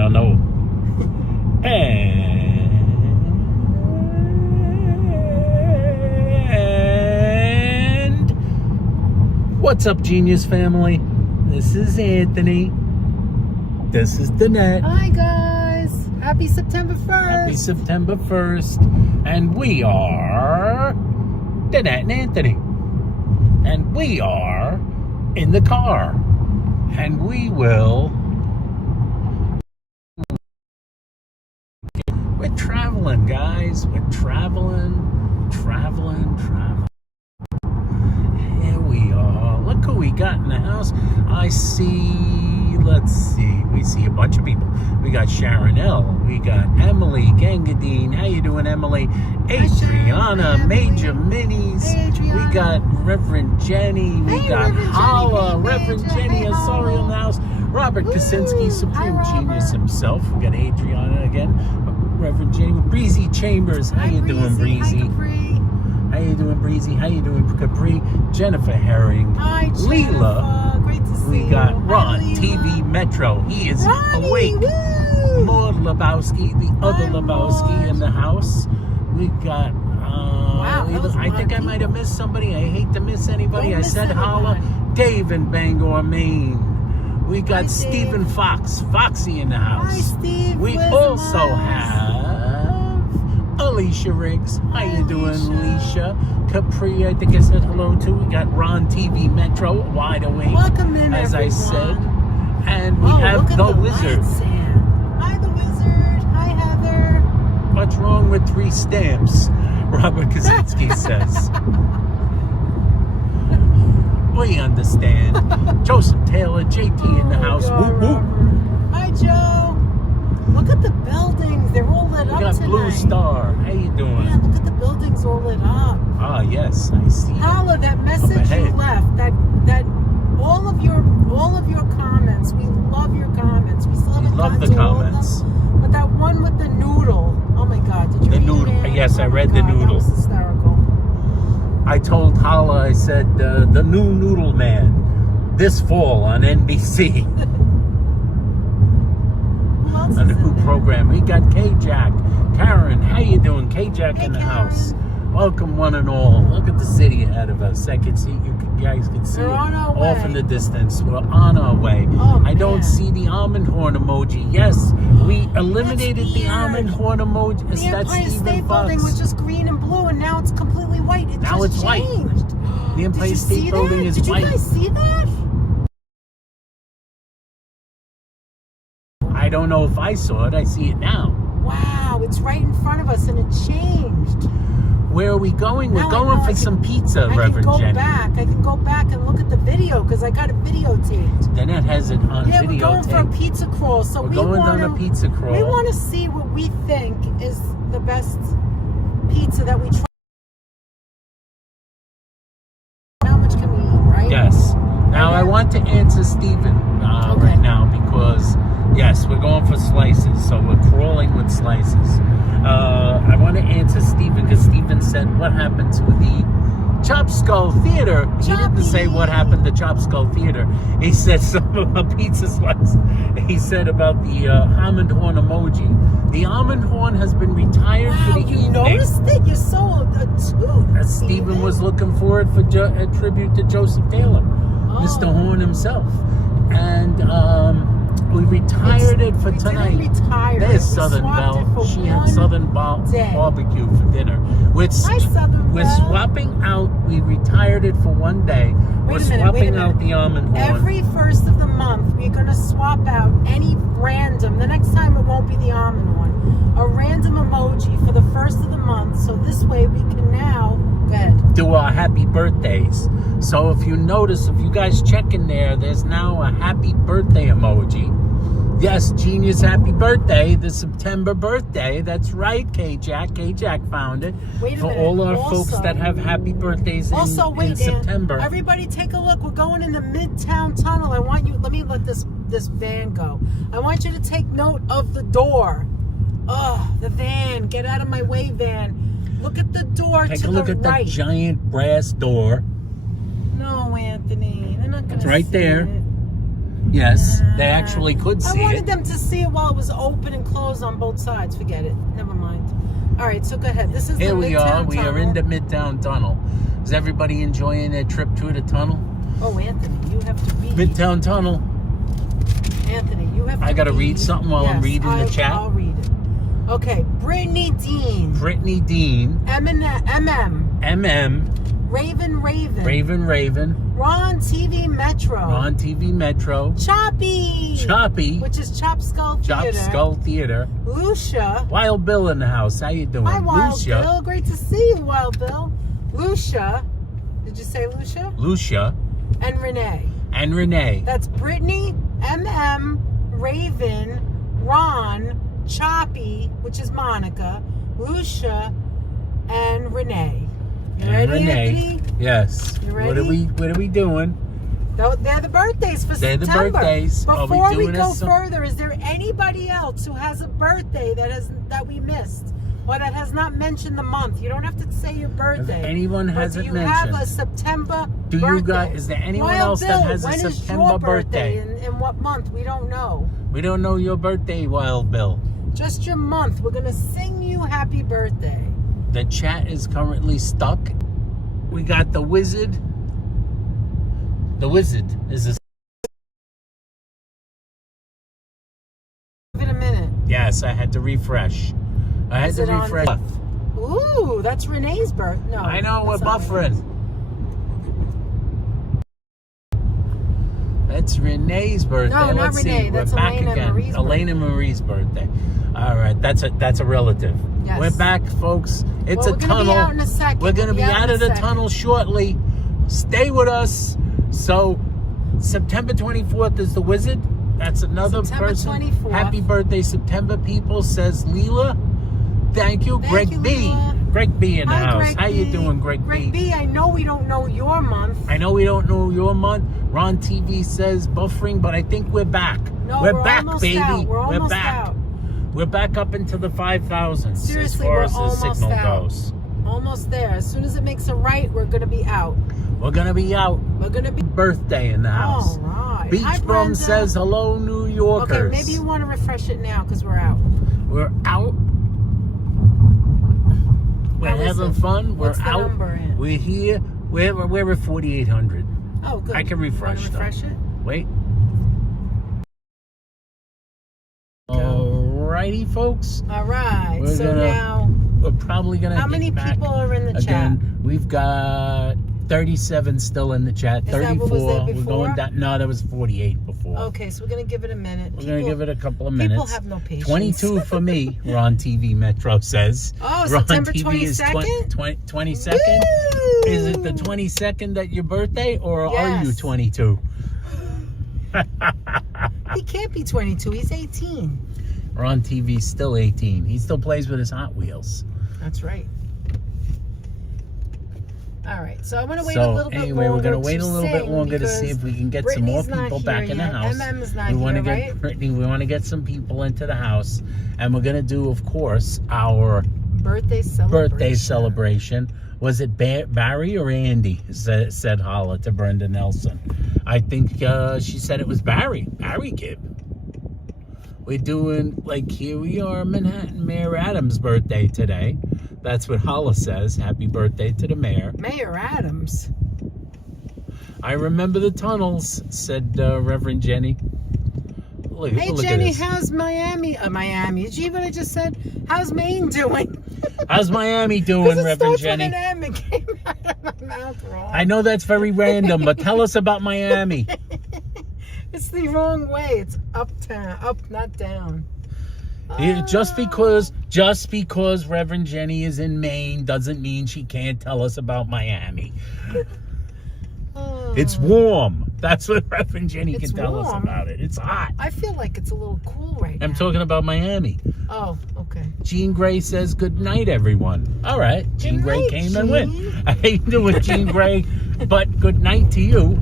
don't know. And what's up, Genius family? This is Anthony. This is Danette. Hi guys. Happy September 1st. Happy September 1st. And we are Danette and Anthony. And we are in the car. And we will... We're traveling, guys. We're traveling. Here we are. Look who we got in the house. We see a bunch of people. We got Sharon L. We got Emily Gangadine. How you doing, Emily? Adriana, Major Minis. Hey, Adriana. We got Reverend Jenny. We got Holla, Reverend Jenny Osorio in the house. Robert Kaczynski, Supreme Genius himself. We got Adriana again. Reverend Jenny. Breezy Chambers. How you doing, Breezy? How you doing, Breezy? How you doing, Capri? Jennifer Herring. Hi, Jennifer. Leela. Great to see you. We got Ron, Hi, TV Metro. He is Ronnie, awake. Woo. Maud Lebowski, the other Lebowski Maud. in the house. We got, Wow, that was a I lot think of I might have missed somebody. I hate to miss anybody. Don't I miss said holla. anyone. Dave in Bangor, Maine. We got Hi, Stephen Dave. Foxy in the house. Hi, Steve. We Where's also the mice? have Alicia Riggs. How you doing, Alicia. Alicia? Capri, I think I said hello to. We got Ron TV Metro, wide awake. Welcome in, as everyone. I said. And we Look have at the Wizard. lights, Sam. Hi, the Wizard. Hi, Heather. What's wrong with 3 stamps? Robert Kaczynski says. We understand. Joseph Taylor, JT in the house. God, Whoop, whoop. Robert. Hi, Joe. Look at the buildings. They're all lit We up got tonight. Blue Star. How you doing? Yeah, look at the buildings all lit up. Ah, yes, I see. Paolo, that message you ahead. left, that all of your comments, we love your comments. We still haven't Love gotten the to all of comments. them. But that one with the noodle, oh my God, did you The read noodle. it? Yes, I Oh my read the God, noodle. That was hysterical. I told Hala, I said, the new Noodle Man, this fall on NBC. Who else A is new in there? program. We got K-Jack. Karen, how you doing? K-Jack Hey, in the Karen. house. Welcome, one and all. Look at the city ahead of us. I can see, you guys can see We're it on our off way. in the distance. We're on our way. Oh, I don't man. see the almond horn emoji. Yes, we eliminated the weird. almond horn emoji. The That's Empire Stephen State Building Fox. was just green and blue, and now it's completely white. It Now just it's white. changed. The Empire Did you State see Building that? is Did white. you guys see that? I don't know if I saw it. I see it now. Wow, it's right in front of us, and it changed. Where are we going? We're Now I going know for I some pizza, I can Reverend go Jenny. back. I can go back and look at the video because I got it videotaped. Danette has it on Yeah, we're going for a videotape. pizza crawl. So We're we going want on a pizza crawl. We want to see what we think is the best pizza that we try. How much can we eat, right? Yes. Now I Okay. want to answer Stephen Okay. right now because, yes, we're going for slices. So we're crawling with slices. I want to answer Stephen because Stephen said, what happened to the Chop Skull Theater? He didn't say what happened to Chop Skull Theater. He said something about pizza slice. He said about the almond horn emoji. The almond horn has been retired Wow, for the you evening. noticed it? You're so attuned. Stephen was looking for it for a tribute to Joseph Taylor, Mr. Oh. Horn himself. And we retired it for we tonight. didn't retire it. There's We Southern swapped Belle. it for She had one Southern day. Barbecue for dinner. We're Hi, Southern we're Belle. swapping out. We retired it for one day. We're Wait a swapping minute. out the almond horn. Every first of the month, we're going to swap out any random, the next time it won't be the almond one, a random emoji for the first of the month. So this way we can now, go ahead. Do our happy birthdays. So if you notice, if you guys check in there, there's now a happy birthday emoji. Yes, Genius, happy birthday, the September birthday. That's right, K-Jack. K-Jack found it. Wait a For minute. all our Also- folks that have happy birthdays Also, in wait, September. Dan, everybody take a look. We're going in the Midtown Tunnel. Let me let this van go. I want you to take note of the door. Oh, the van. Get out of my way, van. Look at the door Take to a look the at right. that giant brass door. No, Anthony. They're not going to It's right there. It. Yes, they actually could see I wanted it. them to see it while it was open and closed on both sides. Forget it. Never mind. All right, so go ahead. This is Here the we are. Midtown We are Tunnel. in the Midtown Tunnel. Is everybody enjoying their trip through the tunnel? Oh, Anthony, you have to read. Midtown Tunnel. Anthony, you have to I got to read something while I'm reading the chat. I'll read it. Okay, Brittany Dean. Brittany Dean. MM. Raven. Raven. Ron TV Metro. On TV Metro. Choppy. Which is Chop Skull Theater. Chop Skull Theater. Lucia. Wild Bill in the house. How you doing? Hi, Wild Lucia. Bill. Great to see you, Wild Bill. Lucia. Did you say Lucia? Lucia. And Renee. And Renee. That's Brittany, MM, Raven, Ron, Choppy, which is Monica, Lucia, and Renee. You And ready, Renee. Anthony? Yes. You What are we doing? They're the birthdays for They're the September. birthdays. Are we Before we doing go this further, is there anybody else who has a birthday that we missed? Or that has not mentioned the month? You don't have to say your birthday. If anyone But hasn't do you mentioned. have a September Do birthday? you guys? Is there anyone Wild else Bill, that has a when is September your birthday? In what month? We don't know. We don't know your birthday, Wild Bill. Just your month. We're gonna sing you happy birthday. The chat is currently stuck. We got the Wizard. The Wizard is a... Give it a minute. Yes, I had to refresh. I had Is to it on- refresh. Ooh, that's Renee's birth. No, I know, we're that's not buffering. That's Renee's birthday. No, not Let's Renee. see. That's We're back Elena again. Marie's Elena Marie's birthday. All right, that's a relative. Yes. We're back, folks. It's Well, a we're gonna tunnel. be out in a second. We're gonna be out in of a the second. tunnel shortly. Stay with us. So, September 24th is the Wizard. That's another September person. 24th. Happy birthday, September people, says Leela. Thank you, Thank Greg you, B. Leela. Greg B in the Hi, house. Greg How you B. doing, Greg Greg B, I know we don't know your month. I know we don't know your month. Ron TV says buffering, but I think we're back. No, we're we're back, almost baby. out. We're almost back. out. We're back up into the 5,000s as Seriously, far we're as the almost signal out. goes. Almost there. As soon as it makes a right, we're gonna be out. We're gonna be out. We're gonna be. Birthday in the house. All right. Beach Hi, Bum Brenda. says hello, New Yorkers. Okay, maybe you want to refresh it now because we're out. We're out. We're How is having it? fun. What's we're the out. number in? We're here. We're at 4,800. Oh, good. I can refresh You wanna refresh it? Wait. Alrighty, folks. All right. We're So gonna- now, We're probably gonna. how get many back people are in the chat? again. We've got 37 still in the chat. Is that 34. what was there We're before? going down. No, that was 48 before. Okay, so we're gonna give it a minute. We're gonna give it a couple of minutes. People have no patience. 22 for me. Ron TV Metro says. Oh, Ron September TV is 22nd? 22nd. Is it the 22nd that your birthday, or are you Yes. 22? He can't be 22. He's 18. Ron TV's still 18. He still plays with his Hot Wheels. That's right. All right, so I'm gonna wait a So little bit anyway, longer. we're gonna wait a little bit sing longer to see because if we can get some more Brittany's not people here back in the yet. house. MM is not We here, want to get right? Brittany. We want to get some people into the house, and we're gonna do, of course, our Birthday celebration. birthday celebration. Was it Barry or Andy? Said Holla to Brenda Nelson. I think she said it was Barry. Barry Gibb. We're doing, like, here we are, Manhattan. Mayor Adams' birthday today. That's what Holla says. Happy birthday to the mayor. Mayor Adams. I remember the tunnels, said Reverend Jenny. Look, Hey look Jenny, at this. how's Miami? Miami. Did you hear what I just said? How's Maine doing? How's Miami doing, Because it Reverend starts Jenny? with an M. It came out of my mouth wrong. I know that's very random, but tell us about Miami. It's the wrong way. It's uptown, up, not down. Just because Reverend Jenny is in Maine doesn't mean she can't tell us about Miami. Oh. It's warm. That's what Reverend Jenny It's can tell us warm. about it. It's hot. I feel like it's a little cool right now. I'm talking about Miami. Oh, okay. Jean Grey says good night, everyone. All right. Jean Good Grey night, came and went. Jean. I hate doing Jean Grey, but good night to you.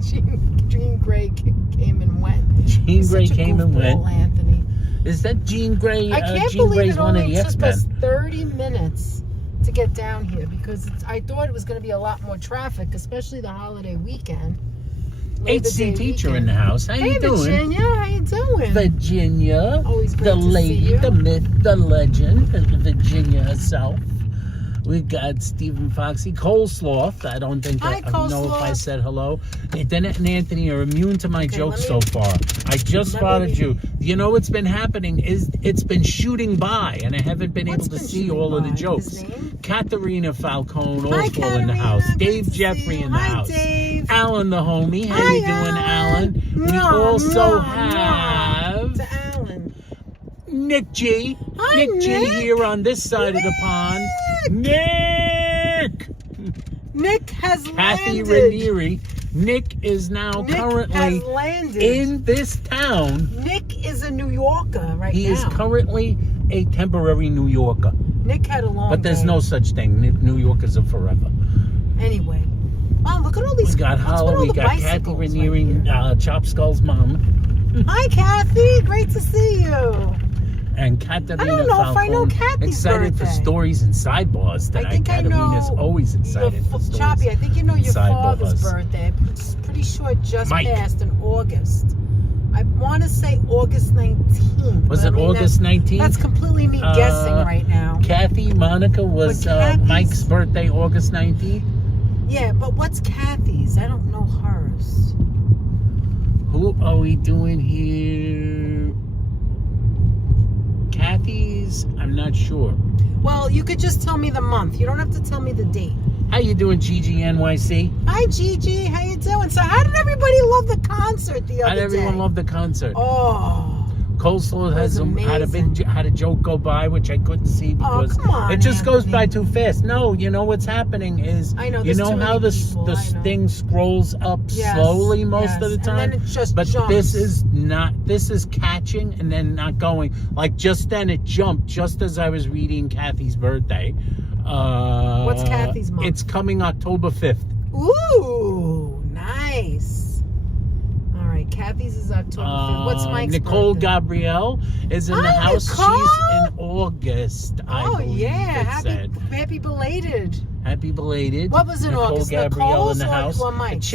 Jean Grey came and went. Jean You're Grey such a came and goofball, went. Anthony. Is that Jean Grey? I can't Jean believe Grey's it one of only the took us X-Men. 30 minutes to get down here because I thought it was going to be a lot more traffic, especially the holiday weekend. Labor Day HC teacher weekend. in the house. How Hey, you doing? Virginia, how you doing? Virginia, Always great the to see lady, you. the myth, the legend, Virginia herself. We got Stephen Foxy, Coleslaw. I don't think Hi, I know if I Coleslaw. said hello. Dennett and Anthony are immune to my Okay, jokes let me- so far. I just let spotted me- you. You know what's been happening is it's been shooting by, and I haven't been What's able to been see shooting all of the by? jokes. His name? Katharina Falcone Hi, also in the Katarina. house. Great Dave to see Jeffrey you. in the Hi, house. Dave. Alan the homie. How Hi, you doing, Alan? We Mwah, also mwah, have mwah. To Alan. Nick G. Hi, Nick G Nick. here on this side of the pond. Nick! Nick has Kathy landed. Ranieri. Nick is now Nick currently has landed. in this town. Nick is a New Yorker right He now. is currently a temporary New Yorker. Nick had a long But there's day. no such thing. New Yorkers are forever. Anyway. Wow, look at all these. We got what's with Holly, all we the got Kathy bicycles Ranieri, right here? Chop Skull's mom, Hi, Kathy. Great to see you. and Katarina I don't know if I know Falcone. Kathy's Excited for birthday. stories and sidebars I tonight. think I know. Katarina's always excited for stories. Choppy, I think you know your Sidebars. father's birthday. I'm pretty sure it just Mike. passed in August. I want to say August 19th. Was but it I mean, August that's- 19th? That's completely me guessing right now. Kathy Monica was But Kathy's- Mike's birthday, August 19th. Yeah, but what's Kathy's? I don't know hers. Who are we doing here? Kathy's, I'm not sure. Well, you could just tell me the month. You don't have to tell me the date. How you doing, Gigi NYC? Hi, Gigi. How you doing? So, how did everybody love the concert the other How day? did everyone love the concert? Oh, Coleslaw It has was had a joke go by, which I couldn't see because come on, it just goes Anthony. by too fast. No, you know what's happening is I know, you there's know too how many the people, I know. thing scrolls up Yes, slowly most of the yes, time, and then it just but jumps. this is not. This is catching and then not going. Like just then it jumped just as I was reading Kathy's birthday. What's Kathy's month? It's coming October 5th. Ooh, nice. All right, Kathy's is October 5th. What's Mike's Nicole birthday? Gabrielle is in the Hi, house. Nicole. She's in August. I Oh, believe yeah. it said. Happy belated. Happy belated. What was in Nicole August? Gabrielle Nicole's in the or- house. or Mike's?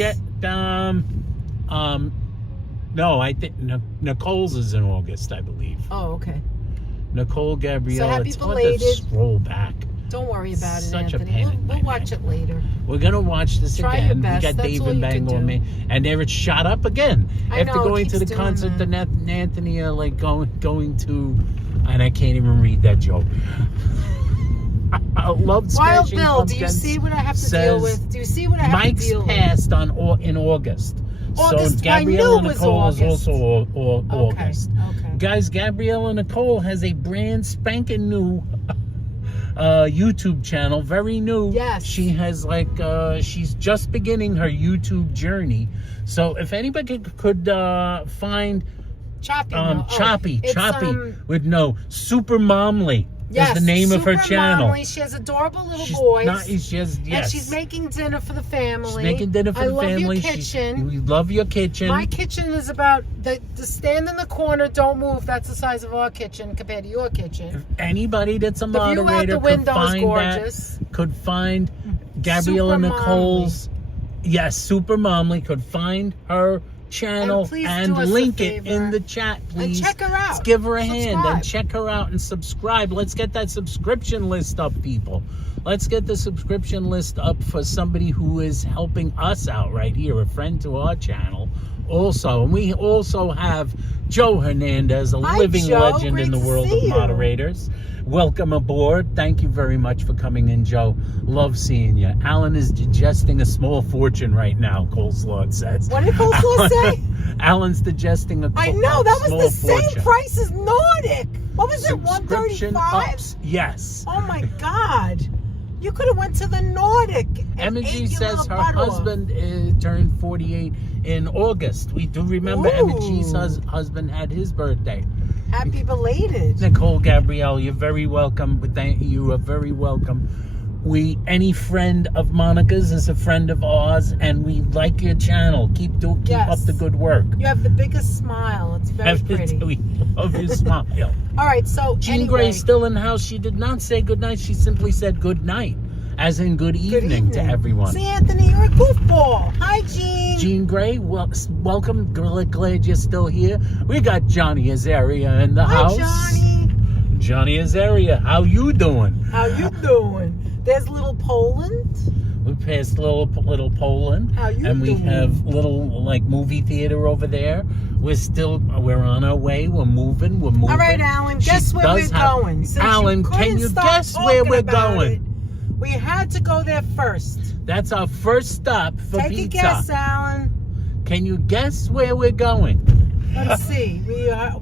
No, I think Nicole's is in August, I believe. Oh, okay. Nicole Gabrielle. So happy it's hard to belated. scroll back. Don't worry about it, Such a Anthony. pain We'll, in we'll my watch neck. it later. We're gonna watch this Try again. your best. We got That's Dave all and you Bang can on do. me, and there it shot up again. I After know, it going to keeps the doing concert, that. and Anthony are like going to, and I can't even read that joke. I love Wild Smashing Bill, do you Pumpkins see what I have to deal says with? Do you see what I have Mike's to deal with? passed in August. August, So I knew Gabrielle it was Nicole is August. also Okay, August. okay. Guys, Gabriella Nicole has a brand spanking new YouTube channel, very new. Yes. She has she's just beginning her YouTube journey. So if anybody could find Choppy. no. Oh, Choppy it's, with no Super Momly yes, is the name of her Super channel. Momly. She has adorable little She's boys. not- she has- And yes. she's making dinner for the family. She's making dinner for I the love family. Your kitchen. We love your kitchen. My kitchen is about the stand in the corner, don't move. That's the size of our kitchen compared to your kitchen. Anybody that's a The view out moderator the could window is find gorgeous. that. Could find Gabriella Super Nicole's. Yes, Super Momly could find her channel And please and do us a link it favor. in the chat, please. check her out. Let's give her a hand Subscribe. and check her out and subscribe. Let's get that subscription list up, people. Let's get the subscription list up for somebody who is helping us out right here, a friend to our channel. Also, and we also have Joe Hernandez, a Hi, living Joe. legend Great in the to world see of you. moderators. Welcome aboard. Thank you very much for coming in, Joe. Love seeing you. Alan is digesting a small fortune right now, Coleslaw says. What did Coleslaw say? Alan's digesting a I know, that was small the same fortune. price as Nordic. What was it, Subscription 135? ups. Yes. Oh my God. You could have went to the Nordic and Emma ate G your says little her butt off. husband turned 48 in August. We do remember Emma G's Ooh. husband had his birthday. Happy belated. Nicole Gabrielle, you're very welcome. But thank you are very welcome. Any friend of Monica's is a friend of ours, and we like your channel. Keep Yes. up the good work. You have the biggest smile. It's very pretty. We love your smile. All right, so Jean anyway, Gray's still in the house. She did not say good night. She simply said good night, as in good evening to everyone. See, Anthony, you're a goofball. Hi, Jean. Jean Grey, welcome. Glad you're still here. We got Johnny Azaria in the house. Hi, Johnny. Johnny Azaria, how you doing? How you doing? There's little Poland. We passed little Poland. How you and we doing? have little like movie theater over there. We're on our way. We're moving. All right, Alan. Guess where we're going? Since Alan, can you guess where we're going? We had to go there first. That's our first stop for Take pizza. a guess, Alan. Can you guess where we're going? Let's see. We are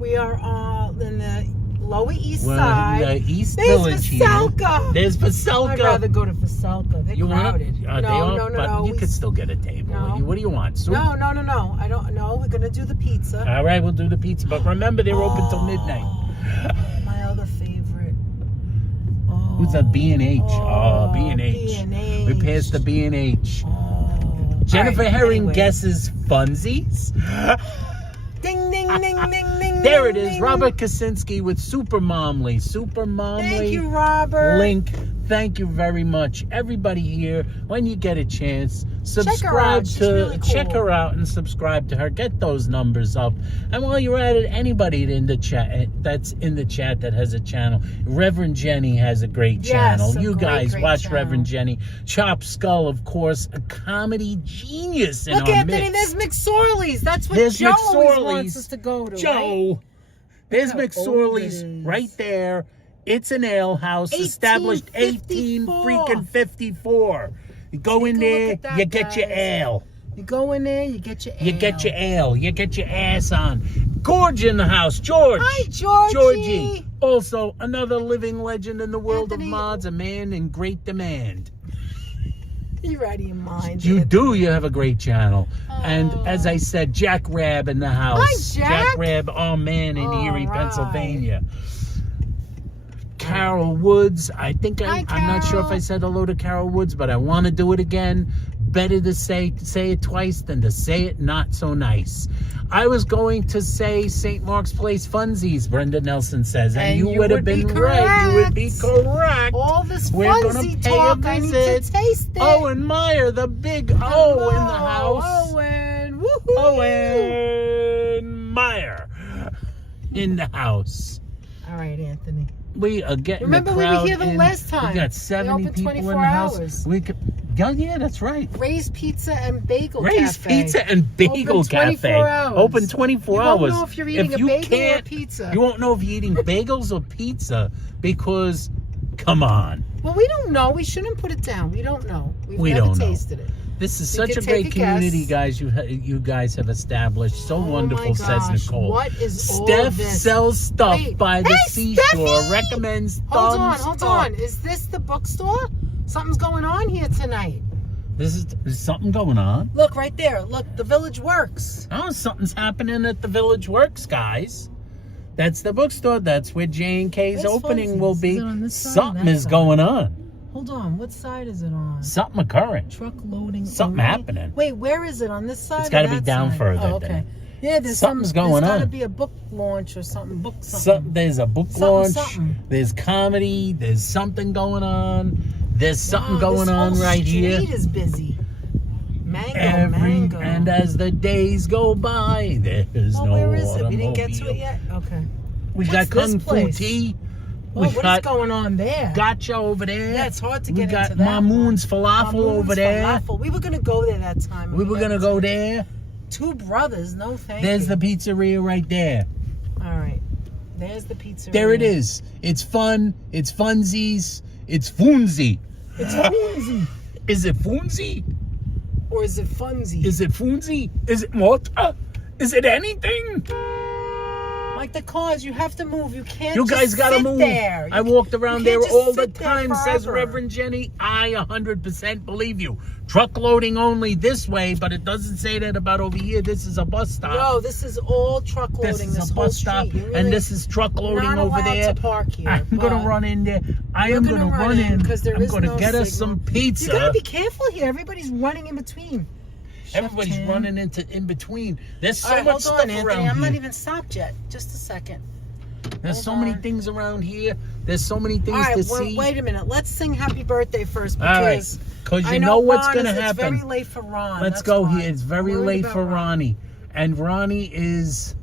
in the Lower East We're Side. in the East There's Village Veselka. here. There's Veselka. I'd rather go to Veselka. They're crowded. No. You could still get a table. No. What do you want? Soup? No. I don't know. We're gonna do the pizza. All right, we'll do the pizza. But remember, they're open till midnight. My other favorite. Who's that? B&H. Oh, B&H. B&H. We passed the B&H. Jennifer All right, Herring anyway. guesses Funzies. Ding, ding, ding, ding, ding. There it is. ding. Robert Kaczynski with Super Momly. Thank you, Robert. Link. Thank you very much. Everybody here, when you get a chance, subscribe She's to really cool. check her out and subscribe to her. Get those numbers up. And while you're at it, anybody in the chat that's in the chat that has a channel, Reverend Jenny has a great channel. a You guys great watch channel. Reverend Jenny. Chop Skull, of course, a comedy genius in Look, our Anthony, midst. there's McSorley's. That's what There's Joe always McSorley's. wants us to go to. Right? Joe, there's how old McSorley's it is. right there. It's an ale house established 1854. You go in Take a there, look at that, you get your guys. ale. You go in there, you get your ale. You get your ale. You get your ass on. Gorge in the house. George. Hi, Georgie. Georgie. Also, another living legend in the world Anthony. of mods, a man in great demand. You're out of your mind. You Anthony. do. You have a great channel. And as I said, Jack Rab in the house. Hi, Jack. Rab, our man in All Erie, right. Pennsylvania. Carol Woods. I think Hi, I'm not sure if Carol. I said hello to Carol Woods, but I want to do it again. Better to say it twice than to say it not so nice. I was going to say St. Mark's Place Funzies, Brenda Nelson says, and you would have been right. You would be correct. All this We're gonna Funzi pay a talk, I need to visit. taste it. Owen Meyer, the big O in the house. Owen, woohoo. Owen Meyer in the house. All right, Anthony. We are getting Remember the we were crowd here the in. last time. We got They 70 open people in 24 the house. hours. We could, yeah, that's right. Ray's Pizza and Bagel Ray's Cafe. Pizza and Bagel Open 24 Cafe. hours. Open 24 You hours. won't know if you're eating a you bagel or can't- pizza. You won't know if you're eating bagels or pizza because, come on. Well, we don't know. We shouldn't put it down. We don't know. We've We never don't know. tasted it. This is We such a could great take a guess. community, guys. You guys have established. So wonderful, Oh my says gosh, Nicole. what is all Steph this? sells stuff Wait, by the hey, seashore. Steffi! Recommends Hold thumbs hold up. on. Is this the bookstore? Something's going on here tonight. Is something going on? Look, right there. Look, the Village Works. Oh, something's happening at the Village Works, guys. That's the bookstore. That's where J&K's Where's opening Funzi's? will Is be. it on this side or Something that is side? going on. Hold on. What side is it on? Something occurring. Truck loading. Something only? happening. Wait, where is it? On this side? It's or gotta be that down side? further Oh, than okay. it. Yeah, there's Something's going There's gotta on. be a book launch or something. Book something. There's a book Something, launch. something. There's comedy. There's something going on. There's something Wow, going this on whole right here. street is busy. Mango. And as the days go by, there's Well, no where is it? We didn't get to automobile. it yet? Okay. We What's got Kung this Fu place? Tea. Oh, We what is got going on there? Gotcha over there. Yeah, it's hard to We get got into that Mamoon's one. Falafel Mamoon's over there. Falafel. We were going to go there that time. We were going to go there. Two brothers, no thank There's you. the pizzeria right there. All right. There's the pizzeria. There it is. It's fun. It's funsies. It's Funzi. It's Funzi. Is it Funzi? Or is it Funzi? Is it Funzi? Is it Mota? Is it anything? Like the cars, you have to move. You can't You guys just gotta sit move. there. I walked around you there can't just all the sit there time, says forever. Reverend Jenny. I 100% believe you. Truck loading only this way, but it doesn't say that about over here. This is a bus stop. No, this is all truck loading. This is a whole bus stop, street. You're and really this is truck loading not over allowed there. to park here, I'm gonna but run in there. I you're am gonna gonna run in because there I'm is gonna no get us signal. some pizza. You gotta be careful here. Everybody's running in between. Everybody's Chef running in between. There's so All right, much hold stuff on, Anthony. around I'm here. not even stopped yet. Just a second. There's Hold so many on. things around here. There's so many things All right, to well, see. wait a minute. Let's sing happy birthday first All right, because because I you know what's Ron going to is- happen. It's very late for Ron. Let's That's go why. here. It's very I'm worried late about for Ron. Ronnie. And Ronnie is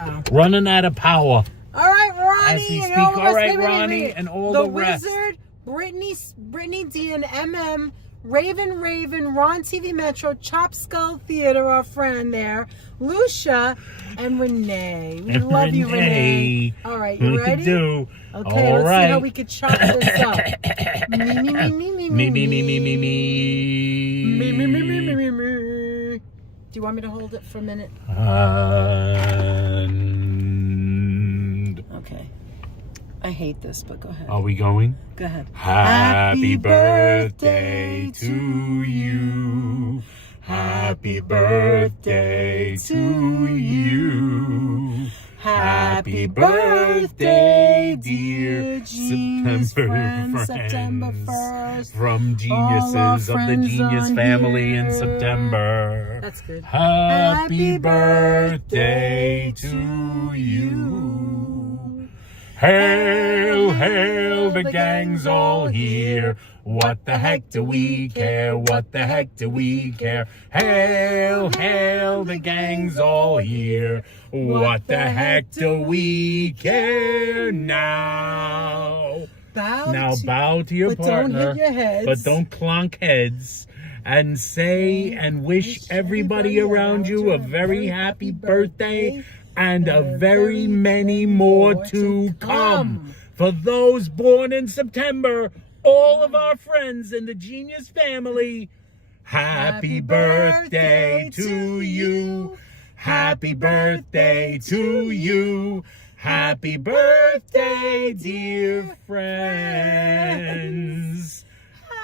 Wow. running out of power. All right, Ronnie. As we and speak. all the All rest. right, Wait, Ronnie, and all the rest. Wizard, Brittany D and MM, Raven, Ron TV Metro, Chop Skull Theater, our friend there, Lucia, and Renee. We love you, Renee. All right, you ready? We do. Okay, All let's right. see how we could chop this up. Me. Do you want me to hold it for a minute? And Okay. I hate this, but go ahead. are we going? Go ahead. Happy birthday to you. Happy birthday to you. Happy birthday, dear Genius September September friends. 1st. From All our geniuses of the friends Genius on family in here. September. That's good. Happy birthday to you. Hail, hail, the gang's all here. What the heck do we care? What the heck do we care? Hail, hail, the gang's all here. What the heck do we care now? Now bow to your but partner, don't hit your heads. but don't clonk heads. And say and wish everybody around you a very happy birthday and a very many more to come. For those born in September, all of our friends in the Genius family, happy birthday to you. Happy birthday to you. Happy birthday, dear friends.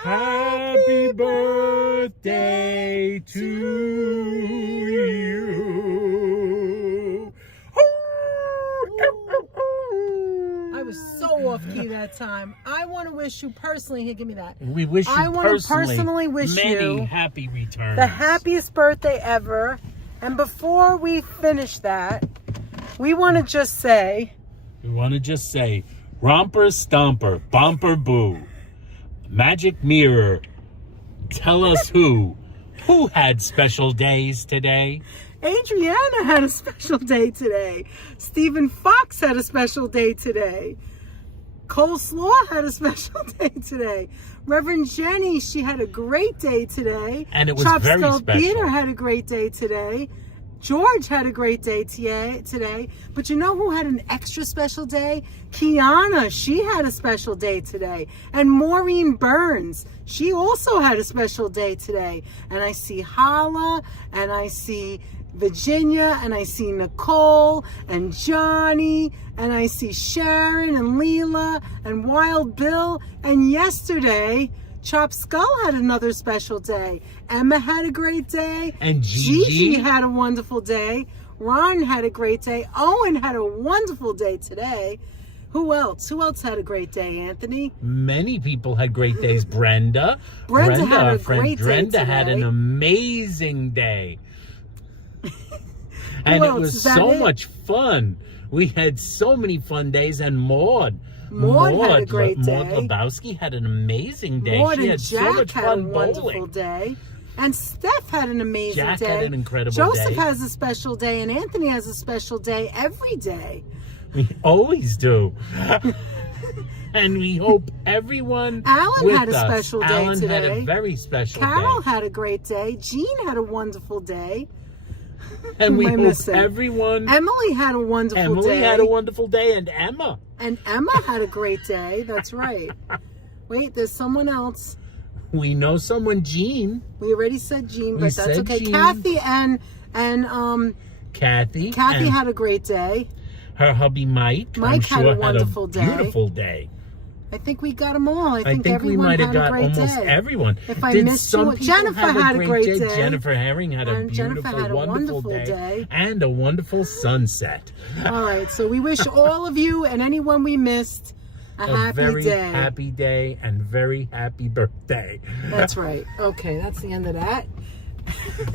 Happy birthday to you. I was so off key that time. I want to wish you personally. Here, give me that. We wish you I want to personally wish many you happy returns. the happiest birthday ever. And before we finish that, we want to just say, romper stomper, bumper boo, magic mirror, tell us who had special days today. Adriana had a special day today. Stephen Fox had a special day today. Coleslaw had a special day today. Reverend Jenny, she had a great day today. And it was Chop very Skull special. Theater had a great day today. George had a great day today. But you know who had an extra special day? Kiana, she had a special day today. And Maureen Burns, she also had a special day today. And I see Hala, and I see Virginia, and I see Nicole, and Johnny, and I see Sharon, and Leela, and Wild Bill. And yesterday, Chop Skull had another special day. Emma had a great day. And Gigi had a wonderful day. Ron had a great day. Owen had a wonderful day today. Who else? Who else had a great day, Anthony? Many people had great days. Brenda Brenda had a our friend great day Brenda had an today. amazing day. And Who it else? was Is that so it? much fun. We had so many fun days. And Maud had a great Maud day. Lebowski had an amazing day. Maud She and had Jack so much had fun a wonderful bowling. day. And Steph had an amazing Jack day. had an incredible Joseph day. has a special day, and Anthony has a special day every day. We always do. And we hope everyone Alan with had a us. special day Alan today. had a very special Carol day. had a great day. Jean had a wonderful day. And we Who am I hope missing? everyone... Emily had a wonderful Emily day. had a wonderful day, and Emma. And Emma had a great day. That's right. Wait, there's someone else. We know someone, Jean. We already said Jean, We but that's said okay. Jean. Kathy and Kathy. Kathy and had a great day. her hubby Mike. Mike I'm had sure a wonderful day. Beautiful day. I think we got them all. I I think we everyone might have had a got great almost day. everyone. If I Did missed some you, people Jennifer have had a great day. Jennifer Herring had a And Jennifer beautiful, had a wonderful wonderful day. and a wonderful sunset. All right, so we wish all of you and anyone we missed a happy very day. happy day and very happy birthday. That's right. Okay, that's the end of that.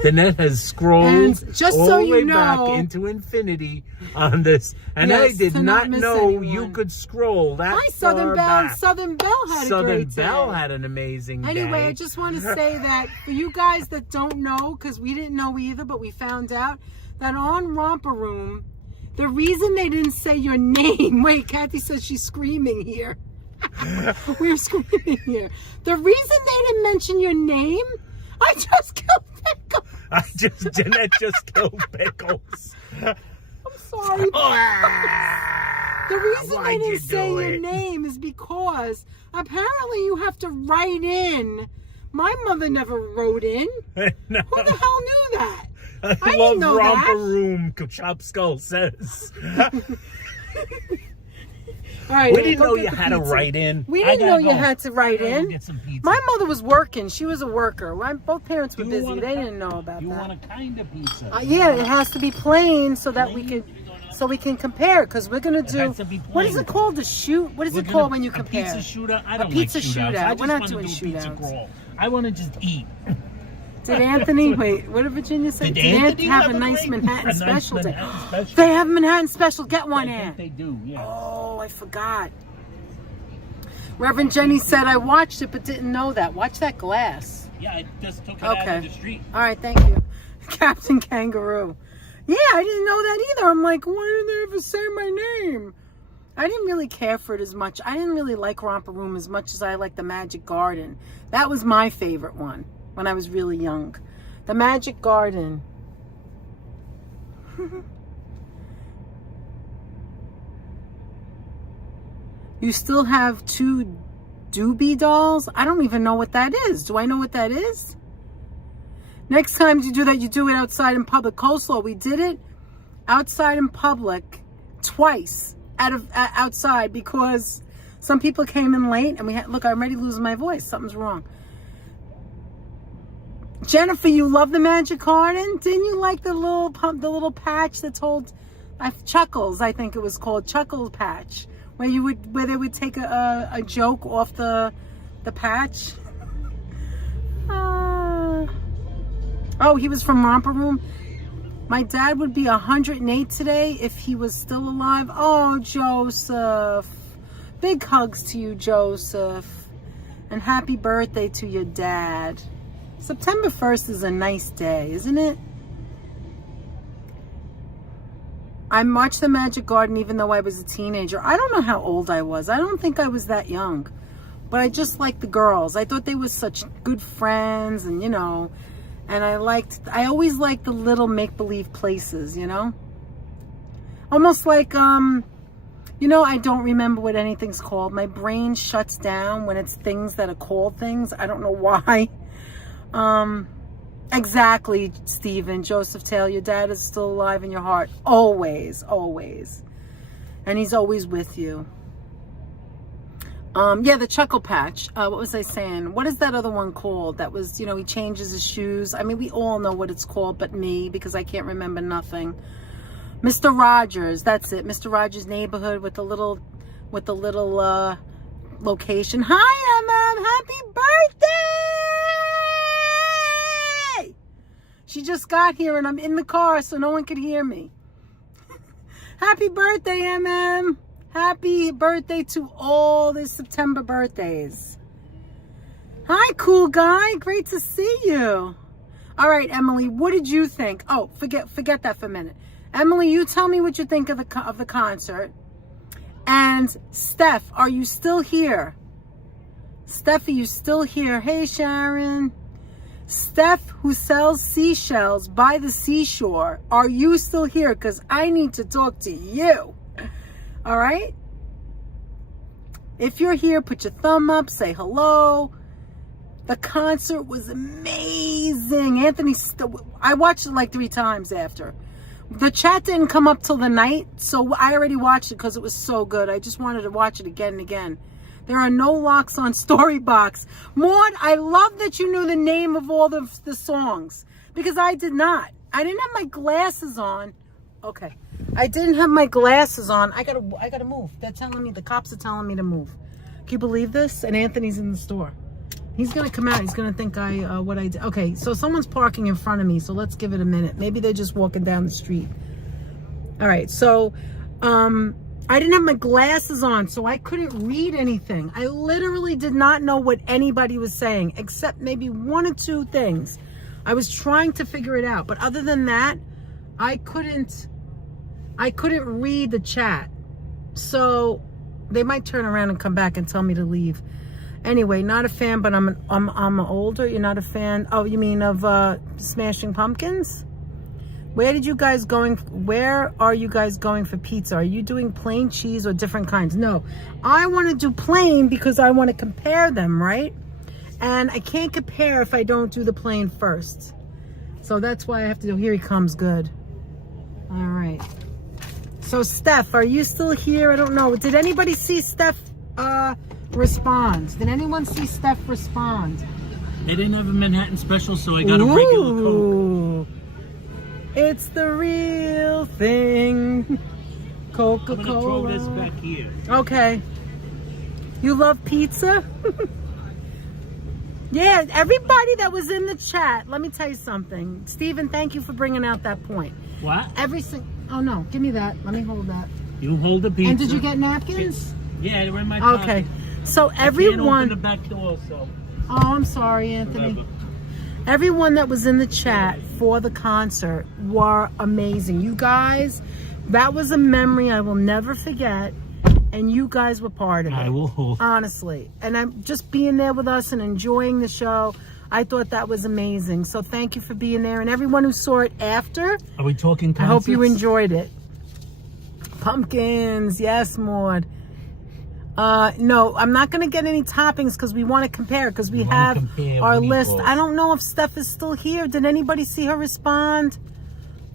The net has scrolled And just all so the you way know- back into infinity on this. And Yes, I did to not not miss know anyone. you could scroll that Hi, Southern far Belle. back. Southern Belle had a Southern great day. Belle had an amazing day. Anyway, I just want to say that for you guys that don't know, because we didn't know either, but we found out that on Romper Room, the reason they didn't say your name, wait, Kathy says she's screaming here. We're screaming here. The reason they didn't mention your name, I just killed Pickles. Jeanette just killed Pickles. I'm sorry. The reason Why'd they you didn't say do your it? name is because apparently you have to write in. My mother never wrote in. No. Who the hell knew that? I didn't love know Romper that. Room, Chop Skull says. All right, We didn't go know get you the had to pizza. write in. We I didn't know gotta you go. had to write I gotta in. Get some pizza. My mother was working. She was a worker. Both parents were You busy. want They didn't know about You that. want a kind of pizza? Yeah, it has to be plain so that we Plain? can, so we can compare. Because we're gonna do. has to be What is plain. it called? The shoot? What is We're it gonna- called when you compare? A pizza shootout? I don't pizza like shootouts. shootout. I We're just not wanna doing do a pizza shootouts. crawl. I want to just eat. Did Anthony? Wait, what did Virginia say? Did Did Anthony have a a nice great- Manhattan a nice special day? Manhattan special? They have Manhattan special. Get one I in. think they do, yeah. Oh, I forgot. Reverend Jenny said I watched it but didn't know that. Watch that glass. Yeah, I just took it out Okay. of the street. All right, thank you. Captain Kangaroo. Yeah, I didn't know that either. I'm like, why didn't they ever say my name? I didn't really care for it as much. I didn't really like Romper Room as much as I liked the Magic Garden. That was my favorite one when I was really young. The Magic Garden. You still have 2 Doobie dolls? I don't even know what that is. Do I know what that is? Next time you do that, you do it outside in public. Coleslaw, we did it outside in public twice outside because some people came in late and we had, look, I'm already losing my voice. Something's wrong. Jennifer, you love the Magic Garden? Didn't you like the little patch that's called Chuckles? I think it was called Chuckle Patch, where they would take a joke off the patch. Oh, he was from Romper Room. My dad would be 108 today if he was still alive. Oh, Joseph. Big hugs to you, Joseph. And happy birthday to your dad. September 1st is a nice day, isn't it? I watched the Magic Garden even though I was a teenager. I don't know how old I was. I don't think I was that young. But I just liked the girls. I thought they were such good friends and, you know, and I always liked the little make-believe places, you know? Almost like, you know, I don't remember what anything's called. My brain shuts down when it's things that are called things. I don't know why. Exactly, Stephen. Joseph Taylor, your dad is still alive in your heart. Always, always. And he's always with you. Yeah, the Chuckle Patch. What was I saying? What is that other one called? That was, you know, he changes his shoes. I mean, we all know what it's called, but me, because I can't remember nothing. Mr. Rogers, that's it. Mr. Rogers' Neighborhood with the little location. Hi, MM. Happy birthday! She just got here and I'm in the car so no one could hear me. Happy birthday, MM. Happy birthday to all the September birthdays. Hi, cool guy. Great to see you. All right, Emily, what did you think? Oh, forget that for a minute. Emily, you tell me what you think of the concert. And Steph, are you still here? Steph, are you still here? Hey, Sharon. Steph, who sells seashells by the seashore, are you still here? Because I need to talk to you. All right? If you're here, put your thumb up, say hello. The concert was amazing. Anthony, I watched it like 3 times after. The chat didn't come up till the night, so I already watched it because it was so good. I just wanted to watch it again and again. There are no locks on Storybox. Maud, I love that you knew the name of all the songs because I did not. I didn't have my glasses on. Okay. I didn't have my glasses on. I gotta move. They're telling me, the cops are telling me to move. Can you believe this? And Anthony's in the store. He's gonna come out. He's gonna think what I did. Okay, so someone's parking in front of me, so let's give it a minute. Maybe they're just walking down the street. All right, so I didn't have my glasses on, so I couldn't read anything. I literally did not know what anybody was saying, except maybe one or two things. I was trying to figure it out, but other than that, I couldn't read the chat. So they might turn around and come back and tell me to leave. Anyway, not a fan, but I'm older. You're not a fan? Oh, you mean of Smashing Pumpkins? Where are you guys going for pizza? Are you doing plain cheese or different kinds? No, I want to do plain because I want to compare them, right? And I can't compare if I don't do the plain first. So that's why I have to do. Here he comes. Good. All right. So Steph, are you still here? I don't know. Did anybody see Steph respond? Did anyone see Steph respond? They didn't have a Manhattan special, so I got a regular Coke. It's the real thing. Coca-Cola. I'm gonna throw this back here. Okay. You love pizza? Yeah, everybody that was in the chat, let me tell you something. Steven, thank you for bringing out that point. What? Oh no, give me that. Let me hold that. You hold the pizza. And did you get napkins? Yeah, they're in my pocket. Okay. So everyone... I can't open the back door, so... Oh, I'm sorry, Anthony. Whatever. Everyone that was in the chat for the concert were amazing. You guys, that was a memory I will never forget. And you guys were part of it. I will hold. Honestly. And I'm just being there with us and enjoying the show. I thought that was amazing. So thank you for being there. And everyone who saw it after. Are we talking concerts? I hope you enjoyed it. Pumpkins. Yes, Maud. No, I'm not going to get any toppings because we want to compare. Because we have our list. I don't know if Steph is still here. Did anybody see her respond?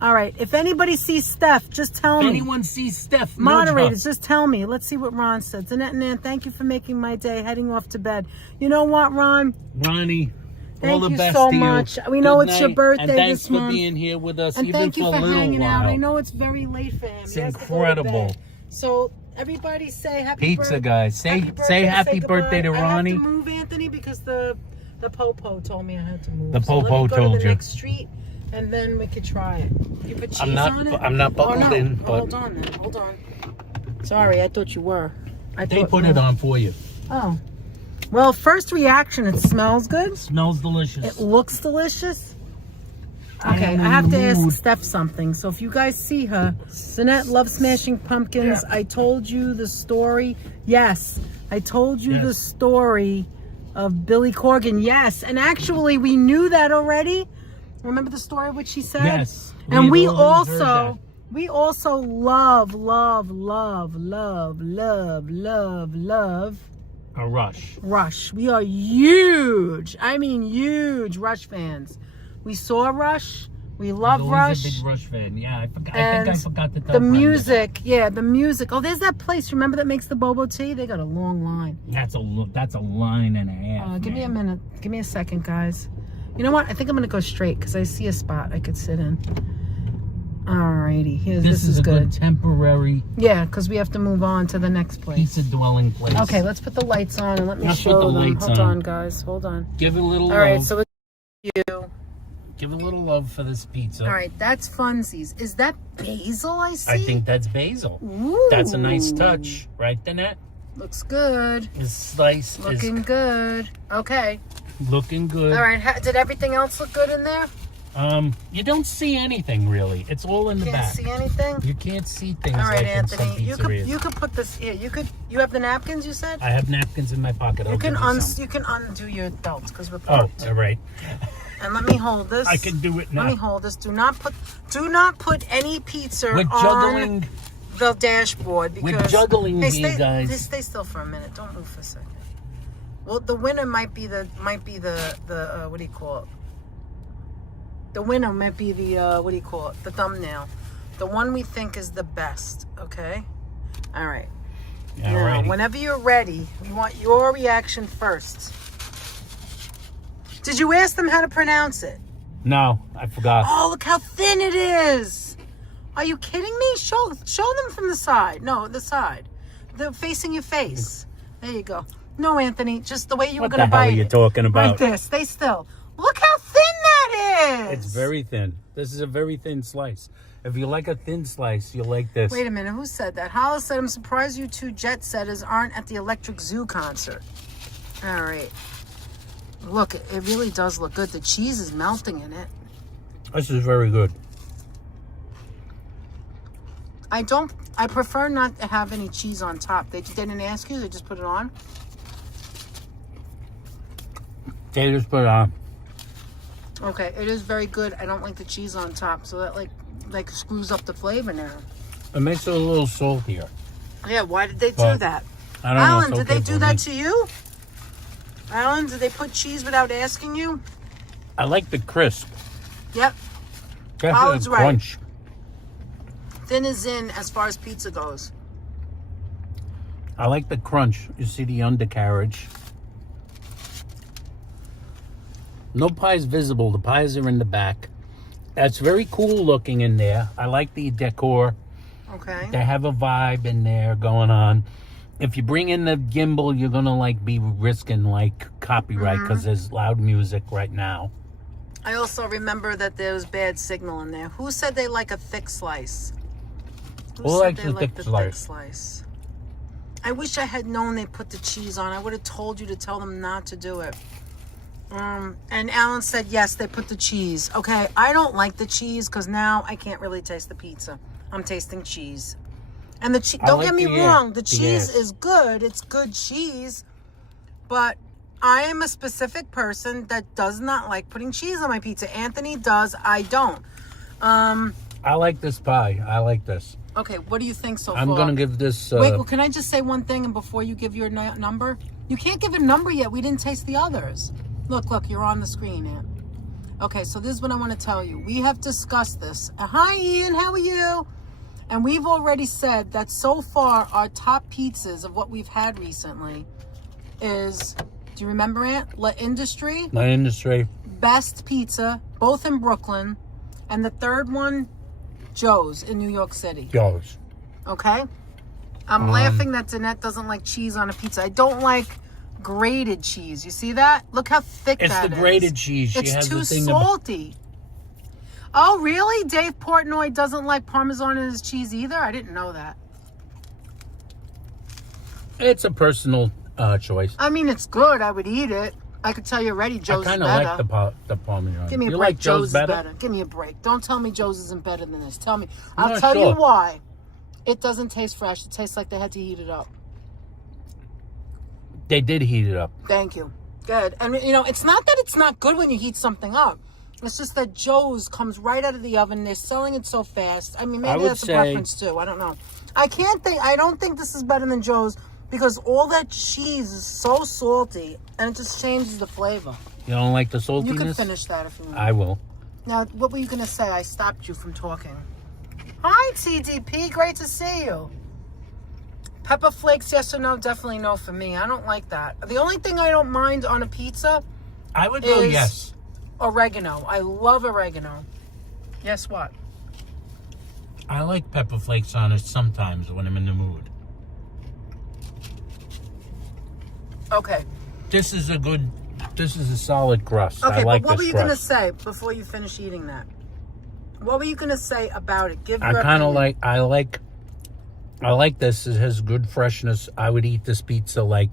All right. If anybody sees Steph, just tell me. If anyone sees Steph, moderators, just tell me. Let's see what Ron said. Danette and Ann, thank you for making my day. Heading off to bed. You know what, Ron? Ronnie, thank all the you best so to you. much. We know Good it's your night, birthday and thanks this month. for being here with us, and even thank you for for a little hanging while. out. I know it's very late for him. It's He has to go to incredible. bed. So everybody say happy Pizza, guys. Say happy birthday to Ronnie. I have to move, Anthony, because the popo told me I had to move. The so popo let me go told to the you. next street, and then we could try it. You put cheese on it? I'm not buckled in, but hold on then. Hold on. Sorry, I thought you were. They put it on for you. Oh. Well, first reaction, it smells good. It smells delicious. It looks delicious. Okay, I have to ask Steph something. So if you guys see her, Danette loves Smashing Pumpkins. Yeah. I told you the story. Yes, I told you the story of Billy Corgan. Yes, and actually we knew that already. Remember the story of what she said? Yes. And we also love a Rush. Rush. We are huge. I mean huge Rush fans. We saw Rush. We love Rush. I'm a big Rush fan. Yeah, I think I forgot to tell the music. Yeah, the music. Oh, there's that place. Remember that makes the bobo tea? They got a long line. That's a line and a half. Give me a minute. Give me a second, guys. You know what? I think I'm gonna go straight because I see a spot I could sit in. Alrighty, this is a good. Temporary. Yeah, because we have to move on to the next place. Pizza dwelling place. Okay, let's put the lights on and let me show them. Hold on, guys. Hold on. Give it a little love. All right, so it's you. Give a little love for this pizza. All right, that's Funzi's. Is that basil I see? I think that's basil. Ooh. That's a nice touch, right, Danette? Looks good. This slice looking good. Okay. Looking good. All right, did everything else look good in there? You don't see anything really. It's all in the back. You can't see anything? You can't see things. All right, like Anthony. in some pizzerias. You could put this here. You have the napkins you said? I have napkins in my pocket. You can undo your belts because we're parked. Oh, all right. And let me hold this. I can do it now. Let me hold this. Do not put any pizza juggling, on the dashboard because we're juggling here, guys. Stay still for a minute. Don't move for a second. Well, the winner might be the what do you call it? The winner might be the what do you call it? The thumbnail. The one we think is the best. Okay. All right. Now, whenever you're ready, we want your reaction first. Did you ask them how to pronounce it? No, I forgot. Oh, look how thin it is. Are you kidding me? Show them from the side. No, the side. They're facing your face. There you go. No, Anthony, just the way you were What going to the hell bite are you it. talking about? Like this. Stay still. Look how thin that is. It's very thin. This is a very thin slice. If you like a thin slice, you'll like this. Wait a minute. Who said that? Hollis said, I'm surprised you two jet setters aren't at the Electric Zoo concert. All right. Look, it really does look good. The cheese is melting in it. This is very good. I prefer not to have any cheese on top. They didn't ask you, they just put it on? They just put it on. Okay, it is very good. I don't like the cheese on top, so that like screws up the flavor now. It makes it a little saltier. Yeah, why did they do But that? I don't know. Alan, It's did okay they do for that me. to you? Alan, did they put cheese without asking you? I like the crisp. Yep. Got Alan's the right. crunch. Thin is in as far as pizza goes. I like the crunch. You see the undercarriage. No pies visible. The pies are in the back. That's very cool looking in there. I like the decor. Okay. They have a vibe in there going on. If you bring in the gimbal, you're gonna like be risking like copyright because there's loud music right now. I also remember that there was bad signal in there. Who said they like a thick slice? Who Who said likes they a like thick the slice? thick slice? I wish I had known they put the cheese on. I would have told you to tell them not to do it. And Alan said, yes, they put the cheese. Okay, I don't like the cheese because now I can't really taste the pizza. I'm tasting cheese. And the cheese, don't like get me the wrong, the the cheese ass. is good. It's good cheese. But I am a specific person that does not like putting cheese on my pizza. Anthony does. I don't. I like this pie. I like this. Okay, what do you think so I'm far? gonna give this. Wait, well, can I just say one thing and before you give your number? You can't give a number yet. We didn't taste the others. Look, you're on the screen, Aunt. Okay, so this is what I want to tell you. We have discussed this. Hi, Ian. How are you? And we've already said that so far our top pizzas of what we've had recently is, do you remember, Aunt? La Industry. My industry. Best Pizza, both in Brooklyn. And the third one, Joe's in New York City. Yours. Okay? I'm laughing that Danette doesn't like cheese on a pizza. I don't like grated cheese. You see that? Look how thick It's that the is. grated cheese. She It's has too the thing salty. Oh, really? Dave Portnoy doesn't like Parmesan in his cheese either? I didn't know that. It's a personal choice. I mean, it's good. I would eat it. I could tell you already Joe's I is kind of better. like the Parmesan. Give me a you break. like Joe's is better? Give me a break. Don't tell me Joe's isn't better than this. Tell me. I'm I'll not tell you sure. why. It doesn't taste fresh. It tastes like they had to heat it up. They did heat it up. Thank you. Good. And, it's not that it's not good when you heat something up. It's just that Joe's comes right out of the oven. They're selling it so fast. I mean, maybe would that's a say- preference too. I don't know. I don't think this is better than Joe's because all that cheese is so salty and it just changes the flavor. You don't like the saltiness? You can finish that if you want. I will. Now, what were you going to say? I stopped you from talking. Hi, TDP. Great to see you. Pepper flakes, yes or no? Definitely no for me. I don't like that. The only thing I don't mind on a pizza I would go is yes. oregano. I love oregano. Guess what? I like pepper flakes on it sometimes when I'm in the mood. Okay. This is a solid crust. Okay, I like but what this were you going to crust. say before you finish eating that? What were you going to say about it? Give I your kind of opinion. I like this. It has good freshness. I would eat this pizza like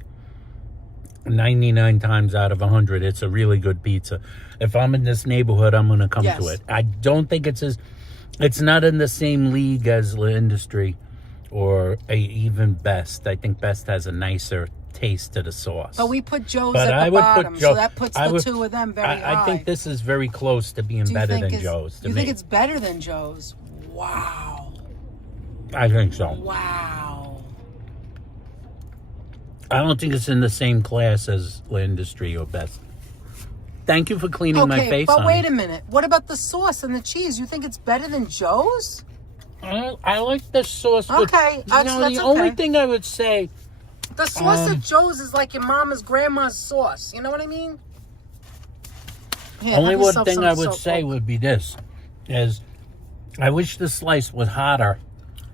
99 times out of 100. It's a really good pizza. If I'm in this neighborhood, I'm going to come to it. I don't think it's not in the same league as La Industry or even Best. I think Best has a nicer taste to the sauce. But we put Joe's But at I the would bottom, put so Joe. that puts I the would- two of them very high. I think this is very close to being Do you better think than it's- Joe's. To You me. think it's better than Joe's? Wow. I think so. Wow. I don't think it's in the same class as La Industry or Best. Thank you for cleaning my face. but honey. wait a minute. What about the sauce and the cheese? You think it's better than Joe's? I like the sauce. Okay, that's the only okay. thing I would say, The sauce at Joe's is like your mama's grandma's sauce. You know what I mean? Here, only have one yourself thing some I would soap. say would be this: is I wish the slice was hotter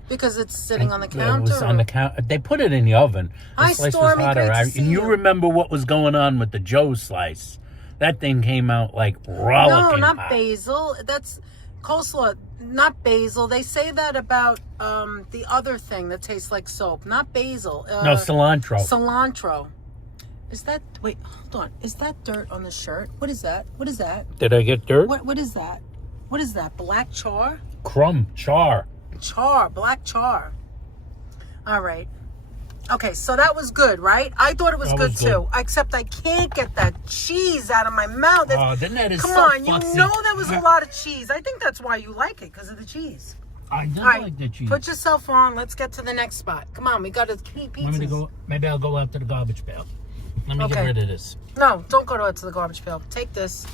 Because it's sitting on the It counter. was on the counter. They put it in the oven. The Hi, slice Stormy, was hotter. great to see And you you. remember what was going on with the Joe slice. That thing came out like rollicking No, not hot. basil. That's coleslaw, not basil. They say that about the other thing that tastes like soap. Not basil. No, cilantro. Cilantro. Is that, wait, hold on. Is that dirt on the shirt? What is that? What is that? Did I get dirt? What is that? What is that? Black char? Char. Char, black char. All right. Okay, so that was good, right? I thought it was good too. Except I can't get that cheese out of my mouth. Oh, then that is Come so on, fussy. you know there was a lot of cheese. I think that's why you like it, because of the cheese. I do All right, like the cheese. put yourself on. Let's get to the next spot. Come on, we got to keep pizzas. Maybe I'll go out to the garbage pail. Let me get rid of this. No, don't go to the garbage pail. Take this.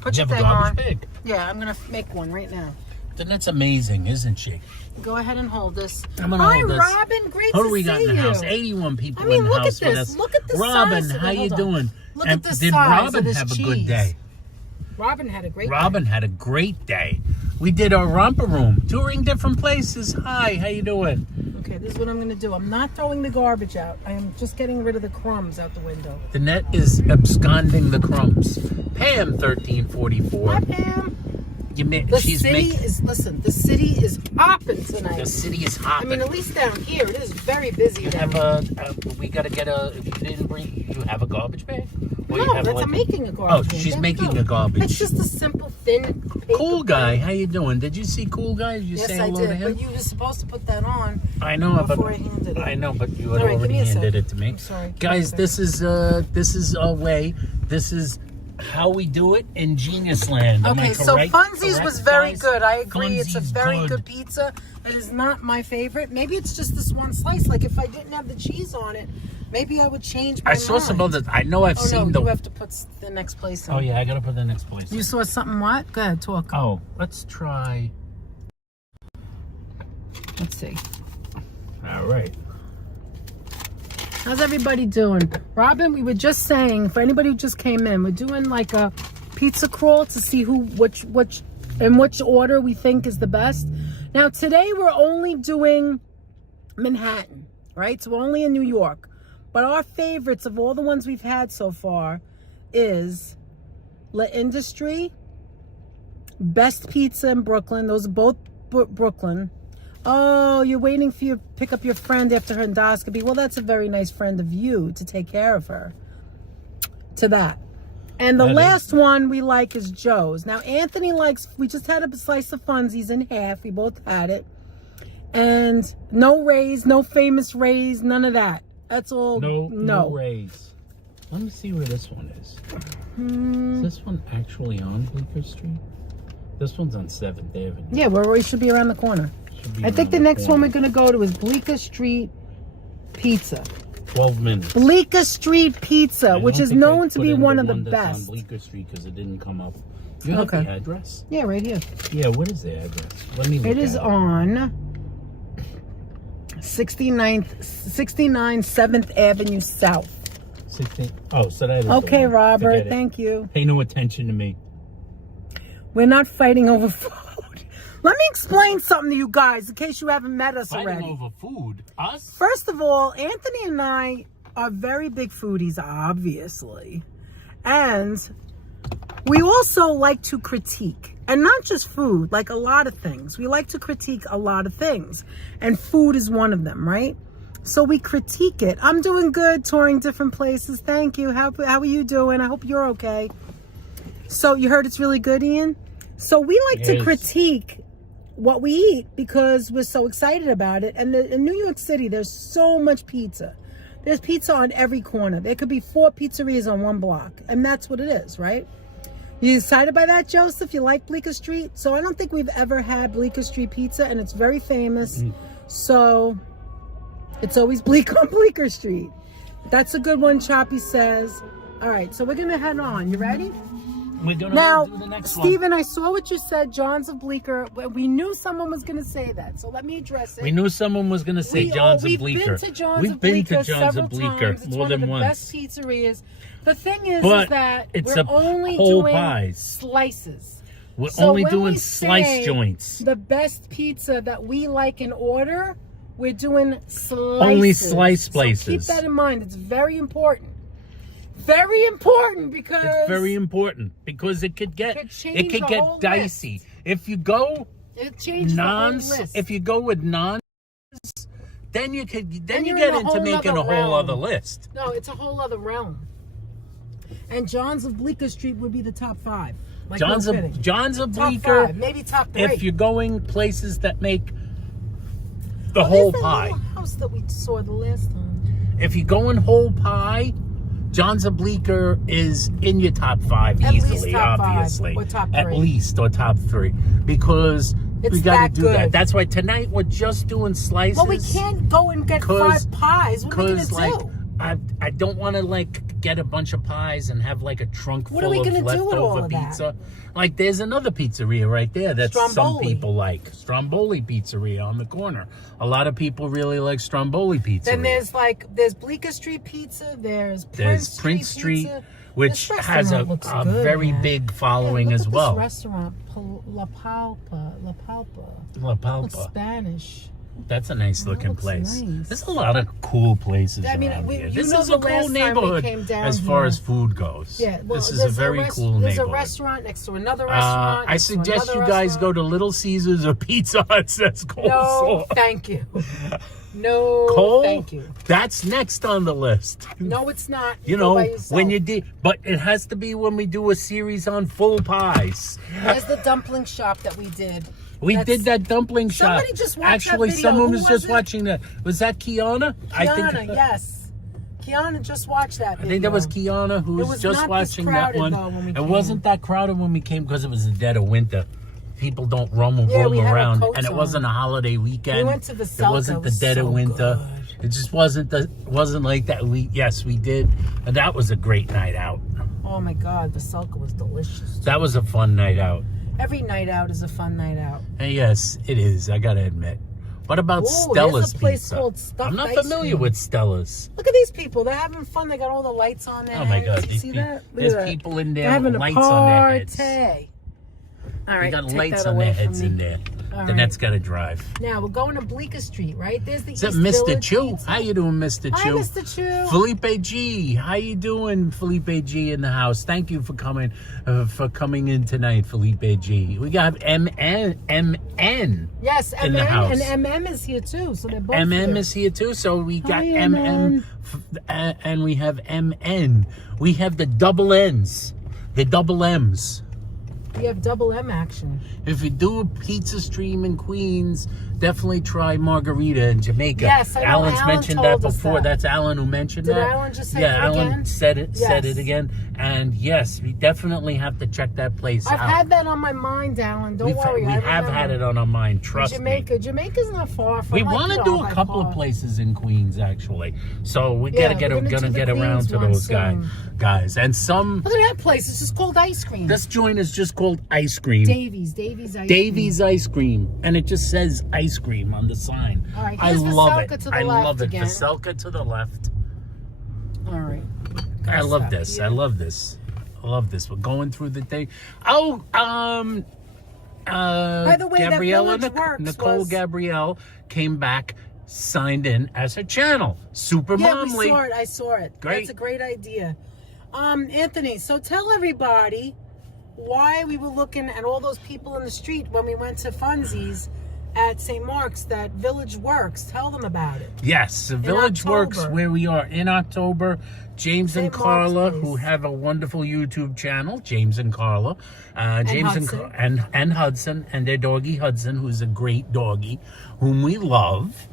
Put You your have a thing on. garbage bag? Yeah, I'm going to make one right now. Then that's amazing, isn't she? Go ahead and hold this. I'm gonna hold this. Hi, Robin. Great to see you. Who do we got in the house? 81 people I mean, in the look house at with this. us. Look at the Robin, size of it. how you Hold on. doing? Look at the Did size Robin of this have a cheese. good day? Robin had a great Robin had a great day. We did our romper room, touring different places. Hi, how you doing? Okay, this is what I'm going to do. I'm not throwing the garbage out. I am just getting rid of the crumbs out the window. The net is absconding the crumbs. Pam, 1344. Hi, Pam. The city is hopping tonight. The city is I hopping. mean, at least down here, it is very busy. We gotta get if you didn't bring, you have a garbage bag? Or you No, have I'm making a garbage bag. she's There we making go. a garbage. It's just a simple, thin paper Cool guy, bag. how you doing? Did you see Cool Guy? Did you Yes, say I hello to did, him? but you were supposed to put that on. I know, before I handed it. I know, but you had All right, already give me a handed sec. it to me. I'm sorry. Give Guys, me a this is our way. This is how we do it in Genius Land. Am I Okay, so correct? Funzi's Correct was very size? good. I agree. It's a Funzi's very good pizza. It is not my favorite. Maybe it's just this one slice. Like if I didn't have the cheese on it, maybe I would change my I saw mind. some others. I know I've seen no, the. you have to put the next place in. Oh yeah, I gotta put the next place. You saw something what? Go ahead, talk. Oh, let's try. Let's see. All right. How's everybody doing? Robin, we were just saying, for anybody who just came in, we're doing like a pizza crawl to see which in which order we think is the best. Now today we're only doing Manhattan, right? So we're only in New York. But our favorites of all the ones we've had so far is La Industrie, Best Pizza in Brooklyn. Those are both Brooklyn. Oh, you're waiting for you to pick up your friend after her endoscopy. Well, that's a very nice friend of you to take care of her. To that. And the last one we like is Joe's. Now, Anthony likes, we just had a slice of Funzi's in half. We both had it. And no Rays, no famous Rays, none of that. That's all. No Rays. Let me see where this one is. Is this one actually on Bleeker Street? This one's on 7th Avenue. Yeah, we should be around the corner. I think the next one we're going to go to is Bleeker Street Pizza. 12 minutes. Bleeker Street Pizza, which is known to be one of the that's best. on Bleeker Street because it didn't come up. You have the address? Yeah, right here. Yeah, what is the address? Let me look It is on 69 7th Avenue South. 16. Oh, so that is Okay, the one. Robert, Forget it. thank you. Pay no attention to me. We're not fighting over food. Let me explain something to you guys in case you haven't met us Fighting already. over food? Us? First of all, Anthony and I are very big foodies, obviously. And we also like to critique. And not just food, like a lot of things. We like to critique a lot of things. And food is one of them, right? So we critique it. I'm doing good, touring different places. Thank you. How are you doing? I hope you're okay. So you heard it's really good, Ian? So we like to critique what we eat because we're so excited about it. And in New York City, there's so much pizza. There's pizza on every corner. There could be 4 pizzerias on one block. And that's what it is, right? You excited by that, Joseph? You like Bleeker Street? So I don't think we've ever had Bleeker Street pizza, and it's very famous. So it's always Bleeker on Bleeker Street. That's a good one, Choppy says. All right, so we're going to head on. You ready? We're gonna Now, do the next Stephen, I saw what you said, John's of Bleeker. We knew someone was going to say that, so let me address it. We knew someone was going to say John's of Bleeker. We've been to John's of Bleeker several times. It's more one than of the once. best pizzerias. The thing is But that it's we're a only whole doing pies. slices. We're So only when doing we slice say joints. The best pizza that we like in order, we're doing slices. Only slice places. So keep that in mind. It's very important. Very important because It's very important because it could get dicey. If you go if you go with nons, then you get into making a whole other list. No, it's a whole other realm. And John's of Bleeker Street would be the top 5. Like John's of top Bleeker. 5, maybe top 3. If you're going places that make the whole pie. Little house that we saw the last time. If you're going whole pie, John's of Bleeker is in your top 5 At easily, least top obviously. 5 or top 3. At least, or top 3. Because we got to do that. That's why tonight we're just doing slices. Well, we can't go and get 5 pies. What are we going to do? I don't want to get a bunch of pies and have a trunk full of leftover pizza. Like there's another pizzeria right there that some people like. Stromboli Pizzeria on the corner. A lot of people really like Stromboli Pizza. Then there's Bleeker Street Pizza. There's Prince Street pizza. Which has a very big following as well. This restaurant, La Palpa. Looks Spanish. That's a nice looking place. Nice. There's a lot of cool places around here. This is a cool neighborhood as far as food goes. Yeah, well, this is a very cool neighborhood. There's a restaurant next to another restaurant. I suggest you guys go to Little Caesars or Pizza Hut. That's coleslaw. No, thank you. No, Cole, thank you. That's next on the list. No, it's not. You know, when you did, but it has to be when we do a series on full pies. There's the dumpling shop that we did. We did that dumpling shop. Somebody just watched Actually, that video. someone was just watching that. Was that Kiana? Kiana, yes. Kiana just watched that video. I think that was Kiana who was just watching that one. It wasn't that crowded when we came because it was the dead of winter. People don't roam around, and it wasn't a holiday weekend. We went to the Veselka. It wasn't the dead of winter. Good. It just wasn't like that. We did, and that was a great night out. Oh my God, Veselka was delicious. That was a fun night out. Every night out is a fun night out. And yes, it is. I gotta admit. What about Stella's there's a place Pizza? Called Stuffed I'm not Ice familiar Cream. with Stella's. Look at these people. They're having fun. They got all the lights on their Oh my heads. God! You see that? There's people in there having with lights a on their heads. All right, they got take lights that on away their from heads me. in there. All Then that's right. got to drive. Now we're going to Bleeker Street, right? There's the Is that East Mr. Village Chu? Pizza. How you doing, Mr. Hi, Chu? Mr. Chu. Felipe G. How you doing, Felipe G. in the house? Thank you for coming in tonight, Felipe G. We got MN. Yes, in the house. And MM is here too. So they're both MM here. is here too. So we got Hi, MM and we have MN. We have the double N's, the double M's. We have double M action. If you do a pizza stream in Queens, definitely try Margarita in Jamaica. Yes, I know. Alan's Alan mentioned told that us before. that. That's Alan who mentioned that. Did Alan just say it Alan again? said it. Yes. Said it again. And yes, we definitely have to check that place I've out. had that on my mind, Alan. Don't worry. We have had it on our mind. Trust Jamaica. me. Jamaica's not far from. We want to do a couple of places in Queens, actually. So we gonna get around to those guys. And some. Look at that place. It's just called ice cream. This joint is just called ice cream. Davies Ice Cream, and it just says ice cream on the sign. All right, I love it. To the I left love it. again. Veselka to the left. All right. I love this. I love this. I love this. We're going through the thing. Oh, by the way, Gabriella, Nicole Gabrielle came back, signed in as her channel. Super Momly. Yeah, I saw it. Great. That's a great idea. Anthony, so tell everybody why we were looking at all those people in the street when we went to Funzi's at St. Mark's, that Village Works. Tell them about it. Yes, the Village Works, where we are in October. James and Carla, who have a wonderful YouTube channel, James and Carla, James and Hudson, and their doggy Hudson, who's a great doggy, whom we love.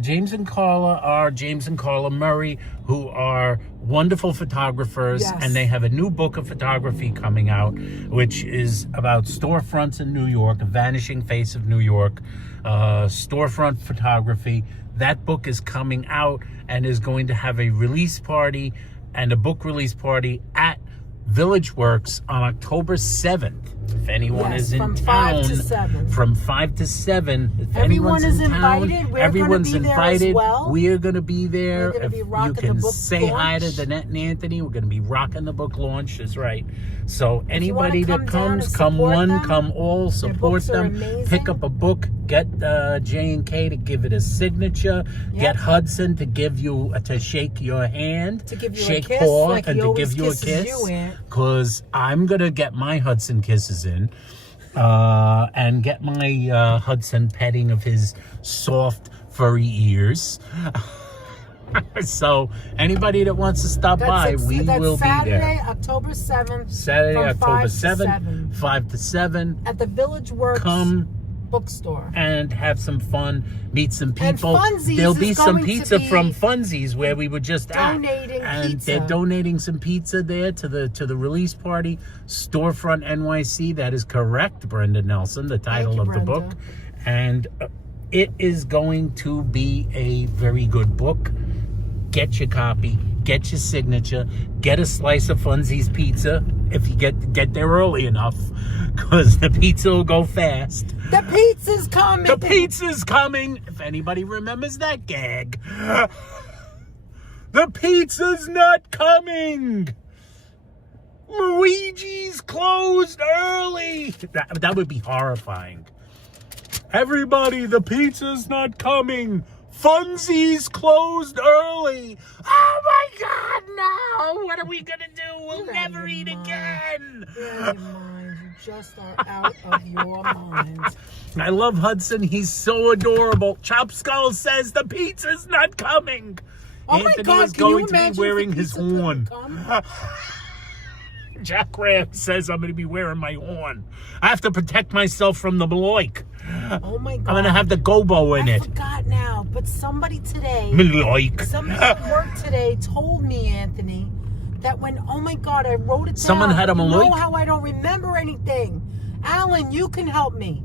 James and Carla are James and Carla Murray, who are wonderful photographers, and they have a new book of photography coming out, which is about storefronts in New York, a vanishing face of New York, storefront photography. That book is coming out and is going to have a release party and a book release party at Village Works on October 7th. If anyone Yes, is in from town, 5 to 7. from 5 to 7. If Everyone anyone's is in town, invited. We're everyone's gonna be there invited. as well. We are going to be there. We're gonna be If rocking you the can book say hi to launch. Danette and Anthony. We're going to be rocking the book launch. That's right. So anybody come that down comes, and come support one, them. come all, Their support books are them. amazing. Pick up a book. Get J&K to give it a signature. Yep. Get Hudson to give you to shake your hand, To give you shake a kiss, paw, like and he to always give you a kisses kiss. you, Aunt. Because I'm gonna get my Hudson kisses in, and get my Hudson petting of his soft, furry ears. So anybody that wants to stop by, we will Saturday, be there. October 7th. Saturday, from October 5 to 7th, 5 to 7. At the Village Works Come bookstore. and have some fun, meet some And people. Funzi's There'll be is some going to pizza be from Funzi's where we were just donating at. And pizza. they're donating some pizza there to the release party. Storefront NYC. That is correct, Brenda Nelson, the title you, of the Brenda. book. And it is going to be a very good book. Get your copy, get your signature, get a slice of Funzi's pizza if you get there early enough, because the pizza will go fast. The pizza's coming. The pizza's coming. If anybody remembers that gag. The pizza's not coming. Luigi's closed early. That would be horrifying. Everybody, the pizza's not coming. Funzi's closed early. Oh my God, no. What are we going to do? We'll never eat again. You're out of your mind. You just are out of your mind. I love Hudson. He's so adorable. Chop Skull says the pizza's not coming. Oh Anthony my God, is can you going to imagine be wearing if the his pizza couldn't horn. come? Jack Ram says I'm going to be wearing my horn. I have to protect myself from the Maloik. Oh my God. I'm going to have the gobo in I it. forgot now, but somebody today, Maloik. somebody at work today told me, Anthony, that when, oh my God, I wrote it down. Someone had a You Maloik? know how I don't remember anything. Alan, you can help me.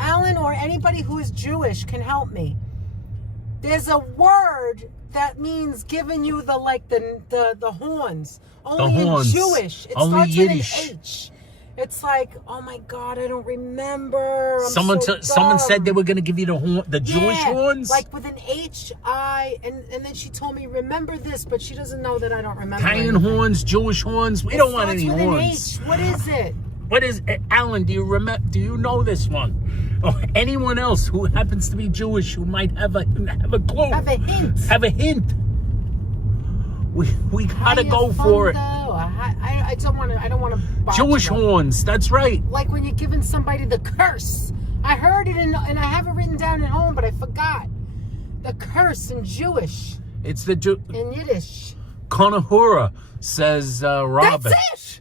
Alan or anybody who is Jewish can help me. There's a word that means giving you the horns. Only in horns. Jewish. It Only starts Yiddish. with an H. It's like, oh my God, I don't remember. Someone dumb. said they were going to give you the Jewish Yeah, horns. like with an H-I, and then she told me, remember this, but she doesn't know that I don't remember Italian anything. horns, Jewish horns. We don't want any Starts with horns. an H. What is it? What is it? Alan, do you remember? Do you know this one? Or anyone else who happens to be Jewish who might have a clue? Have a hint. Have a hint. We gotta go for it. I don't want to. Jewish horns. That's right. Like when you're giving somebody the curse. I heard it and I have it written down at home, but I forgot. The curse in Jewish. It's the In Yiddish. Konahura, says Robin. That's it.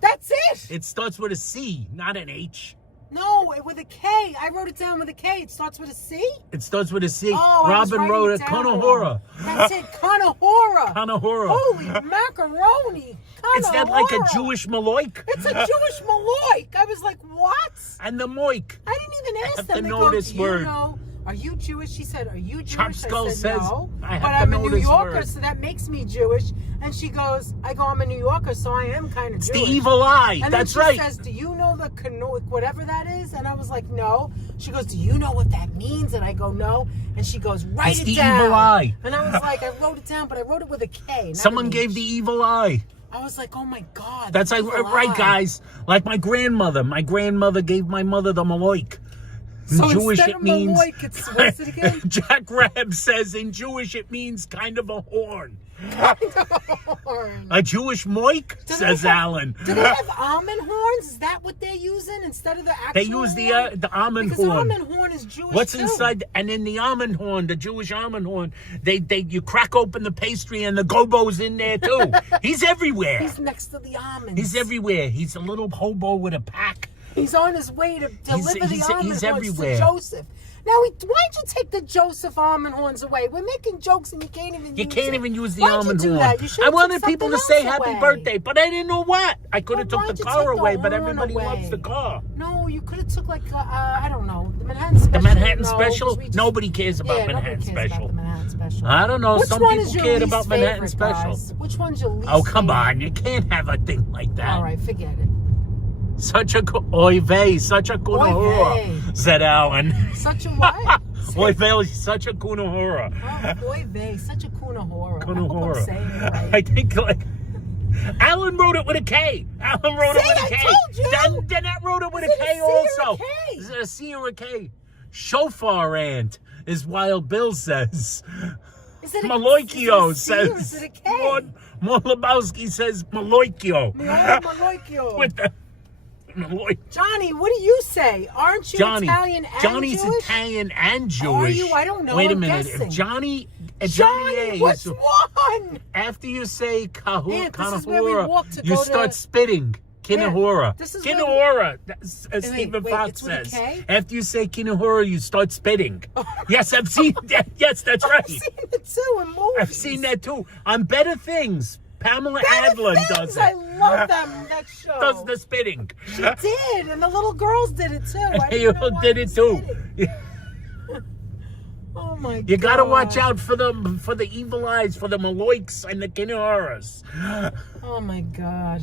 That's it. It starts with a C, not an H. No, with a K. I wrote it down with a K. It starts with a C? It starts with a C. Oh, Robin wrote it. Konahura. That's it. Konahura. Konahura. Holy macaroni. Konahura. Is that like a Jewish Maloik? It's a Jewish Maloik. I was like, what? And the Moik. I didn't even ask have them. to They know go, this do word. you know, are you Jewish? She said, are you Chop Jewish? Skull I said, says, no. I have But to I'm know a New this Yorker, word. so that makes me Jewish. And she goes, I go, I'm a New Yorker, so I am kind of It's Jewish. the evil eye. And That's then she right. says, do you know the whatever that is? And I was like, no. She goes, do you know what that means? And I go, no. And she goes, write It's it the down. evil eye. And I was like, I wrote it down, but I wrote it with a K. not Someone an gave H. the evil eye. I was like, oh my God. That's the like, evil right, eye. guys. Like my grandmother. My grandmother gave my mother the Maloik. In So Jewish, instead it of means. Maloik, it's, what's it again? Jack Rab says in Jewish it means kind of a horn. A Jewish moik, Do they says have- Alan. Do they have almond horns? Is that what they're using instead of the actual They use horn? the almond Because horn. almond horn is Jewish What's too. inside? And in the almond horn, the Jewish almond horn, you crack open the pastry and the gobo's in there too. He's everywhere. He's next to the almonds. He's everywhere. He's a little hobo with a pack. He's on his way to deliver he's the almond he's horns everywhere. to Joseph. Now, why'd you take the Joseph almond horns away? We're making jokes and you can't even You use can't it. even use the Why'd almond you do horn. That? You should I have wanted took people to something say else happy away. birthday, but I didn't know what. I could have Well, took why'd the you car take the away, but horn everybody away? loves the car. No, you could have took like, I don't know, the Manhattan Special. The Manhattan No, Special? 'cause we just- Nobody cares about yeah, Manhattan nobody cares Special. About the Manhattan Special. I don't know. Which Some one people is your cared least about Manhattan favorite, Special. guys? Which one's your least Oh, come favorite? on. You can't have a thing like that. All right, forget it. Such a oy vey, such a kunahura, said Alan. Such a what? Oy vey, such a kunahura. Oh, oy vey, such a kunahura. Kunahura. I hope I'm saying it right. I think like Alan wrote it with a K. Alan wrote it with a K. I told you. Danette wrote it with Is a it a K C or a also. K? Is it a C or a K? Shofar ant, is Wild Bill says. Is it a Maloikio is it a C or says. is it a K? More Lebowski says Maloikio. Maloikio. With the Maloik. Johnny, what do you say? Aren't you Italian and Johnny's Jewish? Italian and Jewish. Are you? I don't know. Wait a I'm minute. guessing. If Johnny Johnny, which one? after you say Man, this is where we walk Kanahura, to you go start to- Kinahura. Kinahura. This is where we- Kinahura, as Wait, Stephen wait, Fox it's with a says. K? After you say Kinahura, you start spitting. Yes, I've seen that. Yes, that's right. I've seen it too in movies. I've seen that too. On Better Things, Pamela Better Adlon Things, does it. I love that show. Does the spitting. She did, and the little girls did it too. I You didn't know why did they it too. spitting. Oh my god! You gotta watch out for the evil eyes, for the Maloiks and the Kinaharas. Oh my god!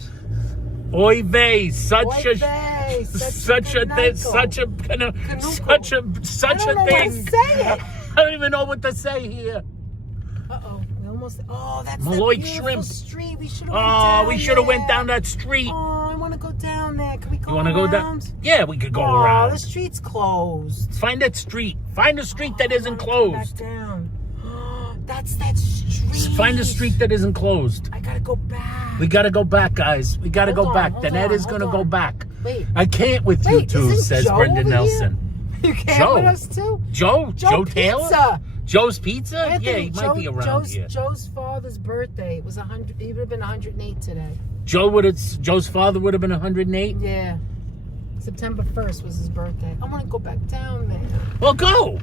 Oy vey, such Oy a vey, such a thing, such a thing. Say it. I don't even know what to say here. We almost. Oh, that's Maloik that beautiful shrimp. street. We should have. Oh, we should have went down that street. Oh, I want to go down there. Can we go? You want to go down? Yeah, we could go Oh, around. the street's closed. Find that street. Find a street that I isn't wanna go closed. Back down. That's that street. Find a street that isn't closed. I gotta go back. We gotta go back, guys. We gotta Hold go on, back. hold Danette on, is gonna hold go on. back. Wait. I can't with you Wait, two, isn't says Joe Brendan over Nelson. You can't Joe. with us too? Joe Taylor? Pizza. Joe's Pizza? Anthony, Yeah, he might be around here. Joe's father's birthday was 100. He would have been 108 today. Joe's father would have been 108? Yeah. September 1st was his birthday. I want to go back down there. Well, go.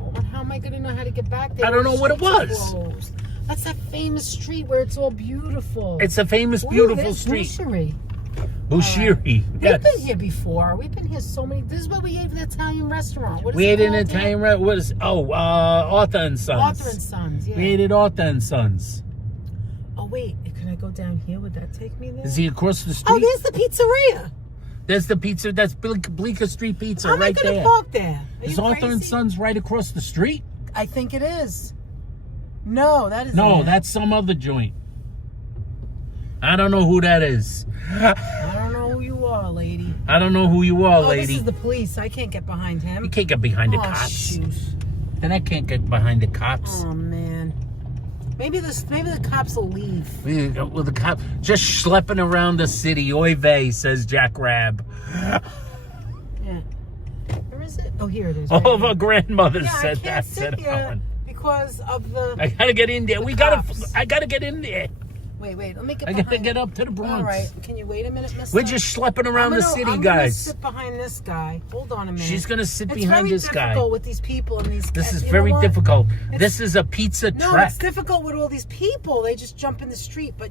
Oh, but how am I going to know how to get back there? I don't know what it Streets are was. closed. That's that famous street where it's all beautiful. It's a famous, Ooh, beautiful there's street. Boucherie. Bushiri. We've Yes. been here before. We've been here so many. This is what we ate at the Italian restaurant. What is We it ate in called an there? Italian restaurant. What is Arthur and Sons. Arthur and Sons. Yeah. We ate at Arthur and Sons. Oh wait, can I go down here? Would that take me there? Is he across the street? Oh, there's the pizzeria. There's the pizza. That's Bleeker Street Pizza How am I right gonna there. park there? Are Is you Arthur and crazy? Sons right across the street? I think it is. No, that isn't. No, it. that's some other joint. I don't know who that is. I don't know who you are, lady. I don't know who you are, Oh, lady. this is the police. I can't get behind him. You can't get behind the Oh, cops. shoot. Then I can't get behind the cops. Oh man. Maybe the cops will leave. Well, the cop just schlepping around the city. Oy vey, says Jack Rab. Yeah. Where is it? Oh, here it is. All right of here. our grandmothers Yeah, said I can't that. sit Said here Ellen. because of the. I gotta get in there. cops. I gotta get in there. Wait. Let me get. I behind gotta get up to the Bronx. All right. Can you wait a minute, Mister? We're just schlepping around the city, I'm guys. Gonna sit behind this guy. Hold on a minute. She's gonna sit behind this It's guy. very difficult with these people and these. This is you know very what? difficult. It's- This is a pizza No, trek. it's difficult with all these people. They just jump in the street, but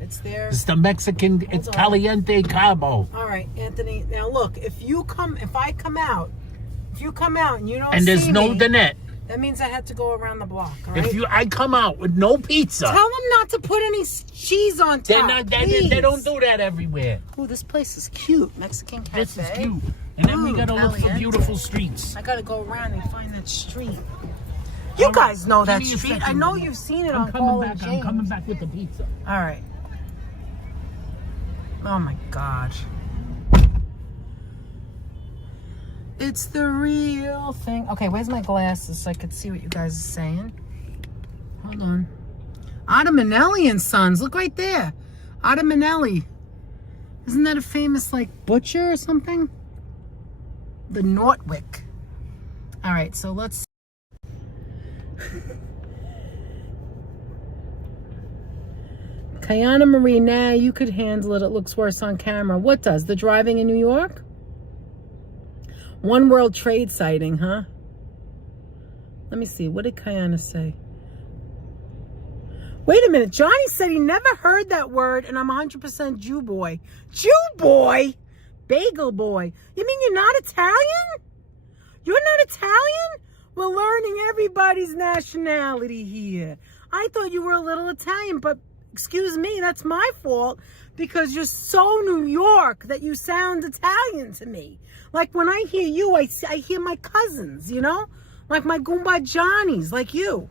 it's there. It's the Mexican. It's on. Caliente Cabo. All right, Anthony. Now look, if you come out and you don't And there's see no me, Danette. that means I had to go around the block. All right. I come out with no pizza, Tell them not to put any cheese on top. they don't do that everywhere. Oh, this place is cute. Mexican cafe. This is cute. And then we Ooh, gotta look for Caliente. beautiful streets. I gotta go around and find that street. You guys know that Give me a street. I second. know you've seen it I'm on coming Paul back. and I'm James. coming back with the pizza. All right. Oh my God. It's the real thing. Okay, where's my glasses so I could see what you guys are saying? Hold on. Manelli and Sons. Look right there. Manelli. Isn't that a famous, butcher or something? The Nortwick. All right, so let's... Kayana Marie, nah, you could handle it. It looks worse on camera. What does? The driving in New York? One World Trade sighting, huh? Let me see. What did Kayana say? Wait a minute. Johnny said he never heard that word, and I'm 100% Jew boy. Jew boy? Bagel boy. You mean you're not Italian? You're not Italian? We're learning everybody's nationality here. I thought you were a little Italian, but excuse me, that's my fault, because you're so New York that you sound Italian to me. Like when I hear you, I hear my cousins, you know? Like my Goomba Johnnies, like you.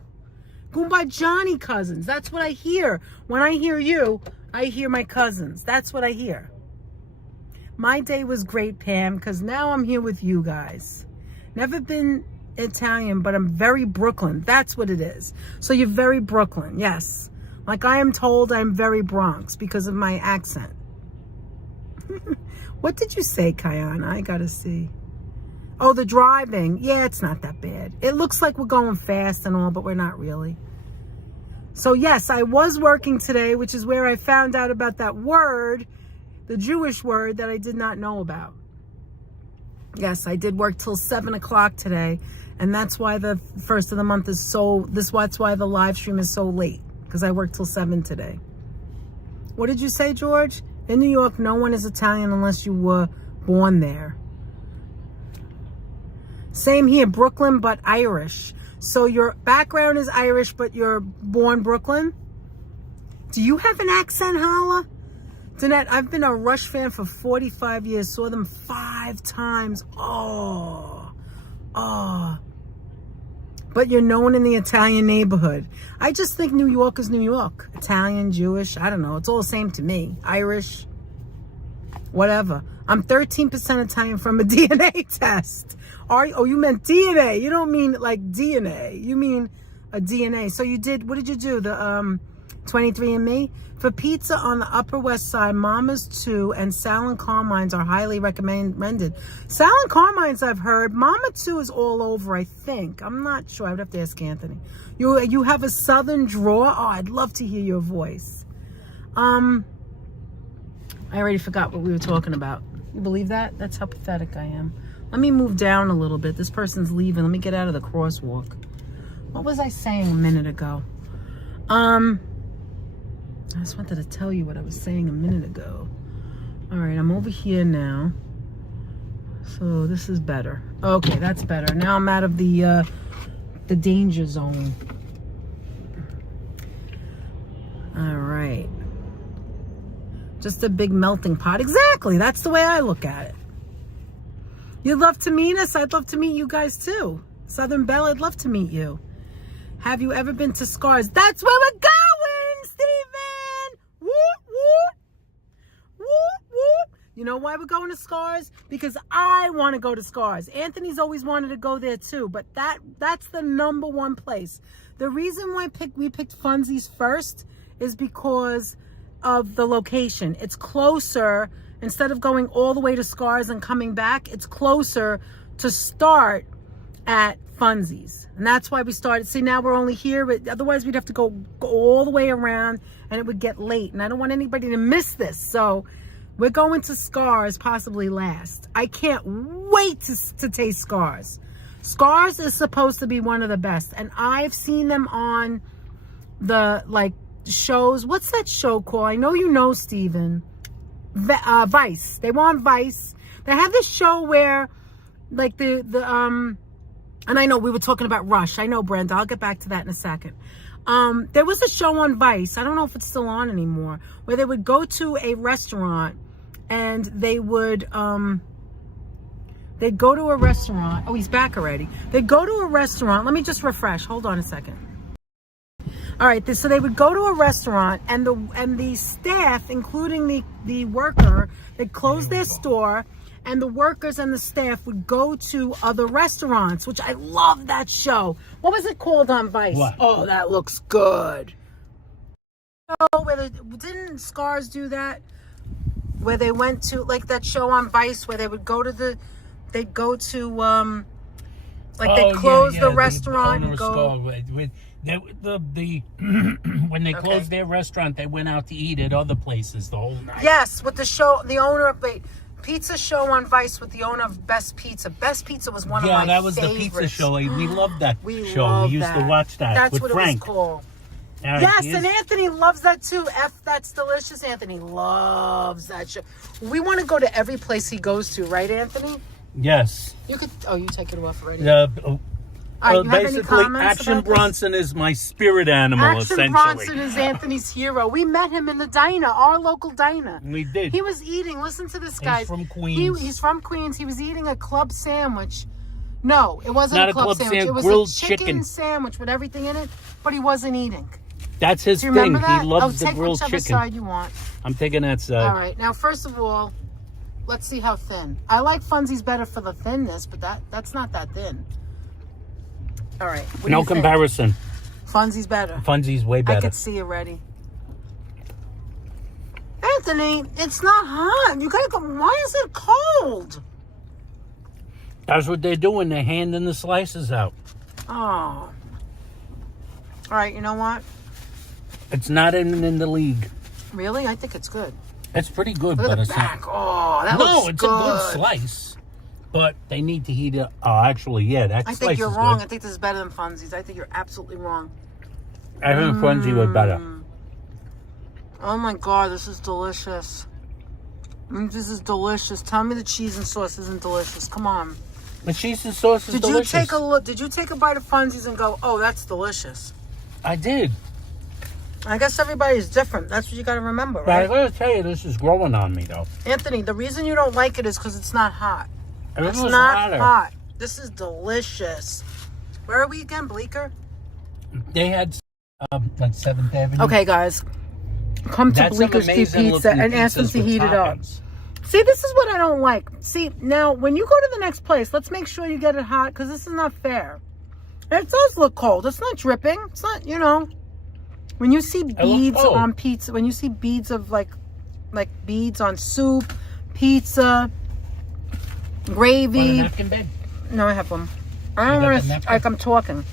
Goomba Johnny cousins. That's what I hear. When I hear you, I hear my cousins. That's what I hear. My day was great, Pam, because now I'm here with you guys. Never been Italian, but I'm very Brooklyn. That's what it is. So you're very Brooklyn, yes. Like I am told I'm very Bronx because of my accent. What did you say, Kayana? I gotta see. Oh, the driving. Yeah, it's not that bad. It looks like we're going fast and all, but we're not really. So yes, I was working today, which is where I found out about that word, the Jewish word that I did not know about. Yes, I did work till 7 o'clock today, and that's why the first of the month is that's why the live stream is so late, because I worked till 7 today. What did you say, George? In New York, no one is Italian unless you were born there. Same here, Brooklyn, but Irish. So your background is Irish, but you're born Brooklyn? Do you have an accent, Hala? Danette, I've been a Rush fan for 45 years. Saw them 5 times. Oh. But you're known in the Italian neighborhood. I just think New York is New York. Italian, Jewish, I don't know. It's all the same to me. Irish, whatever. I'm 13% Italian from a DNA test. Oh, you meant DNA. You don't mean like DNA. You mean a DNA. So you did, what did you do? The 23andMe? For pizza on the Upper West Side, Mama's 2 and Sal and Carmine's are highly recommended. Sal and Carmine's I've heard. Mama 2 is all over, I think. I'm not sure. I would have to ask Anthony. You have a southern drawl? Oh, I'd love to hear your voice. I already forgot what we were talking about. You believe that? That's how pathetic I am. Let me move down a little bit. This person's leaving. Let me get out of the crosswalk. What was I saying a minute ago? I just wanted to tell you what I was saying a minute ago. All right, I'm over here now. So this is better. Okay, that's better. Now I'm out of the danger zone. All right. Just a big melting pot. Exactly. That's the way I look at it. You'd love to meet us? I'd love to meet you guys too. Southern Belle, I'd love to meet you. Have you ever been to Scars? That's where we're going, Stephen! Whoop, whoop. Whoop, whoop. You know why we're going to Scars? Because I want to go to Scars. Anthony's always wanted to go there too, but that's the #1 place. The reason why we picked Funzi's first is because of the location. It's closer. Instead of going all the way to Scars and coming back, it's closer to start at Funzi's. And that's why we started. See, now we're only here, but otherwise we'd have to go all the way around and it would get late. And I don't want anybody to miss this. So we're going to Scars possibly last. I can't wait to taste Scars. Scars is supposed to be one of the best. And I've seen them on the shows. What's that show called? I know you know, Steven. Vice. They were on Vice. They have this show where and I know we were talking about Rush. I know, Brenda. I'll get back to that in a second. There was a show on Vice. I don't know if it's still on anymore, where they would go to a restaurant and they'd go to a restaurant. Oh, he's back already. They'd go to a restaurant. Let me just refresh. Hold on a second. All right, so they would go to a restaurant, and the staff, including the worker, they'd close their store, and the workers and the staff would go to other restaurants, which I love that show. What was it called on Vice? What? Oh, that looks good. Oh, didn't Scars do that? Where they went to that show on Vice where they would go to they close the restaurant and go. When they closed their restaurant, they went out to eat at other places the whole night. Yes, with the owner of pizza show on Vice with the owner of Best Pizza. Best Pizza was one of my favorites. Yeah, that was the pizza show. We loved that show. We used to watch that with Frank. That's what it was called. Yes, and Anthony loves that too. That's delicious. Anthony loves that show. We want to go to every place he goes to, right, Anthony? Yes. You could. Oh, you take it off already. All right, you have any basically, comments Action about this? Bronson is my spirit animal, Action essentially. Bronson is Anthony's hero. We met him in the diner, our local diner. We did. He was eating, listen to this, guys. He's from Queens. He's from Queens. He was eating a club sandwich. No, it wasn't Not a club sandwich. It was grilled a chicken sandwich with everything in it, but he wasn't eating. That's his Do you thing. remember that? He loves the take grilled whichever chicken. side you want. I'm taking that side. All right. Now, first of all, let's see how thin. I like Funzi's better for the thinness, but that's not that thin. All right. What do No you think? comparison. Funzi's better. Funzi's way I better. could see already. Anthony, it's not hot. You gotta go. Why is it cold? That's what they're doing. They're handing the slices out. Oh. All right. You know what? It's not in the league. Really? I think it's good. It's pretty good, Look but at the it's back. not. Oh, that No, looks it's good. a good slice. But they need to heat it. Oh, actually, yeah, that I slice think you're is wrong. good. I think this is better than Funzi's. I think you're absolutely wrong. I think Funzi was better. Oh my God, this is delicious. This is delicious. Tell me the cheese and sauce isn't delicious. Come on. The cheese and sauce is Did delicious. you take a look? Did you take a bite of Funzi's and go, "Oh, that's delicious"? I did. I guess everybody's different. That's what you got to remember, But I right? gotta tell you, this is growing on me, though. Anthony, the reason you don't like it is because it's not hot. If it It's was not hotter, hot. This is delicious. Where are we again, Bleeker? They had like 7th Avenue. Okay, guys. Come to That's some Bleeker's Street amazing Pizza looking and ask them pizzas to with heat it up. toppings. See, this is what I don't like. See, now, when you go to the next place, let's make sure you get it hot, because this is not fair. It does look cold. It's not dripping. It's not, you know. When you see beads cold. on pizza, when you see beads of, like beads on soup, pizza, gravy. Want a napkin, babe? No, I have one. I don't got want the to, napkin? like I'm talking.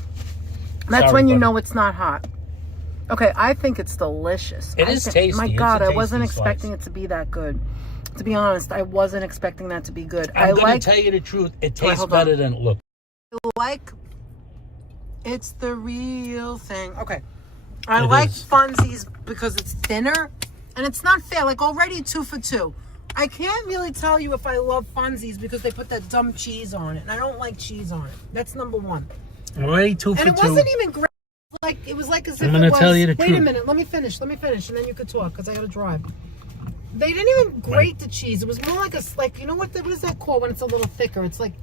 That's Sorry, when you buddy. know it's not hot. Okay, I think it's delicious. It is tasty. My It's God, a I wasn't tasty expecting slice. it to be that good. To be honest, I wasn't expecting that to be good. I'm I gonna like, tell you the truth. It Wait, tastes hold on. better than it looks. it's the real thing. Okay. I It like is. Funzi's because it's thinner and it's not fair. Like already 2 for 2. I can't really tell you if I love Funzi's because they put that dumb cheese on it. And I don't like cheese on it. That's number one. Already 2 for And it 2. wasn't even great. Like it was like as if I'm gonna it was. tell you the Wait a truth. minute. Let me finish, and then you could talk because I got to drive. They didn't even grate the cheese. It was more like you know what is that called when it's a little thicker? It's like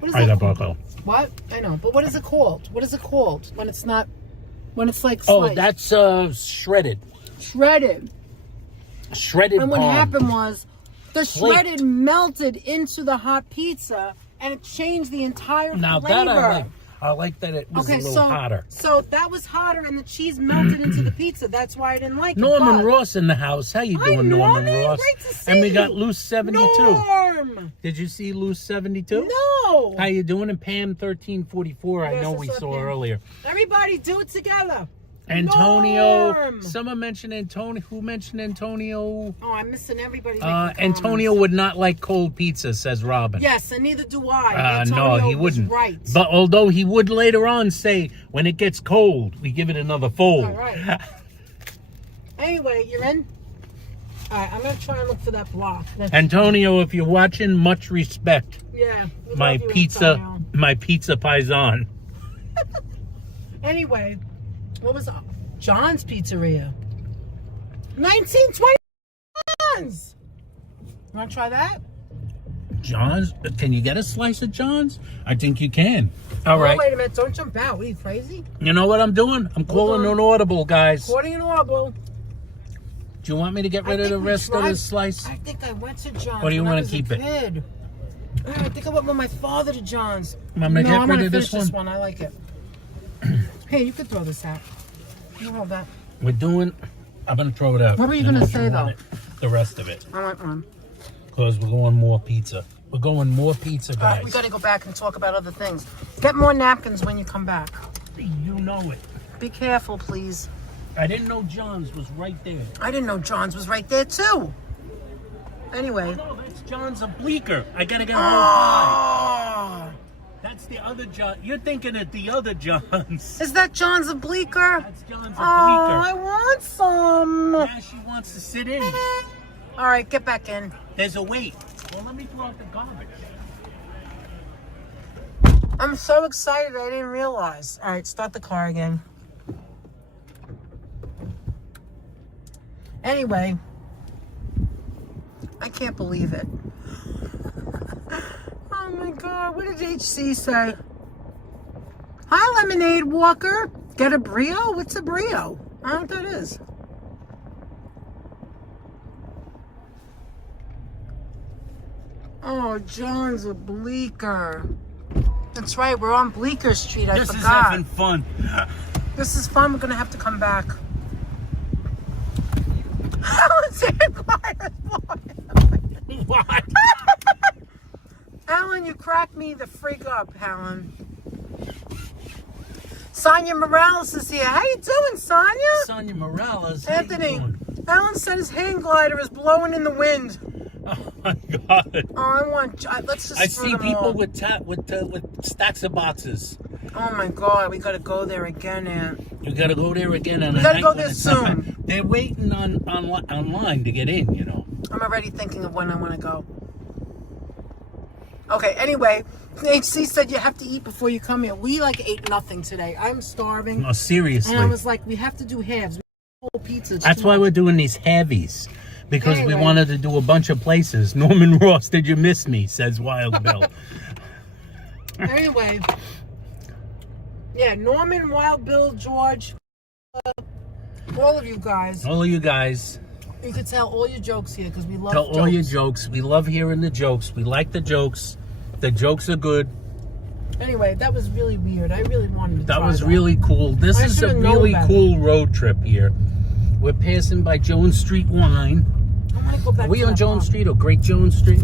what is I that got called? Boco. What? I know, but what is it called? What is it called when it's not when it's like Oh, sliced? that's shredded. Shredded. Shredded And what palm. happened was the Flaked. shredded melted into the hot pizza and it changed the entire Now flavor. that I like. I like that it was a little hotter. So that was hotter and the cheese melted into the pizza. That's why I didn't like it. Norman but- Ross in the house. How you Hi, doing, Norman Norman. Ross? Great to see And we you. got Loose 72. Norm! Did you see Loose 72? No! How you doing? And Pam 1344. I Yes, know what's we up, saw Pam? earlier. Everybody do it together. Antonio. Norm! Someone mentioned Antonio. Who mentioned Antonio? Oh, I'm missing everybody. Antonio would not like cold pizza, says Robin. Yes, and neither do I. No, Antonio he was wouldn't. right. But although he would later on say, when it gets cold, we give it another fold. All right. Anyway, you're in? All right, I'm going to try and look for that block. Antonio, if you're watching, much respect. Yeah. we My love you, pizza, Antonio. my pizza paisan. Anyway, what was John's Pizzeria? 1920 John's. You want to try that? John's? Can you get a slice of John's? I think you can. All right. Oh, wait a minute. Don't jump out. Are you crazy? You know what I'm doing? I'm calling on. an audible, guys. According to Audible. Do you want me to get rid of the rest of this slice? I think I went to John's. Or do you want wanna to keep it? Kid. I think I went with my father to John's. I'm gonna get I'm rid gonna of finish this one. I like it. Hey, you could throw this out. You hold that. We're doing. I'm gonna throw it out. What were you And gonna if say, want though? it, the rest of it, I went on. because we're going more pizza. We're going more pizza, All guys. right, we got to go back and talk about other things. Get more napkins when you come back. You know it. Be careful, please. I didn't know John's was right there. I didn't know John's was right there, too. Anyway. No, that's John's of Bleeker. I gotta get a whole pie. Oh. That's the other John. You're thinking of the other John's. Is that John's of Bleeker? That's John's of Oh, I Bleeker. want some. Yeah, she wants to sit in. All right, get back in. There's a wait. Well, let me throw out the garbage. I'm so excited. I didn't realize. All right, start the car again. Anyway, I can't believe it. Oh my God, what did HC say? Hi, Lemonade Walker. Get a Brio? What's a Brio? I don't know what that is. Oh, John's a Bleeker. That's right, we're on Bleeker Street. I forgot. This is having fun. This is fun. We're gonna have to come back. Alan's What? Alan, you cracked me the frig up, Alan. Sonia Morales is here. How you doing, Sonia? Sonia Morales. Anthony, Alan said his hang glider is blowing in the wind. Oh my God. Oh, let's just. I see people with stacks of boxes. Oh my God, we gotta go there again, Aunt. You gotta go there again. On we gotta go there soon. They're waiting online to get in, you know. I'm already thinking of when I want to go. Okay, anyway, HC said you have to eat before you come here. We ate nothing today. I'm starving. No, seriously. And I was like, we have to do halves. Whole pizza. That's why we're doing these heavies. Because Anyway. we wanted to do a bunch of places. Norman Ross, did you miss me? Says Wild Bill. Anyway. Yeah, Norman, Wild Bill, George, all of you guys. All of you guys. You can tell all your jokes here because we love Tell jokes. all your jokes. We love hearing the jokes. We like the jokes. The jokes are good. Anyway, that was really weird. I really wanted to That try was really cool. This I is a should've known really better. cool road trip here. We're passing by Jones Street Wine. I want to go back Are we to on that Jones bar. Street or Great Jones Street?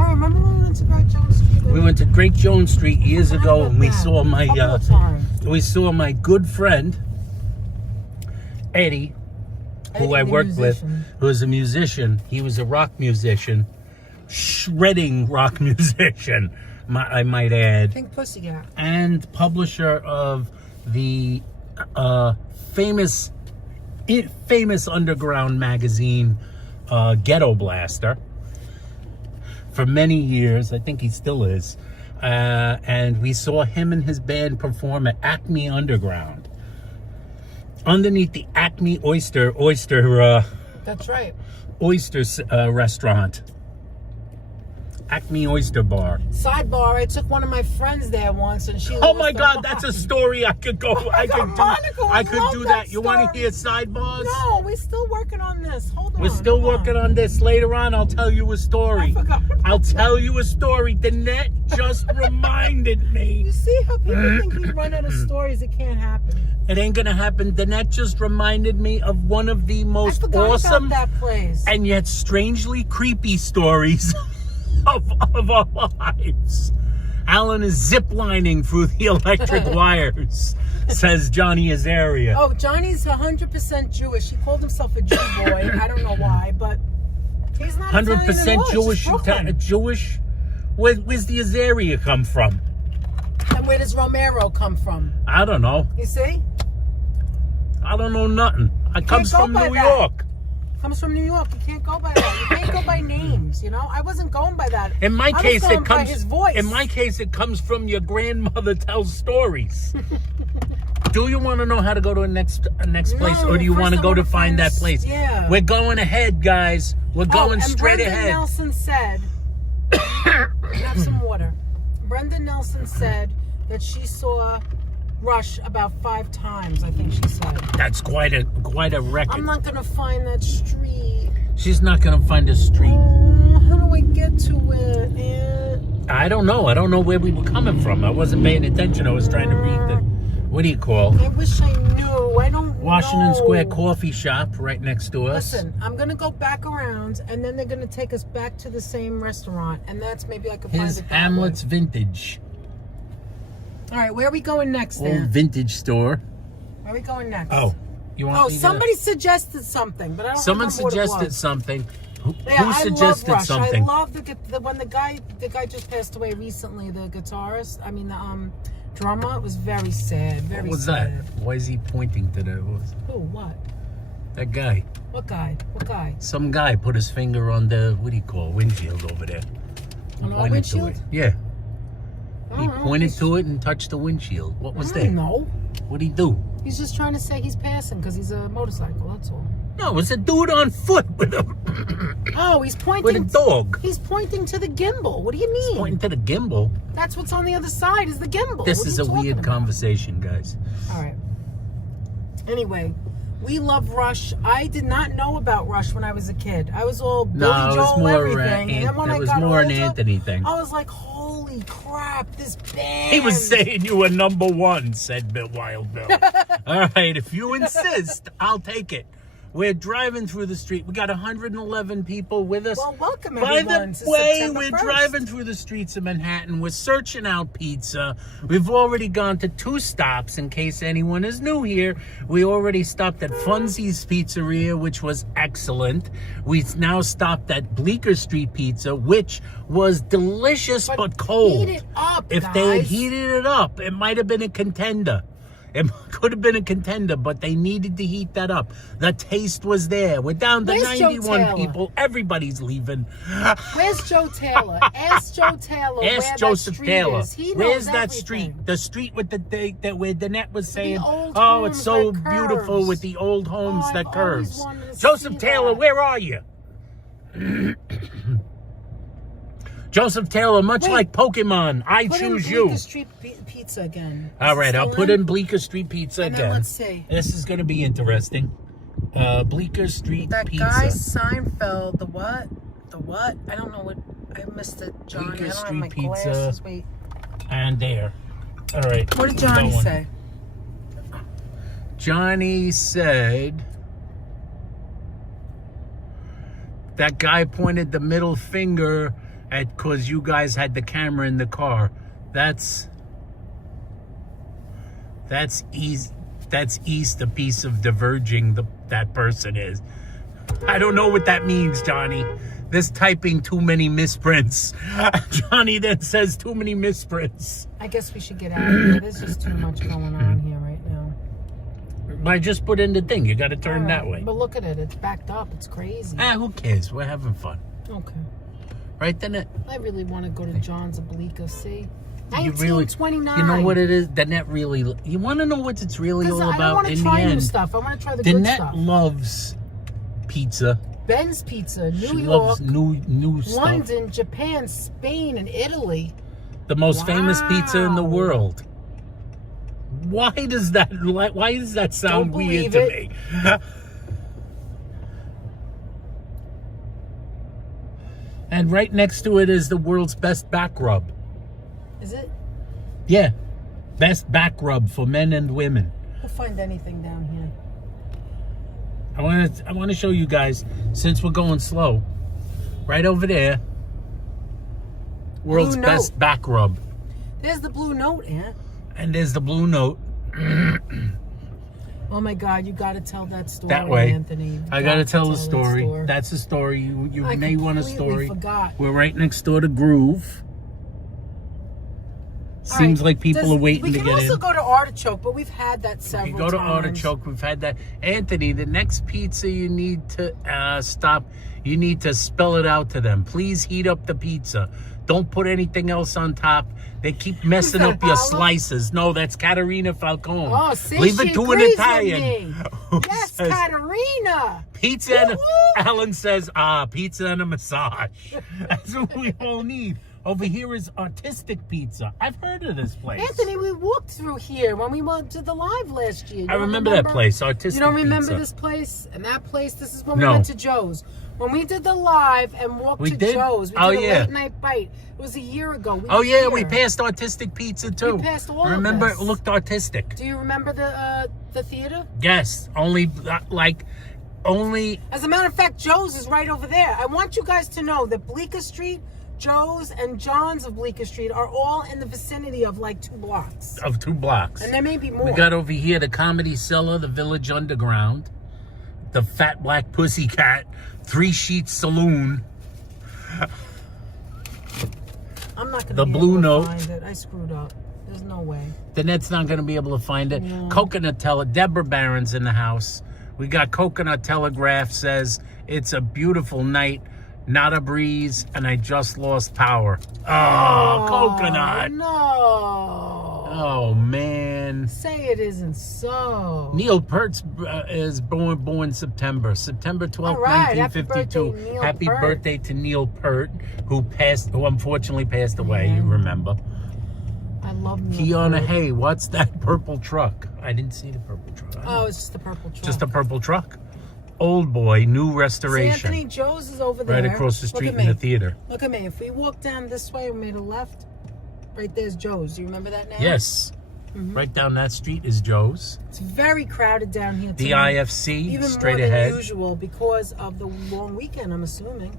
Oh, remember when we went to Great Jones Street? We went to Great Jones Street years forgot ago, about and we that. saw my Couple of times. good friend Eddie, who Eddie, I the worked with, musician. who was a musician. He was a rock musician, shredding rock musician, I might add, Pink Pussycat. and publisher of the famous underground magazine, Ghetto Blaster. For many years, I think he still is. And we saw him and his band perform at Acme Underground. Underneath the Acme Oyster That's right. restaurant. Acme Oyster Bar. Sidebar, I took one of my friends there once and she Oh lost my her God, that's a mind. story I could go. I could love do that that. You want to story. hear sidebars? No, we're still working on this. Hold on. We're still hold working on this. Later on, I'll tell you a story. I forgot. I'll tell you a story. Danette just reminded me. You see how people think we run out of stories? It can't happen. It ain't gonna happen. Danette just reminded me of one of the I most forgot awesome about that place. and yet strangely creepy stories of our lives. Alan is ziplining through the electric wires, says Johnny Azaria. Oh, Johnny's 100% Jewish. He called himself a Jew boy. I don't know why, but he's not 100% Jewish. Jewish. Where's the Azaria come from? And where does Romero come from? I don't know. You see? I don't know nothing. It comes go from by New that. York. Comes from New York. You can't go by that. You can't go by names. You know, I wasn't going by that. In my I case, was going it by comes. his voice. In my case, it comes from your grandmother tells stories. Do you want to know how to go to a next place, or do you first want to I go to wanna find that find place? yeah. We're going ahead, guys. We're going and straight Brenda ahead. Nelson said, have some water. Brenda Nelson said that she saw Rush about 5 times, I think she said. That's quite a record. I'm not going to find that street. She's not going to find a street. Oh, how do I get to it? I don't know. I don't know where we were coming from. I wasn't paying attention. I was trying to read the, what do you call? I wish I knew. I don't Washington know. Square Coffee Shop right next to us. Listen, I'm going to go back around, and then they're going to take us back to the same restaurant, and that's maybe I could find His it that Hamlet's way. Vintage. All right, where are we going next, Old then? vintage store. Where are we going next? Oh, you want? Oh, me to- somebody suggested something, but I don't Someone remember what it suggested was. something. Who Yeah, suggested I love Rush. something? I love the when the guy just passed away recently. The guitarist, I mean the drummer. It was very sad. Very What was sad. that? Why is he pointing to that? Who? What? That guy. What guy? What guy? Some guy put his finger on the, what do you call, windshield over there. On our Pointed to windshield? it. Yeah. He pointed to it and touched the windshield. What was that? No. What'd he do? He's just trying to say he's passing because he's a motorcycle. That's all. No, it was a dude on foot with a Oh, he's pointing with a dog. He's pointing to the gimbal. What do you mean? He's pointing to the gimbal. That's what's on the other side is the gimbal. This What is are a you weird talking about? conversation, guys. All right. Anyway, we love Rush. I did not know about Rush when I was a kid. I was all Billy No, it was Joel more everything. And then when I it was got more an older, Anthony thing. I was like, holy crap, this band. He was saying you were number one, said Wild Bill. All right, if you insist, I'll take it. We're driving through the street. We got 111 people with us. Well, welcome By everyone the to way, September we're 1st. driving through the streets of Manhattan. We're searching out pizza. We've already gone to 2 stops in case anyone is new here. We already stopped at Funzi's Pizzaria, which was excellent. We've now stopped at Bleeker Street Pizza, which was delicious but cold. Heat it up, If guys. they had heated it up, it might have been a contender. It could have been a contender, but they needed to heat that up. The taste was there. We're down to Where's Joe 91 Taylor? people. Everybody's leaving. Where's Joe Taylor? Ask Joe Taylor where Ask that Joseph street Taylor. is. He Where's knows that everything. street? The street with that where Danette was saying, old "Oh, it's homes so that beautiful curves." with the old homes Oh, that I've always curves." wanted to Joseph see Taylor, that. where are you? Joseph Taylor, much Wait. like Pokemon, I Put in choose you. Bleeker Street Pizza again. All right, I'll Still put in Bleeker Street Pizza And then again. let's see. This is going to be interesting. Bleeker Street That Pizza. guy Seinfeld, the what? The what? I don't know what. I missed it, Johnny. Bleeker I don't have Street my Pizza. glasses. Wait. And there. All right. What did Johnny going. say? Johnny said that guy pointed the middle finger at because you guys had the camera in the car. That's easy. That's east a piece of diverging that person is. I don't know what that means, Johnny. This typing too many misprints. Johnny then says too many misprints. I guess we should get out of here. There's just too much going on here right now. I just put in the thing. You got to turn All right, that way. But look at it. It's backed up. It's crazy. Who cares? We're having fun. Okay. Right then it. I really want to go to John's of Bleeker. See? You really, 1929. you know what it is? The net really, you want to know what it's really all I don't about want to in the try new end? stuff. I want to try the The good net stuff. loves pizza. Ben's Pizza, New She York, loves new stuff. London, Japan, Spain, and Italy. The most famous pizza in the Wow. world. Why does that sound Don't weird believe to it. me? And right next to it is the world's best back rub. Is it? Yeah. Best back rub for men and women. We'll find anything down here. I want to show you guys, since we're going slow, right over there, world's Blue Note. best back rub. There's the Blue Note, Aunt. And there's the Blue Note. Oh my God, you got to tell that story, That way. Anthony. You I got to got tell the that story. That's a story. You I may want a completely story. forgot. We're right next door to Groove. Seems All like people are waiting to We get can also in. go to Artichoke, but we've had that several You go to times. Artichoke. We've had that. Anthony, the next pizza you need to stop. You need to spell it out to them. Please heat up the pizza. Don't put anything else on top. They keep messing that, up your Paolo? slices. No, that's Caterina Falcone. Oh, see, Leave she it to an agrees with Italian. me. who Yes, says, Katerina. Pizza and Woo-hoo. Alan says, pizza and a massage. That's what we all need. Over here is Artistic Pizza. I've heard of this place. Anthony, we walked through here when we went to the live last year. You I don't remember that place, Artistic You don't remember Pizza. this place? And that place, this is when No. we went to Joe's. When we did the live and walked We to did? Joe's, we Oh, did a yeah. late night bite. It was a year ago. We Oh were yeah, here. we passed Artistic Pizza too. We passed all of Remember, this. it looked artistic. Do you remember the theater? Yes, only. As a matter of fact, Joe's is right over there. I want you guys to know that Bleeker Street, Joe's, and John's of Bleeker Street are all in the vicinity of like 2 blocks. Of 2 blocks. And there may be more. We got over here the Comedy Cellar, the Village Underground, the Fat Black Pussycat, 3 Sheets Saloon. I'm not going to the be Blue able Note. to find it. I screwed up. There's no way. The net's not going to be able to find it. No. Coconutella, Deborah Barron's in the house. We got Coconut Telegraph says it's a beautiful night. not a breeze, and I just lost power. Oh, coconut. No. Oh, man. Say it isn't so. Neil Peart is born September 12th, All right. 1952. Happy birthday, to Neil Peart, who unfortunately passed away, you remember. I love Neil Kiana Peart. Hay, what's that purple truck? I didn't see the purple truck. Oh, it's just the purple truck. Just a purple truck? Old Boy, new restoration. See, Anthony, Joe's is over there. Right across the street in the theater. Look at me. If we walk down this way and made a left, right there's Joe's. Do you remember that now? Yes. Right down that street is Joe's. It's very crowded down here The tonight. IFC, Even straight more ahead. than usual because of the long weekend, I'm assuming.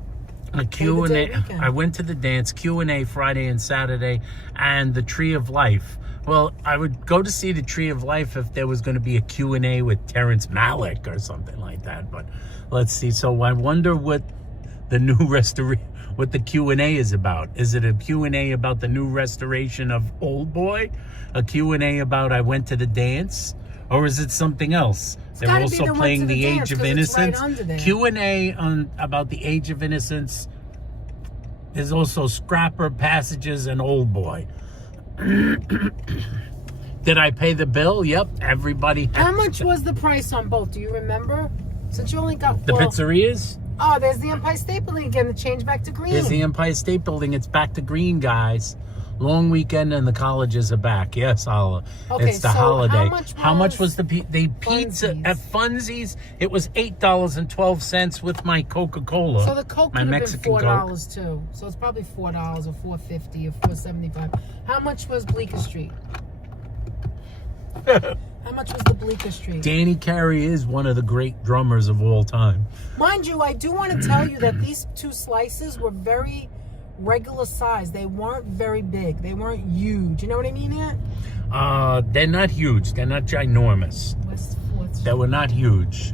A Q&A. I went to the dance, Q&A Friday and Saturday, and the Tree of Life. Well, I would go to see the Tree of Life if there was going to be a Q&A with Terrence Malick or something like that. But let's see. So I wonder what the new what the Q&A is about. Is it a Q&A about the new restoration of Old Boy? A Q&A about I went to the dance? Or is it something else? They're also playing the Age of Innocence. Q&A about the Age of Innocence. There's also Scrapper, Passages, and Old Boy. Did I pay the bill? Yep, everybody. How much was the price on both? Do you remember? Since you only got the pizzerias? Oh, there's the Empire State Building again. The change back to green. There's the Empire State Building. It's back to green, guys. Long weekend and the colleges are back. Yes, I'll. Okay, it's the so holiday. how much was the pizza Funzi's? at Funzi's? It was $8.12 with my Coca-Cola. So the Coke my could have Mexican been Coke. $4 too. So it's probably $4 or $4.50 or $4.75. How much was Bleeker Street? How much was the Bleeker Street? Danny Carey is one of the great drummers of all time. Mind you, I do want to tell you that these two slices were very regular size. They weren't very big. They weren't huge. You know what I mean, Aunt? They're not huge. They're not ginormous. They were not huge.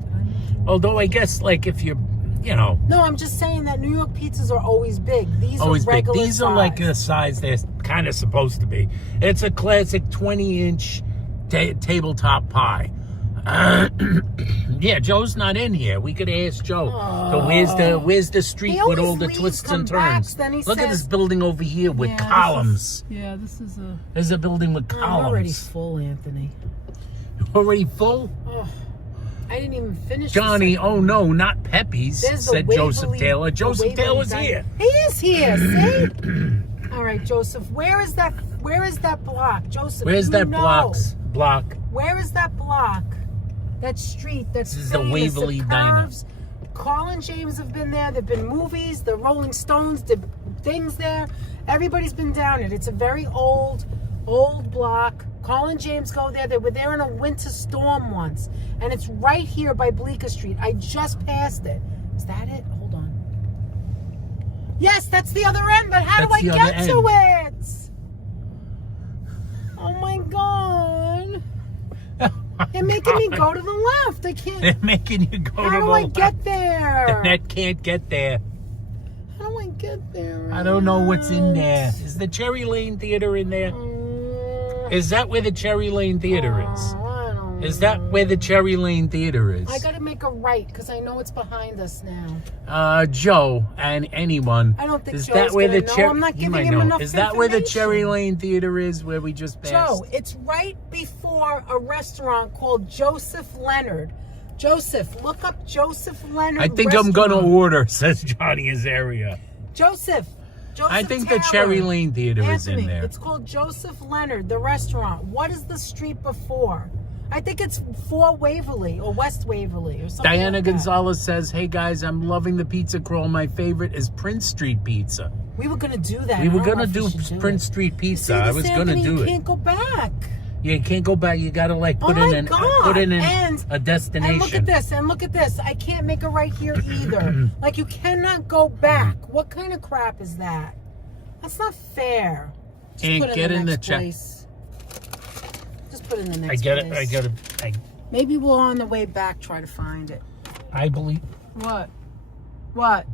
Although I guess, like, if you're, you know. No, I'm just saying that New York pizzas are always big. These always are regular big. These size. are like the size they're kind of supposed to be. It's a classic 20-inch tabletop pie. Yeah, Joe's not in here. We could ask Joe. So where's the street with all the twists and turns? Look at this building over here with columns. There's a building with columns. I'm already full, Anthony. Already full? Oh, I didn't even finish. Johnny, oh no, not Pepe's, said Joseph Taylor. Joseph Taylor's here. He is here, see? All right, Joseph, where is that block? Joseph, where's that block? Where is that block? That street that's This is famous, the Waverly Diner. Carl and James have been there. There've been movies. The Rolling Stones did things there. Everybody's been down it. It's a very old block. Carl and James go there. They were there in a winter storm once. And it's right here by Bleeker Street. I just passed it. Is that it? Hold on. Yes, that's the other end, but how do I get to it? Oh my God. They're making me go to the left. I can't. They're making you go to the left. How do I get there? The net can't get there. How do I get there? I don't know what's in there. Is the Cherry Lane Theater in there? Is that where the Cherry Lane Theater is? I don't Is that where the Cherry Lane Theater is? I gotta make a right because I know it's behind us now. Joe and anyone. I don't think is Joe's that where gonna the know. I'm not giving him enough Is that where the information. Cherry Lane Theater is, where we just passed? Joe, it's right before a restaurant called Joseph Leonard. Joseph, look up Joseph Leonard. I think restaurant. I'm gonna order, says Johnny Azaria. Joseph I think Taylor. the Cherry Lane Theater is in there. It's called Joseph Leonard, the restaurant. What is the street before? I think it's 4 Waverly or West Waverly or something. Diana like that. Gonzalez says, hey guys, I'm loving the pizza crawl. My favorite is Prince Street Pizza. We were going to do that. We were I don't going to know do if we should Prince Street Pizza. See, I was going to do You it. can't go back. Yeah, you can't go back. You got to like put in a destination. And look at this. I can't make a right here either. Like, you cannot go back. What kind of crap is that? That's not fair. Just Can't put get in the place. Just put in the next I get place. it. Maybe we'll on the way back try to find it. I believe. What? What?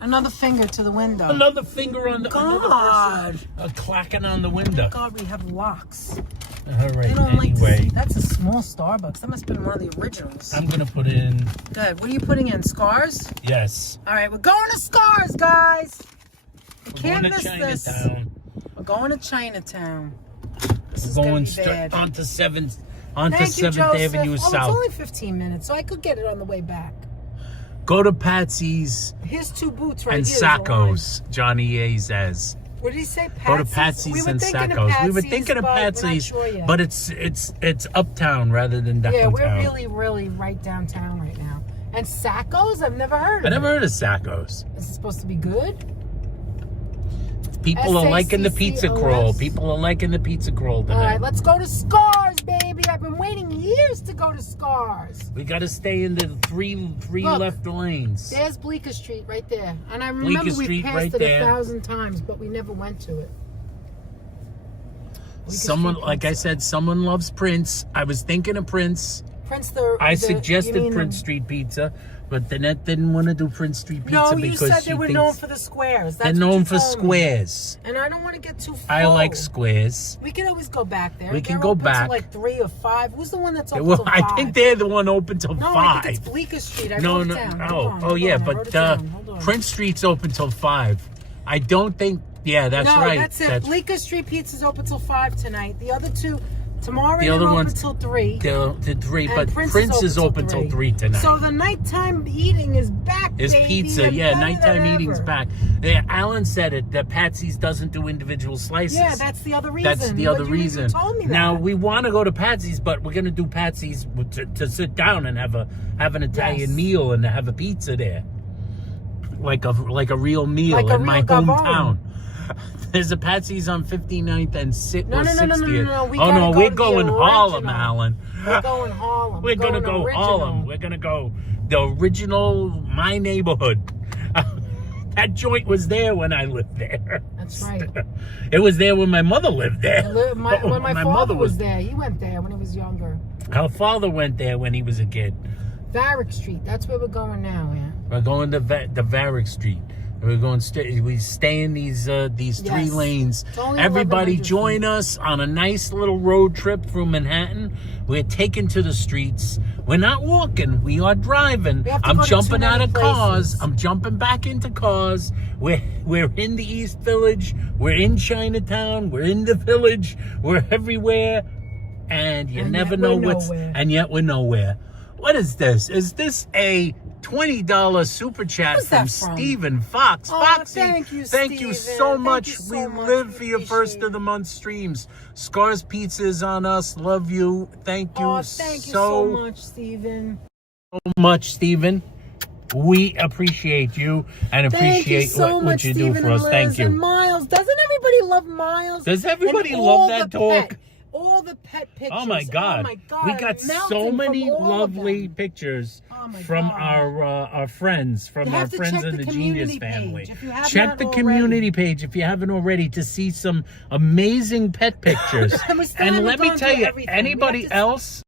Another finger to the window. Another finger on the God. clacking on the window. God, we have locks. All right, I don't like to anyway. see. That's a small Starbucks. That must have been one of the originals. I'm going to put in... Good. What are you putting in? Scars? Yes. All right, we're going to Scars, guys. We can't We're going miss to this. Chinatown. We're going to Chinatown. This is We're going going to be bad. onto 7th, onto Thank you, 7th Joseph. Avenue It's South. only 15 minutes, so I could get it on the way back. Go to Patsy's Here's 2 boots right and here. there's a line. Sacco's, Johnny A says. What did he say? Patsy's? Go to Patsy's and Sacco's. We were thinking of Patsy's, but it's uptown rather than downtown. Yeah, we're really, really right downtown right now. And Sacco's? I've never heard of I it. never heard of Sacco's. Is it supposed to be good? People are liking the pizza SACCOS. crawl. People are liking the pizza crawl All tonight. right, let's go to Scars, baby. I've been waiting years to go to Scars. We got to stay in the three Look, left lanes. There's Bleeker Street right there. And I Bleeker remember we Street passed right it there. 1,000 times, but we never went to it. Bleeker Someone, Street, like I said, someone loves Prince. I was thinking of Prince. Prince, I you suggested mean Prince Street Pizza, but Danette didn't want to do Prince Street Pizza No, you because said she they were thinks known for the squares. That's they're what known you for told me. squares. And I don't want to get too full. I like squares. We can always go back there. We can They're go open back. Till like 3 or 5. Who's the one that's open Well, till 5? I think they're the one open till No, 5. I think it's Bleeker Street. I wrote it down. Oh yeah, but Prince Street's open till 5. I don't think. Yeah, that's right. No, that's it. Bleeker Street Pizza's open till 5 tonight. The other 2, tomorrow The they're other open one's till 3. till 3, And but Prince is open till 3 tonight. So the nighttime eating is back, Is baby, pizza, and yeah, better nighttime than eating's ever. back. Yeah, Alan said it, that Patsy's doesn't do individual slices. Yeah, that's the other reason. That's the other But reason. You told me that. Now, we want to go to Patsy's, but we're going to do Patsy's to sit down and have an Italian meal and have a pizza there. Like a real meal Like a in my real Gavone. hometown. There's a Patsy's on 59th and 60th. No. We Oh, gotta no, go we're to the going Harlem, original. Alan. We're going Harlem. We're going to go original. Harlem. We're going to go the original My Neighborhood. That joint was there when I lived there. That's right. It was there when my mother lived there. When my father was there, he went there when he was younger. Our father went there when he was a kid. Varick Street. That's where we're going now, yeah. We're going to the Varick Street. We're going. We stay in these 3 lanes. It's only Everybody 1,100 join feet. us on a nice little road trip through Manhattan. We're taken to the streets. We're not walking. We are driving. We have to I'm go to jumping too out many of cars. places. I'm jumping back into cars. We're in the East Village. We're in Chinatown. We're in the Village. We're everywhere, and you never yet know we're what's. nowhere. And yet we're nowhere. What is this? Is this a $20 super chat Who's from that from? Stephen Fox? Oh, Foxy, thank you, thank you Steven. so Thank much. you so We much. live We for your first appreciate of the month streams. Scars Pizza is on us. Love you. Thank you, Oh, thank you so much, Steven. much, Stephen. We appreciate you and Thank you appreciate so what much, you do Steven for us. and Thank Liz you. And Miles. Doesn't everybody love Miles? Does everybody And love all that the talk? pet- all the pet pictures. Oh my God! Oh my God. We got I'm melting so from many all of lovely them. pictures Oh my from God. our friends, from You our have to friends check in the the Genius community family. page if you have Check not the already. community page if you haven't already to see some amazing pet pictures. And we still And haven't let me gone tell through you, everything. We anybody have to else.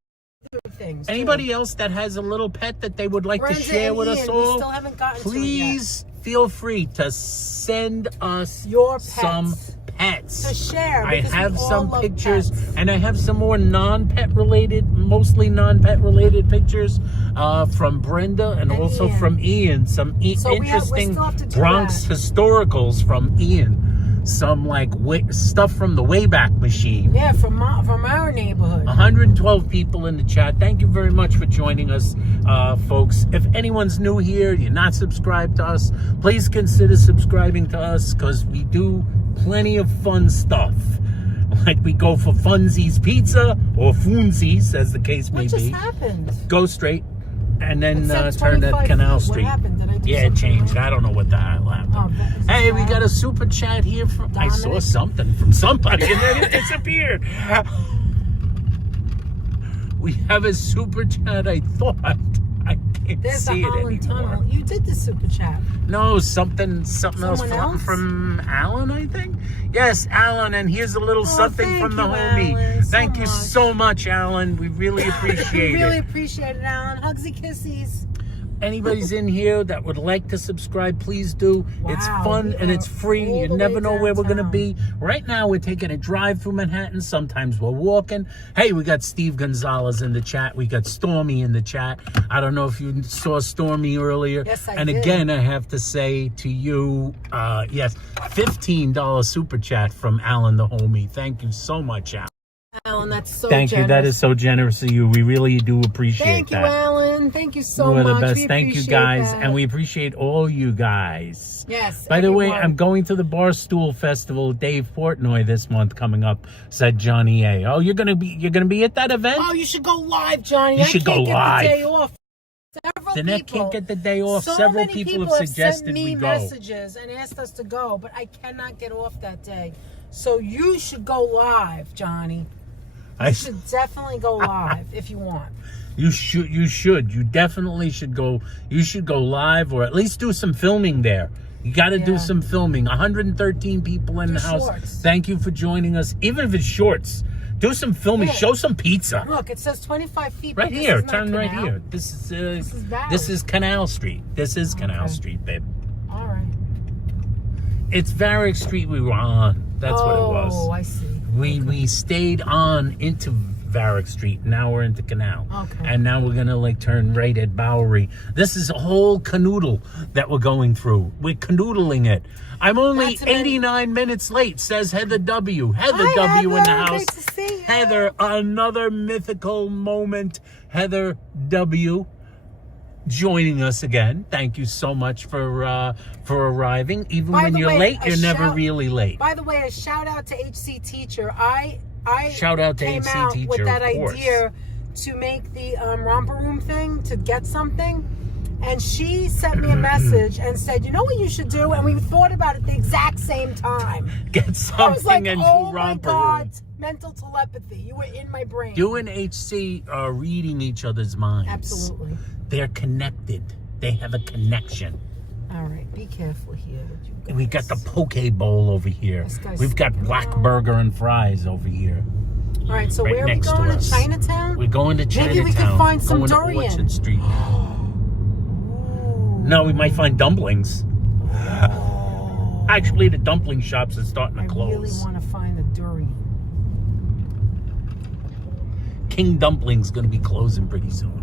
Things, Anybody else that has a little pet that they would like to Brenda share and with Ian, us we all, still haven't gotten to it please feel free to send us Your pets. some pets. To share, I because we have all some love pictures, pets. and I have some more non-pet related, mostly non-pet related pictures from Brenda and also Ian. from Ian. Some So we interesting still have to do Bronx that. historicals from Ian. Some like stuff from the Wayback Machine. Yeah, from our neighborhood. 112 people in the chat. Thank you very much for joining us, folks. If anyone's new here, you're not subscribed to us, please consider subscribing to us because we do plenty of fun stuff. Like we go for Funzi's Pizza or Funzi's, as the case may What just be. happened? Go straight and then It said turn at 25 Canal feet. What Street. happened? Did I do Yeah, it something changed. wrong? I don't know what the hell happened. Oh, that was Hey, we bad. got a super chat here from. I saw Dominic? something from somebody and then it disappeared. We have a super chat. I thought I can't There's the see it Holland anymore. Tunnel. You did the super chat. No, something else Someone else? from Alan, I think. Yes, Alan, and here's a little something thank from the you, homie. Alan, so Thank you much. so much, Alan. We really appreciate Really it. appreciate it, Alan. Hugsy kissies. anybody's in here that would like to subscribe, please do. It's Wow, fun we and are it's free. all You the never way know where we're going to downtown. be. Right now, we're taking a drive through Manhattan. Sometimes we're walking. Hey, we got Steve Gonzalez in the chat. We got Stormy in the chat. I don't know if you saw Stormy earlier. Yes, I and did. again, I have to say to you, yes, $15 super chat from Alan the homie. Thank you so much, Alan. Alan, that's so Thank generous. you. That is so generous of you. We really do appreciate Thank you, that. Alan. Thank you so You are much. the best. We Thank you, appreciate guys. that. And we appreciate all you guys. Yes. By the way, everyone. I'm going to the Barstool Festival, Dave Portnoy, this month coming up, said Johnny A. Oh, you're gonna be at that event? Oh, you should go live, Johnny. You should go can't get live. the day off. Several Danette people, can't get the day off. So Several many people have sent suggested me we go. messages and asked us to go, but I cannot get off that day. So you should go live, Johnny. You should definitely go live if you want. You should. You definitely should go. You should go live or at least do some filming there. You got to do Yeah. some filming. 113 people in the house. Shorts. Thank you for joining us. Even if it's shorts, do some filming. Yeah. Show some pizza. Look, it says 25 feet. Right but this here. is not Turn right Canal. here. This is Valley. Canal Street. This is Canal Okay. Street, babe. All right. It's Varick Street we were on. That's what it was. Oh, I see. We stayed on into Varick Street. Now we're into Canal. Okay. And now we're going to turn right at Bowery. This is a whole canoodle that we're going through. We're canoodling it. I'm only Not to mention- 89 minutes late, says Heather W. Heather Hi, W in the Heather. house. Great to see you. Heather, another mythical moment. Heather W. joining us again. Thank you so much for arriving. Even By when the you're way, late, a you're never shout- really late. By the way, a shout out to HC Teacher. I Shout out to came HC out Teacher, with that of course. idea to make the romper room thing to get something, and she sent me a message and said, "You know what you should do?" And we thought about it at the exact same time. Get I was something like, and "Oh do my romper God, room. mental telepathy! You were in my brain." You and HC are reading each other's minds. Absolutely. They're connected. They have a connection. All right, be careful here. With you guys. We got the poke bowl over here. This guy's We've got sticking black out. burger and fries over here. All right, so right where are we next to going? To us. Chinatown? We're going to Chinatown. Maybe we could find some going durian. To Orchard Street. Ooh. No, we might find dumplings. Oh. Actually, the dumpling shops are starting to I close. really want to find the durian. King Dumpling's going to be closing pretty soon.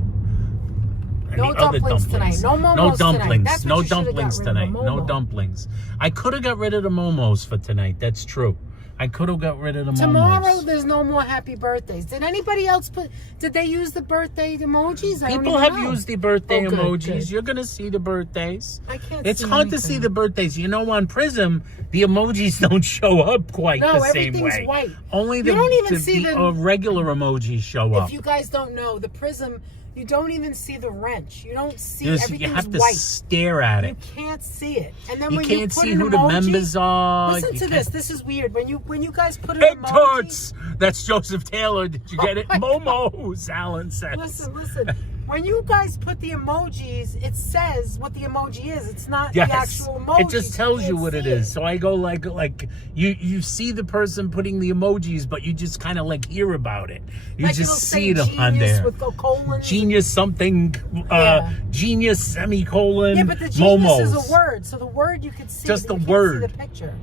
And No the other dumplings tonight. No momos No tonight. dumplings. That's what No you should've got dumplings rid of, a tonight. No momo. dumplings. I could have got rid of the momos for tonight. That's true. I could have got rid of the Tomorrow momos. there's no more happy birthdays. Did anybody else did they use the birthday emojis? I don't People even have know. used the birthday Oh, good, emojis. good. You're going to see the birthdays. I can't It's see hard to anything. see the birthdays. You know, on Prism, the emojis don't show up quite No, the same everything's way. white. Only You the, don't even see the- regular emojis show up. If you guys don't know, the Prism, you don't even see the wrench. You don't see You everything's have to white. stare at You it. can't see it. And then You when you can't put see an who the emoji, members are. Listen You to can't- this. This is weird. When you guys put an Egg emoji. tarts! That's Joseph Taylor. Did you get it? Oh my Momos, Alan says. Listen. When you guys put the emojis, it says what the emoji is. It's not Yes. the actual emoji. It just tells you can't what it see is. So I go like you see the person putting the emojis, but you just kind of like hear about it. You Like just it'll see say them on genius there. with a colon. Genius something, Yeah. genius semicolon, Yeah, but the genius momos. is a word. So the word you could see. Just but the you word. Can't see the picture.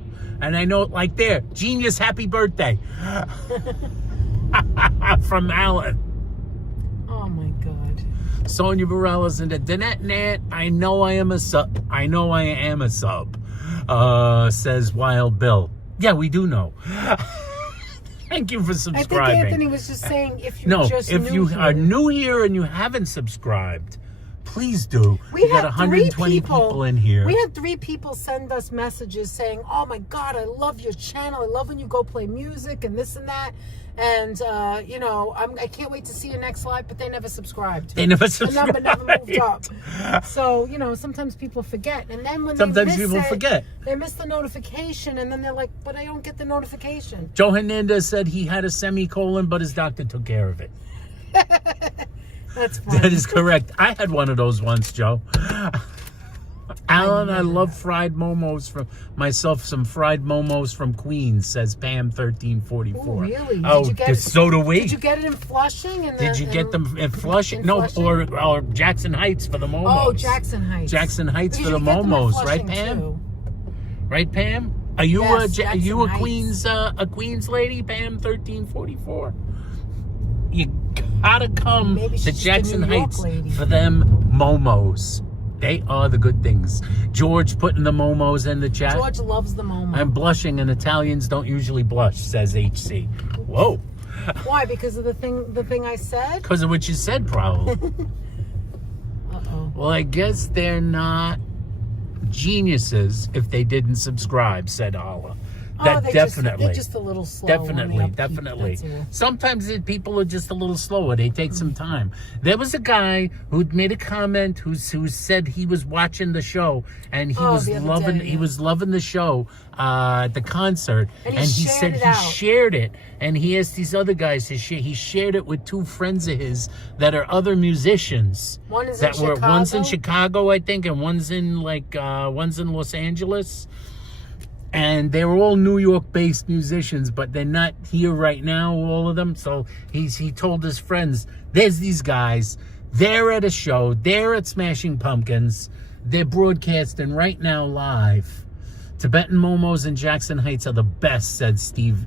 And I know it like there, genius happy birthday. From Alan. Oh my God. Sonia Barella's in the Danette Nat. I know I am a sub. I know I am a sub. Says Wild Bill. Yeah, we do know. Thank you for I subscribing. think Anthony was just saying if you're No, just if new you here. are new here and you haven't subscribed, please do. We got had 120 3 people in here. We had 3 people send us messages saying, "Oh my God, I love your channel. I love when you go play music and this and that." And you know, I can't wait to see your next live. But they never subscribed. They never The number never moved subscribed. up. So you know, sometimes people forget, and then when Sometimes they miss people it, forget. They miss the notification, and then they're like, "But I don't get the notification." Joe Hernandez said he had a semicolon, but his doctor took care of it. That's fine. That is correct. I had one of those once, Joe. Alan, I love fried momos from myself. Some fried momos from Queens, says Pam 1344. Oh, really? So do we. Did you get it in Flushing? Did you get them in Flushing? No, or Jackson Heights for the momos. Oh, Jackson Heights. Jackson Heights for the momos, right, Pam? Too. Right, Pam? Are you Yes, are you a Jackson Queens lady, Pam 1344? You gotta come Maybe she's to just a Jackson New York Heights lady. for them momos. They are the good things. George putting the momos in the chat. George loves the momo. I'm blushing, and Italians don't usually blush, says HC. Whoa. Why? Because of the thing I said? Because of what you said, probably. Uh-oh. Well, I guess they're not geniuses if they didn't subscribe, said Allah. That definitely. They're just a little slow. on the upkeep, Definitely. that's all. Sometimes people are just a little slower. They take some time. There was a guy who made a comment who said he was watching the show and he was the other loving day, he yeah. was loving the show at the concert, And he he said shared it he out. shared it, and he asked these other guys to share. He shared it with two friends of his that are other musicians. One's in Chicago, I think, and one's in Los Angeles. And they're all New York-based musicians, but they're not here right now, all of them. So he told his friends, there's these guys. They're at a show. They're at Smashing Pumpkins. They're broadcasting right now live. Tibetan momos in Jackson Heights are the best, said Steve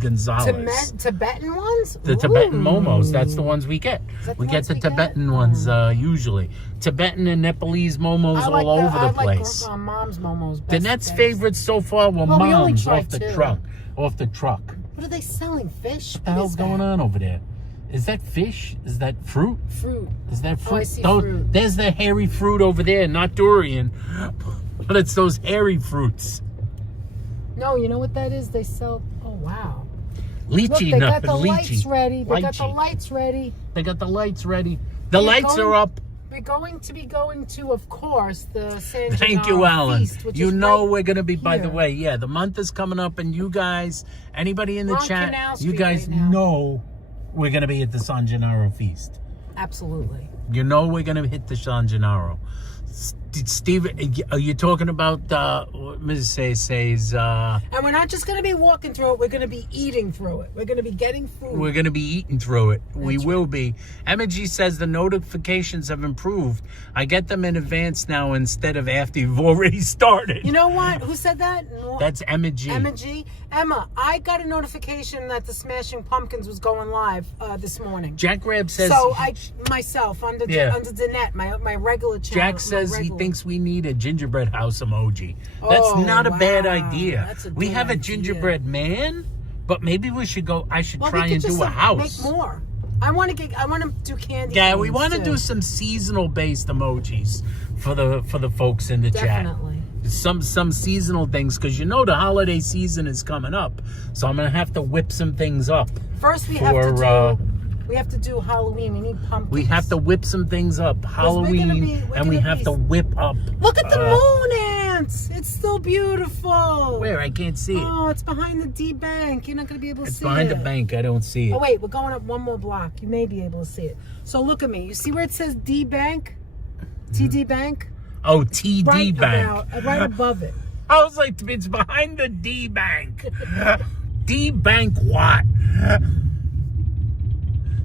Gonzalez. Tibetan ones? The Tibetan momos, that's the ones we get. We get the Tibetan ones usually. Tibetan and Nepalese momos all over the place. Like Mom's momos. Danette's favorites so far were Well, we only Mom's tried off the two. truck. Off the truck. What are they selling? Fish? What the hell's going on over there? Is that fish? Is that fruit? Fruit. Is that fruit? I see fruit. There's the hairy fruit over there, not durian. But it's those hairy fruits. No, you know what that is? They sell... Oh, wow. Lychee Look, they nut. got the lights ready. They got the Lychee. lights ready. They got the lights ready. The We're lights going- are up. We're going to be going to, of course, the San Gennaro Thank you, Alan. Feast, which You is know right we're going to be, by the here. way, yeah, the month is coming up, and you guys, anybody in the We're on chat, Canal you Street guys right now. know we're going to be at the San Gennaro Feast. Absolutely. You know we're going to hit the San Gennaro. Steve, are you talking about what Mrs. says? And we're not just going to be walking through it. We're going to be eating through it. We're going to be getting food. We're going to be eating through it. We That's will be. Emma G says the notifications have improved. I get them in advance now instead of after you've already started. You know what? Who said that? That's Emma G. Emma G. Emma, I got a notification that the Smashing Pumpkins was going live this morning. Jack Grab says... So I myself under Danette, my regular channel. Jack says he thinks we need a gingerbread house emoji. That's not a bad idea. That's a We good have a idea. gingerbread man, but maybe we should go. I should try we and could do just a house. Make more. I want to do candy. Yeah, we canes, want to too. do some seasonal based emojis for the folks in the Definitely. chat. Some seasonal things, because you know the holiday season is coming up, so I'm gonna have to whip some things up. First, we have to do Halloween. We need pumpkins. We have to whip some things up. Halloween, we're and we gonna have be- to whip up. Look at the moon ants. It's so beautiful. Where? I can't see it. Oh, it's behind the D bank. You're not going to be able to It's see behind it. the bank. I don't see it. Oh, wait. We're going up one more block. You may be able to see it. So look at me. You see where it says D bank? TD bank? Oh, TD Right Bank. right above it. I was like, it's behind the D Bank. D Bank what?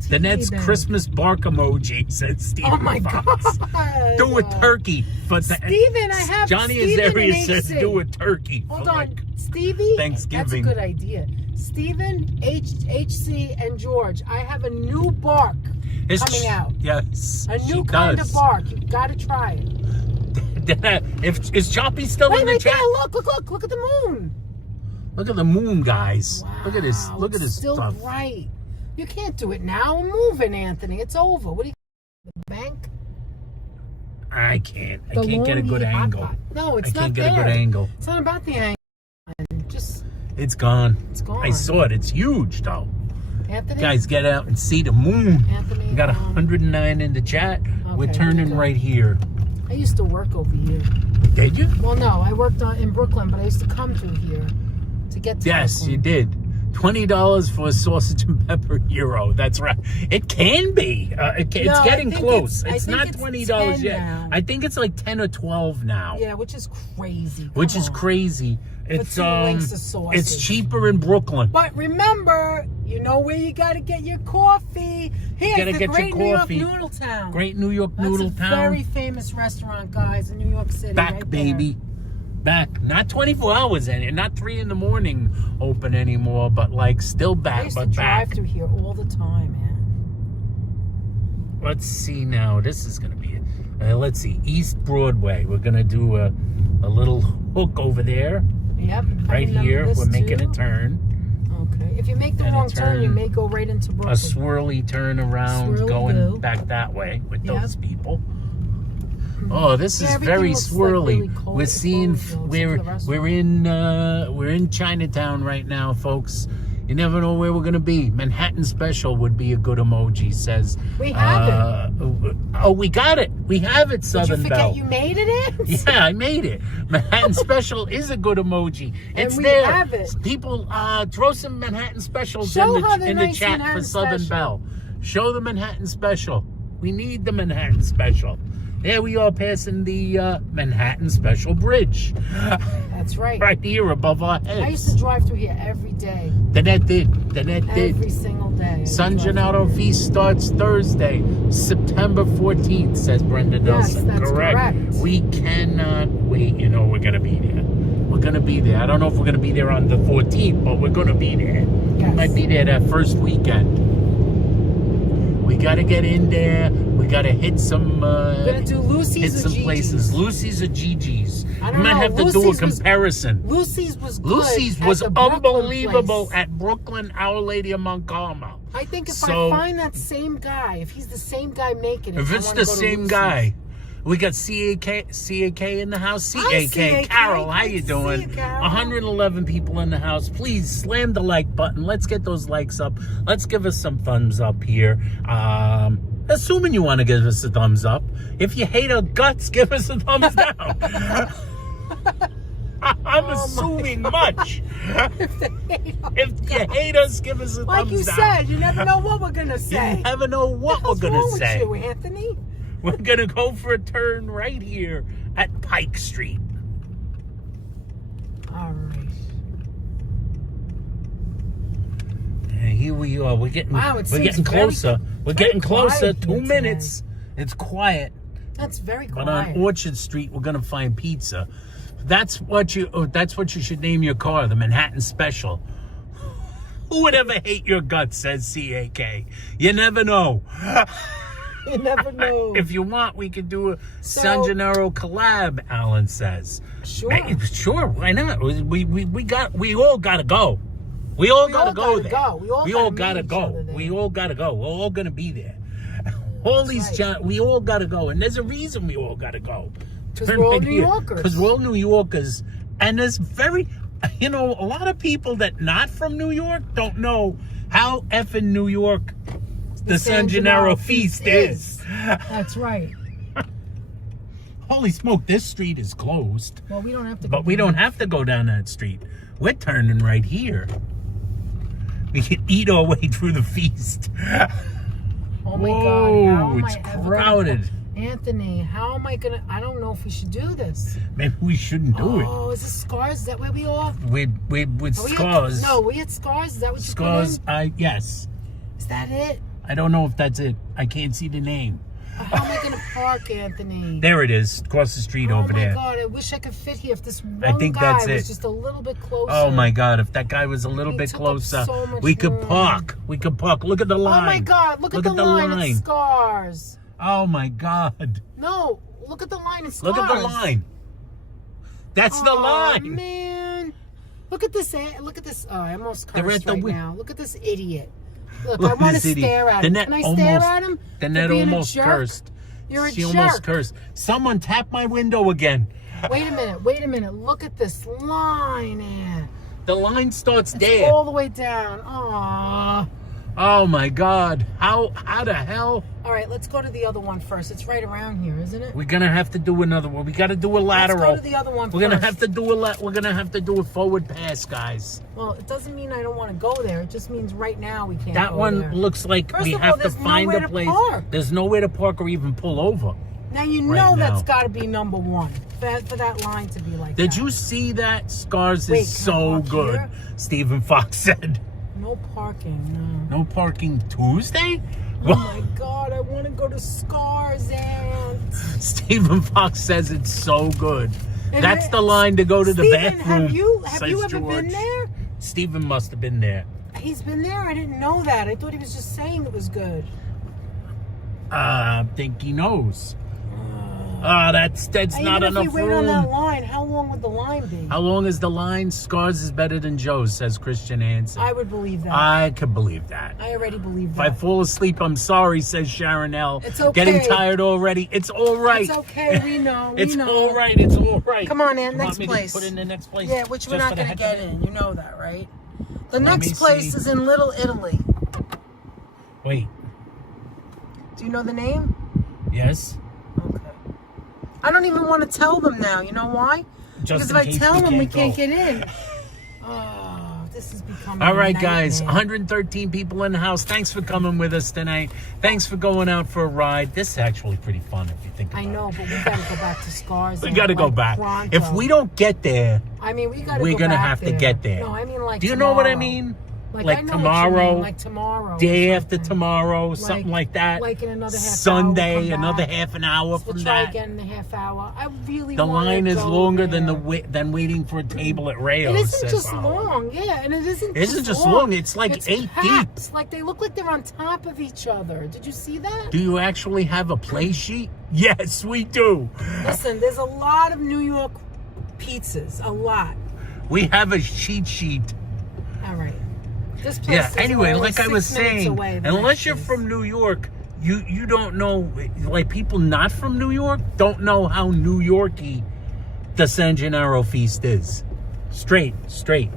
The Ned's Bank. Christmas bark emoji, said Steven. Oh my Fox. God. Do a turkey. But Steven, I have Johnny Steven Azaria in says HC. do a turkey. Hold for on. like Stevie? Thanksgiving. That's a good idea. Steven, HC, and George, I have a new bark coming out. Yes. A she new kind does. of bark. You've got to try it. Is Choppy still Wait, in the right chat? there. Look at the moon. Look at the moon, guys. Wow, Look at this. Look at it's this still stuff. bright. You can't do it now. I'm moving, Anthony. It's over. What do you the bank? I can't. I The can't get a good Lonely angle. Hot Pot. No, it's I not can't there. get a good angle. It's not about the angle. Just It's gone. it's gone. I saw it. It's huge, though. Anthony. Guys, get out and see the moon. Anthony. We got 109 in the chat. We're Okay, turning here we go. right here. I used to work over here. Did you? Well, no, I worked in Brooklyn, but I used to come through here to get to Yes, Brooklyn. you did. $20 for a sausage and pepper gyro. That's right. It can be. It's getting close. It's not $20 yet. Now. I think it's like 10 or 12 now. Yeah, which is crazy. Crazy. It's For 2 links of sausage. It's cheaper in Brooklyn. But remember, you know where you got to get your coffee. Here's the Great New York Noodle Town. Great New York Noodle Town. That's a very famous restaurant, guys, in New York City. Back, right baby. There. Back. Not 24 hours in it. Not 3 in the morning open anymore, but like still back. I used to drive through here all the time, man. Let's see now. This is going to be it. Let's see. East Broadway. We're going to do a little hook over there. Yep. Right here. We're making a turn. Okay. If you make the wrong turn, you may go right into Brooklyn. A swirly turn around going back that way with those people. Oh, this is very swirly. Like really we're seeing we're in Chinatown right now, folks. You never know where we're gonna be. Manhattan Special would be a good emoji. Says we have it. Oh, we got it. We have it. Southern Belle. Did you forget you made it in? Yeah, I made it. Manhattan Special is a good emoji. It's and we there. Have it. People, throw some Manhattan Specials in the chat for Southern Belle. Show the Manhattan Special. We need the Manhattan Special. There we are passing the Manhattan Special Bridge. That's right. Right here above our heads. I used to drive through here every day. Danette did. Every single day. San Gennaro feast starts Thursday, September 14th, says Brenda Nelson. Yes, that's correct. We cannot wait. You know we're going to be there. We're going to be there. I don't know if we're going to be there on the 14th, but we're going to be there. Yes. We might be there that first weekend. We got to get in there. We got to hit some... we're going to do Lucy's hit some places. Lucy's or Gigi's. I don't we might know. have to do a comparison. Lucy's was good. Lucy's was unbelievable at Brooklyn Our Lady of Mount Carmel. I think if I find that same guy, if he's the same guy making it, if it's the same guy, we got CAK in the house. CAK, Carol, how you doing? 111 people in the house. Please slam the like button. Let's get those likes up. Let's give us some thumbs up here. Assuming you want to give us a thumbs up. If you hate our guts, give us a thumbs down. I'm assuming much. If you hate us, give us a thumbs down. Like you said, you never know what we're going to say. You never know what we're going to say. What's wrong with you, Anthony? We're going to go for a turn right here at Pike Street. All right. And here we are. We're getting closer. We're getting closer. 2 minutes. It's quiet. That's very quiet. But on Orchard Street, we're going to find pizza. That's what you should name your car, the Manhattan Special. Who would ever hate your guts, says CAK. You never know. You never know. If you want, we could do a San Gennaro collab, Alan says. Sure. Sure, why not? We all gotta go. We all gotta go there. We all gotta go. We all gotta go. We're all gonna be there. All these we all gotta go. And there's a reason we all gotta go. Because we're all New Yorkers. Because we're all New Yorkers. And there's a lot of people that not from New York don't know how effing New York the San Gennaro feast is. That's right. Holy smoke, this street is closed. Well, we don't have to go. But we don't have to go down that street. We're turning right here. We can eat our way through the feast. Oh my God. It's crowded. Anthony, how am I gonna? I don't know if we should do this. Maybe we shouldn't do it. Oh, is this Scars? Is that where we all? With Scars. We had Scars. Is that what you Scars? Yes. Is that it? I don't know if that's it. I can't see the name. How am I gonna park, Anthony? There it is, across the street over there. Oh my God! I wish I could fit here. If this one guy was just a little bit closer. Oh my God! If that guy was a little bit closer, we could park. We could park. Look at the line. Oh my God! Look at the line. It's Scars. Oh my God! No, look at the line. It's Scars. Look at the line. That's the line. Man, look at this. Look at this. Oh, I almost cursed right now. Look at this idiot. Look, I want to stare at him. Can I stare at him? The net almost cursed. She almost cursed. Someone tapped my window again. Wait a minute. Look at this line, Ann. The line starts it's there. all the way down. Aww. Oh my God! How the hell? All right, let's go to the other one first. It's right around here, isn't it? We're gonna have to do another one. We got to do a lateral. Let's go to the other one We're first. gonna have to do We're gonna have to do a forward pass, guys. Well, it doesn't mean I don't want to go there. It just means right now we can't. That go one there. looks like First we of all, have to there's find nowhere a to place. park. There's nowhere to park or even pull over. Now you right know now. that's got to be number one for that line to be like Did that. you see that? Scars Wait, is can I so park good. here? Stephen Fox said. No parking. No. No parking Tuesday? Oh my God! I want to go to Scars and. Stephen Fox says it's so good. And That's the line to go to the Stephen, bathroom. Have you says ever been George. there? Stephen must have been there. He's been there. I didn't know that. I thought he was just saying it was good. I think he knows. That's not Even enough if we wait on room. that line, how long would the line be? How long is the line? Scars is better than Joe's, says Christian Hansen. I would believe that. I could believe that. I already believe If I that. fall asleep, I'm sorry, says Sharon L. It's okay. Getting tired already. It's all right. It's okay. We know. It's we know. all right. It's all right. Come on, Ann. You Next want me place. To put in the next place. Yeah, which we're Just not for the going to heck of get it? in. You know that, right? The Let next me place see. is in Little Italy. Wait. Do you know the name? Yes. Okay. I don't even want to tell them now. You know why? Just Because in if I case tell them, we can't go. get in. Oh, this is becoming All a right, nightmare. guys. 113 people in the house. Thanks for coming with us tonight. Thanks for going out for a ride. This is actually pretty fun if you think about it. I know, but we got to go back to Scars. We and, got to go like, back. pronto. If we don't get there, I mean, we got to. we're going to have to get there. No, I mean like. Do you know what I tomorrow. mean? Like, Like I know what you tomorrow, mean, like tomorrow, day or after something. tomorrow, something like that. Like in another half Sunday, hour, we'll come another back. half an hour We'll from try that. again in a half hour. I really The wanna line is go longer there. than waiting for a table at Rayo's. It isn't says just Oliver. long, yeah, and it isn't. It isn't just long, it's like 8 packed. deep. Like they look like they're on top of each other. Did you see that? Do you actually have a play sheet? Yes, we do. Listen, there's a lot of New York pizzas. A lot. We have a cheat sheet. All right. This place Yeah, is anyway, only like I 6 was minutes saying, away, the unless next you're place. from New York, you don't know, like people not from New York don't know how New Yorky the San Gennaro feast is. Straight,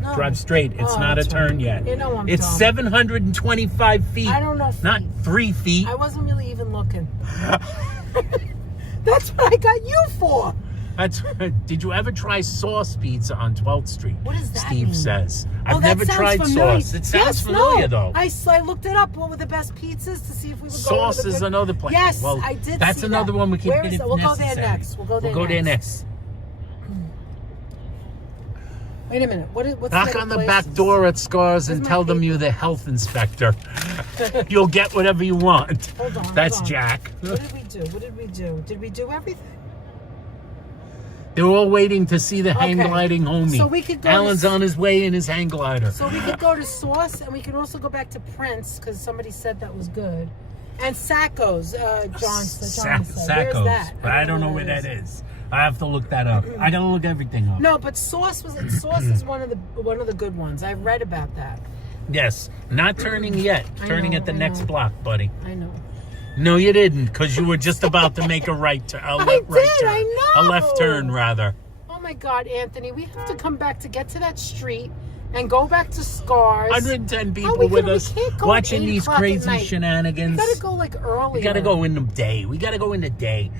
No. drive straight. It's Oh, not a that's turn right. yet. You know I'm it's dumb. 725 feet. I don't know feet. Not 3 feet. I wasn't really even looking. That's what I got you for. That's did you ever try sauce pizza on 12th Street? What does that Steve mean? says. Oh, I've that never sounds tried familiar. sauce. It sounds Yes, familiar no. though. I looked it up. What were the best pizzas to see if we would go. Sauce to the is good- another place. Yes, Well, I did. that's see another that. one we can Where hit is if that? We'll go there necessary. next. We'll go there next. Wait a minute. What's Knock the on the place? back door at Scars and Where's my tell them paper? you're the health inspector. You'll get whatever you want. Hold on. That's hold on. Jack. What did we do? Did we do everything? They're all waiting to see the hang Okay. gliding homie. So we could go Alan's to- on his way in his hang glider. So we could go to Sauce, and we could also go back to Prince because somebody said that was good, and Sacco's. John said. Where's Sacco's. that? But I don't know where that is. I have to look that up. I gotta look everything up. No, but Sauce is one of the good ones. I've read about that. Yes, not turning yet. I Turning know, at the I next know. block, buddy. I know. No, you didn't, because you were just about to make a right turn. I did, I know. A left turn, rather. Oh my God, Anthony, we have to come back to get to that street and go back to Scars. 110 people we with can- we us can't go watching at 8 these o'clock at crazy night. shenanigans. We gotta go like earlier. We gotta go in the day. We gotta go in the day.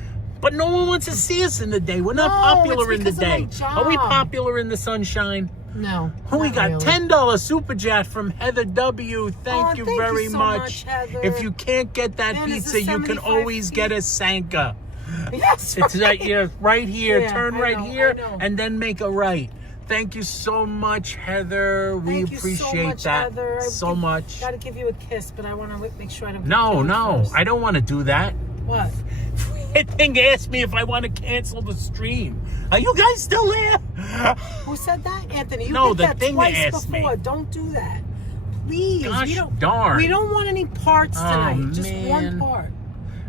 But no one wants to see us in the day. We're not No, popular it's in the because of my day. job. Are we popular in the sunshine? No. Oh, we not got really. $10 super chat from Heather W. Thank you Thank you very so much. much, Heather. If you can't get that Man, is pizza, this you can 75 always feet? get a Sanka. Yes, It's right here, right here. Yeah, Turn I right know, here, I know. and then make a right. Thank you so much, Heather. We Thank you appreciate so much, that Heather. so much. Gotta give you a kiss, but I want to make sure I don't. No, no. I don't want to do that. What? That thing asked me if I want to cancel the stream. Are you guys still there? Who said that, Anthony? You No, did the that thing twice asked me. before. Don't do that, please. Gosh darn. We don't want any parts Oh, tonight. Just man. one part.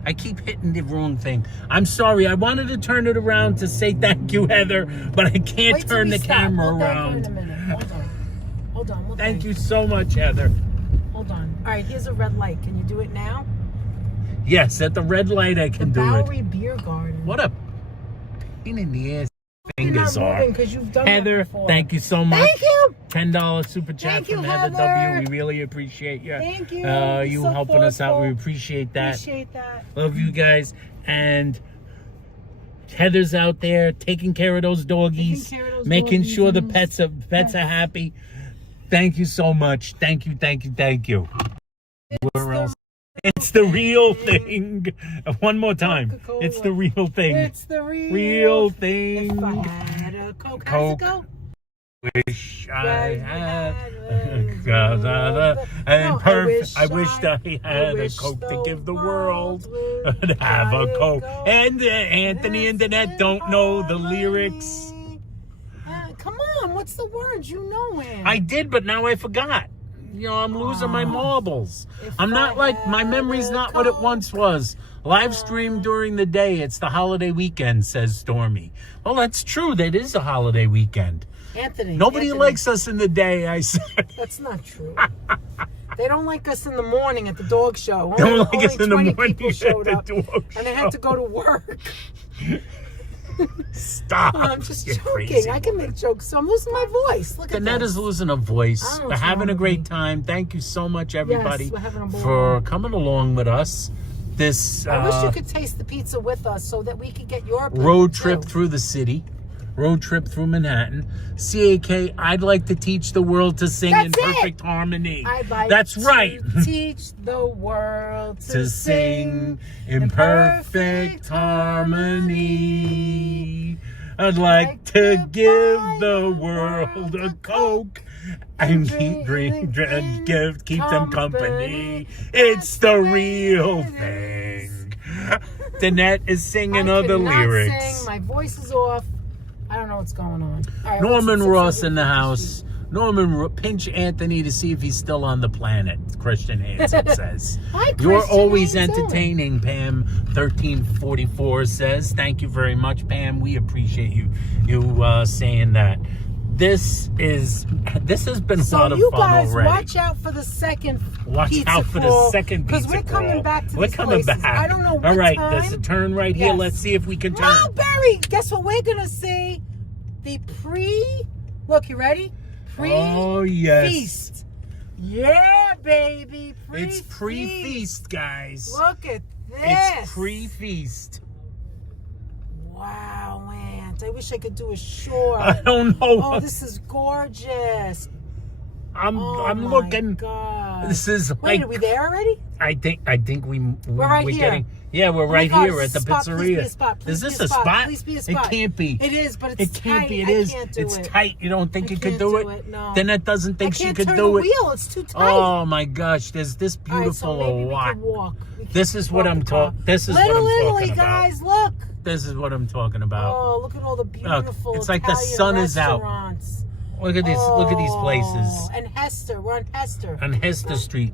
I keep hitting the wrong thing. I'm sorry. I wanted to turn it around to say thank you, Heather, but I can't Wait till turn we the stop. camera We'll thank her in a around. minute. Hold on. We'll Thank you so much, Heather. Hold on. All right, here's a red light. Can you do it now? Yes, at the red light I The can do it. Bowery Beer Garden. What a pain in the ass fingers not are. moving because you've done Heather, that before. thank you so much. Thank you. $10 super chat Thank you, from Heather Heather. W. We really appreciate you. Thank you. You So helping us out. We thoughtful. appreciate that. Appreciate that. Love you guys. And Heather's out there taking care of those doggies, making sure the pets are happy. Thank you so much. Thank you. Where else? It's the real thing. One more time. Coca-Cola. It's the real thing. It's the real thing. If I had a Coke. Coke. How's it go? Wish I had No, I wish that he had a Coke to give the world. To have a Coke. And Anthony and Danette don't know the lyrics. Come on, what's the words? You know it. I did, but now I forgot. You know, I'm losing my marbles. I'm not like, my memory's not what it once was. Live stream during the day. It's the holiday weekend, says Stormy. Well, that's true. That is the holiday weekend. Anthony. Nobody likes us in the day, I said. That's not true. They don't like us in the morning at the dog show. Don't like us in the 20 morning people at showed the up, dog and they show. had to go to work. Stop. I'm just You joking. crazy I can make jokes, so I'm losing my voice. Look at Danette this. is losing a voice. I don't know We're what's having wrong a with great me. time. Thank you so much, everybody, we're having a ball. for coming along with us. This I wish you could taste the pizza with us so that we could get your pizza road trip too. through the city. Road trip through Manhattan. CAK, I'd like to teach the world to sing in That's it. perfect harmony. I'd like That's to right. teach the world To sing in perfect harmony. I'd like to give the world a Coke and keep them company. It's the real thing. Danette is singing other lyrics. Sing. My voice is off. I don't know what's going on. All right, Norman what's Ross in the house. Norman, pinch Anthony to see if he's still on the planet, Christian Hansen says. Hi, You're Christian. always How you doing? entertaining, Pam 1344 says. Thank you very much, Pam. We appreciate you saying that. This has been a lot of you fun guys already. watch out for the second Watch pizza out for the crawl, second pizza because we're coming crawl. back to We're these coming places. back. I don't know what All right, time. there's a turn right here. Yes. Let's see if we can turn. Mulberry, guess what we're gonna see? The look, you ready? Oh, yes. Feast. Yeah, baby. It's pre-feast, guys. Look at this. It's pre-feast. Wow, Lance. I wish I could do a short. I don't know. Oh, this is gorgeous. I'm my looking. God. This is Wait, like. are we there already? I think we're right here. getting. Yeah, we're right God, here at the spot. Please be pizzeria. a spot. Please Is be this a a spot. spot? Please be a spot. It can't be. It is, but it's It can't tight. be. It I is. can't do It's it. tight. You don't think I you could can't do do it, no. Then it doesn't think I she can't could turn do the it. wheel. It's too tight. Oh my gosh! There's this All right, beautiful so maybe we lot. can walk. We can This is what walk I'm the car. talking. This is Little what I'm Italy, talking about. guys, look. This is what I'm talking about. Oh, look at all the beautiful it's like the Italian sun is out. restaurants. Look at this. Look at these places. And Hester, we're on Hester. On Hester Street.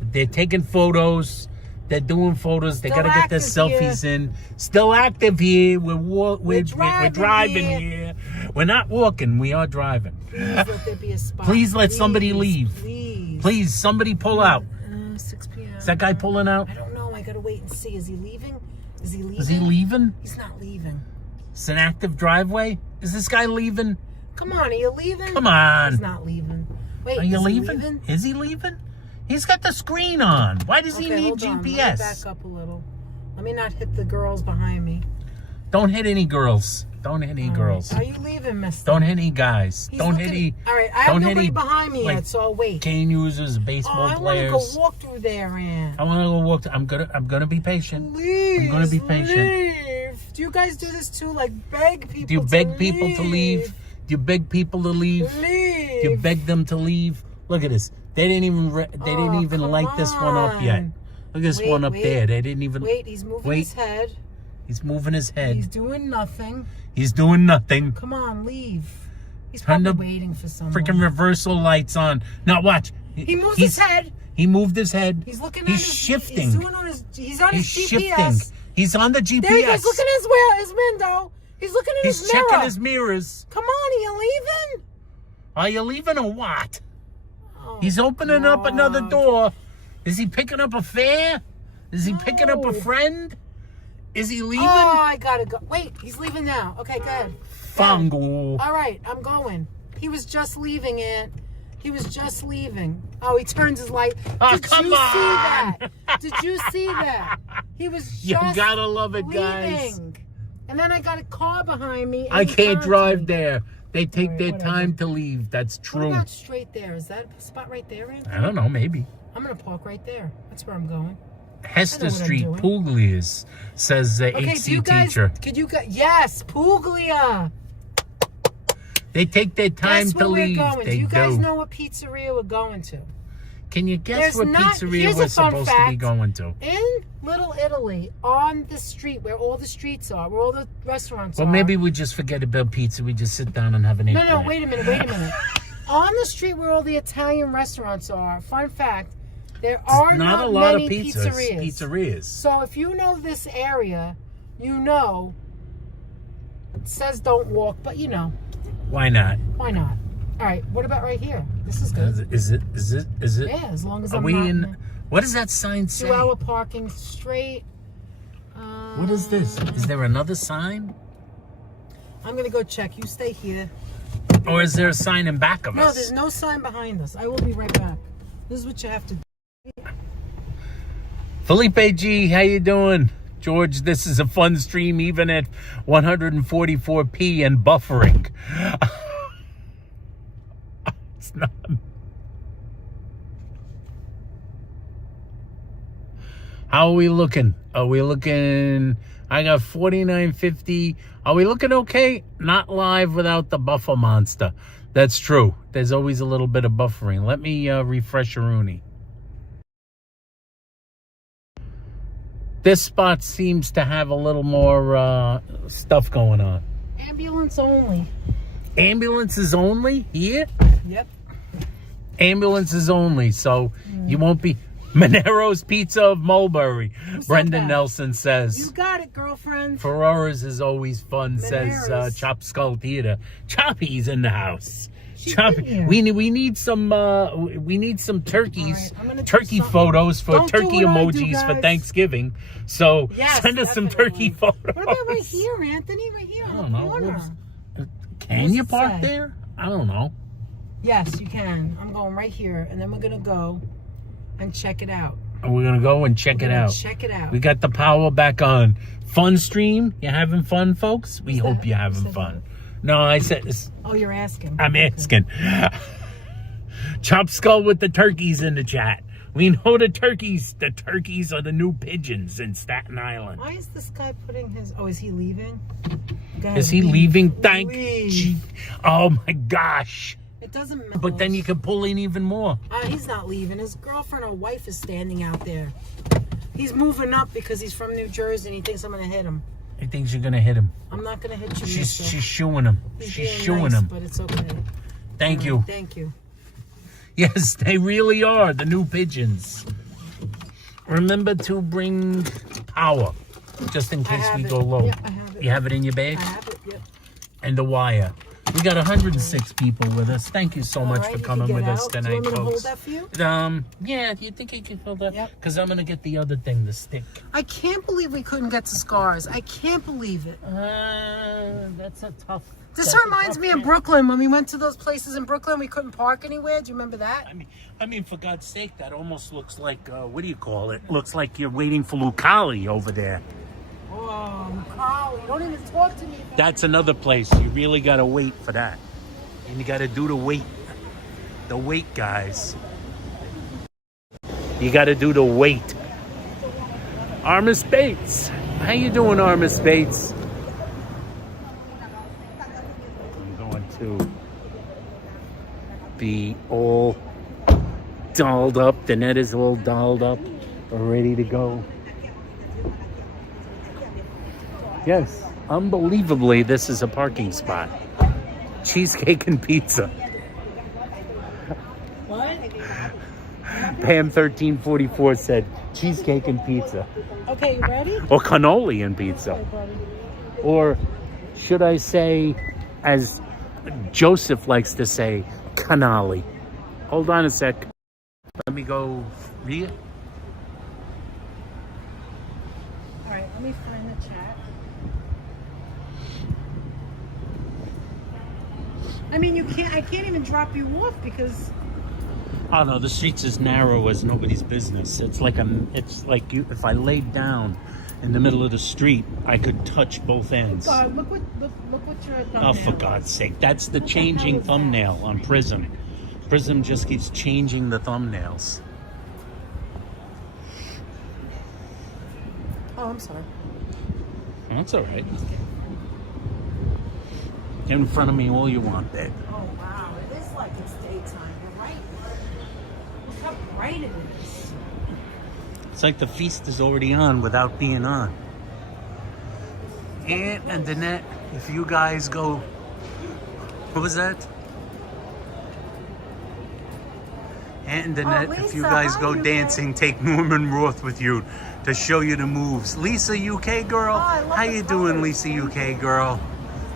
They're taking photos. They're doing photos. They Still got to get their active selfies in. Still active here. We're driving driving here. here. We're not walking. We are driving. Please let there be a spot. Please let somebody leave. Please. Please, somebody pull out. 6 p.m. Is that guy pulling out? I don't know. I gotta wait and see. Is he leaving? Is he leaving? Is he leaving? He's not leaving. It's an active driveway. Is this guy leaving? Come on, are you leaving? Come on. He's not leaving. Wait, Are you is he leaving? Is he leaving? He's got the screen on. Why does he need hold on. GPS? Let me back up a little. Let me not hit the girls behind me. Don't hit any girls. Don't hit any girls. Are you leaving, mister? Don't hit any guys. He's Don't hit looking- any. All right, I have don't hit nobody any, behind me like, yet, so I'll wait. cane users, baseball I players. want to go walk through there, Ann. I want to go walk. I'm gonna be patient. Please, I'm gonna be patient. leave. Do you guys do this too? Like beg people? Do you beg people to leave? Do you beg people to leave? Leave. Do you beg them to leave? Look at this. They didn't even. They didn't even come light this one up yet. on. Look at this Wait, one up wait. there. They didn't even. Wait, he's moving Wait. his head. He's moving his head. He's doing nothing. He's doing nothing. Come on, leave. He's Turn probably the waiting for someone. Freaking reversal lights on. Now watch. He moves his head. He moved his head. He's looking. He's at his, shifting. He's doing on his. He's on He's his GPS. shifting. He's on the GPS. There he goes. Look at his window. He's looking at He's his mirror. checking his mirrors. Come on, are you leaving? Are you leaving or what? Oh, He's opening up another God. door. Is he picking up a fare? Is he picking up a No. friend? Is he leaving? Oh, I gotta go. Wait, he's leaving now. Okay, good. Fungal. All right, I'm going. He was just leaving, Aunt. He was just leaving. Oh, he turns his light. Oh, Did come you on. see that? Did you see that? He was just You gotta love it, leaving. guys. And then I got a car behind me. I can't drive me. there. They take Alright, their whatever. time to leave. That's What true. about straight there? Is that a spot right there, Anthony? I don't know, maybe. I'm going to park right there. That's where I'm going. Hester what I'm Street, doing. Puglia's, says the Okay, HC teacher. Could you guys... Yes, Puglia. They take their time Guess to where leave. we're going. They Do you guys do. know what pizzeria we're going to? Can you guess There's what not- pizzeria here's a we're fun supposed to be fact. going to? In Little Italy, on the street where all the streets are, where all the restaurants Well, are. maybe we just forget about pizza. We just sit down and have an No, wait a minute. On the street where all the Italian restaurants are, fun fact, there are not not a lot of many pizzerias. pizzerias. So if you know this area, you know, it says don't walk, but you know. Why not? Why not? All right, what about right here? This is good. Is it? Yeah, as long as Are I'm we not in? What does that sign say? 2-hour parking straight. What is this? Is there another sign? I'm going to go check. You stay here. Or is there a sign in back of No, us? there's no sign behind us. I will be right back. This is what you have to do. Felipe G, how you doing? George, this is a fun stream even at 144p and buffering. It's not. How are we looking? Are we looking? I got 49.50. Are we looking okay? Not live without the buffer monster. That's true. There's always a little bit of buffering. Let me refresh Rooney. This spot seems to have a little more stuff going on. Ambulance only. Ambulances only here? Yep. Ambulances only, so you won't be... Manero's Pizza of Mulberry. Brendan that? Nelson You says. got it, girlfriend. Ferraras is always fun, says Manero's. Chop Skull Theater. Choppy's in the house. She's Choppy. in here. We need some turkeys. All right, I'm gonna do turkey something. photos for Don't do turkey what I do, emojis for guys. Thanksgiving. So Yes, send us some definitely. turkey photos. What about right here, Anthony? Right here I on don't the know. corner. Can What's you it park say? there? I don't know. Yes, you can. I'm going right here, and then we're gonna go and check it out. We're going to go and check it out. Check it out. We got the power back on. Fun stream? You having fun, folks? We hope that? you're having What's fun. No, I said... Oh, you're asking. I'm asking. Chop Skull with the turkeys in the chat. We know the turkeys. The turkeys are the new pigeons in Staten Island. Why is this guy putting his... Oh, is he leaving? Go ahead, Is he leave. leaving? Thank Leave. you. Oh, my gosh. It doesn't matter. But then you can pull in even more. He's not leaving. His girlfriend or wife is standing out there. He's moving up because he's from New Jersey and he thinks I'm going to hit him. He thinks you're going to hit him. I'm not going to hit you, She's mister. shooing him. He's She's being shooing nice, him. but it's okay. Thank you. Thank you. Yes, they really are the new pigeons. Remember to bring power, just in case we go low. Yep, I have it. You have it in your bag? I have it, yep. And the wire. We got 106 people with us. Thank you so All much right, for you coming can with get us out. Do you tonight, want me to hold folks. that for you? Yeah, do you think you can hold that? Yep. Because I'm going to get the other thing, the stick. I can't believe we couldn't get to Scars. I can't believe it. That's a tough... This that's a reminds tough me of one. Brooklyn. When we went to those places in Brooklyn, we couldn't park anywhere. Do you remember that? I mean, for God's sake, that almost looks like, what do you call it? Looks like you're waiting for Lucali over there. Oh, Carly, don't even talk to me. That's another place. You really got to wait for that. And you got to do the wait. The wait, guys. You got to do the wait. Armis Bates. How you doing, Armis Bates? I'm going to be all dolled up. The net is all dolled up. We're ready to go. Yes, unbelievably, this is a parking spot. Cheesecake and pizza. What? Pam 1344 said cheesecake and pizza. Okay, you ready? Or cannoli and pizza. Okay, buddy. Or should I say, as Joseph likes to say, cannoli. Hold on a sec. Let me go read it. All right, I'm me find the chat. I mean, I can't even drop you off because. Oh no, the street's as narrow as nobody's business. It's like you. If I laid down in the middle of the street, I could touch both ends. God, look what your thumbnail. Oh, for God's sake! That's the What the changing hell is that? thumbnail on Prism. Prism just keeps changing the thumbnails. Oh, I'm sorry. That's all right. Get in front of me all you want, babe. Oh wow, it is like it's daytime. You're right. Look how bright it is. It's like the feast is already on without being on. Aunt and Danette, if you guys go... What was that? Aunt and Danette, if you Lisa, guys hi, go UK. dancing, take Norman Roth with you to show you the moves. Lisa, UK girl? I love How the you doing, colors. Lisa, UK girl?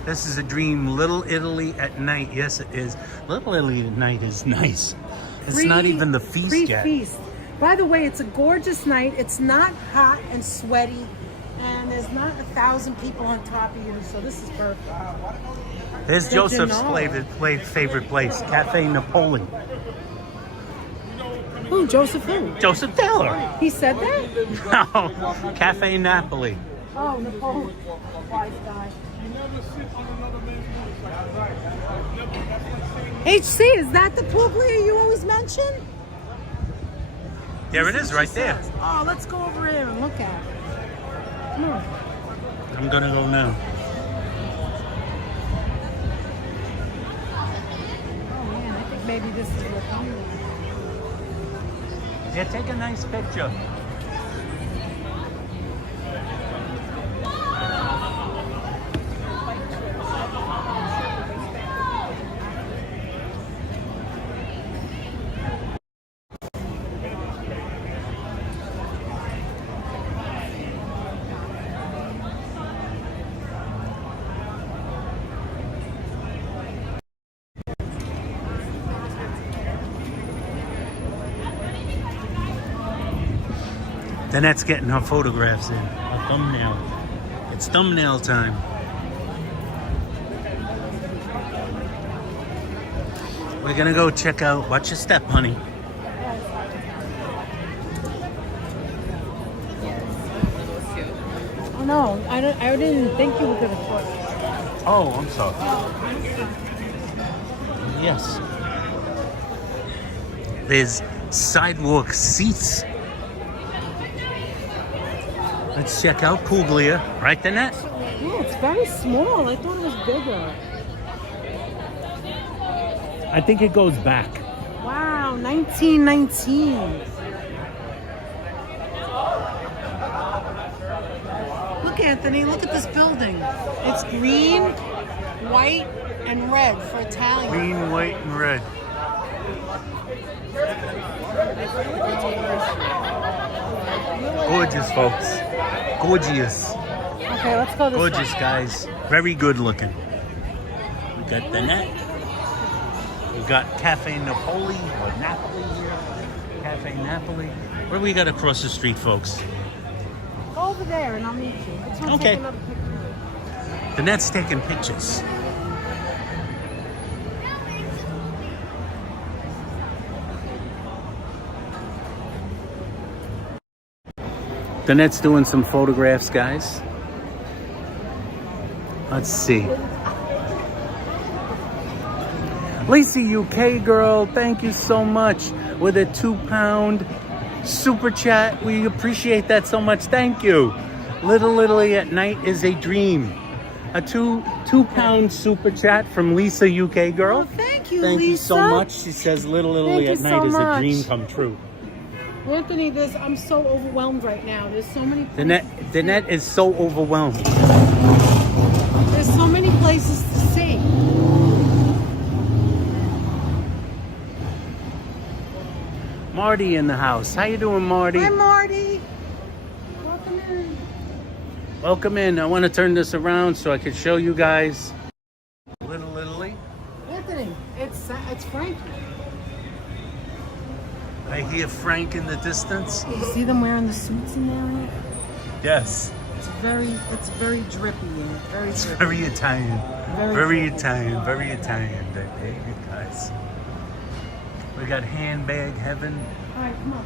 This is a dream. Little Italy at night. Yes, it is. Little Italy at night is nice. It's not even the feast yet. Pre-feast. By the way, it's a gorgeous night. It's not hot and sweaty, and there's not 1,000 people on top of you, so this is perfect. There's San Joseph's Gennaro. favorite place, Cafe Napoli. Who? Joseph who? Joseph Taylor. He said that? No, Cafe Napoli. Oh, Napoleon. Wise guy. HC, is that the Puglia you always mention? There it is, right there. Oh, let's go over here and look at it. Come on. I'm gonna go now. Oh man, I think maybe this is what I'm doing. Yeah, take a nice picture. Danette's getting her photographs in. Her thumbnail. It's thumbnail time. We're gonna go check out. Watch your step, honey. Oh no, I didn't think you were gonna talk. Oh, I'm sorry. Yes. There's sidewalk seats. Let's check out Puglia. Right, Danette? Yeah, it's very small. I thought it was bigger. I think it goes back. Wow, 1919. Look, Anthony, look at this building. It's green, white, and red for Italian. Green, white, and red. Gorgeous, folks. Gorgeous. Okay, let's go this Gorgeous, way. guys. Very good looking. We got Danette. We got Cafe Napoli, or Napoli here. Cafe Napoli. Where we got across the street, folks? Go over there and I'll meet you. I just want to Okay. take another picture. Danette's taking pictures. Danette's doing some photographs, guys. Let's see. Lisa, UK girl, thank you so much with a £2 super chat. We appreciate that so much. Thank you. Little Italy at night is a dream. A £2 super chat from Lisa, UK girl. Oh, thank you, Thank Lisa. you so much. She says Little Italy Thank at you night so is a much. dream come true. Anthony, I'm so overwhelmed right now. There's so many places. Danette is so overwhelmed. There's so many places to see. Marty in the house. How you doing, Marty? Hi, Marty. Welcome in. Welcome in. I want to turn this around so I can show you guys Little Italy. Anthony, it's Frankie. I hear Frank in the distance. You see them wearing the suits in there? Yes. It's very drippy in it. Very It's drippy. very Italian. Very Very drippy. Italian. Very Italian. Hey, guys. We got handbag heaven. All right, come on.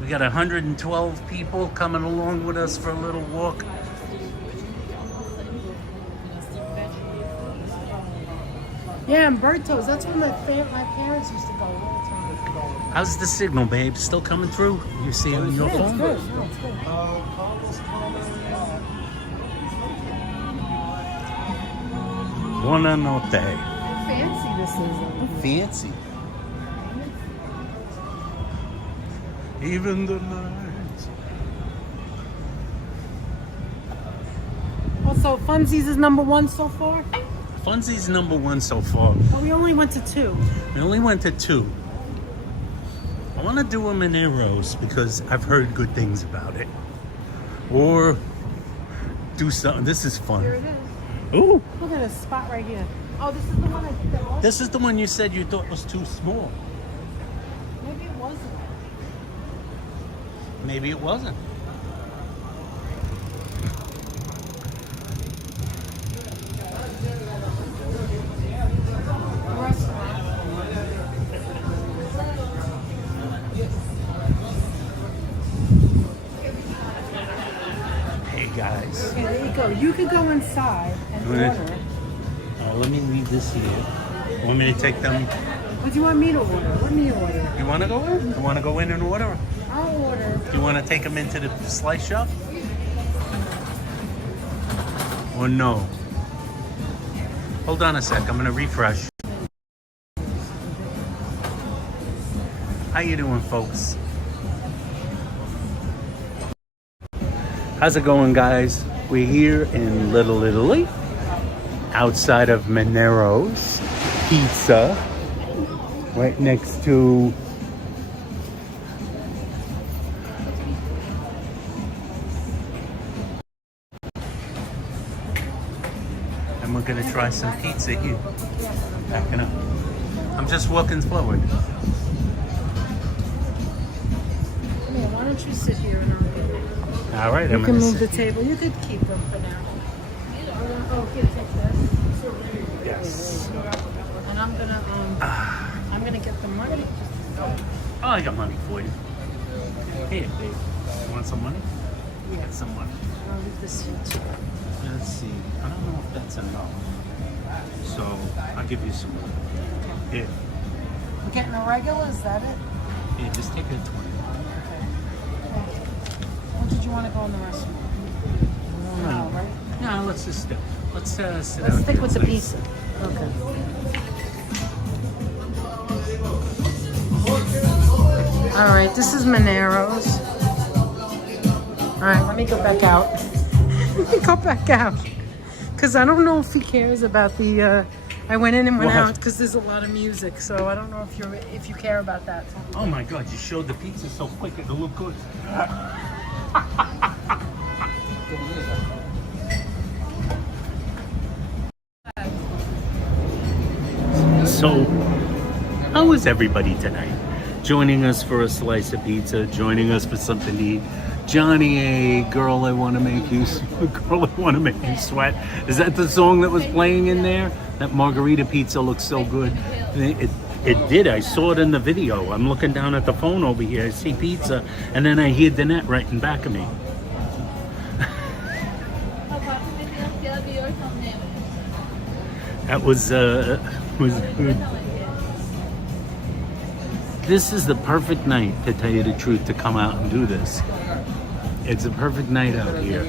We got 112 people coming along with us for a little walk. Yeah, and Berto's. That's where my parents used to go all the time. How's the signal, babe? Still coming through? You see it on your Yeah, it's phone? good. No, it's good. Buonanotte. How fancy this is. Fancy. Even the nights. Also, Funzi's is #1 so far. Funzi's #1 so far. But we only went to 2. We only went to 2. I want to do a Manero's because I've heard good things about it. Or do something. This is fun. Here it is. Ooh, Look at this spot right here. Oh, this is the one I think that was. this is the one you said you thought was too small. Maybe it wasn't. Maybe it wasn't. Hey guys. Okay, there you go. You could go inside and Right. order. Let me leave this here. Want me to take them? What do you want me to order? Let me order. You want to go in? You want to go in and order? I'll order. You want to take them into the slice shop? Or no? Hold on a sec. I'm going to refresh. How you doing, folks? How's it going, guys? We're here in Little Italy, outside of Manero's Pizza, right next to and we're gonna try some pizza here. Backing up. I'm just walking forward. Yeah, why don't you sit here and I'll get it? All right, You I'm can gonna move the sit. table. You could keep them for now. Oh, here, take this. Yes. And I'm gonna get the money. Oh, I got money for you. Here, babe. You want some money? Yeah. Get some money. I'll leave this here too. Let's see. I don't know if that's enough. So I'll give you some money. Here. We're getting a regular, is that it? Here, just take it at 20. Or did you want to go in the restaurant? No, right? No, let's just sit. Let's sit Let's out stick here, with the please. pizza. Okay. All right, this is Manero's. All right, let me go back out. Let me go back out. Because I don't know if he cares about the... I went in and went What? out because there's a lot of music, so I don't know if you care about that. Oh my God, you showed the pizza so quick it'll look good. So, how is everybody tonight? Joining us for a slice of pizza, joining us for something to eat. Johnny A, girl, I want to make you, girl, I want to make you sweat. Is that the song that was playing in there? That margarita pizza looks so good. It did. I saw it in the video. I'm looking down at the phone over here. I see pizza, and then I hear Danette right in back of me. That was good. This is the perfect night, to tell you the truth, to come out and do this. It's a perfect night out here.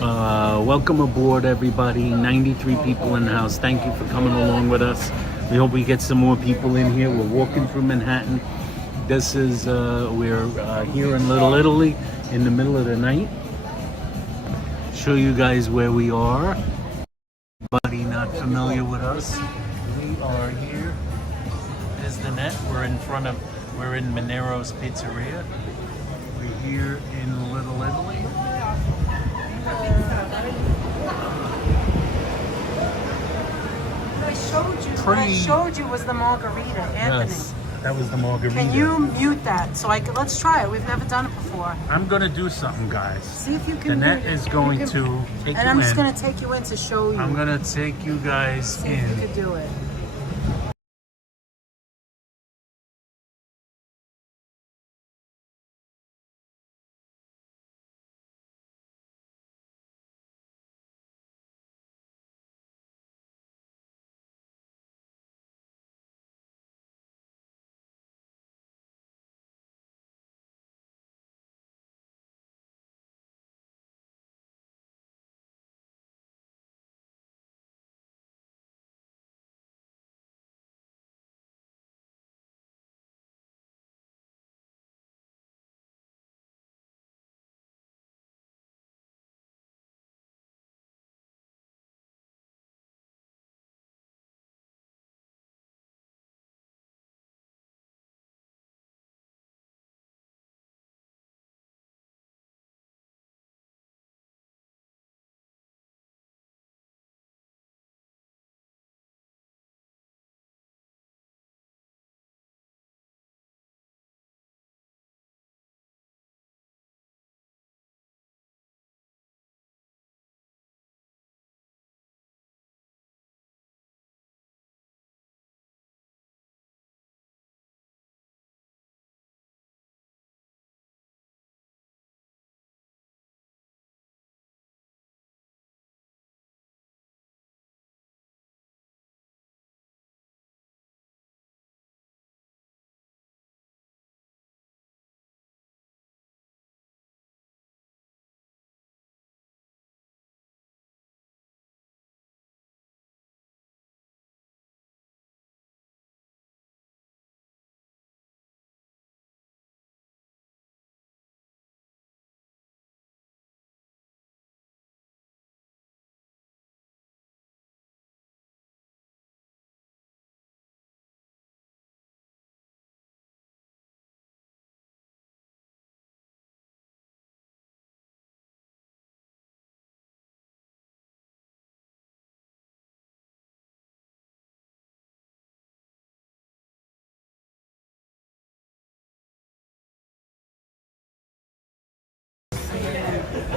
Welcome aboard, everybody. 93 people in the house. Thank you for coming along with us. We hope we get some more people in here. We're walking through Manhattan. This is, we're here in Little Italy in the middle of the night. Show you guys where we are. Anybody not familiar with us? We are here. There's the net. We're in Manero's Pizzaria. We're here in Little Italy. What I showed you was the margarita, Anthony. Yes, that was the margarita. Can you mute that so let's try it? We've never done it before. for. I'm gonna do something, guys. See if you can. Danette is going to take you in. And I'm just gonna take you in to show you. I'm gonna take you guys See in. if you could do it.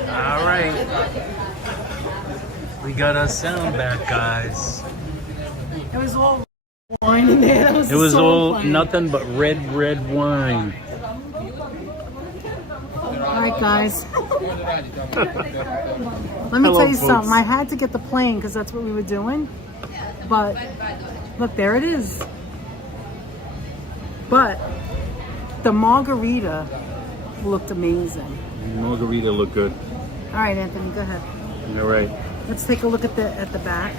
All right. We got our sound back, guys. It was all wine in there. It was all nothing but red wine. All right, guys. Let me tell you something. I had to get the plane because that's what we were doing. But look, there it is. But the margarita looked amazing. Margarita looked good. All right, Anthony, go ahead. All right. Let's take a look at the back.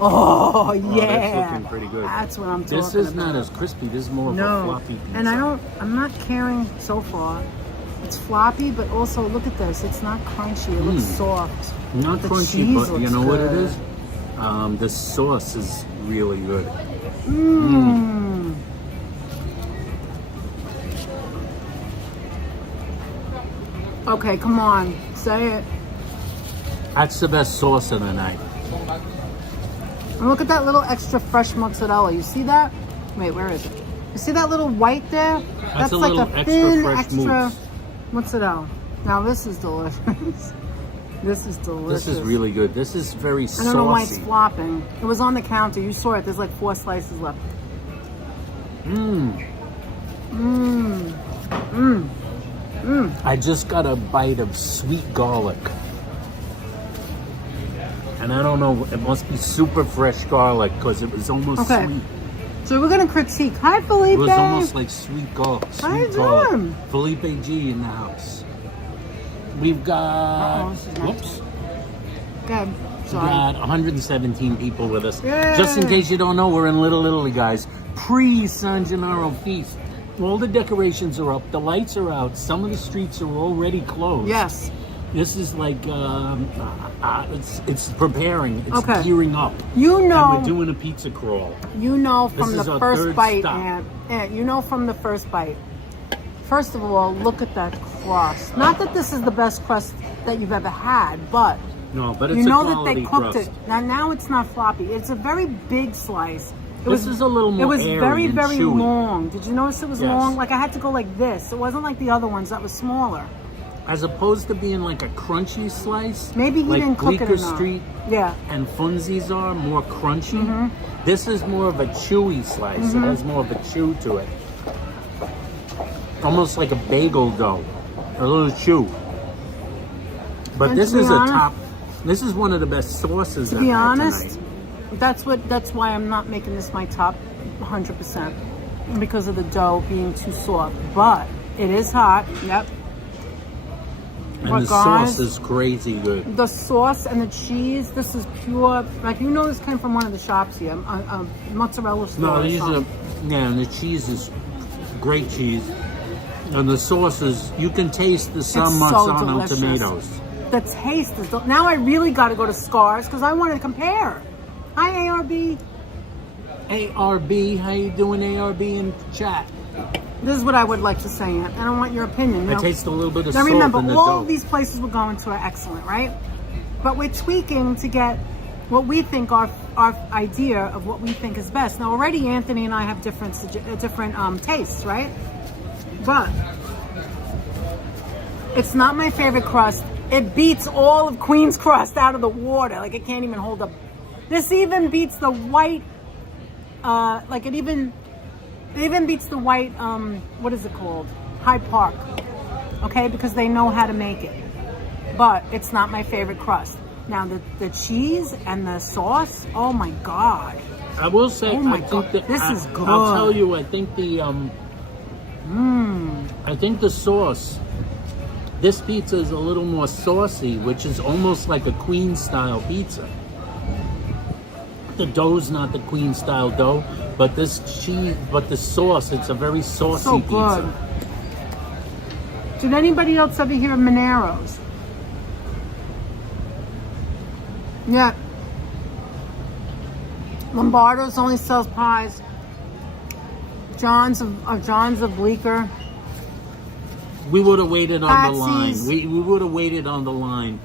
Oh yeah, that's looking pretty good. That's what I'm talking about. This is not as crispy. This is more of a floppy pizza. And I'm not caring so far. It's floppy, but also look at this. It's not crunchy. It looks soft. Not the crunchy, cheese but you know looks what it good. is? The sauce is really good. Okay, come on, say it. That's the best sauce of the night. And look at that little extra fresh mozzarella. You see that? Wait, where is it? You see that little white there? That's a like little a extra thin, fresh extra mousse. mozzarella. Now this is delicious. This is delicious. This is really good. This is very saucy. I don't know why it's flopping. It was on the counter. You saw it. There's like 4 slices left. I just got a bite of sweet garlic. And I don't know, it must be super fresh garlic because it was almost sweet. So we're going to critique. Hi, Felipe. It was almost like sweet garlic. How you doing? Felipe G in the house. We've got, whoops. Good. We Sorry. got 117 people with us. Yay. Just in case you don't know, we're in Little Italy, guys. Pre-San Gennaro feast. All the decorations are up. The lights are out. Some of the streets are already closed. Yes. This is like, it's preparing. It's gearing up. You know. And we're doing a pizza crawl. You know from This is the our first third bite, stop. and you know from the first bite. First of all, look at that crust. Not that this is the best crust that you've ever had, but No, but it's you know a that they quality cooked crust. it. Now it's not floppy. It's a very big slice. This is a little more It was airy very, and very chewy. long. Did you notice it was Yes. long? Like I had to go like this. It wasn't like the other ones that was smaller. As opposed to being like a crunchy slice. Maybe he like didn't cook it Bleeker enough. Street Yeah. and Funzi's are more crunchy. Mm-hmm. This is more of a chewy slice. It has more of a chew to it. Almost like a bagel dough. A little chew. But And this to be is honest- a top. This is one of the best sauces. To be honest, that's why I'm not making this my top 100% because of the dough being too soft. But it is hot. Yep. And But the guys, sauce is crazy good. the sauce and the cheese. This is pure. Like this came from one of the shops here, mozzarella store. No, or these are. something. Yeah, and the cheese is great cheese. And the sauces, you can taste the San It's so Marzano delicious. tomatoes. The taste is. Now I really got to go to Scars because I want to compare. Hi, ARB. ARB, how you doing, ARB in chat? This is what I would like to say, Aunt. I don't want your opinion. You I know? taste a little bit of Now salt remember, in the all dough. of these places we're going to are excellent, right? But we're tweaking to get what we think our idea of what we think is best. Now already Anthony and I have different tastes, right? But it's not my favorite crust. It beats all of Queen's crust out of the water. Like it can't even hold up. This even beats the white. It even beats the white. What is it called? Hyde Park. Okay, because they know how to make it. But it's not my favorite crust. Now the cheese and the sauce. Oh my God. I will say, Oh my I think God, that this is good. I'll tell you, I think the I think the sauce. This pizza is a little more saucy, which is almost like a Queen style pizza. The dough's not the Queen style dough, but the sauce, it's a very saucy So pizza. good. Did anybody else ever hear of Manero's? Yeah. Lombardo's only sells pies. John's of Bleeker. We would have waited on the line. Patsy's. We would have waited on the line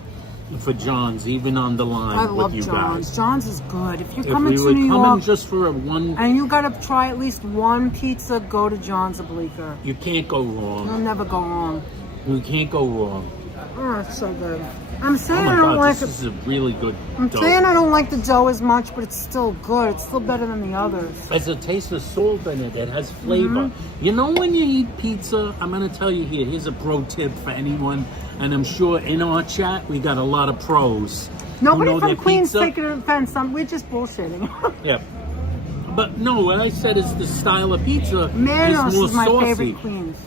for John's, even on the line I with love you John's. guys. John's is good. If you're If coming we to were New coming York just for a one, and you gotta try at least one pizza, go to John's of Bleeker. you can't go You'll wrong. never go wrong. You can't go wrong. Oh, it's so good. I'm Oh saying my I don't God, like this it. is a really good I'm dough. saying I don't like the dough as much, but it's still good. It's still better than the others. There's a taste of salt in it. It has flavor. Mm-hmm. You know when you eat pizza, I'm going to tell you here, here's a pro tip for anyone, and I'm sure in our chat we got a lot of pros. who Nobody know from their Queens pizza. taking offense. We're just bullshitting. Yeah. But no, what I said is the style of pizza Manos is more is my saucy. favorite Queens.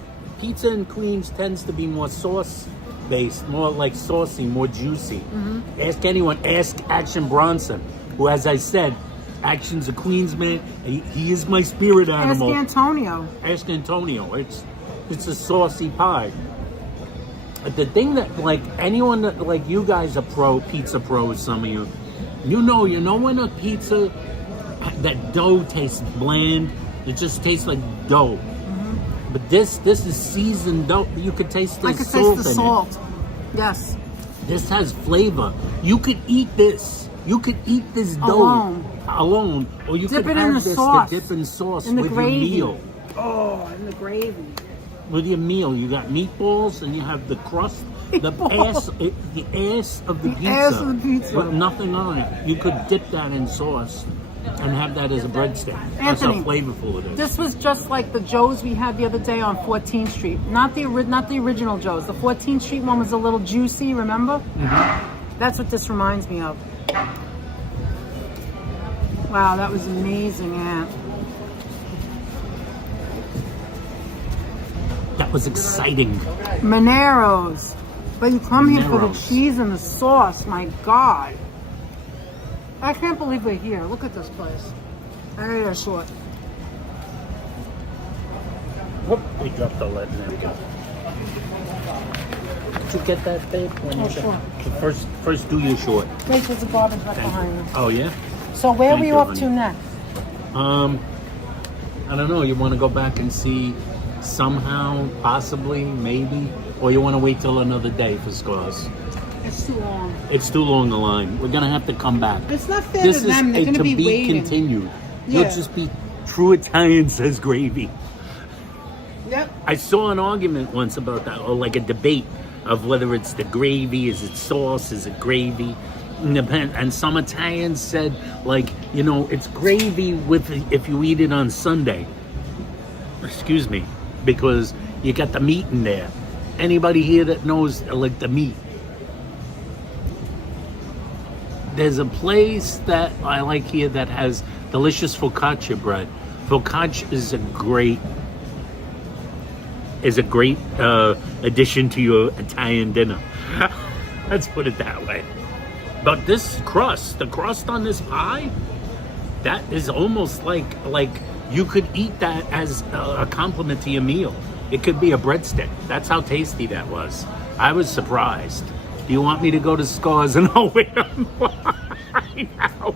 Pizza in Queens tends to be more sauce based, more like saucy, more juicy. Mm-hmm. Ask anyone, ask Action Bronson, who, as I said, Action's a Queens man. He is my spirit Ask animal. Antonio. Ask Antonio. It's a saucy pie. The thing that, like, anyone that, like, you guys are pizza pros, some of you, you know when a pizza, that dough tastes bland, it just tastes like dough. But this is seasoned dough. You could taste the I could salt taste the in salt. it. Yes. This has flavor. You could eat this. You could eat this dough alone, or you Dip could it in have the this sauce. to dip in sauce In the with gravy. your meal. Oh, and the gravy. With your meal, you got meatballs and you have the crust, the ass of the pizza, ass of the pizza. with nothing on it. You could dip that in sauce and have that as a breadstick. That's how Anthony, flavorful it is. This was just like the Joe's we had the other day on 14th Street. Not the original Joe's. The 14th Street one was a little juicy, remember? Mm-hmm. That's what this reminds me of. Wow, that was amazing, Aunt. That was exciting. Manero's. But you come here for the Manero's. cheese and the sauce. My God. I can't believe we're here. Look at this place. I ate a short. Whoop, we dropped the lid. There we go. Did you get that, babe? When Oh, you sure. First do your short. Wait, there's a garbage right behind you. Oh, yeah? So where Thank are we you, off honey. to next? I don't know. You want to go back and see somehow, possibly, maybe? Or you want to wait till another day for Scars? It's too long. It's too long a line. We're going to have to come back. It's not fair This to them. They're is going to to be be waiting. continued. You'll Yeah. just be true Italian says gravy. Yep. I saw an argument once about that, or like a debate of whether it's the gravy, is it sauce, is it gravy? And some Italians said, like, you know, it's gravy with if you eat it on Sunday. Excuse me, because you got the meat in there. Anybody here that knows like the meat? There's a place that I like here that has delicious focaccia bread. Focaccia is a great addition to your Italian dinner. Let's put it that way. But this crust, the crust on this pie, that is almost like you could eat that as a compliment to your meal. It could be a breadstick. That's how tasty that was. I was surprised. Do you want me to go to Scars and I'll wait online now?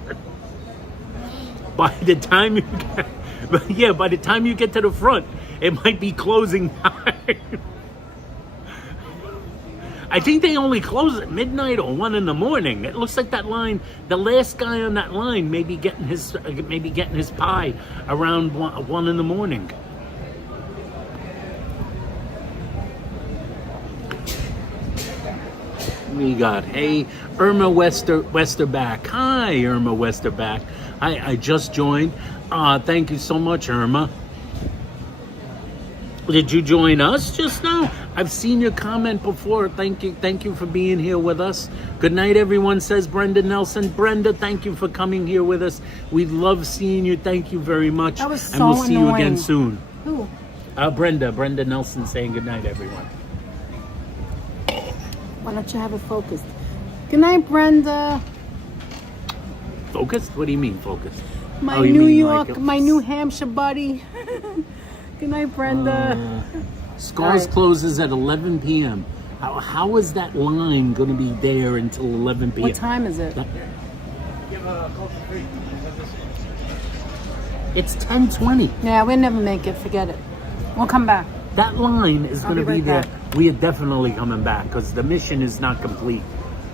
By the time you get to the front, it might be closing time. I think they only close at midnight or 1 in the morning. It looks like that line, the last guy on that line may be getting his pie around 1 in the morning. We got, hey, Irma Westerback. Hi, Irma Westerback. I just joined. Thank you so much, Irma. Did you join us just now? I've seen your comment before. Thank you for being here with us. Good night, everyone, says Brenda Nelson. Brenda, thank you for coming here with us. We love seeing you. Thank you very much. That was so and we'll see you annoying. again soon. Who? Brenda Nelson saying good night, everyone. Why don't you have it focused? Good night, Brenda. Focused? What do you mean focused? My Oh, you New mean York, like my New Hampshire buddy. Good night, Brenda. Scars All right. closes at 11 p.m. How is that line going to be there until 11 p.m.? What time is it? It's 10:20. Yeah, we'll never make it. Forget it. We'll come back. That line is going to be be right there. back. We are definitely coming back because the mission is not complete.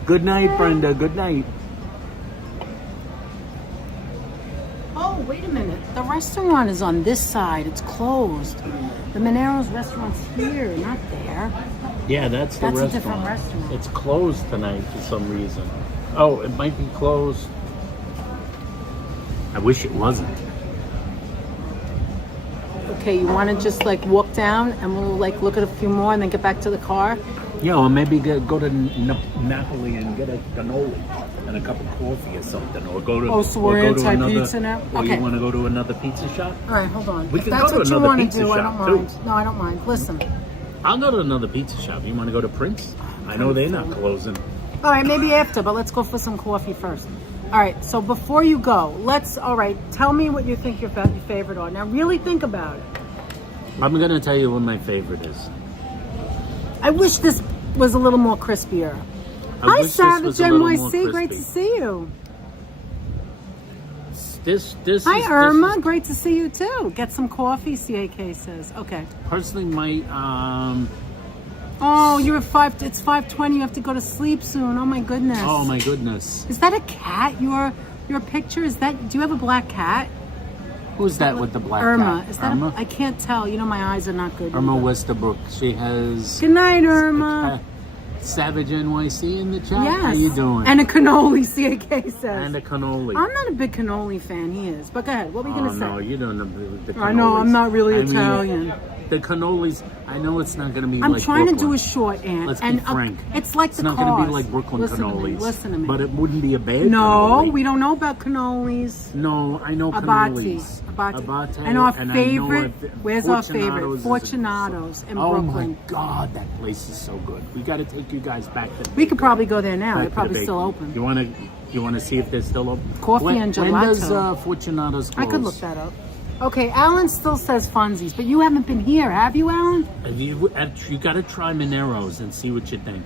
Good night, Brenda. Good night. Oh, wait a minute. The restaurant is on this side. It's closed. The Manero's restaurant's here, not there. Yeah, that's the That's restaurant. a different restaurant. It's closed tonight for some reason. Oh, it might be closed. I wish it wasn't. Okay, you want to just like walk down and we'll like look at a few more and then get back to the car? Yeah, or maybe go to Napoli and get a cannoli and a cup of coffee or something, or go to. Oh, so we're or go to anti-pizza now? Or Okay. you want to go to another pizza shop? All right, hold on. We If can that's go to what you another want to pizza do, I don't shop, mind. too. No, I don't mind. Listen. I'll go to another pizza shop. You want to go to Prince? I know they're not closing. All right, maybe after, but let's go for some coffee first. All right, so before you go, tell me what you think your favorite are. Now, really think about it. I'm going to tell you what my favorite is. I wish this was a little more crispier. I Hi, wish this was Savage a little more NYC. Great to crispy. see you. This Hi, Irma. is, Great to see you, too. Get some coffee, CAK says. Okay. personally, my Oh, you're at 5. It's 5:20. You have to go to sleep soon. Oh, my goodness. oh my goodness, Is that a cat? Your picture? Is that? Do you have a black cat? who's that with the black Irma. cat? Is that? Irma? I can't tell. You know, my eyes are not good. Irma either. Westerbrook. She has Good night, Irma. Savage NYC in the chat. Yes. How you doing? And a cannoli, CAK says. And a cannoli. I'm not a big cannoli fan. He is. But go ahead. What were you Oh going to say? no, you don't know the cannolis. I know. I'm not really I mean, Italian. the cannolis. I know it's not going to be I'm like trying Brooklyn. to do a short ant. Let's and be frank. It's like It's the not cars. going to be like Brooklyn Listen cannolis. To me. Listen to me. But it wouldn't be a bad No, cannoli. we don't know about cannolis. No, I know Abati. cannolis. Abati. And our favorite, where's our favorite? Fortunato's Fortunato's in oh Brooklyn. my God, that place is so good. We got to take you guys back to. We could probably go there now. back They're to probably the still bakery. open. You want to see if they're still open? Coffee and When does gelato. Fortunato's close? I could look that up. Okay, Alan still says Funzi's, but you haven't been here, have you, Alan? You got to try Manero's and see what you think.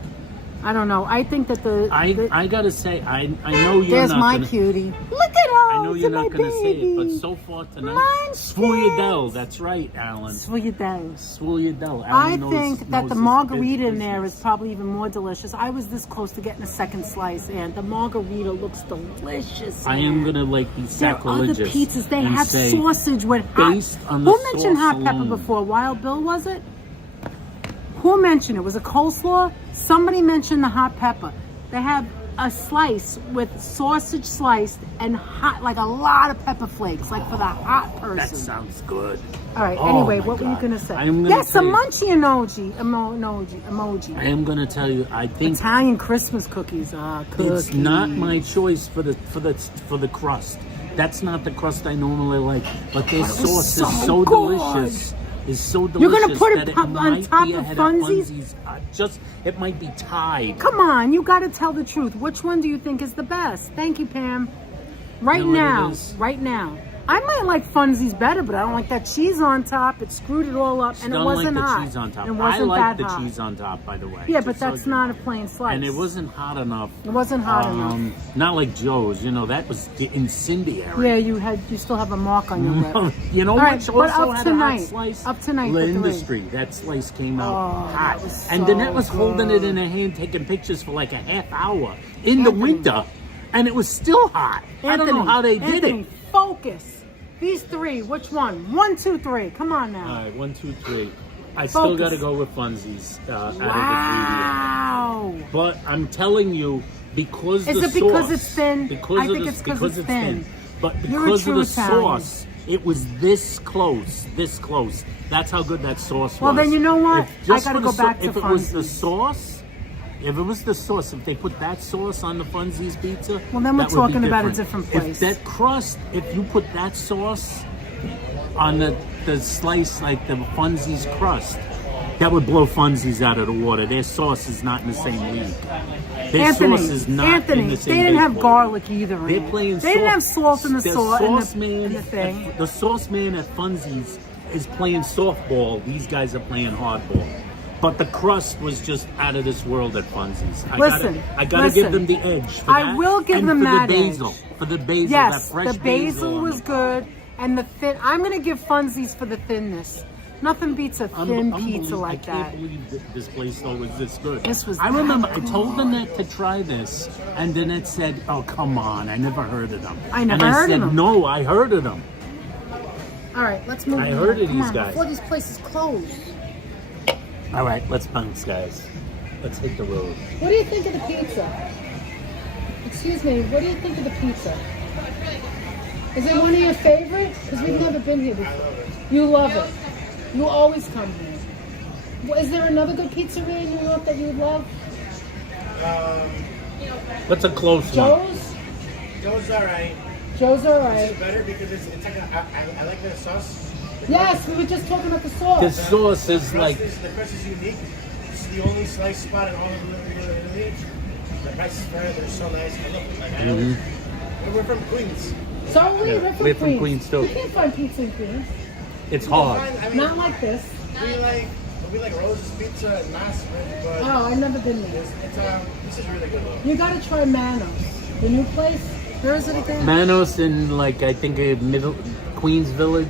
I don't know. I think that I gotta say, I know you're there's not my gonna, cutie. Look at her. I know you're not going to say it, but so far tonight, Swoyadel. That's right, Alan. Swoyadel. I think that the margarita in there is probably even more delicious. I was this close to getting a second slice, and the margarita looks delicious. I am going to be sacrilegious. There are other pizzas. They have sausage with hot. Who mentioned hot pepper before? Wild Bill, was it? Who mentioned it? Was it coleslaw? Somebody mentioned the hot pepper. They have a slice with sausage sliced and hot, like a lot of pepper flakes, like for the hot person. That sounds good. All right. Anyway, what were you gonna say? Yes, a munchie emoji. I am gonna tell you. I think Italian Christmas cookies are cookies. It's not my choice for the crust. That's not the crust I normally like. But this sauce is so delicious. Is so delicious. You're gonna put it on top of Funzi's? It might be tied. Come on, you got to tell the truth. Which one do you think is the best? Thank you, Pam. Right now. I might like Funzi's better, but I don't like that cheese on top. It screwed it all up, and it wasn't hot. Cheese on top. It wasn't I like the hot. cheese on top, by the way. Yeah, but that's not a plain slice. And it wasn't hot enough. It wasn't hot enough. Not like Joe's. That was incendiary. Yeah, you still have a mark on your lip. You know what? Also had a hot slice? Up tonight. The Industry. That slice came out hot. And Danette was holding it in her hand, taking pictures for like a half hour in the winter, and it was still hot. I don't know how they did it. Focus. These three, which one? 1, 2, 3. Come on now. All right, 1, 2, 3. I still got to go with Funzi's out of the three. But I'm telling you, because it's thin? Because it's thin. But because of the sauce, it was this close. That's how good that sauce was. Well, then you know what? I got to go back to Funzi's. If it was the sauce, if they put that sauce on the Funzi's pizza, well, then we're talking about a different place. If that crust, if you put that sauce on the slice, like the Funzi's crust, that would blow Funzi's out of the water. Their sauce is not in the same league. Their sauce is not in the same they didn't have garlic either. They're playing They didn't have salt in the sauce. The sauce man at Funzi's is playing softball. These guys are playing hardball. But the crust was just out of this world at Funzi's. I gotta give them the edge. For I will give them that edge. For the basil, yes, that fresh the basil was good, and the thin. I'm gonna give Funzi's for the thinness. Nothing beats a thin pizza like that. I can't believe this place though was this good. This was. I remember I told Danette to try this, and Danette said, "Oh come on, I never heard of them." I heard of them. No, I heard of them. All right, let's move. I heard of these guys before these places close. All right, let's bounce, guys. Let's hit the road. What do you think of the pizza? Excuse me, what do you think of the pizza? Is it one of your favorites? Because we've never been here before. You love it. You always come here. Is there another good pizzeria in New York that you would love? What's a close one? Joe's all right. It's better because it's like I like the sauce. Yes, we were just talking about the sauce. The sauce is the crust is unique. It's the only slice spot in all of Italy. The price is fair. They're so nice. I love them. We're from Queens. So we're from Queens too. You can't find pizza in Queens. It's hard. Not like this. We like Rose's Pizza and Mass, but I've never been there. This is really good. You gotta try Manos, the new place. Where is it again? Manos in I think Queens Village.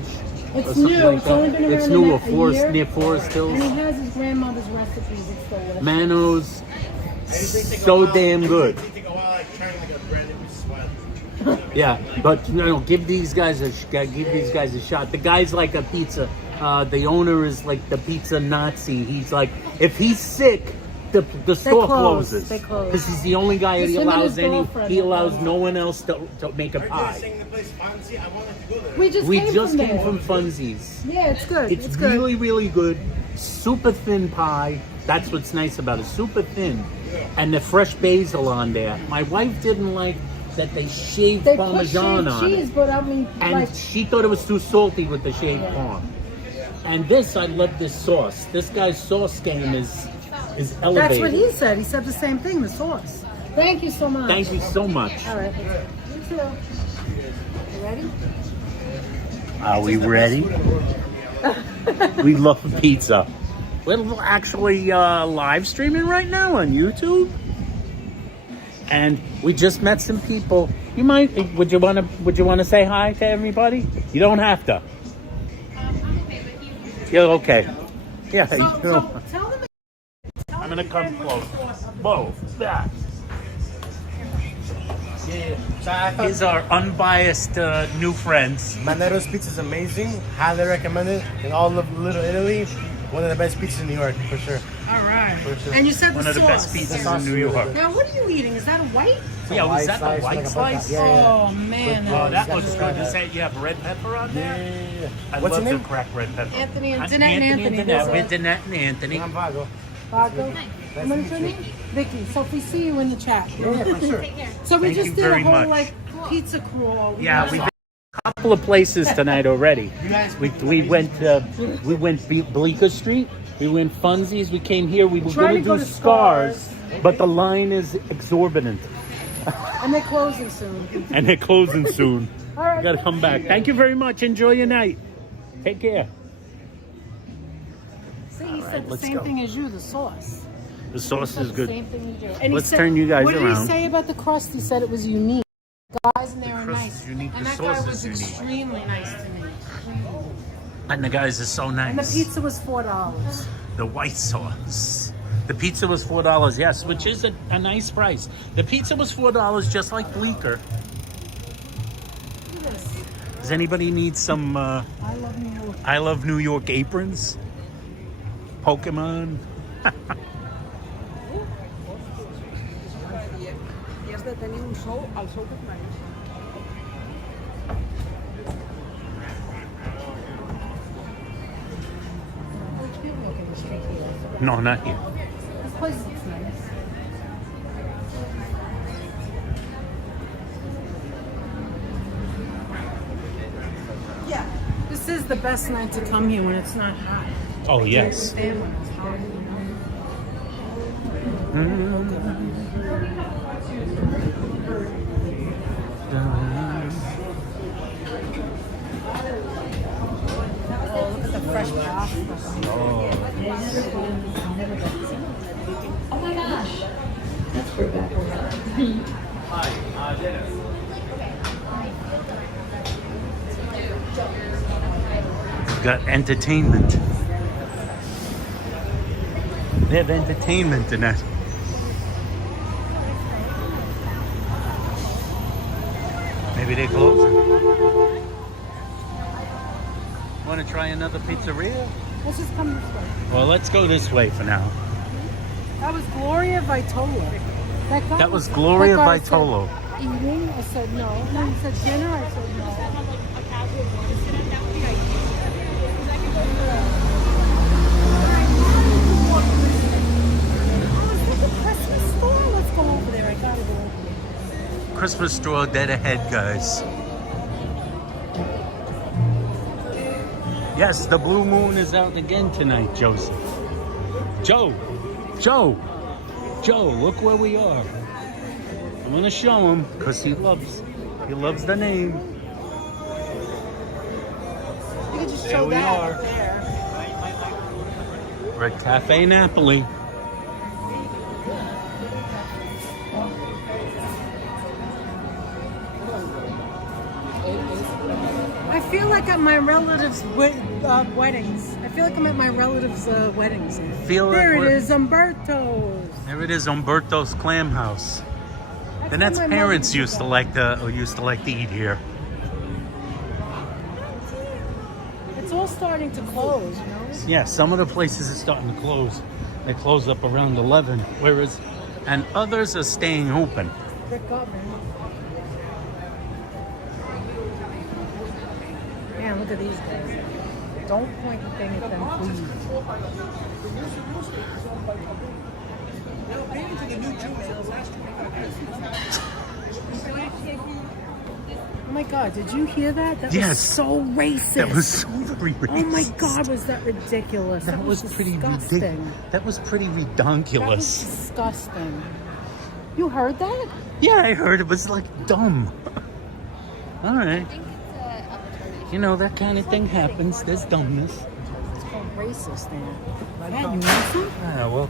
It's new. Like it's only been around it's new. a year. Near Forest Hills. And he has his grandmother's recipes. It's delicious. Manos, so damn good. Yeah, but give these guys a shot. The guy's like a pizza. The owner is like the pizza Nazi. He's like, if he's sick, the store closes. They close. Because he's the only guy he allows no one else to make a pie. We just came from Funzi's. Yeah, it's good. It's really, really good. Super thin pie. That's what's nice about it. Super thin. And the fresh basil on there. My wife didn't like that they shaved Parmesan on cheese, it. But I mean, and she thought it was too salty with the shaved Parm. And I love this sauce. This guy's sauce game is elevated. That's what he said. He said the same thing, the sauce. Thank you so much. Thank you so much. All right. You too. You ready? Are we ready? We love pizza. We're actually live streaming right now on YouTube. And we just met some people You might. Would you want to say hi to everybody? You don't have to. I'm okay with you. You're okay. Yeah. So tell them. I'm gonna come close. Whoa. That. Yeah. So I thought These are unbiased new friends. Manero's pizza is amazing. Highly recommend it. In all of Little Italy, one of the best pizzas in New York for sure. All right. For sure. And you said One the of the best sauce. pizzas in New York. Now, what are you eating? Is that a white? Yeah, was that the white slice? Yeah. Oh man. Oh, that got looks to good. try Does that. that you have red pepper on there? Yeah. I What's love your the name? cracked red pepper. Anthony and Danette and Anthony. With Danette and Anthony. I'm Vago. Vago. And what is your name? Vicky. So if we see you in the chat. Yeah, for sure. Take care. So we Thank just you did a very whole much. like pizza crawl. Yeah, we've been to a couple of places tonight already. You guys, We went Bleeker Street. We went Funzi's. We came here. We were Trying going to go do to Scars, but the line is exorbitant, And they're closing soon. and they're closing soon. All right. You gotta come back. Thank you very much. Enjoy your night. Take care. See, he said the let's same go. thing as you, the sauce. The sauce Said is the good. Same thing you do. And Let's he said, turn you guys what did around. he say about the crust? He said it was unique. Guys in there are crust nice. is unique. And The that guy sauce was is unique. extremely nice to me. And the guys are so nice. And the pizza was $4. The white sauce. The pizza was $4, yes, which is a nice price. The pizza was $4, just like Bleeker. Look at this. Does anybody need some I love New York. I Love New York aprons? Pokemon? No, not here. This place is nice. Yeah. This is the best night to come here when it's not hot. Oh, yes. Stand when it's hot. Oh, look at the fresh pasta. Oh my gosh. Got entertainment. They have entertainment in it. Maybe they're closing. Want to try another pizzeria? Let's just come this way. Well, let's go this way for now. That was Gloria Vitola. Guy That was Gloria that guy Vitolo. said eating. I said no. And then he said dinner. I said no. Oh, it's like a Christmas store. Let's go over there. I gotta go over there. Christmas store dead ahead, guys. Yes, the blue moon is out again tonight, Joseph. Joe, look where we are. I'm gonna show him because he loves the name. You can just There show we that are. up there. We're at Cafe Napoli. I feel like at my relatives' weddings. I feel like I'm at my relatives' weddings. Feel like There it we're- is, Umberto's. There it is, Umberto's Clam House. That's Danette's where my parents mom used to like to eat here. It's all starting to close, you know? Yeah, some of the places are starting to close. They close up around 11, and others are staying open. They're coming. Man, look at these guys. Don't point the thing at them, please. Oh my God, did you hear that? That Yes. was so racist. That was so very racist. Oh my God, was that ridiculous? That was pretty disgusting. ridiculous. That was pretty That was redonkulous. disgusting. You heard that? Yeah, I heard it was like dumb. All right. I think it's a opportunity. You know, that kind of thing happens. There's dumbness. It's called racist, man. Man, you want some? Ah, well.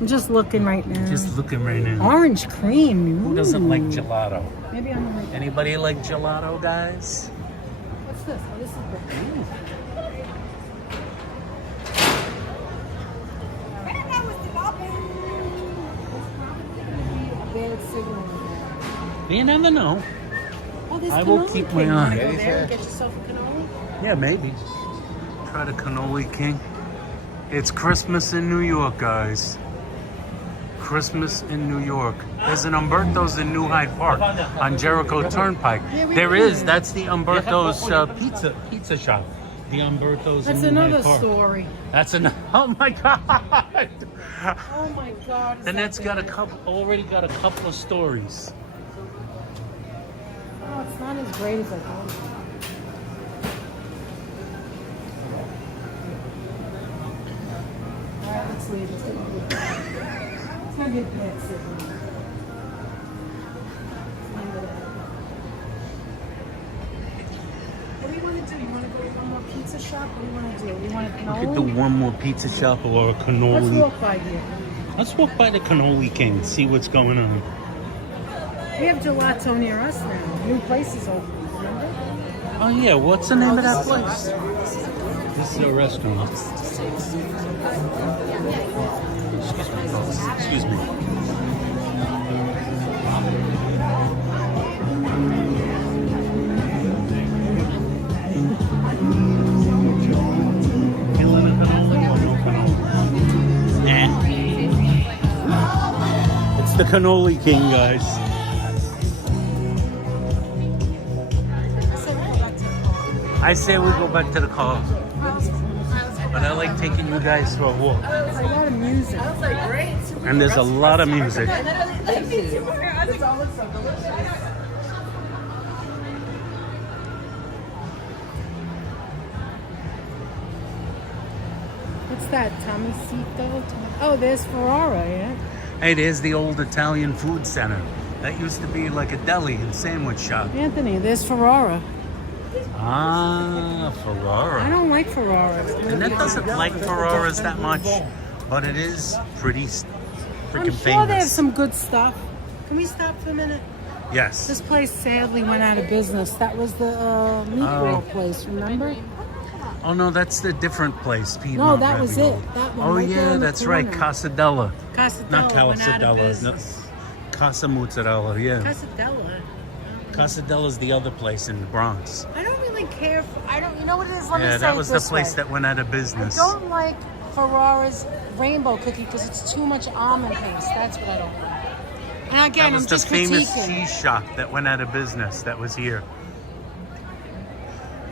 I'm just looking right now. Just looking right now. Orange cream. Who doesn't like Ooh. gelato? Maybe I'm right. Anybody like gelato, guys? What's this? Oh, this is a bad signal. You never know. Oh, this I will cannoli keep king. my You wanna eye. go there and get yourself a cannoli? Yeah, maybe. Try the cannoli king. It's Christmas in New York, guys. Christmas in New York. There's an Umberto's in New Hyde Park on Jericho Turnpike. There is. That's the Umberto's pizza shop. The Umberto's That's in New another Hyde Park. story. That's an. Oh my God. Oh my God. Then it's got already got a couple of stories. Oh, it's not as great as I thought. All right, let's leave. It's gonna be a bad signal. What do you want to do? You want to go to one more pizza shop? What do you want to do? You want a We cannoli? could do one more pizza shop or a Let's cannoli. walk by here. Let's walk by the cannoli king, see what's going on. We have gelato near us now. New place is open. Remember? Oh yeah, what's the name of that place? This is a restaurant. Excuse me, folks. Excuse me. It's the cannoli king, guys. I say we go back to the car. But I like taking you guys for a walk. There's a lot of music. And there's a lot of music. What's that? Tomasito? Oh, there's Ferrara, yeah? Hey, there's the old Italian food center. That used to be like a deli and sandwich shop. Anthony, there's Ferrara. Ah, I Ferrara. don't like Ferraras. And that doesn't like Ferraras that much, but it is pretty freaking I'm sure famous. they have some good stuff. Can we stop for a minute? Yes. This place sadly went out of business. That was the meatball place, remember? Oh no, that's the different place. No, Piedmont that was Ravioli. it. That one Oh right there yeah, in the that's right. corner. Casadella. Casadella Not went out of Casadella. No, business. Casa Mozzarella. Yeah. Casadella. Casadella's the other place in the Bronx. I don't really care for. I don't. You know what it is? Let me Yeah, say that it was the this place way. that went out of I business. don't like Ferrara's rainbow cookie because it's too much almond paste. That's what I don't like. And again, That was I'm the just famous critiquing. cheese shop that went out of business that was here.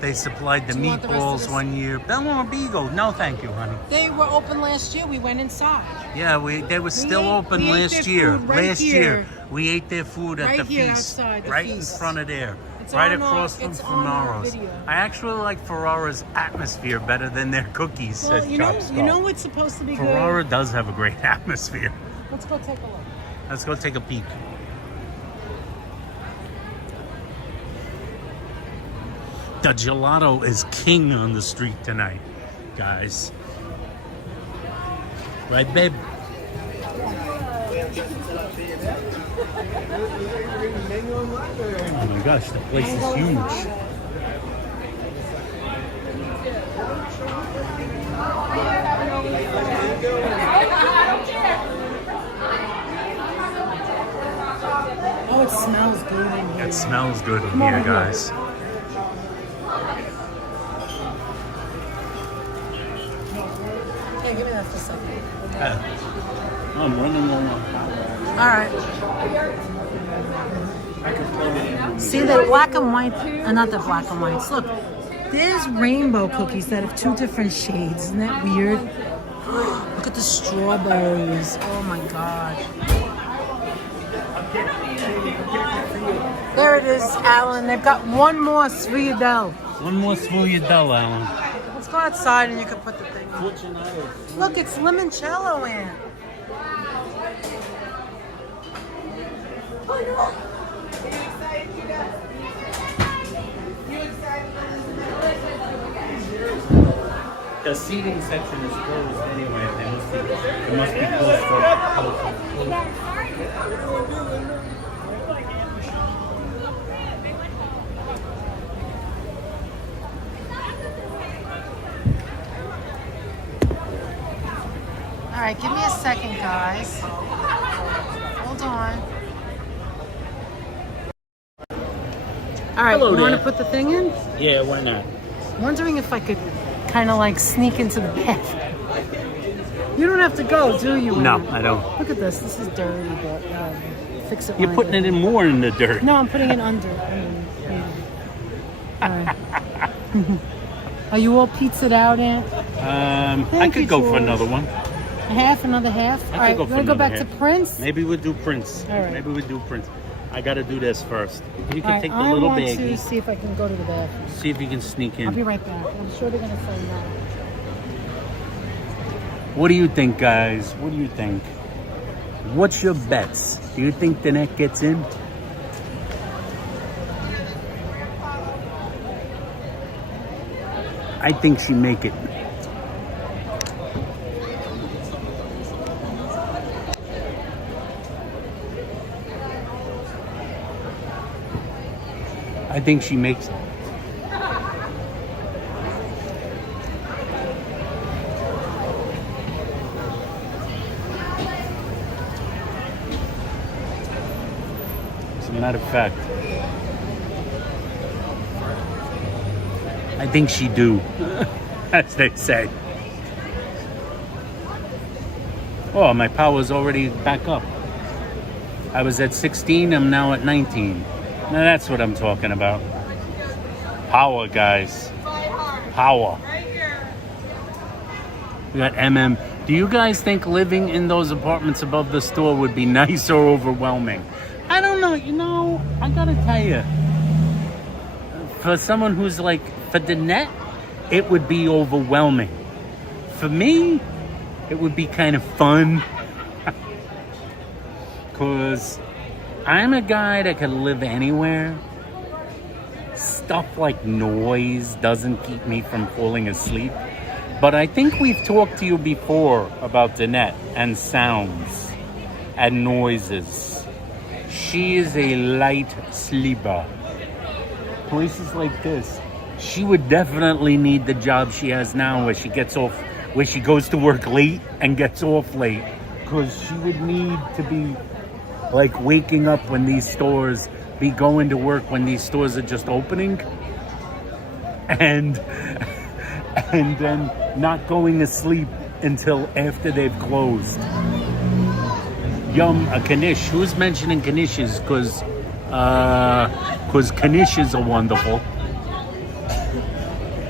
They supplied the Do you want the rest of meatballs this? one year. Bello Beagle. No, thank you, honey. They were open last year. We went inside. Yeah, they were still open we ate last their year. food right Last here. year, we ate their food at Right the here feast, outside the right feast. in front of there, It's right on our- across from it's on our Ferraro's. video. I actually like Ferraro's atmosphere better than their cookies. Well, at you know, Chop Skull. you know what's supposed to be Ferrara good. does have a great atmosphere. Let's go take a look. Let's go take a peek. The gelato is king on the street tonight, guys. Right, babe? Oh my gosh, the place is huge. Oh, it smells good in here. It smells good in Come here, over here. guys. Hey, give me that for a second. I'm running low on All right. See, they're black and white, not the black and whites. Look, there's rainbow cookies that have two different shades. Isn't that weird? Look at the strawberries. Oh my God. There it is, Alan. They've got one more Sviadel. One more Sfogliatella, Alan. Let's go outside and you can put the thing on. Look, it's limoncello, Ann. The seating section is closed anyway. It must be closed for All right, give me a second, guys. Hold on. All right, Hello you want there. to put the thing in? Yeah, why not? Wondering if I could kind of like sneak into the bathroom. You don't have to go, do you? No, Anna? I don't. Look at this. This is dirty, but fix it. You're putting it in more in the dirt. No, I'm putting it under. All right. Are you all pizzaed out, Aunt? I Thank could you, go for George. another one. Another half? All right, go you for want to go another back half. to Prince? Maybe we'll do Prince. All right. Maybe we'll do Prince. I got to do this first. You can All right, take the I little want baggie. to see if I can go to the bathroom. See if you can sneak in. I'll be right back. I'm sure they're going to say no. What do you think, guys? What do you think? What's your bets? Do you think Danette gets in? I think she make it. I think she makes it. As a matter of fact, I think she do, as they say. Oh, my power's already back up. I was at 16, I'm now at 19. Now that's what I'm talking about. Power, guys. Power. We got MM. Do you guys think living in those apartments above the store would be nice or overwhelming? I don't know. You know, I gotta tell you. For someone who's like, for Danette, it would be overwhelming. For me, it would be kind of fun. Because I'm a guy that can live anywhere. Stuff like noise doesn't keep me from falling asleep. But I think we've talked to you before about Danette and sounds and noises. She is a light sleeper. Places like this, she would definitely need the job she has now where she gets off, where she goes to work late and gets off late. Because she would need to be like waking up when these stores, be going to work when these stores are just opening, and then not going to sleep until after they've closed. Yum, a knish. Who's mentioning knishes? Because knishes are wonderful.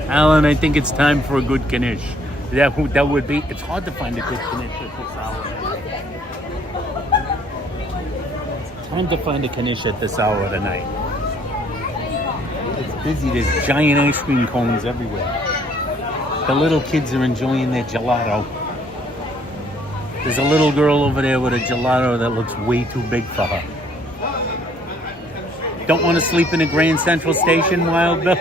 Alan, I think it's time for a good knish. That would be. It's hard to find a good knish at this hour. Time to find a knish at this hour of the night. It's busy. There's giant ice cream cones everywhere. The little kids are enjoying their gelato. There's a little girl over there with a gelato that looks way too big for her. Don't want to sleep in a Grand Central Station, Wildville?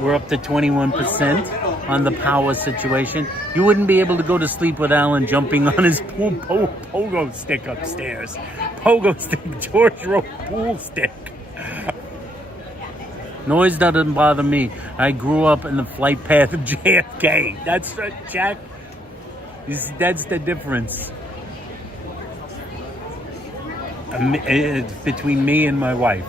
We're up to 21% on the power situation. You wouldn't be able to go to sleep with Alan jumping on his pogo stick upstairs. Pogo stick, George Road pool stick. Noise doesn't bother me. I grew up in the flight path of JFK. That's right, Jack. That's the difference between me and my wife.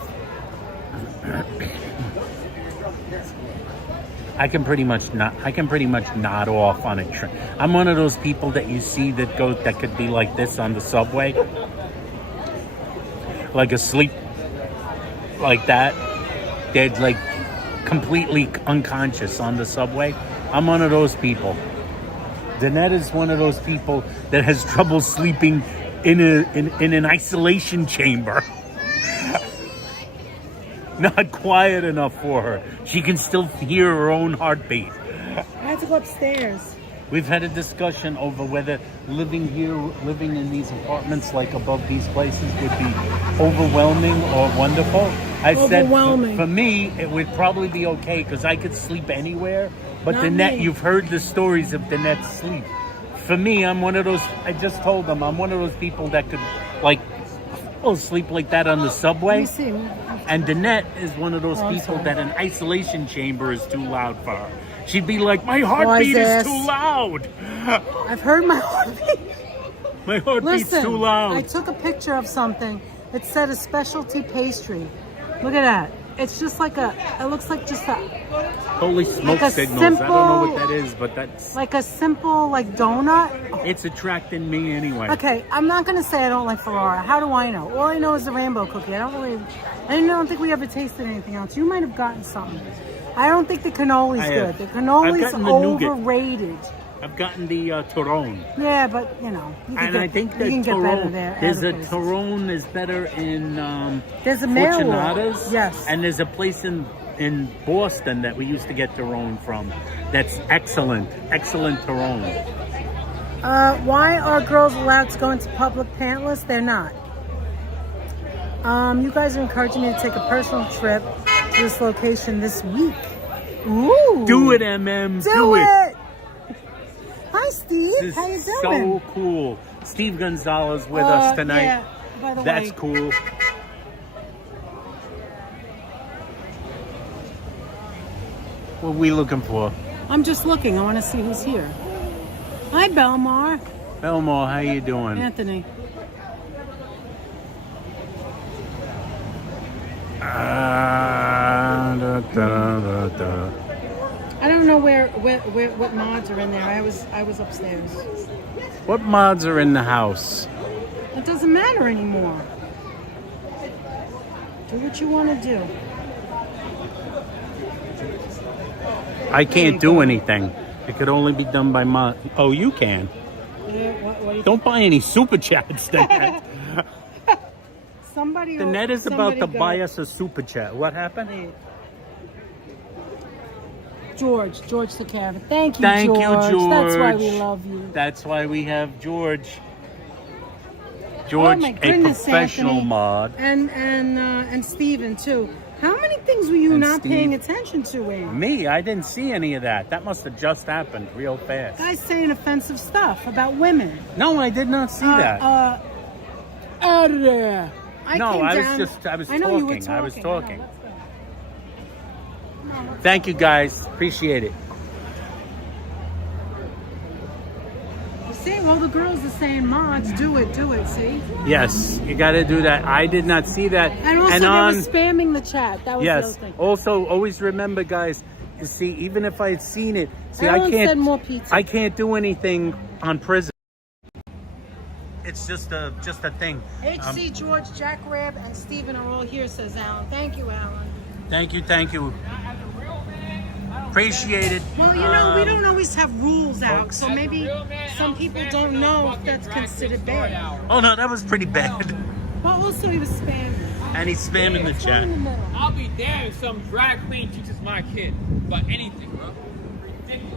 I can pretty much nod off on a train. I'm one of those people that you see that could be like this on the subway, like asleep, like that. They're like completely unconscious on the subway. I'm one of those people. Danette is one of those people that has trouble sleeping in an isolation chamber. Not quiet enough for her. She can still hear her own heartbeat. I had to go upstairs. We've had a discussion over whether living in these apartments like above these places would be overwhelming or wonderful. I said for me it would probably be okay because I could sleep anywhere But Not Danette, me. you've heard the stories of Danette's sleep. For me, I'm one of those, I just told them, I'm one of those people that could, like, sleep like that on the subway. Let me see. And Danette is one of those Oh, I'm people sorry. that an isolation chamber is too loud for her. She'd be like, my heartbeat is Wise too ass. loud. I've heard my heartbeat. My heartbeat's Listen, too loud. I took a picture of something. It said a specialty pastry. Look at that. It's just like it looks like just Holy smoke like a signals. I don't know simple- what that is, but that's, like a simple like donut. it's attracting me anyway. Okay, I'm not gonna say I don't like Ferrara. How do I know? All I know is the rainbow cookie. I don't think we ever tasted anything else. You might have gotten something. I don't think the cannoli's I good. have. The I've cannoli's gotten the nougat. overrated. I've gotten the Tyrone. Yeah, but you know, you can And get, I think you that can get better Tyrone, there. there's other a places. Tyrone is better in There's a Manero. Fortunatas. Yes. And there's a place in Boston that we used to get Tyrone from. That's excellent. Excellent Tyrone. Why are girls allowed to go into public pantless? They're not. You guys are encouraging me to take a personal trip to this location this week. Ooh. Do it, MM. Do it. Hi, Steve. This How you is doing? so cool. Steve Gonzalez with us tonight. Yeah, by the That's way. cool. What are we looking for? I'm just looking. I want to see who's here. Hi, Belmar. Belmore, how you doing? Anthony. I don't know what mods are in there. I was upstairs. What mods are in the house? It doesn't matter anymore. Do what you want to do. I can't do anything. It could only be done by mod. Oh, you can. Yeah, what do you Don't buy any super chats, Danette. Somebody. Danette is about to somebody buy got- us a super chat. What happened? George the Cavern. Thank you, Thank you, George. That's why we George. love you. That's why we have George. Oh George, my a goodness, professional Anthony. mod. And Steven too. How many things were you And not Steve. paying attention to, Ann? Me, I didn't see any of that. That must have just happened real fast. Guys saying offensive stuff about women. No, I did not see that. Out of there. I No, came I was down- just- I was know you were talking. I was know, talking. let's go. Come on, let's Thank you, guys. Appreciate it. go. See, all the girls are saying mods, do it, see? Yes, you got to do that. I did not see that. And also they were spamming the chat. That was the other yes. thing. Also, always remember, guys, to see, even if I had seen it, see, Alan I can't. said more pizza. I can't do anything on prison. It's just a thing. HC, George, Jack Rab, and Steven are all here, says Alan. Thank you, Alan. Thank you. Appreciate it. Well, you know, we don't always have rules out, so maybe some people don't know if that's considered bad. Oh no, that was pretty bad. Well, also he was spamming. And he's spamming the It's chat. in the middle. I'll be damned if some drag queen teaches my kid about anything, bro. Ridiculous.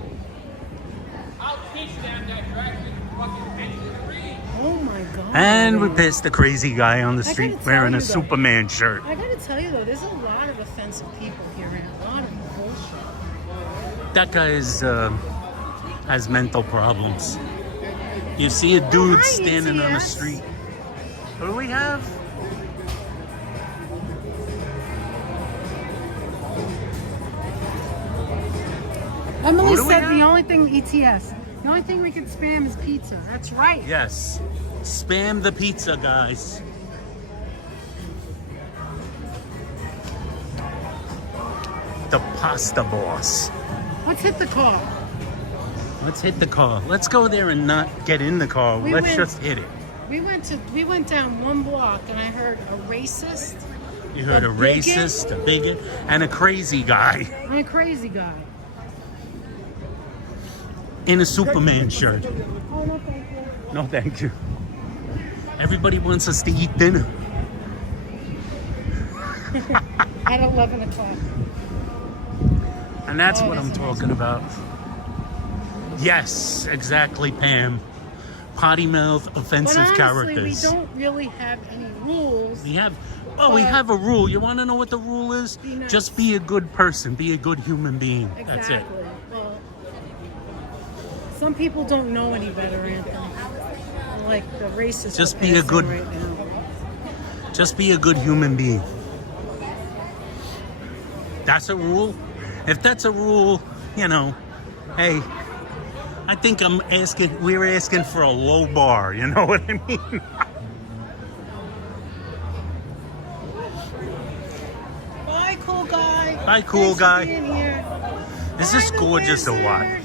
I'll teach them that drag queen fucking anything to read. Oh my God. And we pissed the crazy guy on the I street gotta wearing tell a you, though. Superman shirt. I gotta tell you though, there's a lot of offensive people here and a lot of bullshit. That guy has mental problems. You see a dude Hi, standing on the ETS. street. What do we have? Emily What do we said have? the only thing, ETS, the only thing we can spam is pizza. That's right. Yes. Spam the pizza, guys. The pasta boss. Let's hit the car. Let's hit the car. Let's go there and not get in the car. We Let's went- just hit it. We went down one block and I heard a racist, You heard a bigot? racist, a bigot, and a crazy guy and a crazy guy. in a Superman shirt. Oh no, thank you. No, thank you. Everybody wants us to eat dinner. At 11 o'clock. And that's Oh, what I'm that's talking about. Yes, exactly, Pam. Potty mouth, offensive But honestly, characters. we don't really have any rules. We have But- have a rule. You want to know what the rule is? Be nice. Just be a good person. Be a good human being. That's it. Exactly. Well, Some people don't know any better, Anthony. Like the racist. Just be a good- right now. Just be a good human being. That's a rule. If that's a rule, you know, hey, I think we're asking for a low bar, you know what I mean? Bye, cool guy. Bye, cool Thanks guy. for being here. Is Bye, this the gorgeous or what? wizard.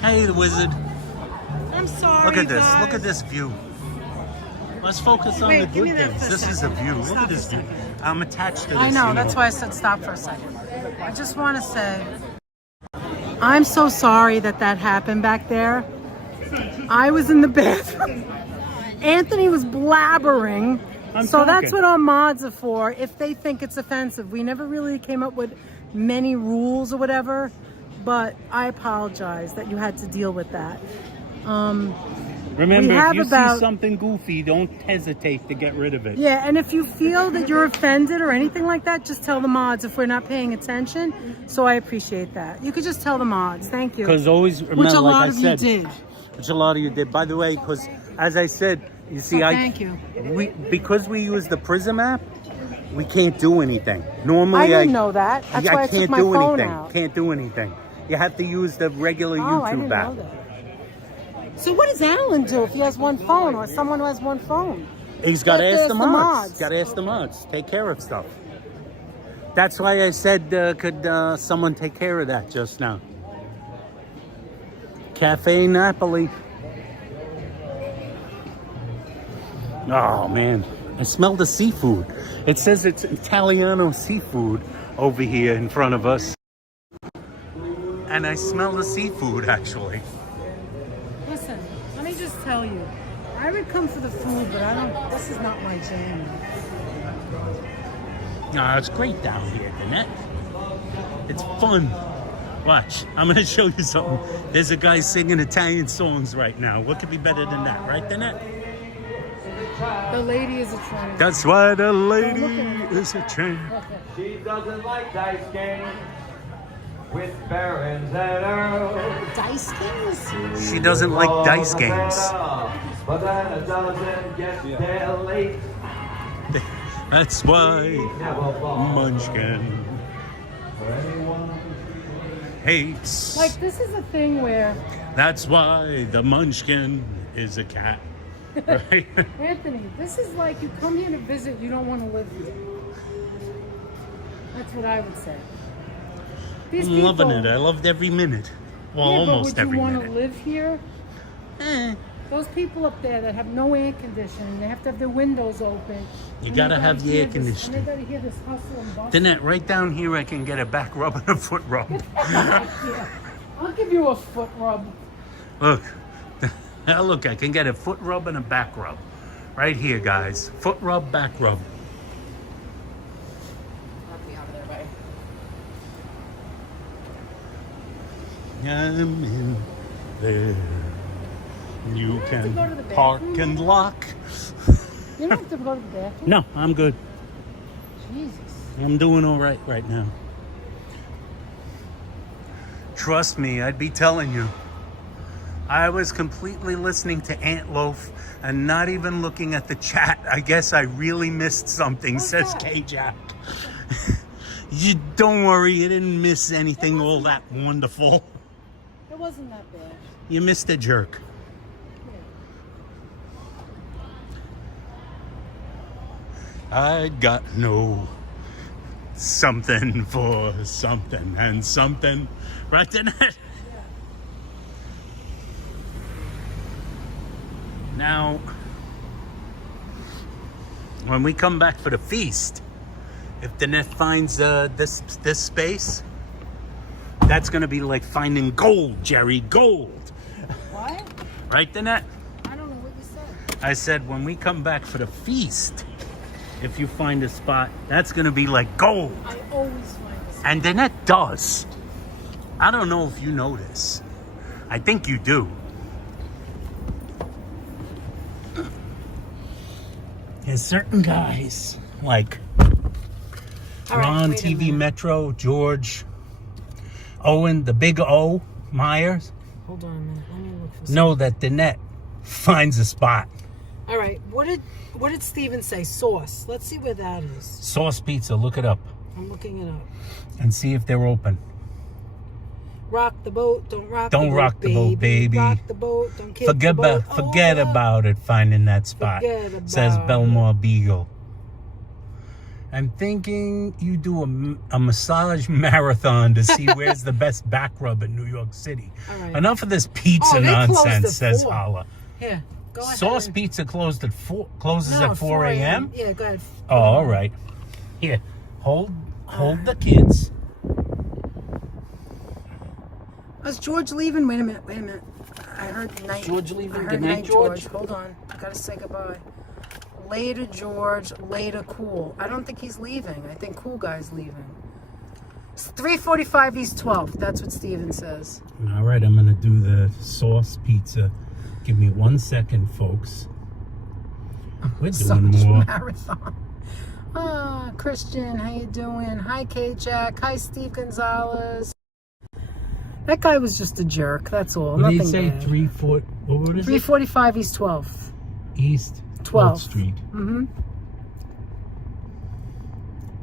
Hey, the wizard. I'm sorry. Look at this. guys. Look at this view. Let's focus on Wait, the give me good that things. for a This is the second. view. Look Stop at this a view. second. I'm attached to this. I know. view. That's why I said stop for a second. I just want to say, I'm so sorry that happened back there. I was in the bathroom. Anthony was blabbering. So that's talking. what our mods are for. If they think it's offensive, we never really came up with many rules or whatever. But I apologize that you had to deal with that. Remember, We if have you about- see something goofy, don't hesitate to get rid of it. Yeah, and if you feel that you're offended or anything like that, just tell the mods if we're not paying attention. So I appreciate that. You could just tell the mods. Thank you. Because always remember, Which a like lot I of said, you did. which a lot of you did. By the way, because as I said, you see, So thank you. because we use the Prism app, we can't do anything. Normally, I didn't know that. That's why I took can't my do phone anything. out. Can't do anything. You have to use the regular Oh, I YouTube didn't app. know that. So what does Alan do if he has one phone or someone who has one phone? He's got to You have ask the mods. Got to ask the mods. Take care of stuff. That's why I said, could someone take care of that just now? Cafe Napoli. Oh, man. I smell the seafood. It says it's Italiano seafood over here in front of us. And I smell the seafood, actually. Listen, let me just tell you. I would come for the food, but this is not my jam. It's great down here, Danette. It's fun. Watch, I'm going to show you something. There's a guy singing Italian songs right now. What could be better than that, right, Danette? The lady is a tramp. That's why the lady is a champ. She doesn't like dice games with barons and earls. Dice games? She doesn't like dice games. But then it doesn't get there late. That's why Never fall Munchkin for anyone. hates. Like, this is a thing where, That's why the Munchkin is a cat. Right? Anthony, this is like you come here to visit, you don't want to live here. That's what I would say. These I'm loving it. I loved every minute. Well, yeah, almost but would every you want minute. to live here? Those people up there that have no air conditioning, they have to have their windows open. You and gotta they have the hear air this- conditioning. And they gotta hear this hustle and bustle. Danette, right down here I can get a back rub and a foot rub. Yeah. I'll give you a foot rub. Look. Now look, I can get a foot rub and a back rub. Right here, guys. Foot rub, back rub. I'm in there. You have to go to can the park bathroom? and lock. You don't have to go to the bathroom? No, I'm good. Jesus. I'm doing all right now. Trust me, I'd be telling you. I was completely listening to Antloaf and not even looking at the chat. I guess I really missed something, What's says that? K-Jack. You don't worry, you didn't miss anything all that wonderful. It wasn't that bad. You missed a jerk. I got no something for something and something. Right, Danette? Now, when we come back for the feast, if Danette finds this space, that's gonna be like finding gold, Jerry, gold. What? Right, Danette? I don't know what you said. I said when we come back for the feast, if you find a spot, that's gonna be like gold. I always find this. And Danette does. I don't know if you know this. I think you do. There's certain guys like All right, Ron, wait a TV minute. Metro, George, Owen, the big O, Myers. Hold on a minute. Let me look for Know that the net finds a spot. All right. What did Steven say? Sauce. Let's see where that is. Sauce Pizza, look it up. I'm looking it up. And see if they're open. Rock the boat, don't rock Don't the boat, rock the boat, baby. Rock the boat, don't kick the boat. Forget about it, finding that spot. Forget about Says Belmore Beagle. I'm thinking you do a massage marathon to see where's the best back rub in New York City. All right. Enough of this pizza they closed nonsense, at says 4. Holla. Here, go ahead. Sauce Pizza closes at 4 4 a.m.? Yeah, go ahead. Oh, all right. Here, hold the kids. Is George leaving? Wait a minute. I heard night. George leaving? I heard Good night, George. Hold on. I gotta say goodbye. Later, George. Later, Cool. I don't think he's leaving. I think Cool Guy's leaving. It's 3:45 East 12th. That's what Steven says. All right, I'm gonna do the sauce pizza. Give me 1 second, folks. We're doing more. Marathon. Christian, how you doing? Hi, K-Jack. Hi, Steve Gonzalez. That guy was just a jerk. That's all. What did Nothing he say? bad. 345 East 12th. East 12th Street. Mm-hmm.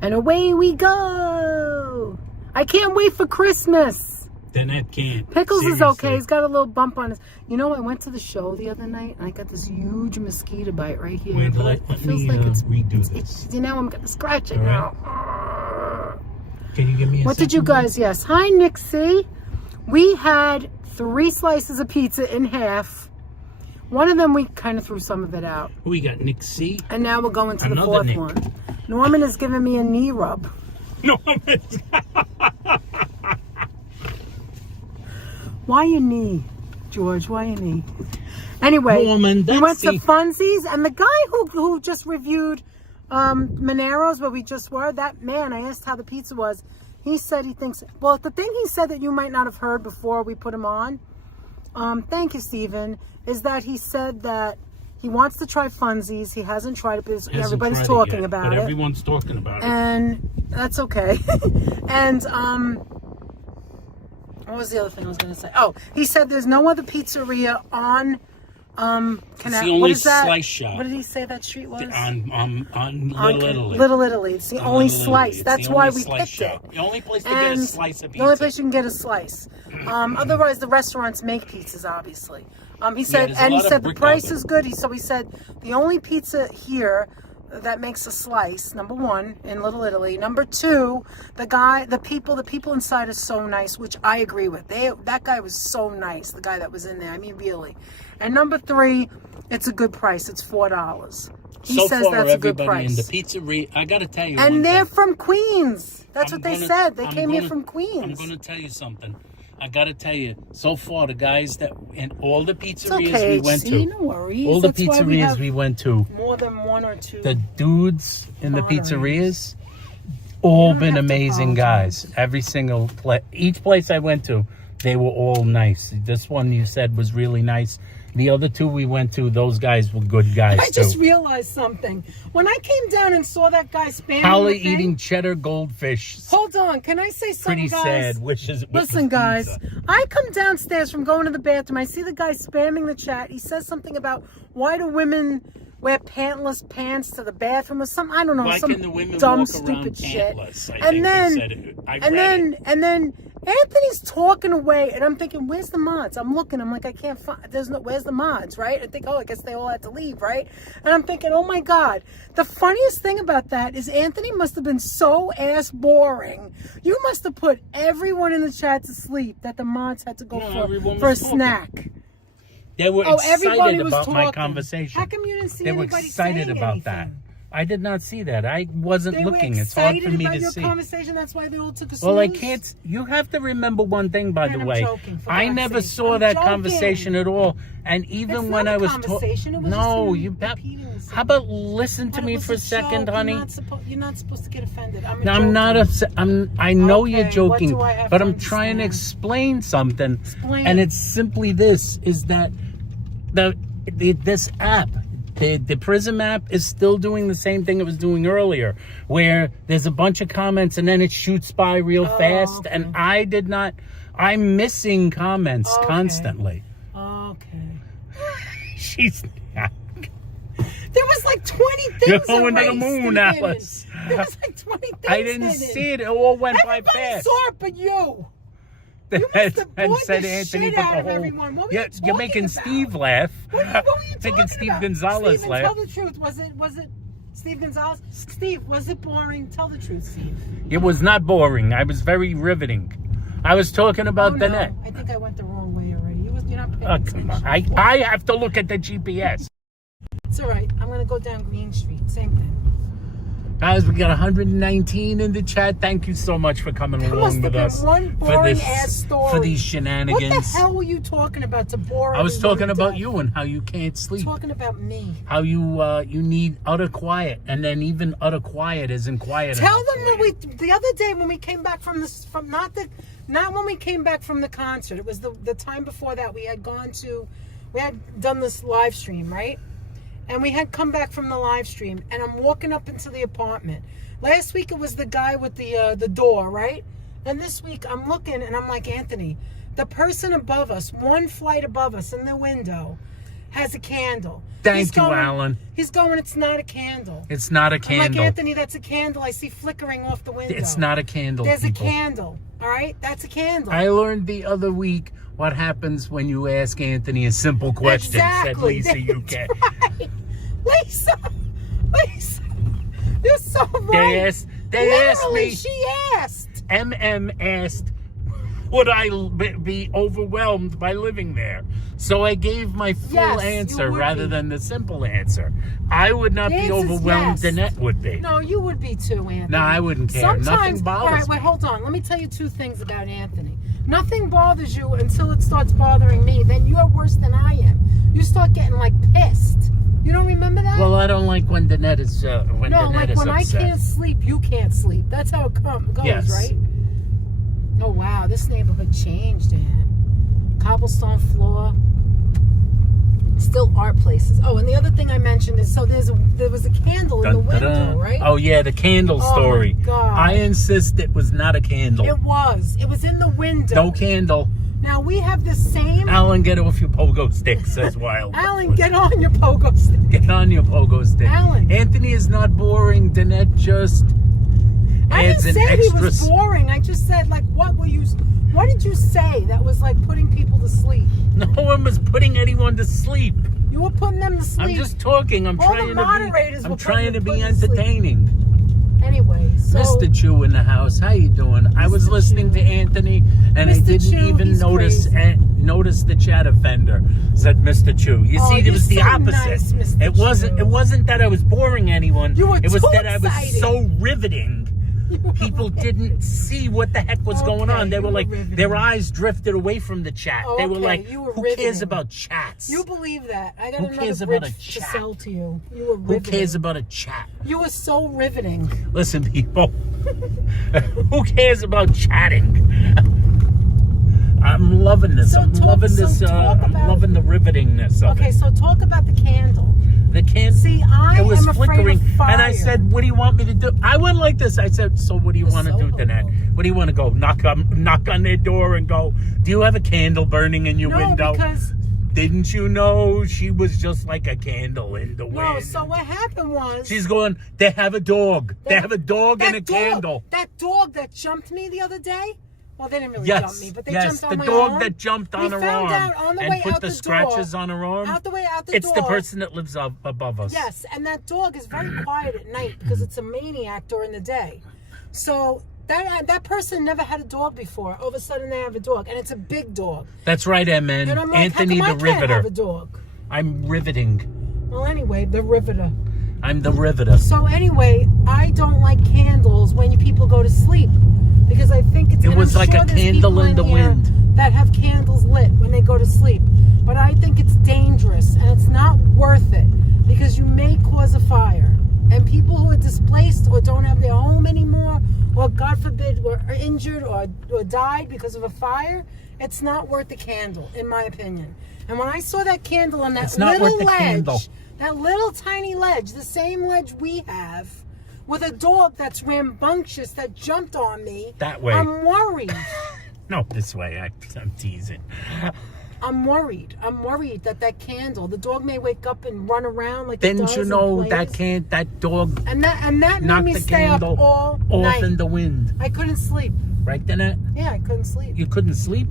And away we go. I can't wait for Christmas. Then that can't. Pickles Seriously. is okay. He's got a little bump on his. You know, I went to the show the other night and I got this huge mosquito bite right here. Wait, But let it feels me like it's redo this. It's, you know, I'm gonna scratch it All now. Can you give me a What did you second? guys? Yes. Hi, Nick C. We had 3 slices of pizza in half. One of them we kind of threw some of it out. We got Nick C. And now we're going to the Another 4th Nick. one. Norman is giving me a knee rub. No. Why your knee, George? Why your knee? Anyway, Norman, we that's went to the- Funzi's, and the guy who just reviewed Manero's, where we just were, that man, I asked how the pizza was. He said he thinks, well, the thing he said that you might not have heard before we put him on, thank you, Stephen, is that he said that he wants to try Funzi's. He hasn't tried it, but everybody's talking about but it. everyone's talking about it. And that's okay. And what was the other thing I was going to say? Oh, he said there's no other pizzeria on It's the only slice shop. What did he say that street was? On Little Italy. Little Italy. It's the only Little Italy. slice. It's That's the why only we slice picked shop. it. The only place to get a slice of pizza. The only place you can get a slice. Otherwise, the restaurants make pizzas, obviously. He said, there's a and he lot of said the brick price oven. is good. So he said the only pizza here that makes a slice, number 1, in Little Italy. Number 2, the people inside are so nice, which I agree with. That guy was so nice, the guy that was in there. I mean, really. And number 3, it's a good price. It's $4. He So says far, that's a good everybody in price. the pizzeria, I got to tell you, And one they're thing. from Queens. That's I'm what they gonna- said. They I'm came here gonna- from Queens. I'm going to tell you something. I got to tell you, so far, the guys that in all the It's pizzerias okay, we went HC, to, no worries. all the That's why we pizzerias have we went to, more than 1 or 2. the dudes in the Honorees. pizzerias, all don't been have to amazing apologize. guys. Every single each place I went to, they were all nice. This one you said was really nice. The other 2 we went to, those guys were good guys I too. just realized something. When I came down and saw that guy spamming Holly the thing- eating cheddar goldfish. Hold on, can I say something, Pretty guys? sad. Wishes. Listen, guys, I come downstairs from going to the bathroom. I see the guy spamming the chat. He says something about why do women wear pantless pants to the bathroom or something. I don't know, Why some can the women dumb, walk stupid around shit. pantless? I And think then, they said it. I and read then, it. and then Anthony's talking away, and I'm thinking, where's the mods? I'm looking, I'm like, I can't find. Where's the mods, right? I think, oh, I guess they all had to leave, right? And I'm thinking, oh my God. The funniest thing about that is Anthony must have been so ass boring. You must have put everyone in the chat to sleep that the mods had to go No, for everyone a was talking. snack. They were Oh, everybody excited was about my talking. conversation. How come you didn't see They were anybody excited saying about anything? that. I did not see that. I wasn't They looking. were It's hard excited for me about to your see. conversation. That's why they all took a snooze. Well, I can't. You have to remember one thing, by the I'm way. joking, for I God's never sake. saw I'm that joking. conversation at all. And even It's when not I a was conversation. It was no, just you. repeating yourself. How about listen to But it me was for a joke. second, honey? You're not supposed to get offended. No, I'm not upset. I know Okay, you're what joking, do I have but to I'm trying to understand? explain something. Explain. And it's simply this: is that this app, the Prism app, is still doing the same thing it was doing earlier, where there's a bunch of comments and then it shoots by real fast. okay. And I did not I'm missing comments Okay. constantly. Okay. She's. There was like 20 You're things going to the erased, moon, Stephen. Alice. There was like 20 things I didn't hidden. see it. It all went by Everybody fast. saw it but you. You must have And bored said the Anthony, shit but out the of whole. everyone. What were You're, you you're making talking Steve about? laugh. What were you Making talking Steve about? Gonzalez Steven, laugh. tell the truth. Was it Steve Gonzalez? Steve, was it boring? Tell the truth, Steve. It was not boring. I was very riveting. I was talking about Oh, the no. net. I think I went the wrong way already. You're not paying Come on. attention. I have to look at the GPS. It's all right. I'm going to go down Green Street. Same thing. Guys, we got 119 in the chat. Thank you so much for coming There must along have with been us one for boring this ass story. for these What shenanigans. the hell were you talking about to bore I was everyone talking to about death? you and how you can't sleep. Talking about me. How you need utter quiet, and then even utter quiet isn't quiet. Tell enough them for when you. the other day when we came back from not when we came back from the concert. It was the time before that we had done this live stream, right? And we had come back from the live stream, and I'm walking up into the apartment. Last week it was the guy with the door, right? And this week I'm looking and I'm like, Anthony, the person above us, one flight above us in the window, has a candle. Thank you, Alan. He's going, it's not a candle. It's not a I'm candle. like, Anthony, that's a candle I see flickering off the window. It's not a candle. There's people. a candle. All right? That's a candle. I learned the other week what happens when you ask Anthony a simple question. Exactly. Said Lisa, you can. Right. Lisa, you're so right. They asked Literally, me. she asked. MM asked, would I be overwhelmed by living there? So I gave my full Yes, you answer would rather be. than the simple answer. I would not The be answer's overwhelmed. yes. Danette would be. No, you would be too, Anthony. No, I wouldn't care. Sometimes, Nothing bothers all right, wait, me. hold on. Let me tell you two things about Anthony. Nothing bothers you until it starts bothering me. Then you're worse than I am. You start getting like pissed. You don't remember that? Well, I don't like when Danette is when no, Danette like is when upset. I can't sleep, you can't sleep. That's how it goes, Yes. right? Oh wow, this neighborhood changed, man. Cobblestone floor. Still art places. Oh, and the other thing I mentioned is there was a candle in the Dun, dun, window, dun. right? Oh yeah, the candle Oh, story. my God. I insist it was not a candle. It was. It was in the window. No candle. Now we have the same. Alan, get off your pogo stick, says Wild. Alan, get on your pogo stick. Get on your pogo stick. Alan. Anthony is not boring. Danette just I didn't adds an say he extra. was boring. I just said like, what did you say that was like putting people to sleep? No one was putting anyone to sleep. You were putting them to sleep. I'm just talking. I'm All the trying to moderators be. were I'm trying to putting be to sleep. entertaining. Anyway, so Mr. Chu in the house. How you doing? I was Mr. listening Chu. to Anthony, and I Mr. didn't Chu, even he's notice crazy. notice the chat offender. Said Mr. Chu. You Oh, see, it you're was the so opposite. nice, Mr. It wasn't. Chu. It wasn't that I was boring anyone. You were It was too that I was excited. so riveting. People didn't see what the heck was going Okay, on. They you were were like, riveting. their eyes drifted away from the chat. Oh, They were okay, like, you were who cares riveting. about chats? You believe that? I got Who another cares bridge about a to chat? sell to you. You were Who riveting. cares about a chat? You were so riveting. Listen, people. Who cares about chatting? I'm loving this. So I'm talk- loving so this. talk I'm about- loving the rivetingness of Okay, it. so talk about the candle. The can. See, I it was am afraid flickering, of fire. and I said, "What do you want me to do?" I went like this. I said, "So what do you You're want to so do, Danette? horrible. What do you want to go knock on their door and go? Do you have a candle burning in your No, window? because Didn't you know she was just like a candle in the wind?" no. So what happened was She's going. They have a dog. They have a dog and a that dog, candle. That dog that jumped me the other day. Well, they didn't really Yes, jump me, but they yes, jumped on the my dog arm. that jumped on We her found arm out on the and way put out the door, scratches on her arm. Out the way out the It's door. the person that lives up above us. Yes, and that dog is very quiet at night because it's a maniac during the day. So that person never had a dog before. All of a sudden they have a dog, and it's a big dog. That's right, MN. And I'm like, Anthony how the come I can't Riveter. have a dog? I'm riveting. Well, anyway, the Riveter. I'm the Riveter. So anyway, I don't like candles when people go to sleep because I think it's. It and was I'm like sure a there's candle people in the here wind. that have candles lit when they go to sleep, but I think it's dangerous and it's not worth it because you may cause a fire. And people who are displaced or don't have their home anymore, or God forbid, were injured or died because of a fire, it's not worth the candle, in my opinion. And when I saw that candle on that It's not little worth the ledge, candle. that little tiny ledge, the same ledge we have, with a dog that's rambunctious that jumped on me, That way. I'm worried. No, this way. I'm teasing. I'm worried. I'm worried that candle, the dog may wake up and run around like it Didn't does you and know plays. that dog And that made knocked me the stay up candle all off night. in the wind? I couldn't sleep. Right, Danette? Yeah, I couldn't sleep. You couldn't sleep?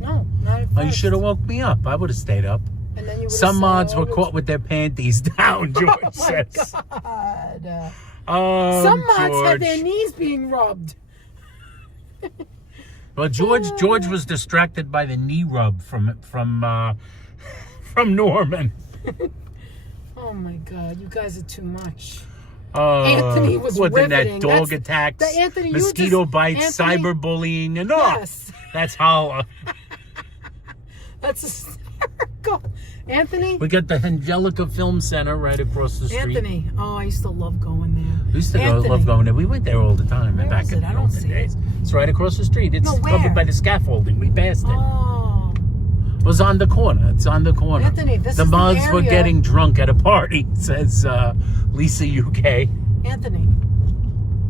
No, not at Well, you first. should have woke me up. I would have stayed up. And then you would've Some said, mods "Oh, were caught with their panties down, George Oh my says. God. Oh, Some mods had George. their knees being rubbed. Well, George was distracted by the knee rub from Norman. Oh my God, you guys are too much. Anthony was what, then riveting. that dog That's- attacks, the Anthony, you mosquito just- bites, Anthony- cyberbullying, and Yes. that's holla. That's hysterical. Anthony? We got the Angelica Film Center right across the street. Anthony. Oh, I used to love going there. We used to Anthony. love going there. We went there all the time. Where back is in it? the I don't olden see days. it. It's right across the street. It's No, where? covered by the scaffolding. We passed it. Oh. It was on the corner. It's on the corner. Anthony, this the is the mods were area- getting drunk at a party, says Lisa UK. Anthony,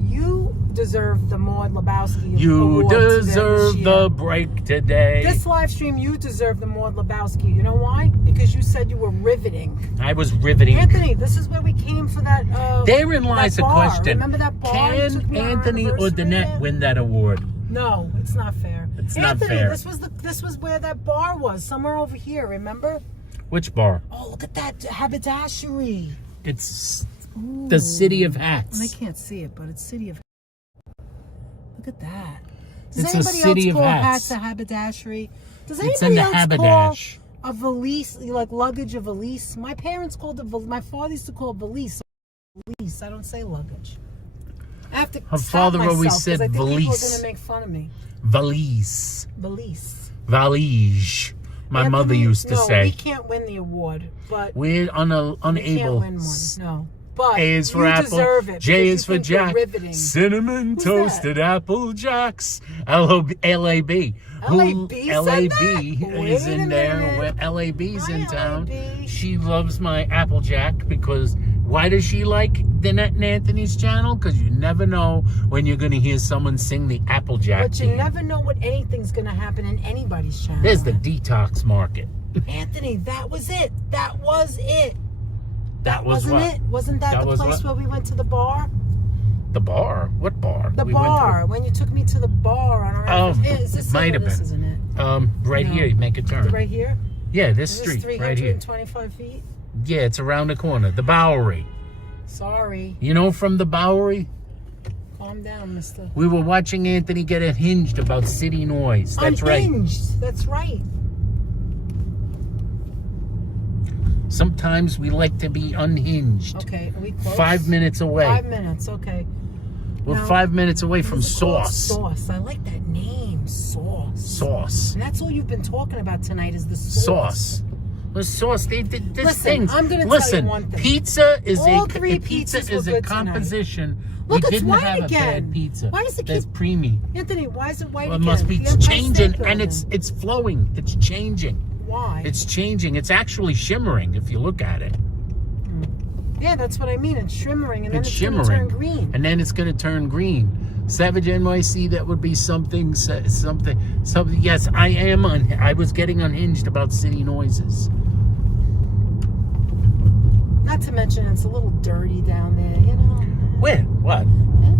you deserve the Maud Lebowski You award today, deserve this the year. break today. This live stream, you deserve the Maud Lebowski. You know why? Because you said you were riveting. I was riveting. Anthony, this is where we came for that. Therein lies that a bar. question. Remember that bar? You took Can me on our Anthony or anniversary Danette there? win that award? No, it's not fair. It's not Anthony, fair. This was where that bar was, somewhere over here. Remember? Which bar? Oh, look at that haberdashery. It's the City of Hats. I can't see it, but it's City of. Look at that. Does It's a anybody City else of call Hats. hats a haberdashery? Does It's anybody in the else haberdash. call a valise, like luggage, a valise? My parents called it. My father used to call it valise. Valise. I don't say luggage. I have to Her stop father myself always 'cause said I think people are valise. going to make fun of me. Valise. Valise. Valise. My mother Anthony, used to no, say. we can't win the award, but We're we can't unable. win one. No, but A is for you apple. deserve it. J because is you for think you're Jack. riveting. Cinnamon Who's toasted apple jacks. LAB. LAB said LAB that? is Wait in a there. minute. Where LAB's Hi, in town. LAB. She loves my Applejack because why does she like Danette and Anthony's channel? Because you never know when you're going to hear someone sing the Applejack But you theme. never know what anything's going to happen in anybody's channel. There's the detox market. Anthony, that was it. That was it. That was Wasn't what? it? Wasn't that the was place what? where we went to the bar? The bar? What bar? The We went to- bar. When you took me to the bar on our Oh, is this might it or have this been. isn't it? Right No. here, you make a turn. Right here? Yeah, this Is street, this right here. 325 feet? Yeah, it's around the corner. The Bowery. Sorry. You know from the Bowery? Calm down, mister. We were watching Anthony get unhinged about city noise. That's right. Unhinged. That's right. Sometimes we like to be unhinged. Okay, are we close? 5 minutes away. 5 minutes, okay. We're Now, 5 minutes away from This is called sauce. Sauce. I like that name, Sauce. Sauce. And that's all you've been talking about tonight is the Sauce. The sauce. They did this Listen, things. I'm gonna tell you Listen, one thing. pizza is All three a pizza pizzas were is a good tonight. composition. Look, we it's didn't white have again. a bad pizza. Why does it That's keep- preemie. Anthony, why is it white Well, it again? must be The Empire changing, State and Building. it's flowing. It's changing. Why? It's changing. It's actually shimmering if you look at it. Yeah, that's what I mean. It's shimmering, and then It's it's shimmering, going to turn green. and then it's going to turn green. Savage NYC, that would be something. Yes, I am. I was getting unhinged about city noises. Not to mention, it's a little dirty down there, you know. Where? What?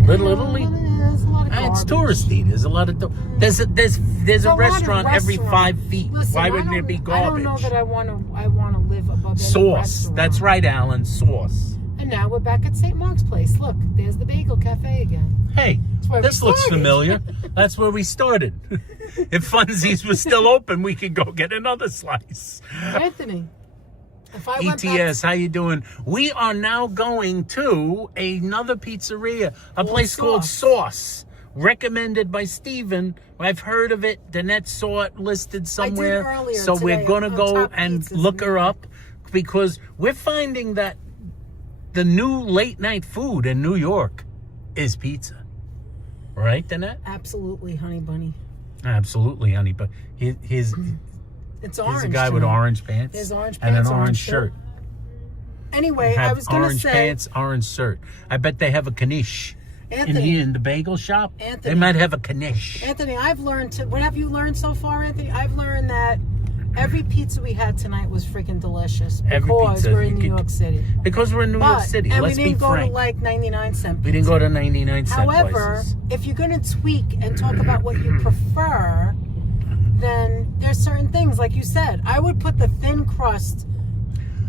Little Italy? There's a lot of It's garbage. touristy. There's a lot of. There's a lot of restaurant every restaurants. 5 feet. Listen, Why I wouldn't there don't- be I garbage? don't know that I want to live above any Sauce. restaurant. That's right, Alan. Sauce. And now we're back at St. Mark's Place. Look, there's the Bagel Cafe again. Hey, where we this looks started. familiar. That's where we started. If Funzi's was still open, we could go get another slice. Anthony, if I went ETS, how you doing? We are now going to another pizzeria, a place called Sauce, recommended by Steven. I've heard of it. Danette saw it listed somewhere. earlier So we're today going to on go Top and Pizzas look in her New up because we're finding that the new late night food in New York is pizza. Right, Danette? Absolutely, honey bunny. Absolutely, honey. But he's It's orange. a guy with tonight. orange pants, There's orange and pants, an orange orange shirt. Anyway, Have I was going to orange say, pants, orange shirt. I bet they have a knish Anthony, in the bagel shop? Anthony. They might have a knish. Anthony, I've learned to. What have you learned so far, Anthony? I've learned that every pizza we had tonight was freaking delicious Every because pizza we're in you New could- York City. Because we're in New York City. And Let's we be didn't go frank. to like 99-cent pizza. We didn't go to 99-cent However, places. if you're going to tweak and talk about what you prefer, then there's certain things, like you said. I would put the thin crust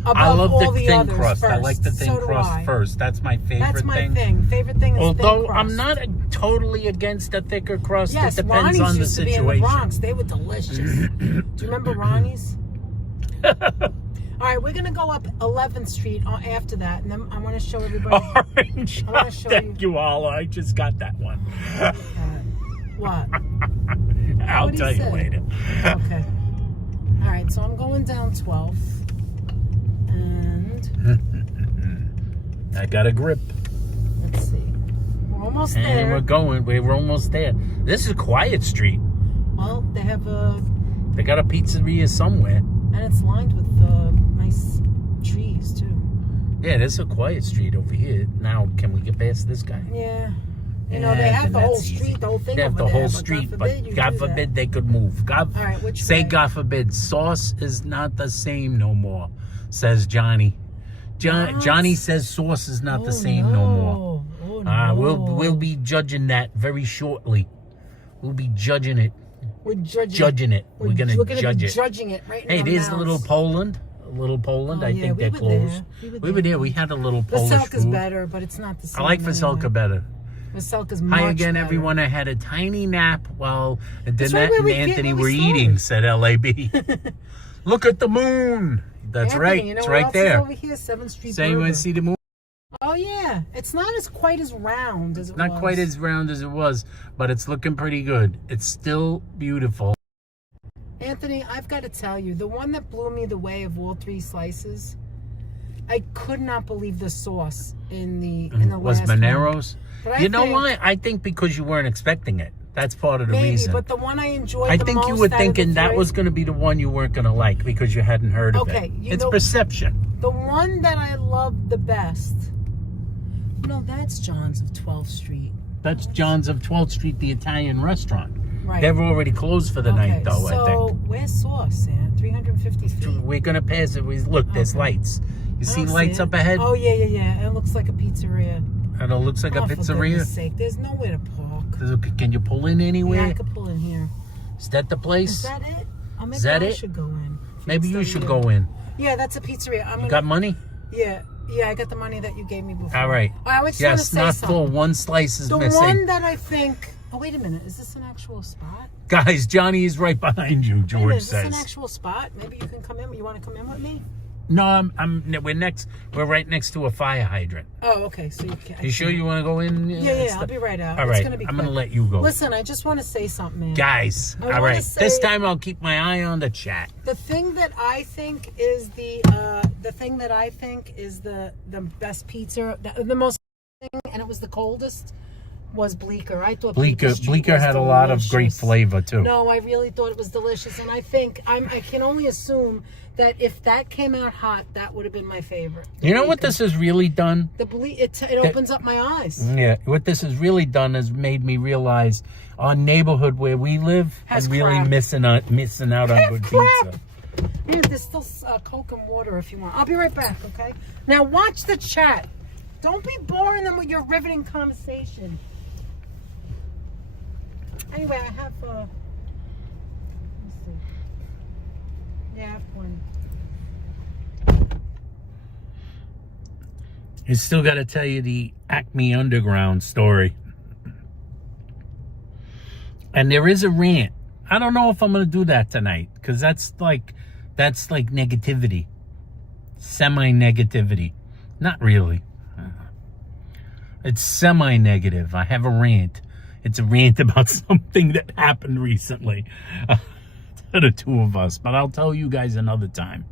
above I love all the the thin others crust. first. I like the thin So do crust I. first. That's my favorite That's my thing. thing. Favorite thing is Although thin crust. I'm not totally against a thicker crust, Yes, it depends Ronnie's on the used to be in the situation. Bronx. They were delicious. Do you remember Ronnie's? All right, we're gonna go up 11th Street after that, and then I want to show everybody. Orange. I wanna show Thank you, Alla. I just got that one. What? I'll What'd he tell you say? later. Okay. All right, so I'm going down 12th, and I got a grip. let's see. We're almost And there. we're going. We're almost there. This is Quiet Street. Well, they have They got a pizzeria somewhere. and it's lined with nice trees too. Yeah, there's a Quiet Street over here. Now, can we get past this guy? Yeah. You know, they Yeah, have the then whole that's easy. street, the whole thing They have over the there, whole but street, God but forbid you God do that. forbid they could move. God, All right, which say way? God forbid. Sauce is not the same no more, says Johnny. What? Johnny says sauce is not the Oh, same no more. Oh, no. We'll be judging that very shortly. We'll be judging it. We're Judging it. We're gonna judge be it. judging it right Hey, in our there's a little mouths. Poland. A little Poland. Oh, I yeah, think we they're were closed. there. We were there. We had a little Polish Veselka's food. better, but it's not the same. I like Veselka better. Veselka's much Hi again, better. everyone. I had a tiny nap while That's Danette right, where and we Anthony can't were really eating, start. said LAB. Look at the moon. That's Anthony, right. You know it's what right else there. Is over here, 7th Street. So you want Burger. to see the moon? Oh yeah, it's not as quite as round as it was. Not quite as round as it was, but it's looking pretty good. It's still beautiful. Anthony, I've got to tell you, the one that blew me the way of all 3 slices, I could not believe the sauce in the Was last one. Manero's? But I You know think- why? I think because you weren't expecting it. That's part of the Maybe, reason. but the one I enjoyed I the think most you were out of the thinking that 3 was going to be the one you weren't going to like because you hadn't heard of Okay, it. you It's know- perception. The one that I loved the best. No, that's John's of 12th Street. That's John's of 12th Street, the Italian restaurant. Right. They're already closed for the night, though, so I think. where's sauce, Sam? 350 feet. We're going to pass it. Look, there's Okay. lights. You I see don't lights it. up ahead? Oh, yeah. It looks like a pizzeria. And it looks like a For pizzeria. goodness sake, there's nowhere to park. Can you pull in anywhere? Yeah, I could pull in here. Is that the place? Is that it? Maybe Is that I it? should go in. Maybe It's you still should here. go in. Yeah, that's a pizzeria. You got money? Yeah, I got the money that you gave me before. All right. I was trying to Yes, say not something. full. One slice is The missing. one that I think. Oh, wait a minute. Is this an actual spot? Guys, Johnny is right behind you, Wait a George minute, is this says. an actual spot? Maybe you can come in. You want to come in with me? No, we're right next to a fire hydrant. Oh, okay. So you can. You sure you want to go in? Yeah. I'll be right out. All It's right, gonna be I'm going to quick. let you go. Listen, I just want to say something, man. Guys, I all wanna right. This say- time I'll keep my eye on the chat. The thing that I think is the best pizza, the most thing, and it was the coldest, was Bleeker. I thought Bleeker's treat Bleeker was had a lot of great delicious. flavor too. No, I really thought it was delicious, and I think I can only assume that if that came out hot, that would have been my favorite. You know what Bleeker. this has really done? It opens up my eyes. Yeah, what this has really done is made me realize our neighborhood where we live Has is really crap. missing out on good crap. pizza. Here, there's still Coke and water if you want. I'll be right back, okay? Now watch the chat. Don't be boring them with your riveting conversation. Anyway, I have let me see. Yeah, I have one. I still got to tell you the Acme Underground story. And there is a rant. I don't know if I'm going to do that tonight because that's like negativity. Semi-negativity. Not really. It's semi-negative. I have a rant. It's a rant about something that happened recently to the two of us. But I'll tell you guys another time.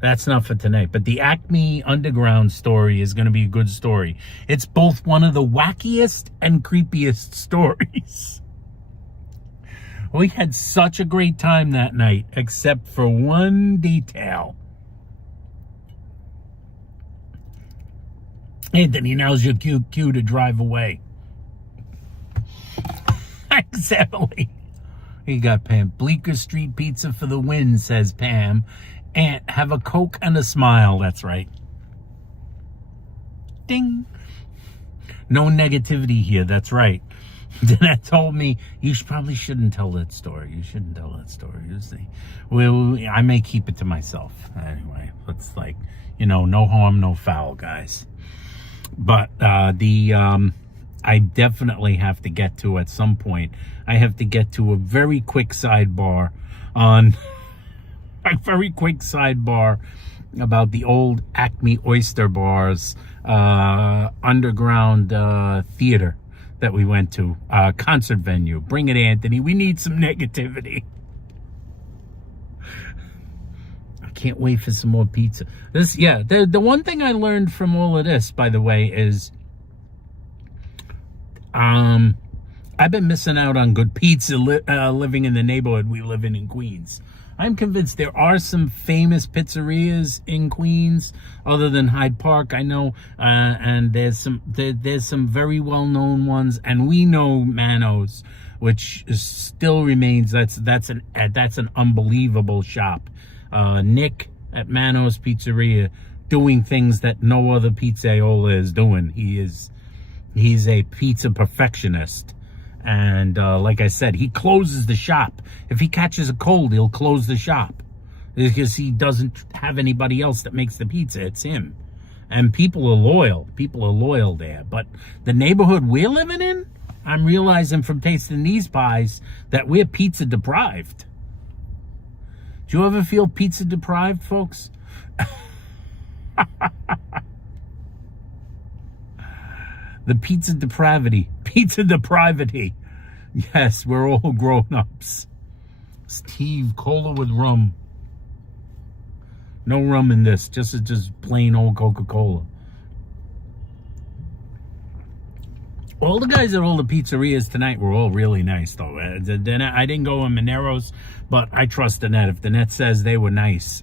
That's not for tonight. But the Acme Underground story is going to be a good story. It's both one of the wackiest and creepiest stories. We had such a great time that night, except for one detail. Anthony, now's your cue to drive away. Exactly. You got Pam. Bleeker Street Pizza for the win, says Pam. And have a Coke and a smile. That's right. Ding. No negativity here. That's right. That told me probably shouldn't tell that story. You shouldn't tell that story. You see, I may keep it to myself anyway. It's like, no harm, no foul, guys. But I definitely have to get to at some point. I have to get to a very quick sidebar on about the old Acme Oyster Bar's underground theater that we went to, concert venue. Bring it, Anthony. We need some negativity. I can't wait for some more pizza. The one thing I learned from all of this, by the way, is I've been missing out on good pizza living in the neighborhood we live in Queens. I'm convinced there are some famous pizzerias in Queens other than Hyde Park. I know, and there's some very well-known ones, and we know Manos, which still remains. That's an unbelievable shop. Nick at Manos Pizzeria doing things that no other pizzaiola is doing. He's a pizza perfectionist. And like I said, he closes the shop. If he catches a cold, he'll close the shop because he doesn't have anybody else that makes the pizza. It's him. And people are loyal. People are loyal there. But the neighborhood we're living in, I'm realizing from tasting these pies that we're pizza deprived. Do you ever feel pizza deprived, folks? The pizza depravity. Yes, we're all grown-ups. Steve, cola with rum. No rum in this. Just plain old Coca-Cola. All the guys at all the pizzerias tonight were all really nice, though. I didn't go in Manero's, but I trust Danette. If Danette says they were nice,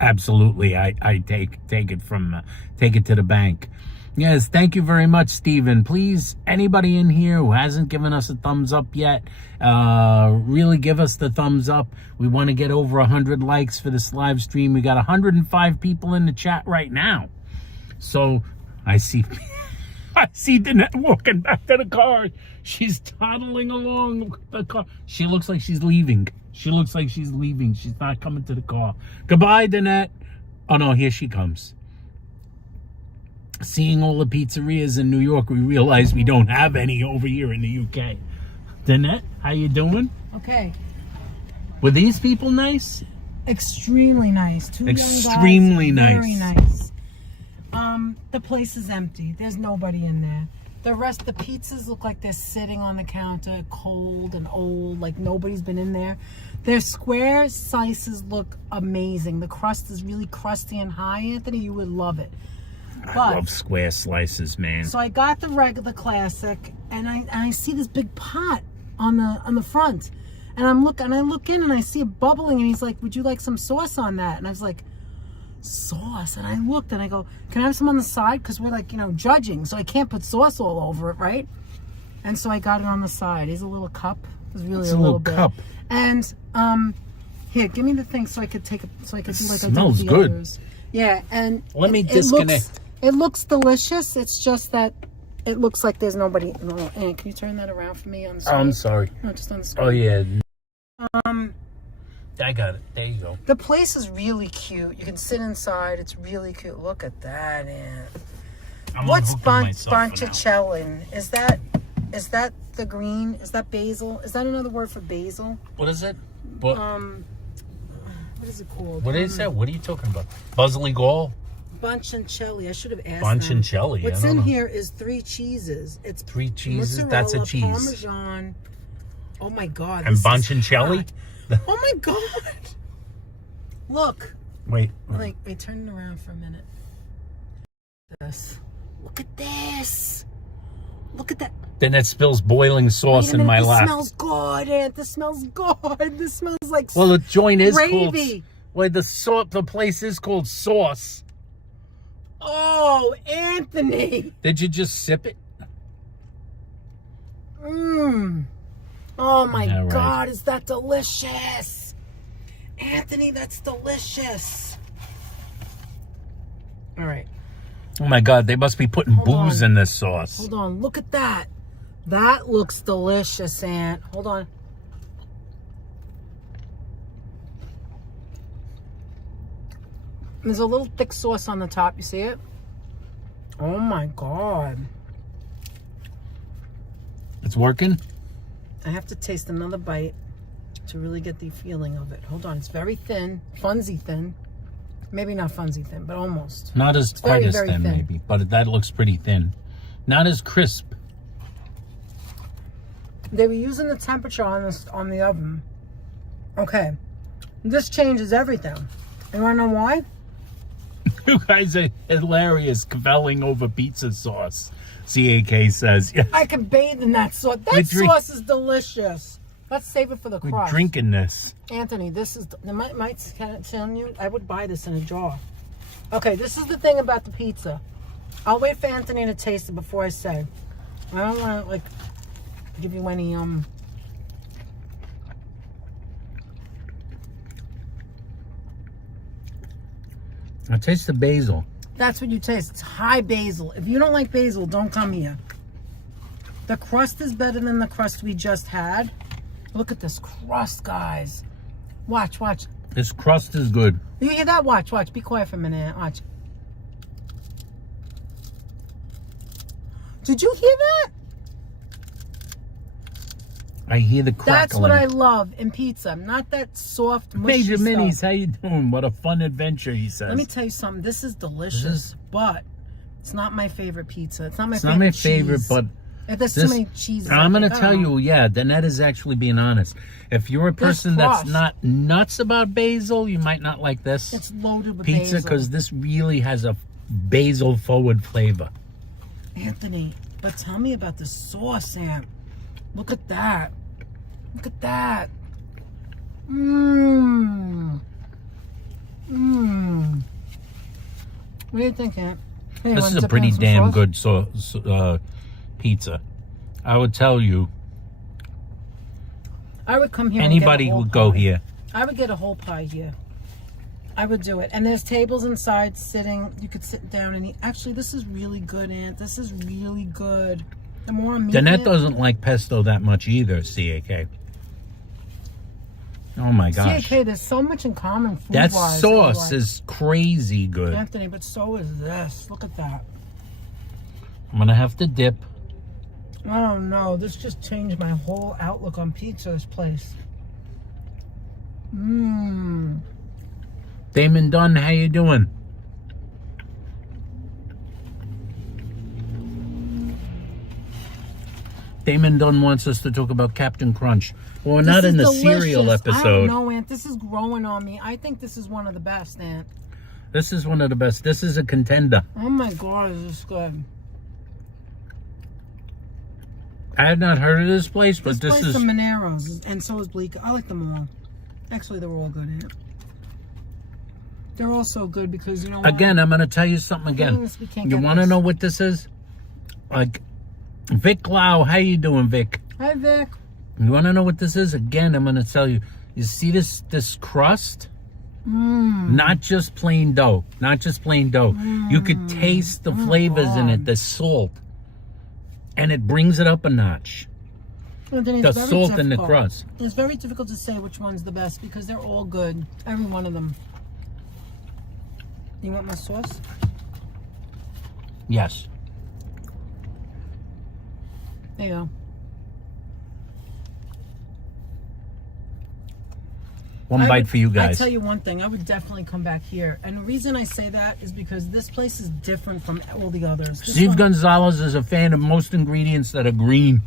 absolutely, I take it to the bank. Yes, thank you very much, Stephen. Please, anybody in here who hasn't given us a thumbs up yet, really give us the thumbs up. We want to get over 100 likes for this live stream. We got 105 people in the chat right now. So I see Danette walking back to the car. She's toddling along the car. She looks like she's leaving. She's not coming to the car. Goodbye, Danette. Oh, no, here she comes. Seeing all the pizzerias in New York, we realize we don't have any over here in the UK. Danette, how you doing? Okay. Were these people nice? Extremely nice. Two Extremely young guys. nice. Very nice. The place is empty. There's nobody in there. The pizzas look like they're sitting on the counter, cold and old, like nobody's been in there. Their square slices look amazing. The crust is really crusty and high, Anthony. You would love it. I love square slices, man. So I got the regular classic, and I see this big pot on the front, and I look in and I see it bubbling, and he's like, "Would you like some sauce on that?" And I was like, "Sauce?" And I looked and I go, "Can I have some on the side? Because we're like, judging, so I can't put sauce all over it, right?" And so I got it on the side. Here's a little cup. It's really a little bit. Cup. And here, give me the thing so I could take it. So I could do like smells good. Yeah, and let me disconnect. It looks delicious. It's just that it looks like there's nobody. No, Ann, can you turn that around for me on the screen? Oh, I'm sorry. No, just on the screen. Oh, yeah. I got it. There you go. The place is really cute. You can sit inside. It's really cute. Look at that, Ann. What's Bonchicellin? Is that the green? Is that basil? Is that another word for basil? What is it? What is it called? What is that? What are you talking about? Buzzley Gall? Bonchicellin. I should have asked. Bonchicellin. What's in here is 3 cheeses. It's 3 cheeses. That's a cheese. Parmesan. Oh my God. And Bonchicellin. Oh my God. Look. Wait. Wait. Turn it around for a minute. Look at this. Look at that. Then it spills boiling sauce in my lap. This smells good, Aunt. This smells good. This smells like well, the joint is gravy. called. Well, the place is called Sauce. Oh, Anthony. Did you just sip it? Mmm. Oh my Yeah, right. God, is that delicious? Anthony, that's delicious. All right. Oh my God, they must be putting booze in this sauce. Hold on, look at that. That looks delicious, Ant. Hold on. There's a little thick sauce on the top. You see it? Oh my God. It's working? I have to taste another bite to really get the feeling of it. Hold on, it's very thin, Funzi thin. Maybe not Funzi thin, but almost. Not as It's quite very, as very thin, thin. maybe, but that looks pretty thin. Not as crisp. They were using the temperature on this on the oven. Okay, this changes everything. You wanna know why? You guys are hilarious, cavelling over pizza sauce. CAK says. Yes, I can bathe in that sauce. That sauce is delicious. Let's save it for the we're crust. drinking this. Anthony, this is, can I tell you? I would buy this in a jar. Okay, this is the thing about the pizza. I'll wait for Anthony to taste it before I say. I don't want to, like, give you any, I taste the basil. That's what you taste. It's high basil. If you don't like basil, don't come here. The crust is better than the crust we just had. Look at this crust, guys. Watch, watch. This crust is good. You hear that? Watch, watch. Be quiet for a minute. Watch. Did you hear that? I hear the crackling. That's what I love in pizza. Not that soft, mushy Major stuff. Minis, how you doing? What a fun adventure, he says. Let me tell you something. This is delicious, but it's not my favorite pizza. It's not my It's favorite not my cheese. favorite, but If there's this, too many cheeses. I'm going to I don't tell know. you, yeah, Danette is actually being honest. If you're a person that's crust. not nuts about basil, you might not like this It's loaded with pizza basil. because this really has a basil forward flavor. Anthony, but tell me about the sauce, Sam. Look at that. Look at that. Mmm. Mmm. What do you think, Aunt? Hey, This wanna is a dip pretty in some damn sauce? good pizza. I would tell you, I would come here. anybody and get a whole would go pie. here. I would get a whole pie here. I would do it. And there's tables inside sitting. You could sit down and eat. Actually, this is really good, Aunt. This is really good. The more I'm eating Danette it, doesn't like pesto that much either, CAK. Oh my gosh. CAK, there's so much in common That food-wise. sauce Like, is crazy good. Anthony, but so is this. Look at that. I'm going to have to dip. Oh no, this just changed my whole outlook on pizza, this place. Mmm. Damon Dunn, how you doing? Damon Dunn wants us to talk about Captain Crunch. Well, not in the cereal I episode. don't know, Aunt. This is growing on me. I think this is one of the best, Aunt. This is one of the best. This is a contender. Oh my God, is this good? I had not heard of this place, but This this place is... from Manero's, and so is Bleeker. I like them all. Actually, they're all good, Aunt. They're all so good because, you know what? Again, I'm going to tell you something again. Things we can't You get want to this. know what this is? Like, Vic Lau, how you doing, Vic? Hi, Vic. You want to know what this is? Again, I'm going to tell you. You see this crust? Mmm. Not just plain dough. Not just plain dough. You could taste the flavors in it, God. the salt. And it brings it up a notch. Anthony, The it's very salt and the difficult. crust. It's very difficult to say which one's the best because they're all good. Every one of them. You want my sauce? Yes. There you go. One bite for you I guys. tell you one thing, I would definitely come back here. And the reason I say that is because this place is different from all the others. This Steve one- Gonzalez is a fan of most ingredients that are green.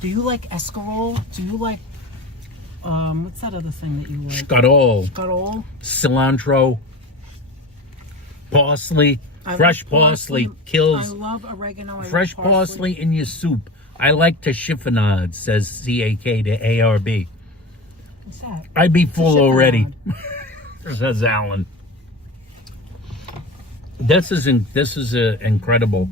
Do you like escarole? Do you like, what's that other thing that you like? Scuttle, Escarole? cilantro, parsley. I Fresh love parsley kills. I love oregano. I Fresh love parsley in your soup. I like to chiffonade, says CAK to ARB. What's that? I'd be full chiffonade. already, says Alan. This is incredible.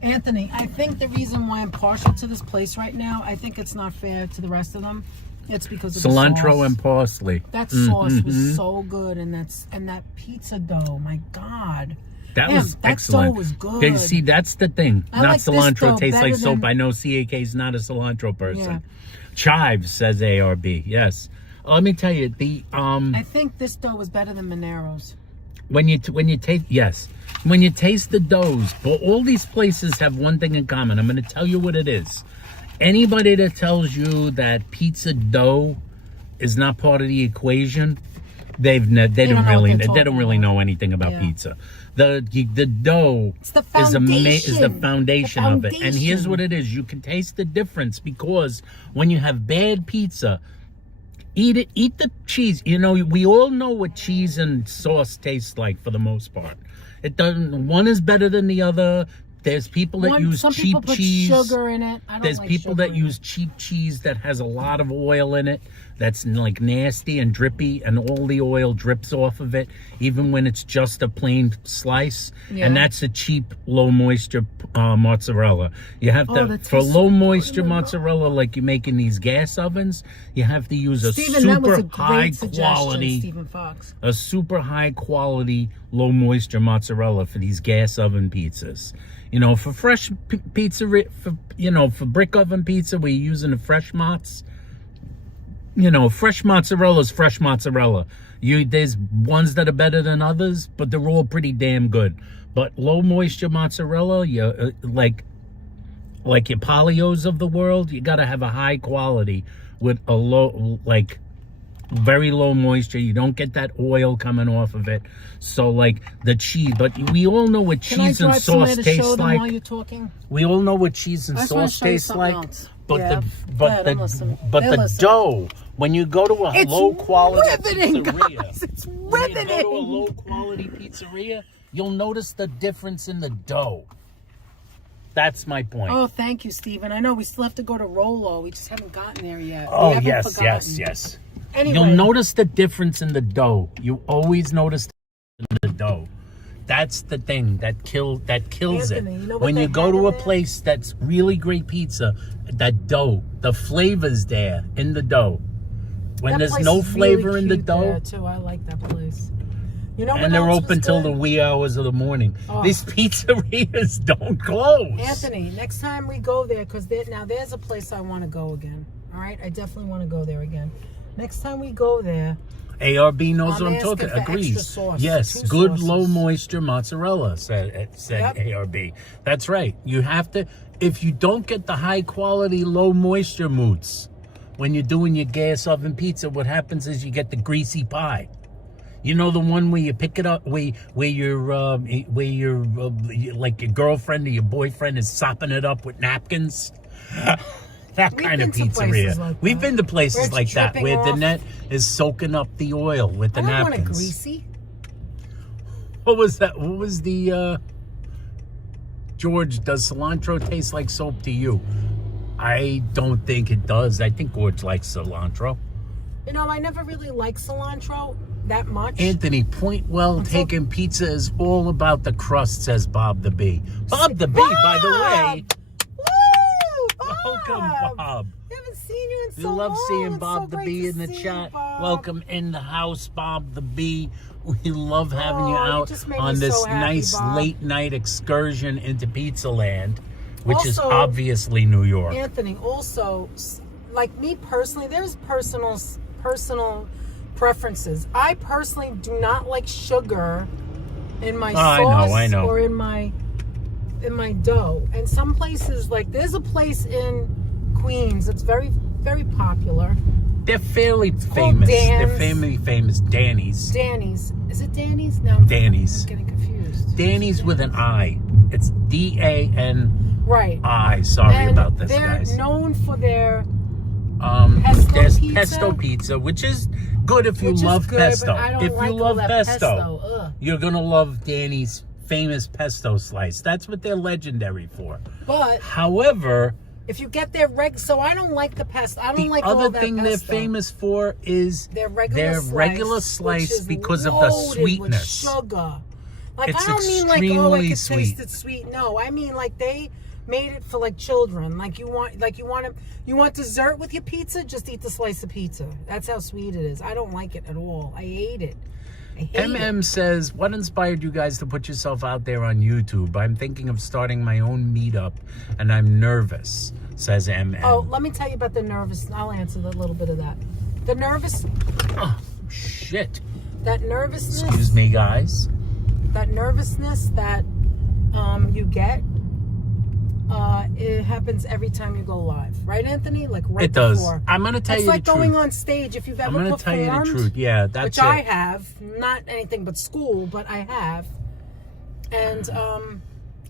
Anthony, I think the reason why I'm partial to this place right now, I think it's not fair to the rest of them. It's because of cilantro the sauce. and parsley. That sauce was so good, and that pizza dough, my God. That was that excellent. dough was good. Okay, see, that's the thing. I Not like this cilantro dough tastes like better soap. than- I know CAK's not a cilantro person. Yeah. Chives, says ARB. Yes. Let me tell you, the I think this dough was better than Manero's. when you taste the doughs, but all these places have one thing in common. I'm going to tell you what it is. Anybody that tells you that pizza dough is not part of the equation, they don't really know anything about pizza. The dough It's the is the foundation. foundation of it. And here's what it is. You can taste the difference because when you have bad pizza, eat the cheese. You know, we all know what cheese and sauce tastes like for the most part. It doesn't. One is better than the other. There's people that use some cheap people put cheese. sugar in it. I don't There's like people sugar that use cheap cheese that has a lot of oil in it. That's like nasty and drippy, and all the oil drips off of it, even when it's just a plain slice. Yeah. And that's a cheap, low moisture mozzarella. You have to for low moisture mozzarella, like you make in these gas ovens. You have to use a Stephen, that was a super high great suggestion, quality, Stephen Fox. a super high quality, low moisture mozzarella for these gas oven pizzas. You know, for fresh pizza, for brick oven pizza, we're using the fresh mozz. You know, fresh mozzarella is fresh mozzarella. There's ones that are better than others, but they're all pretty damn good. But low moisture mozzarella, like your Polios of the world, you got to have a high quality with a low, like very low moisture. You don't get that oil coming off of it. So like the cheese, but we all know what cheese and sauce tastes like. While you're talking? We all know what cheese and sauce tastes like. But the dough, when you go to a low quality pizzeria, guys, it's when you riveting. go to a low quality pizzeria, you'll notice the difference in the dough. That's my point. Oh, thank you, Stephen. I know we still have to go to Rolo. We just haven't gotten there yet. Oh, yes. Anyway. You'll notice the difference in the dough. You always notice in the dough. That's the thing that kills Anthony, it. you know what When they you go had to in a there? place that's really great pizza, that dough, the flavor's there in the dough. When That there's place no is flavor really in the cute dough, there, too. I like that place. You know what and they're else open was till good? the wee hours of the morning. Oh. These pizzerias don't close. Anthony, next time we go there, because there's a place I want to go again. All right? I definitely want to go there again. Next time we go there, ARB knows I'm what I'm talking. asking for Agrees. extra sauce, Yes, 2 good sauces. low moisture mozzarella, said Yep. ARB. That's right. You have to, if you don't get the high quality low moisture mousse when you're doing your gas oven pizza, what happens is you get the greasy pie. You know, the one where you pick it up, where your like your girlfriend or your boyfriend is sopping it up with napkins. That We've kind of been to places pizzeria. like We've that. been to places Where it's like that dripping where the off. net is soaking up the oil with the I don't napkins. want it greasy. What was that? What was the George, does cilantro taste like soap to you? I don't think it does. I think George likes cilantro. You know, I never really liked cilantro that much. Anthony, point well taken. Pizza is all about the crust, says Bob the Bee. Bob the Bee, by the way. Woo! Welcome, Bob. We haven't seen you in We so long. love seeing It's Bob so the great Bee to in the see you, chat. Bob. Welcome in the house, Bob the Bee. We love having you Oh, you out just made me on this so happy, nice Bob. late night excursion into Pizza Land, which is Also, obviously New York. Anthony, also, like me personally, there's personal preferences. I personally do not like sugar in my sauce I know. or in my dough. And some places, like there's a place in Queens that's very, very popular. They're fairly called famous. They're Dan's. fairly famous. Danny's. Danny's. Is it Danny's? No, Danny's. I'm getting confused. Danny's with an I. It's DANI. Right. Sorry And about this, they're guys. known for their There's pizza? pesto pizza, which is good if you Which is love good, pesto. but I don't If like you all love that pesto, Ugh. you're gonna love Danny's famous pesto slice. That's what they're legendary for. But However, if you get their so I don't like the pesto. I don't the like all other that thing pesto. they're famous for is Their regular regular slice, slice which is because of the loaded sweetness. with sugar. Like, It's I don't mean like, oh, I extremely could sweet. taste it sweet. No, I mean like they made it for like children. Like you want dessert with your pizza, just eat the slice of pizza. That's how sweet it is. I don't like it at all. I hate it. I hate it. Says, what inspired you guys to put yourself out there on YouTube? I'm thinking of starting my own meetup and I'm nervous, says MM. Oh, let me tell you about the nervous. I'll answer a little bit of that. The nervous. Oh, shit. That nervousness. Excuse me, guys. That nervousness that you get, it happens every time you go live, right, Anthony? Like right It does. before. I'm gonna tell it's you the like going truth. on stage. If you've ever I'm gonna performed, tell you the truth. Yeah, that's which it. I have, not anything but school, but I have, and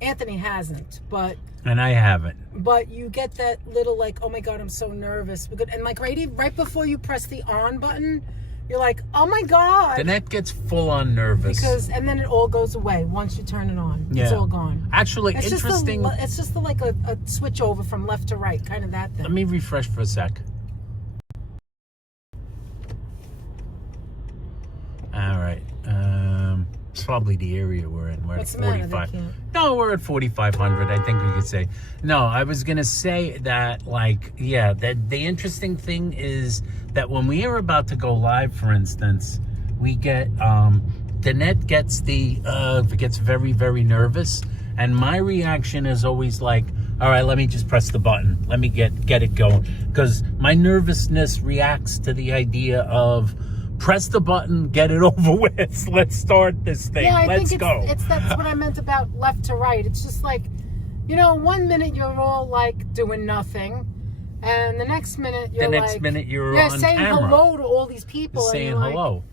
Anthony hasn't, but. And I haven't. But you get that little like, oh my God, I'm so nervous. And like right before you press the on button, you're like, oh my God. Danette gets full on nervous. And then it all goes away once you turn it on. Yeah. It's all gone. Actually, It's interesting. It's just like a switch over from left to right, kind of that thing. Let me refresh for a sec. All right. It's probably the area we're in. We're What's at the matter? 45. They can't. No, we're at 4,500. I think we could say. No, I was gonna say that, like, yeah. That the interesting thing is that when we are about to go live, for instance, we get Danette gets very, very nervous, and my reaction is always like, all right, let me just press the button. Let me get it going, because my nervousness reacts to the idea of. Press the button, get it over with. Let's start this thing. Yeah, I Let's think go. that's what I meant about left to right. It's just like, 1 minute you're all like doing nothing, and the next minute you're on saying camera. hello to all these people. Saying and you're like, hello.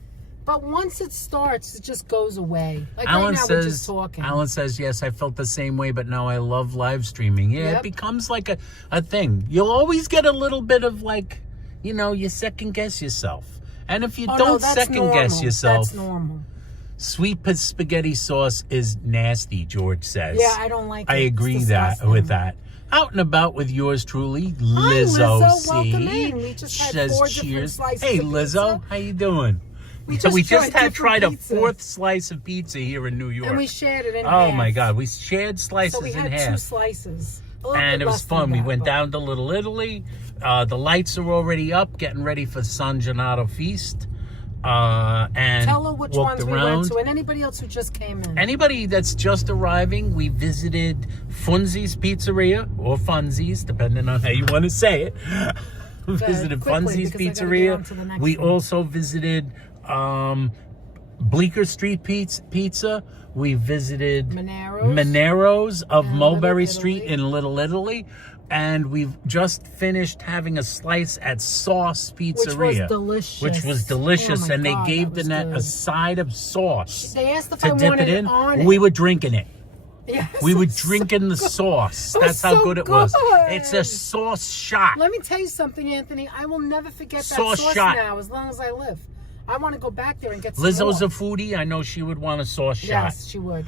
But once it starts, it just goes away. Like Alan right now, we're just talking. Alan says, yes, I felt the same way, but now I love live streaming. Yeah, Yep. It becomes like a thing. You'll always get a little bit of like, you second guess yourself. And if you don't second guess yourself, that's normal. Sweet spaghetti sauce is nasty, George says. Yeah, I don't like it. I agree It's disgusting. with that. Out and about with yours truly, Lizzo. Hi, Lizzo. C. Welcome in. We just had says 4 cheers. different slices Hey, of Lizzo, pizza. how you doing? We just tried a pizza. 4th slice of pizza here in New York. And we shared it in half. Oh my God, we shared slices So we in had half. 2 slices. And it was fun. We went down to Little Italy. The lights are already up, getting ready for San Gennaro feast. And tell her which walked ones we around. went to, and anybody else who just came in. Anybody that's just arriving, we visited Funzi's Pizzaria, or Funzi's, depending on how you want to say it. We visited quickly, Funzi's because I gotta get on to the Pizzaria. next We one. also visited Bleeker Street Pizza. We visited Manero's of Mulberry Street in Little Italy. And we've just finished having a slice at Sauce Pizzaria. Which was delicious. Oh my and God, they gave the Danette a side of sauce. They asked if to I dip wanted it in. on it. We were drinking it. Yes, We were it was so drinking the good. sauce. It was That's how so good it was. good. It's a sauce shot. Let me tell you something, Anthony. I will never forget that Sauce sauce shot. now, as long as I live. I want to go back there and get some more. Lizzo's a foodie. I know she would want a sauce shot. Yes, she would.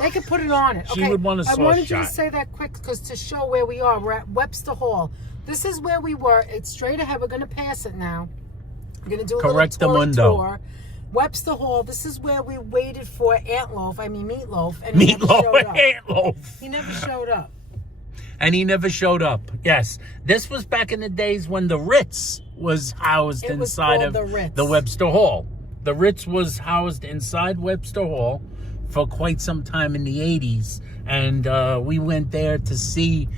They could put it on it. She Okay, would want a sauce I wanted you shot. to say that quick because to show where we are. We're at Webster Hall. This is where we were. It's straight ahead. We're going to pass it now. We're going to do a Correct the little mundo. tour. Webster Hall. This is where we waited for Meatloaf. And he never Meatloaf showed up. and Antloaf. He never showed up. And he never showed up. Yes. This was back in the days when the Ritz was housed It was inside called of the Ritz. the Webster Hall. The Ritz was housed inside Webster Hall for quite some time in the 80s. And we went there to see...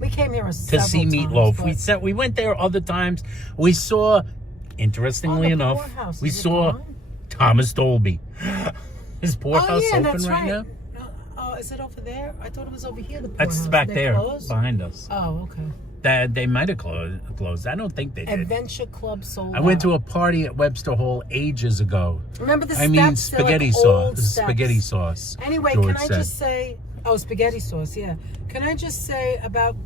We came here to several see times, Meatloaf. but- We went there other times. We saw, interestingly the enough, poorhouse. we Is it saw gone? Thomas Dolby. Is poorhouse open that's right now? Oh, is it over there? I thought it was over here. The It's poorhouse. back Did they there close? behind us. Oh, okay. That they might have closed. I don't think they did. Adventure Club sold I went out. to a party at Webster Hall ages ago. Remember the I mean, steps? They're spaghetti like sauce. old steps. Spaghetti sauce. Anyway, George can I said. just say... Oh, spaghetti sauce, yeah. Can I just say about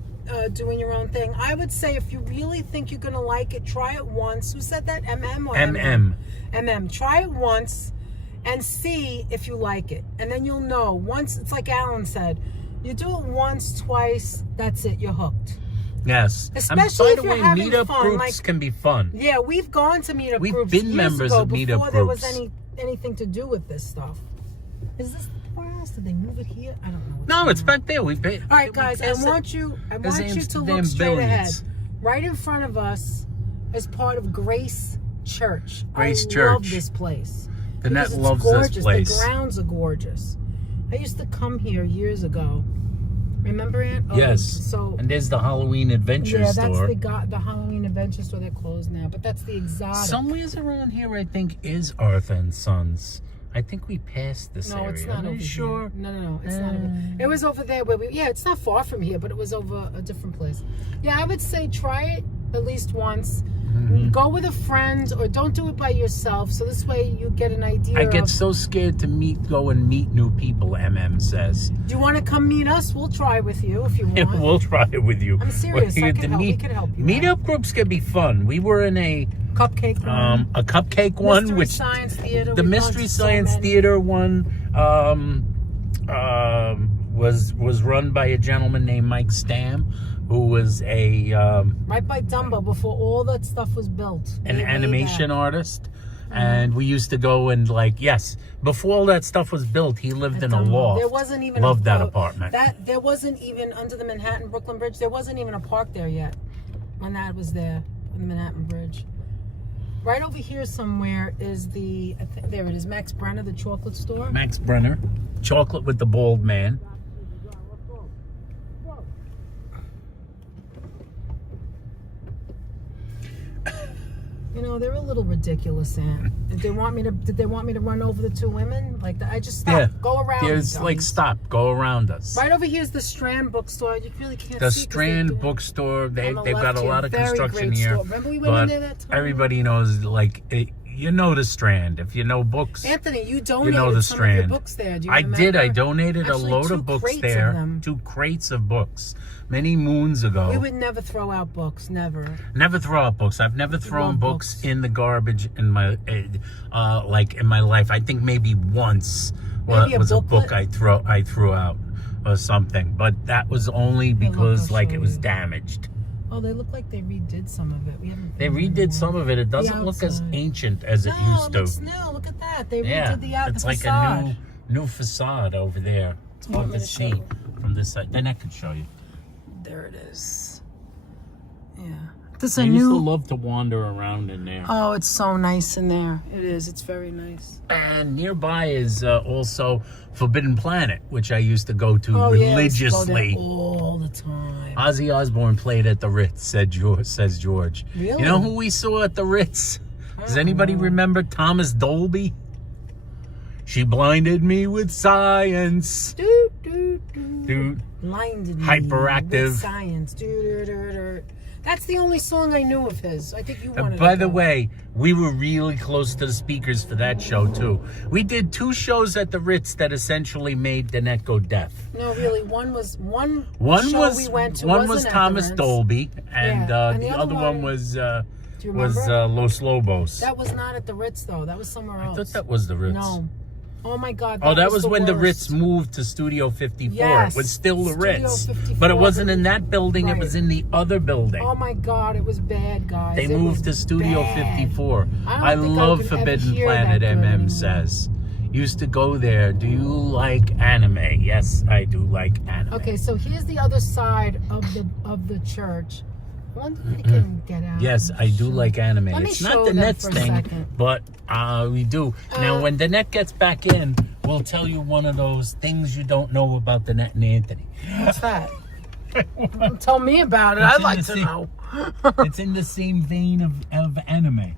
doing your own thing? I would say if you really think you're going to like it, try it once. Who said that? MM or MM. MM. Try it once and see if you like it. And then you'll know. Once, it's like Alan said, you do it once, twice, that's it. You're hooked. Yes. Especially and by if the you're way, having meetup fun, groups like- can be fun. Yeah, we've gone to meetup We've groups been years members ago of meetup before there was groups. anything to do with this stuff. Is this the poorhouse? Did they move it here? I don't know. No, it's back there. We paid. All right, guys. I want you to look straight ahead. Right in front of us is part of Grace Church. Grace I Church. love this place. Danette It's loves gorgeous. this place. The grounds are gorgeous. I used to come here years ago. Remember, Aunt? Oh, Yes. So And there's the Halloween Adventure yeah, Store. that's the Halloween Adventure Store. They're closed now, but that's the exotic. Somewhere around here, I think, is Arthur and Sons. I think we passed this area. No, it's not Are over you sure? here. No, it's not over. It was over there where yeah, it's not far from here, but it was over a different place. Yeah, I would say try it at least once. Mm-hmm. Go with a friend or don't do it by yourself. So this way you get an idea. I get so scared to go and meet new people, MM says. Do you want to come meet us? We'll try with you if you want. We'll try it with you. I'm serious. We We can help you. Meetup groups can be fun. We were in a Cupcake one. a cupcake one, Mystery which Science Theater. the We've gone Mystery to so Science many. Theater one was run by a gentleman named Mike Stam, who was a Right by Dumbo before all that stuff was built. an Way animation back. artist. And we used to go and before all that stuff was built, he lived in a Dumbo. loft. There wasn't even Loved that apartment. There wasn't even under the Manhattan-Brooklyn Bridge. There wasn't even a park there yet when that was there on the Manhattan Bridge. Right over here somewhere is there it is, Max Brenner, the chocolate store. Max Brenner, chocolate with the bald man. You know, they're a little ridiculous, Aunt. Did they want me to run over the two women? Like I just stopped. Yeah. Go around. There's stop, go around us. Right over here is the Strand bookstore. You really can't The see. Strand bookstore, they've got a lot of Very construction great here. store. Remember we went in But there that time? everybody knows, you know the Strand. If you know books, Anthony, you donated know the some of your Strand. books there. Do you I remember? did. I donated Actually, a load 2 of books crates there. Of them. 2 crates of books. Many moons ago. We would never throw out books. Never. Never throw out books. I've never thrown love books books. in the garbage in my in my life. I think maybe once Maybe a was a book booklet? I threw out or something, but that was only because I'll show it was you. damaged. Oh, they look like they redid some of it. We haven't. They redid some of it. It doesn't look as outside. ancient as it No, used it to. looks new. Look at that. They Yeah, redid the it's the like facade. a new facade over there. It's You want hard me to to see show you? from this side. Then I could show you. There it is. Yeah. There's a I used to new. love to wander around in there. Oh, it's so nice in there. It is. It's very nice. And nearby is also Forbidden Planet, which I used to go to Oh, yeah, I used to go religiously. there all the time. Ozzy Osbourne played at the Ritz, says George. Really? You know who we saw at the Ritz? Does anybody remember Thomas Dolby? She blinded me with science. Dude. Blinded me Hyperactive. with science. That's the only song I knew of his. I think you wanted And by to the go. way, we were really close to the speakers for that show too. We did 2 shows at the Ritz that essentially made Danette go deaf. No, really, one show was we went to one was wasn't at the Thomas Ritz. Dolby, and, Yeah, and the the other other one one- was Do you remember? Los Lobos. That was not at the Ritz though. That was somewhere I else. thought that was the Ritz. No. Oh my God. Oh, that was when the worst. Ritz moved to Studio 54. Yes, It was still the Studio Ritz. 54, But it wasn't in that building, right. it was in the other building. Oh my God, it was bad, guys. They It moved to was Studio bad. 54. I don't think I love could ever Forbidden hear Planet, that good MM anymore. says. Used to go there. Do you like anime? Yes, I do like anime. Okay, so here's the other side of the church. I wonder if I can get out. Yes, I do like anime. Let me It's show not them Danette's for a thing, second. but we do. Now, when Danette gets back in, we'll tell you one of those things you don't know about Danette and Anthony. What's that? Tell me about it. I'd like to know. It's in the same vein of anime.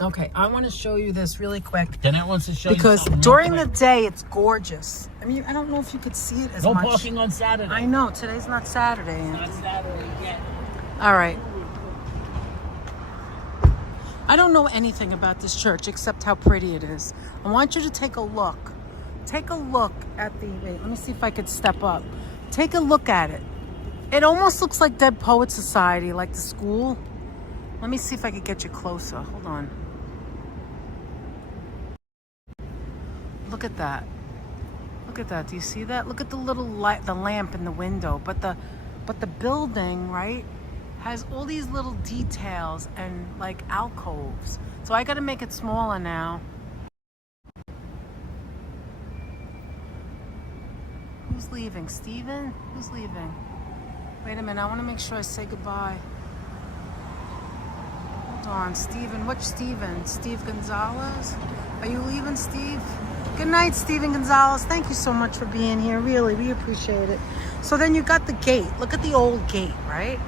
Okay, I want to show you this really quick. Danette wants to show you Because something real during the quick. day, it's gorgeous. I mean, I don't know if you could see it as No much. parking on Saturday. I know, today's not Saturday. Not Saturday yet. All right. I don't know anything about this church except how pretty it is. I want you to take a look. Take a look at the... Wait, let me see if I could step up. Take a look at it. It almost looks like Dead Poets Society, like the school. Let me see if I could get you closer. Hold on. Look at that. Look at that. Do you see that? Look at the little light, the lamp in the window. But the building, right, has all these little details and like alcoves. So I got to make it smaller now. Who's leaving? Steven? Who's leaving? Wait a minute. I want to make sure I say goodbye. Hold on. Steven. Which Steven? Steve Gonzalez? Are you leaving, Steve? Good night, Steven Gonzalez. Thank you so much for being here. Really, we appreciate it. So then you got the gate. Look at the old gate, right?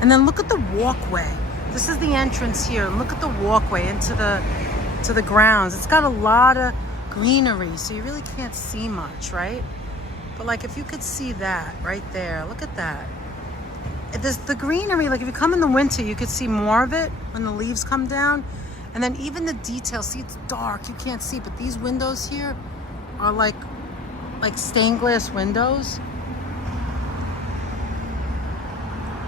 And then look at the walkway. This is the entrance here. Look at the walkway into the grounds. It's got a lot of greenery, so you really can't see much, right? But like if you could see that right there, look at that. The greenery, like if you come in the winter, you could see more of it when the leaves come down. And then even the details, see, it's dark, you can't see, but these windows here are like stained glass windows.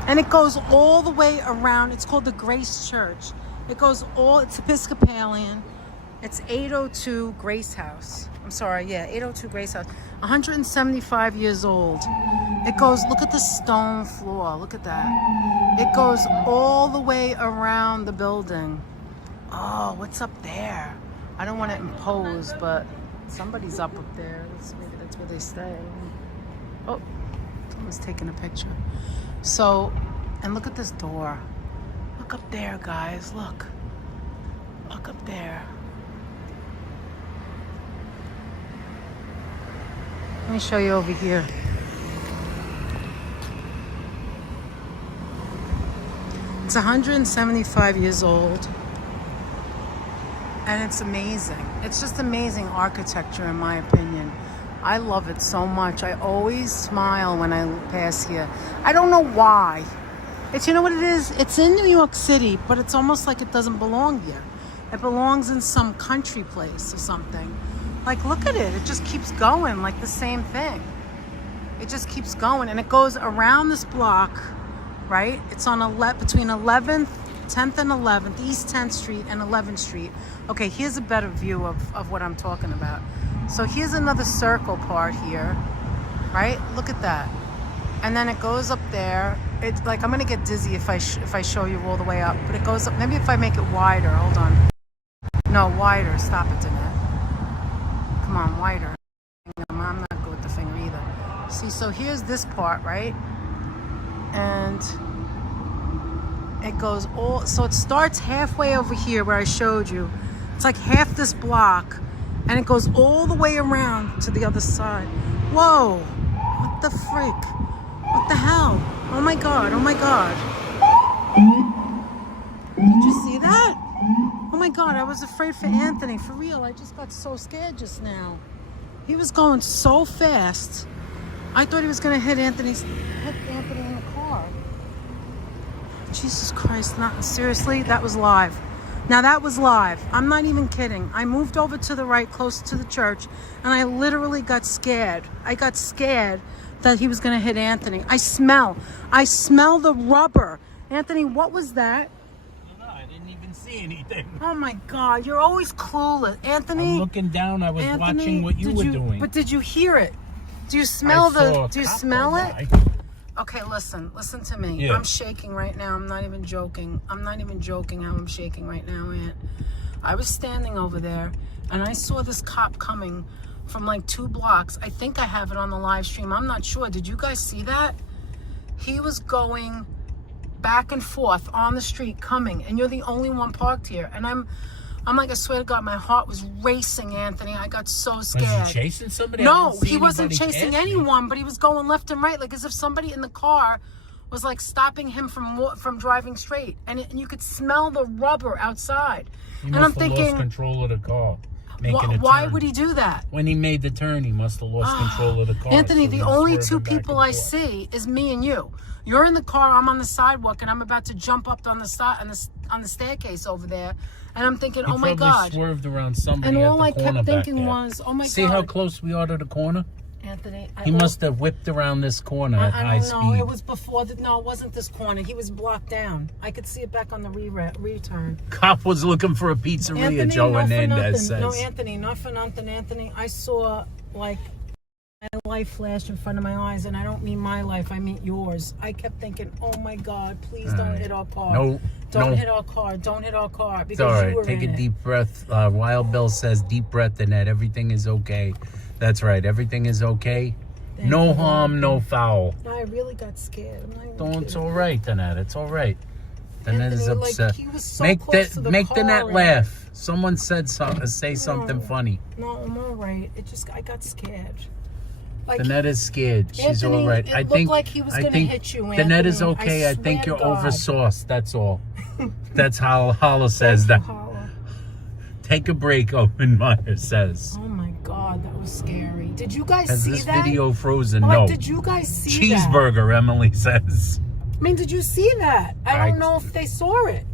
And it goes all the way around. It's called the Grace Church. It's Episcopalian. It's 802 Grace House. I'm sorry, yeah, 802 Grace House. 175 years old. It goes, look at the stone floor, look at that. It goes all the way around the building. Oh, what's up there? I don't want to impose, but somebody's up there. Maybe that's where they stay. Oh, someone's taking a picture. So, and look at this door. Look up there, guys. Look. Look up there. Let me show you over here. It's 175 years old. And it's amazing. It's just amazing architecture, in my opinion. I love it so much. I always smile when I pass here. I don't know why. You know what it is? It's in New York City, but it's almost like it doesn't belong here. It belongs in some country place or something. Like, look at it. It just keeps going, like the same thing. It just keeps going, and it goes around this block, right? It's on between 11th, 10th and 11th, East 10th Street and 11th Street. Okay, here's a better view of what I'm talking about. So here's another circle part here, right? Look at that. And then it goes up there. It's like, I'm gonna get dizzy if I show you all the way up, but it goes up. Maybe if I make it wider, hold on. No, wider, stop it, Danette. Come on, wider. I'm not good with the finger either. See, so here's this part, right? And it goes so it starts halfway over here where I showed you. It's like half this block, and it goes all the way around to the other side. Whoa, what the freak? What the hell? Oh my God, oh my God. Did you see that? Oh my God, I was afraid for Anthony, for real. I just got so scared just now. He was going so fast. I thought he was gonna hit Anthony in the car. Jesus Christ, seriously, that was live. Now that was live. I'm not even kidding. I moved over to the right, close to the church, and I literally got scared. I got scared that he was gonna hit Anthony. I smell the rubber. Anthony, what was that? No, I didn't even see anything. Oh my God, you're always clueless. Anthony. I'm looking down, I was watching what you were doing. But did you hear it? Do you smell do you smell it? Okay, listen to me. Yeah. I'm shaking right now. I'm not even joking. How I'm shaking right now, Aunt. I was standing over there, and I saw this cop coming from like 2 blocks. I think I have it on the live stream. I'm not sure. Did you guys see that? He was going back and forth on the street coming, and you're the only one parked here. And I'm like, I swear to God, my heart was racing, Anthony. I got so scared. Was he chasing somebody? No, he wasn't chasing anyone, but he was going left and right, like as if somebody in the car was like stopping him from driving straight. And you could smell the rubber outside. And I'm thinking, lost control of the car. Why would he do that? When he made the turn, he must have lost control of the car. Anthony, the only 2 people I see is me and you. You're in the car, I'm on the sidewalk, and I'm about to jump up on the staircase over there. And I'm thinking, oh my God. He swerved around somebody. And all I kept thinking was, oh my God. See how close we are to the corner? Anthony, he must have whipped around this corner at high speed. No, it was before. No, it wasn't this corner. He was blocked down. I could see it back on the return. Cop was looking for a pizzeria, Anthony, Joe not Hernandez says. No, Anthony, not for nothing, Anthony. I saw like my life flash in front of my eyes, and I don't mean my life. I mean yours. I kept thinking, oh my God, please don't hit our car. Don't hit our car. Don't hit our car. Because it's all right. You were Take in a it. deep breath. Wild Bill says, deep breath, Annette. Everything is okay. That's right. Everything is okay. Thank No you. harm, no foul. I really got scared. I'm not even Don't, it's kidding. all right, Danette. It's all right. Danette is Anthony, like, upset. he was so make close to the make car Danette and- laugh. Someone said something. Say something funny. No, I'm all right. I got scared. Like, Danette is scared. She's Anthony, all right. it I looked think like he was I gonna think hit you, Danette is Anthony. okay. I I think swear you're to God. oversauced. That's all. That's how Holla says that. Holla. Take a break, Owen Meyer says. Oh my God, that was scary. Did you guys Has see this that? video frozen? Like, No. did you guys see that? Cheeseburger, Emily says. I mean, did you see that? I don't know if they saw it.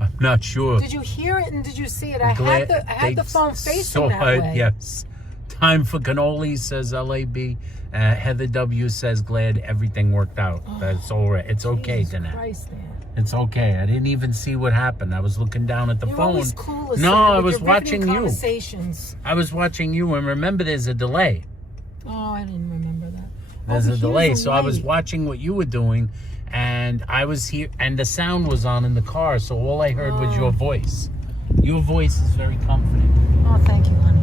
I'm not sure. Did you hear it and did you see it? I Glad had the phone they facing saw that it, way. Yes. Time for cannoli, says LAB. Heather W says glad everything worked out. That's all right. It's okay, Jesus Danette. Christ, man. It's okay. I didn't even see what happened. I was looking down at the You're phone. always cool as No, hell I with was your riveting watching you. Conversations. I was watching you, and remember, there's a delay. Oh, I didn't remember that. There's Oh, a here's delay, the so I was light. watching what you were doing, and I was here, and the sound was on in the car, so all I heard was your voice. Your voice is very comforting. Oh, thank you, honey.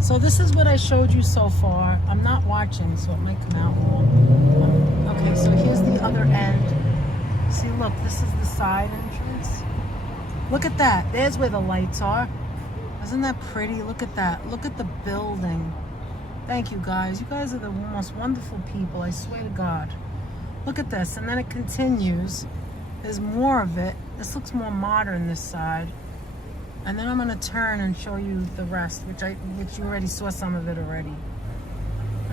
So this is what I showed you so far. I'm not watching, so it might come out wrong. Okay, so here's the other end. See, look, this is the side entrance. Look at that. There's where the lights are. Isn't that pretty? Look at that. Look at the building. Thank you, guys. You guys are the most wonderful people. I swear to God. Look at this. And then it continues. There's more of it. This looks more modern, this side. And then I'm going to turn and show you the rest, which you already saw some of it already.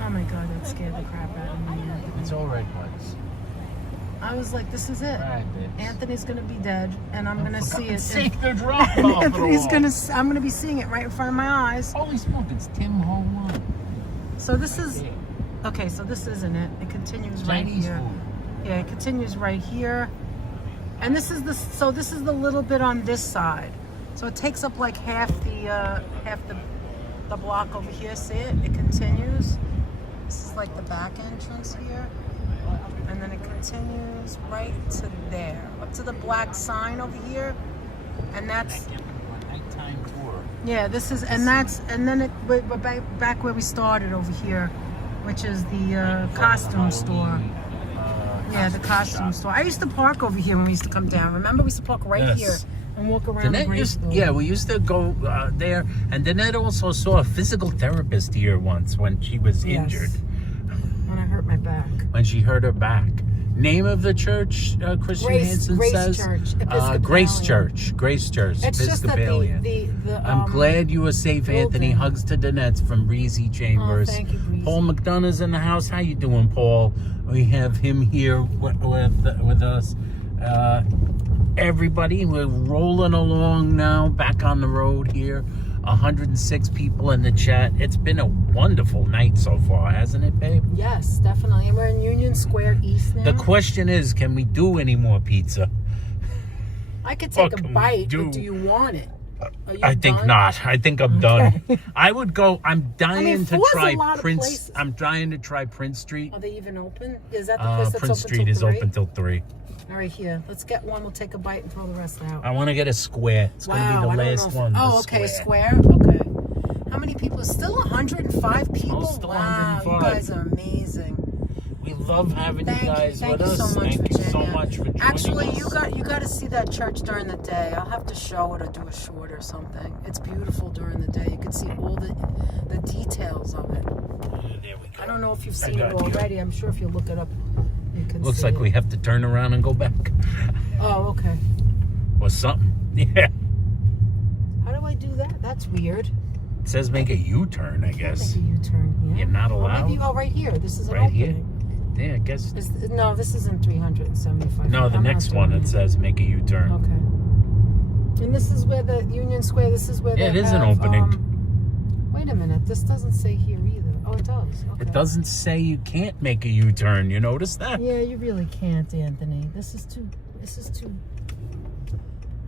Oh my God, that scared the crap out of me. It's all right, buds. I was like, this is it. All right, babes. Anthony's going to be dead, and I'm going to see it. Sake, they're dropped And off Anthony's I'm going to be seeing it right in front of my eyes. Holy smoke, it's Tim Home Run. So this is, okay, so this isn't it. It continues right Chinese here. food. Yeah, it continues right here. And this is the little bit on this side. So it takes up like half the block over here. See it? It continues. This is like the back entrance here. And then it continues right to there. Up to the black sign over here. And that's, Nighttime tour. yeah, this is, and then we're back where we started over here, which is the costume store. Yeah, the costume store. I used to park over here when we used to come down. Remember, we used to park right Yes. here and walk around the Danette Grace used, Building. yeah, we used to go there, and Danette also saw a physical therapist here once when she was Yes. injured, When I hurt my back. when she hurt her back. Name of the church, Christian Hansen Grace says? Church, Grace Episcopalian. Church. Grace Church, It's just that Episcopalian. I'm glad you were safe, Anthony. building. Hugs to Danette from Breezy Chambers. Oh, thank you, Breezy. Paul McDonough's in the house. How you doing, Paul? We have him here with us. Everybody, we're rolling along now, back on the road here. 106 people in the chat. It's been a wonderful night so far, hasn't it, babe? Yes, definitely. And we're in Union Square East now. The question is, can we do any more pizza? I could take What a can we bite, do? but do you want it? Are you I think done? not. I think I'm done. I would go. I'm dying to Ford's a try lot of Prince. places. I'm dying to try Prince Street. Are they even open? Is that the place that's Prince open Street till is 3? open till 3. All right, here. Let's get one. We'll take a bite and throw the rest out. I want to get a square. It's going to be I the don't last know one. the Oh, okay, square. square. Okay. How many people? Still 105 people. Oh, still wow, 105. you guys are amazing. We love having Thank you guys thank with you us. so much, Thank you so Virginia. much for joining Actually, us. you got to see that church during the day. I'll have to show it or do a short or something. It's beautiful during the day. You can see all the details of it. There we go. I don't know if you've I seen it got you. already. I'm sure if you look it up, you can Looks see like it. we have to turn around and go back. Oh, okay. Or something. Yeah. How do I do that? That's weird. It says make a U-turn, I guess. Make a U-turn here. You're not Or maybe, allowed? right here. This is an Right here? opening. Yeah, I guess. No, this isn't 375. No, the I'm not next doing one, it. it says make a U-turn. Okay. And this is where the Union Square, this is where Yeah, they it is an have, opening. Wait a minute, this doesn't say here either. Oh, it does. Okay. It doesn't say you can't make a U-turn. You notice that? Yeah, you really can't, Anthony. This is too,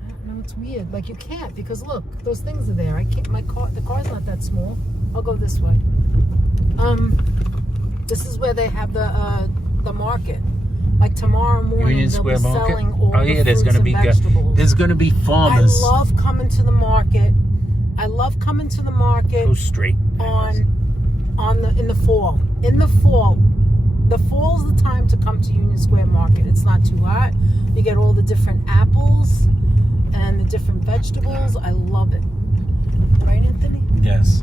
I don't know, it's weird. Like, you can't, because look, those things are there. I can't, the car's not that small. I'll go this way. This is where they have the market. Like tomorrow morning, Union they'll Square be Market? selling all Oh, yeah, the fruits and vegetables. there's gonna be I farmers. love coming to the market. I love coming to the market Go straight. on in the fall. In the fall. The fall's the time to come to Union Square Market. It's not too hot. You get all the different apples and the different vegetables. I love it. Right, Anthony? Yes.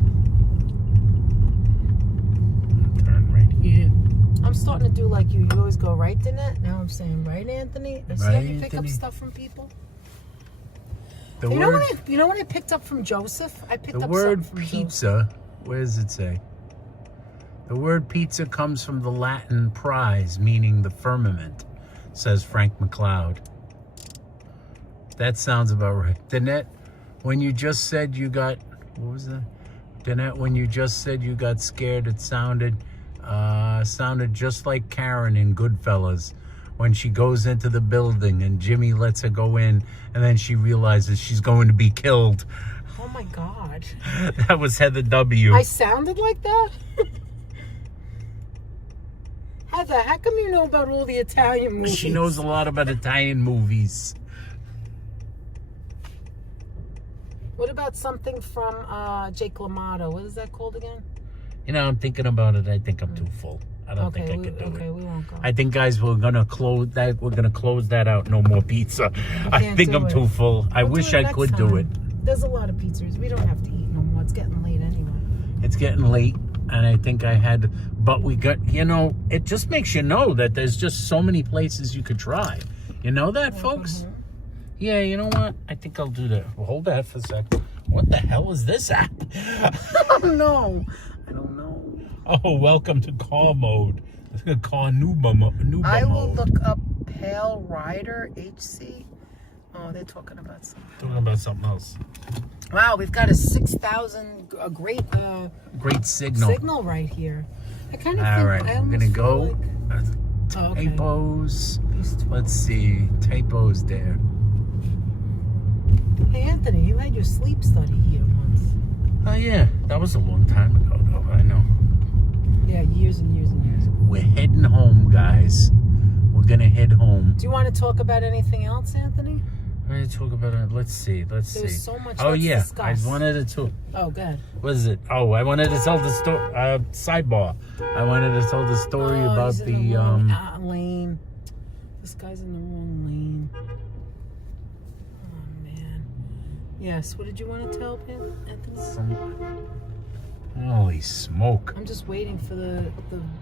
Turn right here. I'm starting to do like you. You always go right, Danette. Now I'm saying right, Anthony. See how Right, you pick up Anthony. stuff from people? The You know word, what I picked up from Joseph? I picked the up word something from Joseph. pizza, where does it say? The word pizza comes from the Latin pries, meaning the firmament, says Frank McLeod. That sounds about right. Danette, when you just said you got, what was that? Danette, when you just said you got scared, it sounded just like Karen in Goodfellas when she goes into the building and Jimmy lets her go in and then she realizes she's going to be killed. Oh my God. That was Heather W. I sounded like that? Heather, how come you know about all the Italian movies? She knows a lot about Italian movies. What about something from Jake LaMotta? What is that called again? You know, I'm thinking about it. I think I'm too full. I don't think I can do okay, it. we won't go. I think, guys, we're gonna close that. We're gonna close that out. No more pizza. I can't think do I'm it. too full. I We'll do wish it I next could do time. it. There's a lot of pizzas. We don't have to eat no more. It's getting late anyway. It's getting late, and I think I had. But we got. You know, it just makes you know that there's just so many places you could try. You know that, folks? Yeah. You know what? I think I'll do that. Well, hold that for a sec. What the hell is this app? No, I don't know. Oh, welcome to car mode. Car Nuba mode. I will look up Pale Rider HC. Oh, they're talking about something. Talking about something else. Wow, we've got a 6,000, a great Great signal. signal right here. I kind of All think right, I we're gonna almost go. feel like- Oh, okay. Typos. These 12. Let's see. Typos there. Hey, Anthony, you had your sleep study here once. Oh, yeah. That was a long time ago, though. I know. Yeah, years and years and years ago. We're heading home, guys. We're going to head home. Do you want to talk about anything else, Anthony? We're going to talk about it. Let's see. There's see. so much. Oh, Let's yeah. discuss. I wanted to. Oh, good. What is it? Oh, I wanted to tell the story. Sidebar. I wanted to tell the story about he's in the. wrong lane. This guy's in the wrong lane. Oh man. Yes. What did you want to tell Anthony? Holy smoke. I'm just waiting for the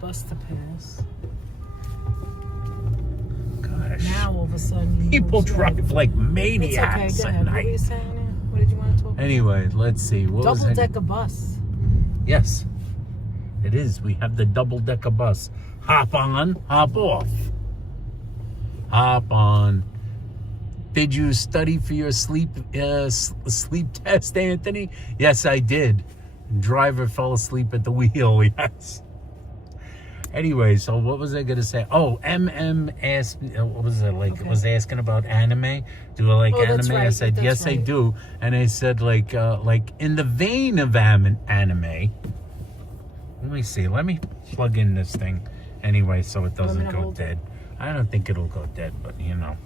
bus to pass. Gosh. Now all of a sudden. People drive like It's okay. maniacs Go at ahead. What were you night. saying now? What did you want to talk about? Anyway, let's see. What was Double it? decker bus. Yes, it is. We have the double-decker bus. Hop on, hop off. Hop on. Did you study for your sleep test, Anthony? Yes, I did. Driver fell asleep at the wheel. Yes. Anyway, so what was I gonna say? Oh, asked me, what was it like? Okay. Was asking about anime? Do I like Oh, that's anime? I right. said That's yes, I right. do. And I said like in the vein of anime. Let me see. Let me plug in this thing anyway, so it doesn't to go hold it? dead. I don't think it'll go dead, but you know,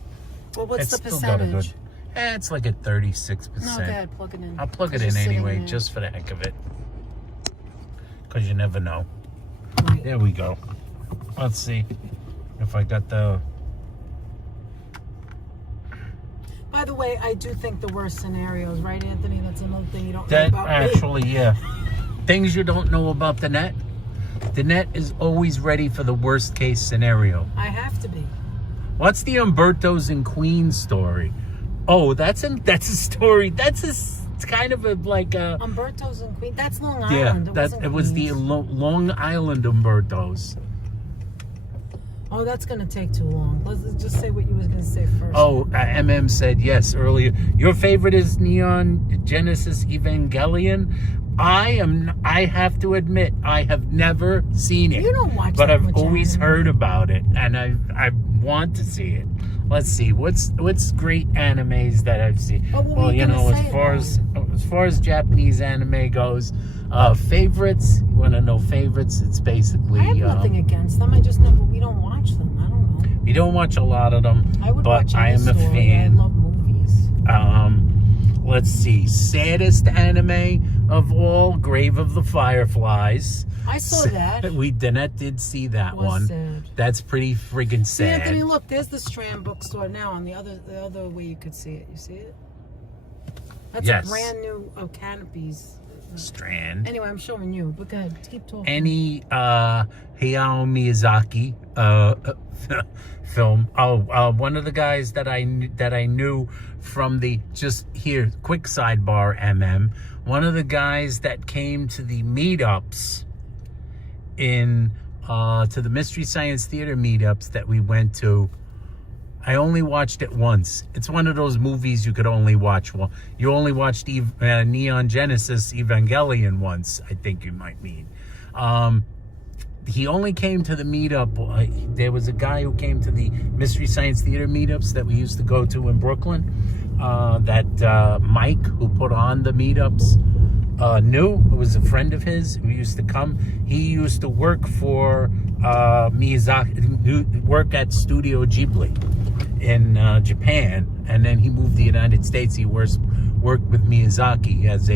Well, what's it's the still got a good. percentage? It's like a 36%. No, go ahead, plug it in. I'll plug it It's in just sitting anyway, there. just for the heck of it, because you never know. Right. There we go. Let's see if I got the. By the way, I do think the worst scenarios, right, Anthony? That's another thing you don't know That about me. actually, yeah. Things you don't know about the net. The net is always ready for the worst case scenario. I have to be. What's the Umberto's in Queens story? Oh, that's a story. It's kind of like a. Umberto's in Queens. That's Long Yeah, Island. it was the Long Island Umberto's. Oh, that's going to take too long. Let's just say what you was going to say first. Oh, MM said yes earlier. Your favorite is Neon Genesis Evangelion. I have to admit, I have never seen it. You don't watch but that I've much always anime. heard about it, and I want to see it. Let's see what's great animes that I've seen. Oh, what were Well, you you know, gonna as say far as Japanese anime goes, favorites. You want to know favorites? It's basically. I have nothing against them. I just know, but we don't watch them. I don't know. We don't watch a lot of them, I would but watch I am a story. fan. I love movies. Let's see, saddest anime of all, Grave of the Fireflies. I saw that. Danette did see that Was one. sad. That's pretty friggin' See, sad. Anthony, look, there's the Strand bookstore now on the other way you could see it. You see it? That's Yes. a brand new Canopies. Strand. Anyway, I'm showing you, but go ahead, keep talking. Any Hayao Miyazaki film. One of the guys that I knew from the, just here, quick sidebar, one of the guys that came to the meetups to the Mystery Science Theater meetups that we went to, I only watched it once. It's one of those movies you could only watch. Well, you only watched Neon Genesis Evangelion once, I think you might mean. He only came to the meetup. There was a guy who came to the Mystery Science Theater meetups that we used to go to in Brooklyn. That Mike, who put on the meetups, knew. It was a friend of his who used to come. He used to work for Miyazaki, work at Studio Ghibli in Japan, and then he moved to the United States. He worked with Miyazaki as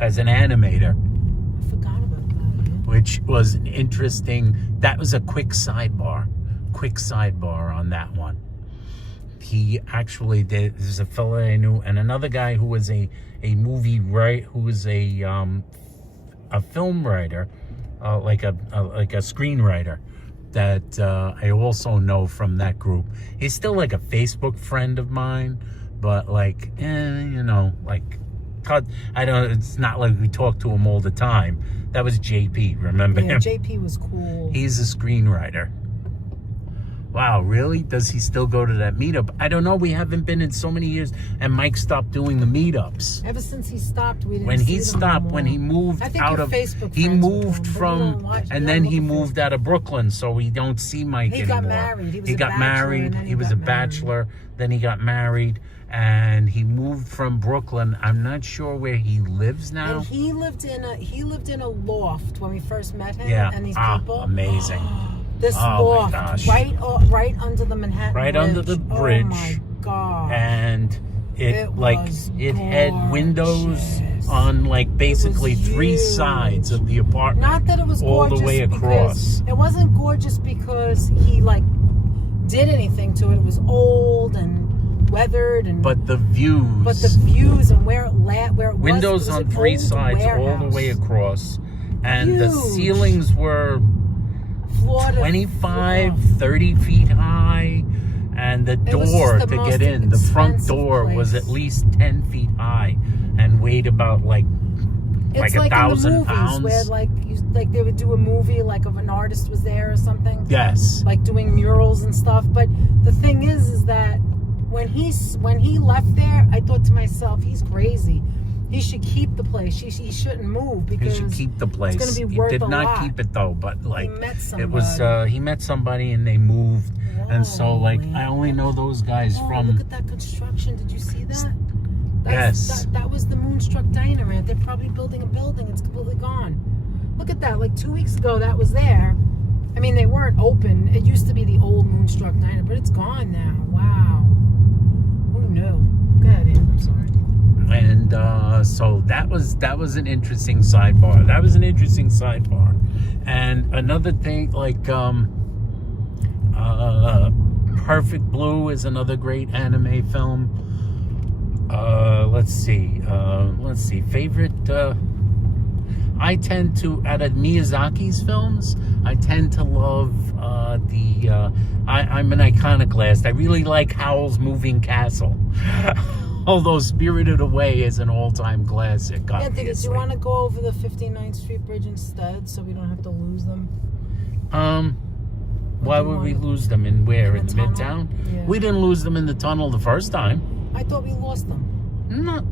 as an animator, I forgot about that. which was an interesting. That was a quick sidebar on that one. He actually did. There's a fella I knew, and another guy who was a movie who was a film writer, like a screenwriter, that I also know from that group. He's still like a Facebook friend of mine, but like, I don't. It's not like we talk to him all the time. That was JP. Remember him? JP was cool. He's a screenwriter. Wow, really? Does he still go to that meetup? I don't know. We haven't been in so many years, and Mike stopped doing the meetups. Ever since he stopped, we didn't When see he them stopped, anymore. when he moved I think out you're of, Facebook he friends with moved him, but from, we don't watch- we and don't then look he at moved out of Brooklyn, so we don't see Mike He anymore. got married. He was a got bachelor, married. and then He he was got a married. bachelor. Then he got married, and he moved from Brooklyn. I'm not sure where he lives now. And he lived in a loft when we first met him. Yeah. And these Ah, people. amazing. This Oh, my loft, gosh. right under the Manhattan Right Bridge. under the bridge. Oh my god! And it was had windows gorgeous. on like basically was 3 huge. sides of the apartment. Not that it was all gorgeous the way across. because it wasn't gorgeous because he like did anything to it. It was old and weathered and. But the views. And where it was. Windows It was on an 3 old sides all the warehouse. way across. And the Huge. ceilings were Floor to 25, floor. 30 feet high. And the was door just the to most get in, the front expensive door was place. at least 10 feet high and weighed about like It's a like 1,000 in the movies pounds. where like they would do a movie like if an artist was there or something. Yes. Like doing murals and stuff. But the thing is that when he left there, I thought to myself, he's crazy. He should keep the place. He shouldn't move He because should keep the place. It's going to be He worth did a not lot. keep it though, but like met it was somebody. he met somebody and they moved. And so like man. I only know those guys Oh, from look at that construction. Did you see that? Yes. That was the Moonstruck Diner, man. They're probably building a building. It's completely gone. Look at that. Like 2 weeks ago, that was there. I mean, they weren't open. It used to be the old Moonstruck Diner, but it's gone now. Wow. Who knew? Go ahead, Ian. I'm sorry. and so that was an interesting sidebar. And another thing, like Perfect Blue is another great anime film. Let's see. Favorite. I tend to, out of Miyazaki's films, I tend to love I'm an iconoclast. I really like Howl's Moving Castle. Although Spirited Away is an all-time classic, Anthony, do obviously. you want to go over the 59th Street Bridge instead so we don't have to lose them? Why would we lose them? In where? In the tunnel? Midtown? Yeah. We didn't lose them in the tunnel the first time. I thought we lost them. No.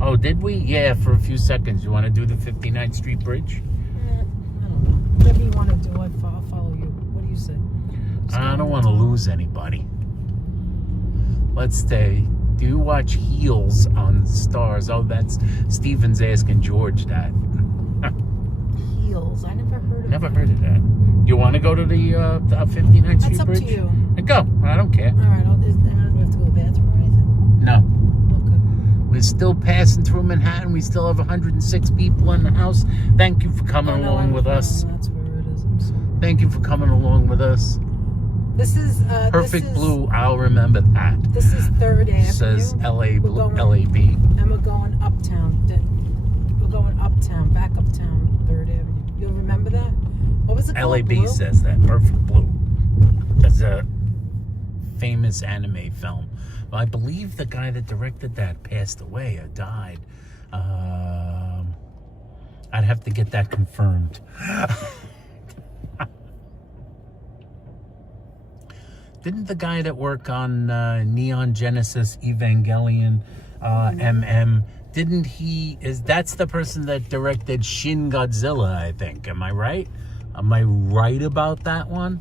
Oh, did we? Yeah, for a few seconds. You want to do the 59th Street Bridge? I don't know. Whatever you want to do, I'll follow you. What do you say? I don't want to lose anybody. Let's stay. Do you watch Heels on Stars? Oh, that's Steven's asking George that. Heels. I never heard of Never that. heard of that. You want to go to the 59th Street That's up Bridge? to you. Go. I don't care. All right. Do we have to go to the bathroom or anything? No. We're still passing through Manhattan. We still have 106 people in the house. Thank you for coming along with us. That's where it is. I'm sorry. Thank you for coming along with us. This is Perfect Blue. I'll remember that. This is 3rd Avenue. Says LA We're going- LAB. And we're going uptown. We're going uptown, back uptown, 3rd Avenue. You'll remember that? What was it called? LAB Blue? says that. Perfect Blue. That's a famous anime film. I believe the guy that directed that passed away or died. I'd have to get that confirmed. Didn't the guy that worked on Neon Genesis Evangelion, didn't he, that's the person that directed Shin Godzilla, I think. Am I right? Am I right about that one?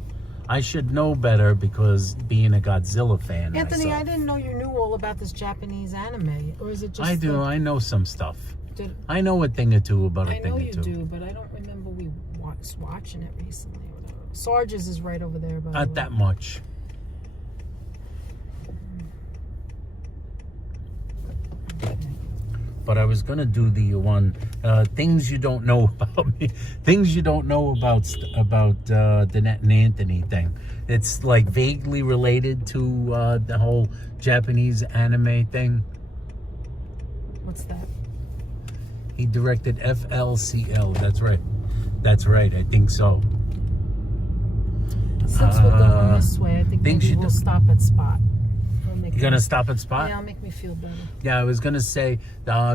I should know better because being a Godzilla fan. Anthony, myself. I didn't know you knew all about this Japanese anime. Or is it just... I do. like- I know some stuff. I know a thing or two about a I thing know or you two. do, but I don't remember we watching it recently or whatever. Sarge's is right over there, by the Not way. that much. But I was gonna do the one things you don't know about me, things you don't know about Danette and Anthony thing. It's like vaguely related to the whole Japanese anime thing. What's that? He directed FLCL. That's right. That's right. I think so. Since we're going this way, I think things maybe you we'll don't- stop at Spot. You're gonna stop at Spot? Yeah, it'll make me feel better. Yeah, I was gonna say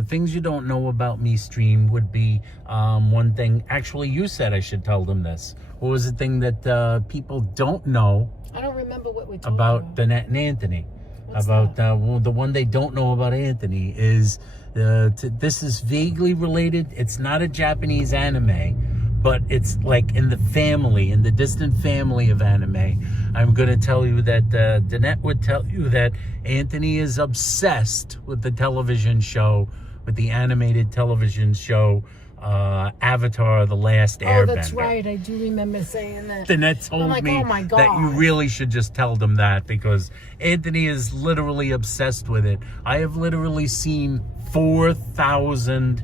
things you don't know about me stream would be one thing. Actually, you said I should tell them this. What was the thing that people don't know I don't remember what we talked about Danette and Anthony? What's about that? well, the one they don't know about Anthony is this is vaguely related. It's not a Japanese anime, but it's like in the distant family of anime. I'm going to tell you that Danette would tell you that Anthony is obsessed with the television show, with the animated television show, Avatar: The Last Airbender. Oh, that's right. I do remember saying that. Danette told I'm like, me oh my that you God. really should just tell them that because Anthony is literally obsessed with it. I have literally seen 4,000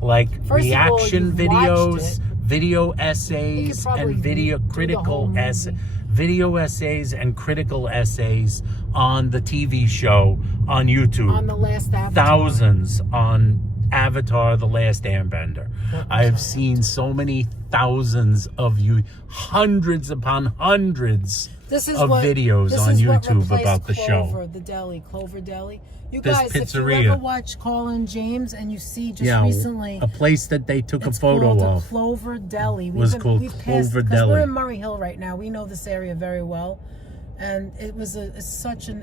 like First of all, reaction you've videos, watched it. video You essays, could probably and do the whole movie. video essays and critical essays on the TV show on YouTube. On the last Avatar. Thousands on Avatar: The Last Airbender. What was I have that? seen so many thousands of you, hundreds upon hundreds This is of what, videos this on is what YouTube replaced about the Clover, show. the deli, Clover Deli. You This guys, if you Pizzaria. ever watch Colin James and you see just Yeah, recently, a place that they took a it's photo called of. Clover Deli. Was called Clover because we're Deli. in Murray Hill right now. We know this area very well, and it was it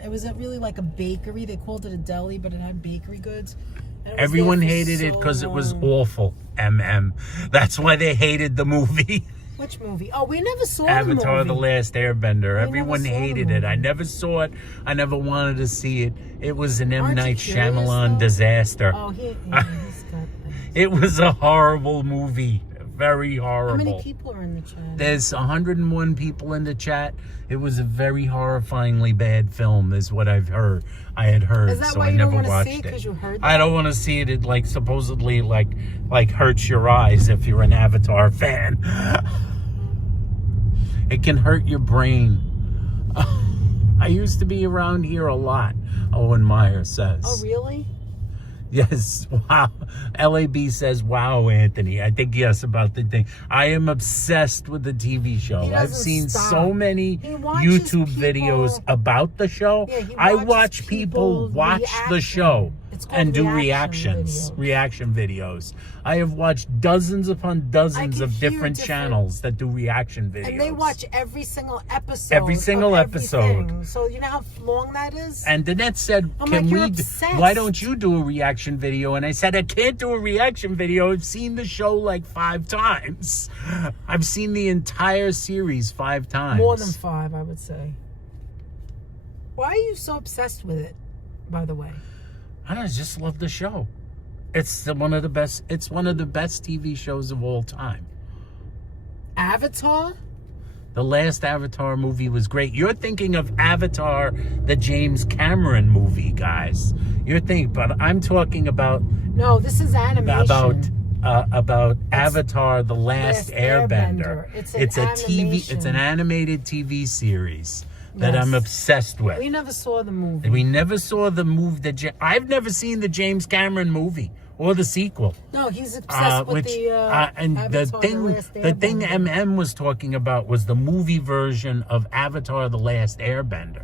was really like a bakery. They called it a deli, but it had bakery goods. And it was Everyone there for hated it so because it was long. awful. That's why they hated the movie. Which movie? Oh, we never saw Avatar: the The movie. Last Airbender. We Everyone never saw the hated it. I movie. never saw it. I never wanted to see it. It was an M. Aren't you Night curious, Shyamalan though? disaster. Oh, he's got. It was a horrible movie. Very horrible. How many people are in the chat? There's 101 people in the chat. It was a very horrifyingly bad film, is what I've heard. I had heard, Is that so why I you never don't want to watched see it? it. Because you heard that? I don't want to see it. It like supposedly like hurts your eyes if you're an Avatar fan. It can hurt your brain. I used to be around here a lot. Owen Meyer says. Oh, really? Yes, wow. LAB says, wow, Anthony. I think, yes, about the thing. I am obsessed with the TV show. He I've doesn't seen stop. so many He watches YouTube people- videos about the show. Yeah, he I watches watch people people watch the reaction. show It's called and do reaction reactions. videos. Reaction videos. I have watched dozens upon dozens can of hear different different- channels that do reaction videos. And they watch every single episode. Every single of episode. everything. So you know how long that is? And Danette said, I'm "Can like, you're we? obsessed. Why don't you do a reaction video?" And I said, "I can't do a reaction video. I've seen the show like 5 times. I've seen the entire series 5 times. More than 5, I would say. Why are you so obsessed with it, by the way? I just love the show. It's one of the best. It's one of the best TV shows of all time. Avatar? The last Avatar movie was great. You're thinking of Avatar, the James Cameron movie, guys. You're thinking, but I'm talking about No, this is animation. about Avatar, the Last Airbender. It's a TV. animation. It's an animated TV series that Yes. I'm obsessed with. We never saw the movie. We never saw the movie. I've never seen the James Cameron movie or the sequel. No, he's obsessed with And Avatar, the thing MM was talking about was the movie version of Avatar: The Last Airbender,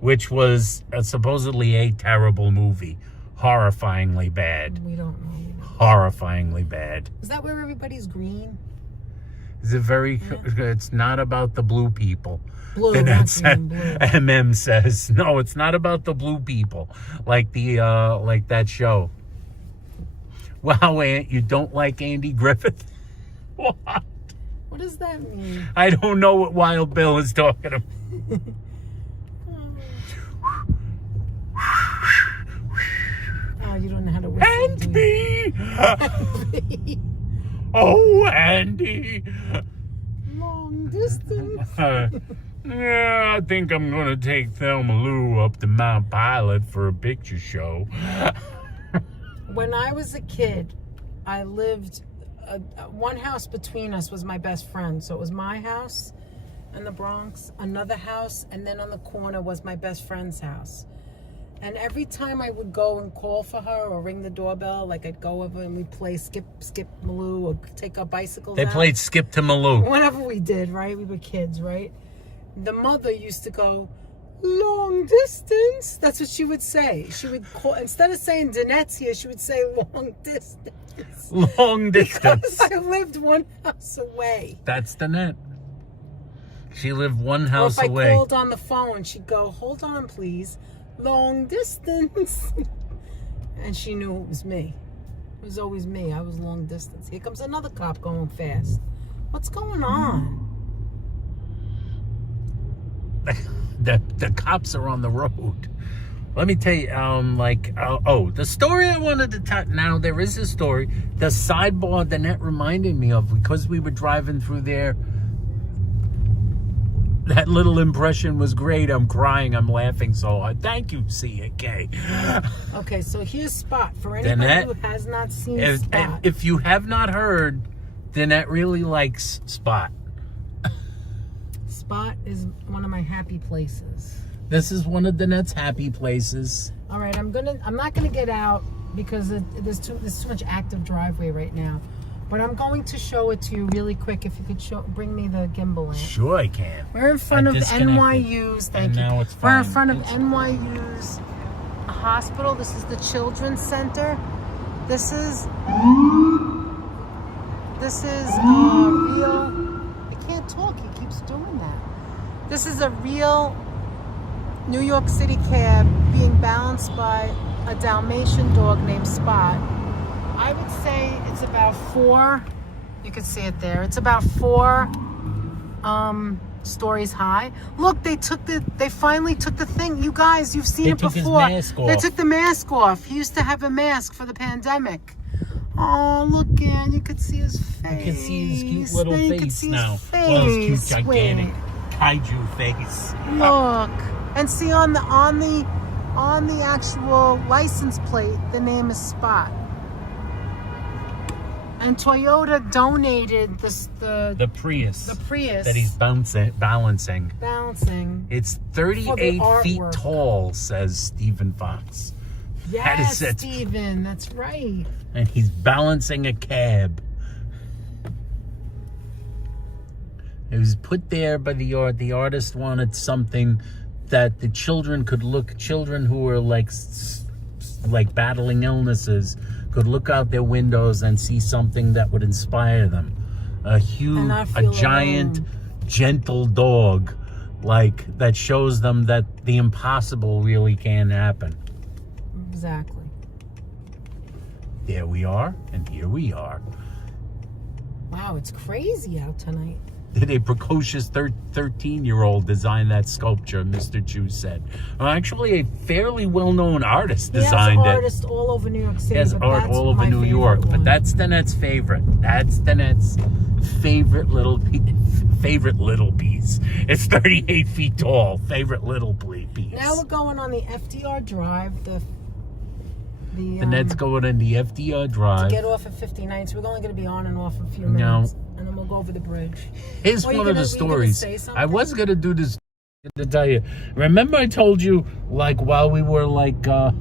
which was supposedly a terrible movie, horrifyingly bad, We don't know. horrifyingly bad. Is that where everybody's green? It's It's not about the blue people. Blue, Then not that's green, blue. MM says no. It's not about the blue people, like like that show. Wow, Aunt, you don't like Andy Griffith? What? What does that mean? I don't know what Wild Bill is talking about. Oh, you don't know how to whistle, do you? Andy! Oh, Andy! Long distance. Yeah, I think I'm gonna take Thelma Lou up to Mount Pilot for a picture show. When I was a kid, I lived one house between us was my best friend. So it was my house in the Bronx, another house, and then on the corner was my best friend's house. And every time I would go and call for her or ring the doorbell, like I'd go over and we'd play Skip Maloo or take our bicycles They out. played Skip to Maloo. Whatever we did, right? We were kids, right? The mother used to go, long distance. That's what she would say. She would call, instead of saying Danette's here, she would say long distance. Long distance. Because I lived one house away. That's the net. She lived one Or house if away. I called on the phone, she'd go, hold on, please. Long distance. And she knew it was me. It was always me. I was long distance. Here comes another cop going fast. What's going on? The cops are on the road. Let me tell you, the story I wanted to tell. Now, there is a story. The sidebar the net reminded me of, because we were driving through there. That little impression was great. I'm crying. I'm laughing so hard. Thank you, CK. Okay, so here's Spot. For anybody who has not seen Spot. If you have not heard, Danette really likes Spot. Spot is one of my happy places. This is one of Danette's happy places. All right, I'm not gonna get out because there's too much active driveway right now. But I'm going to show it to you really quick. If you could bring me the gimbal in. Sure, I can. We're in front of NYU's. Thank you. Now it's We're in fine. front of NYU's hospital. This is the Children's Center. This is real. I can't talk. He keeps doing that. This is a real New York City cab being balanced by a Dalmatian dog named Spot. I would say it's about 4. You can see it there. It's about 4 stories high. Look, they finally took the thing. You guys, you've seen it before. His mask off. They took the mask off. He used to have a mask for the pandemic. Oh, look, and you could see his face. You can see his cute little There you face could see now. his Well, his face. cute, gigantic kaiju face. Look, and see on the actual license plate, the name is Spot. And Toyota donated The Prius. the Prius That he's balancing. balancing. It's For the 38 feet artwork. tall, says Stephen Fox. Yes, it. Steven, that's right. And he's balancing a cab. It was put there by the art. The artist wanted something that the children could look. Children who were like battling illnesses could look out their windows and see something that would inspire them. A huge, a giant, gentle dog, like that shows them that the impossible really can happen. Exactly. There we are, and here we are. Wow, it's crazy out tonight. Did a precocious 13-year-old design that sculpture, Mr. Chu said. Well, actually, a fairly well-known artist designed He has it. artists all over New York City. He has but art that's all over my New favorite York, one. but that's Danette's favorite. That's Danette's favorite little favorite little piece. It's 38 feet tall. Favorite little piece. Now we're going on the FDR Drive. The Ned's going on the FDR Drive. to get off at 59. So we're only going to be on and off a few minutes, and then we'll go over the bridge. Here's one of the stories. I was going to do this to tell you. Remember I told you, like, while we were like, oh,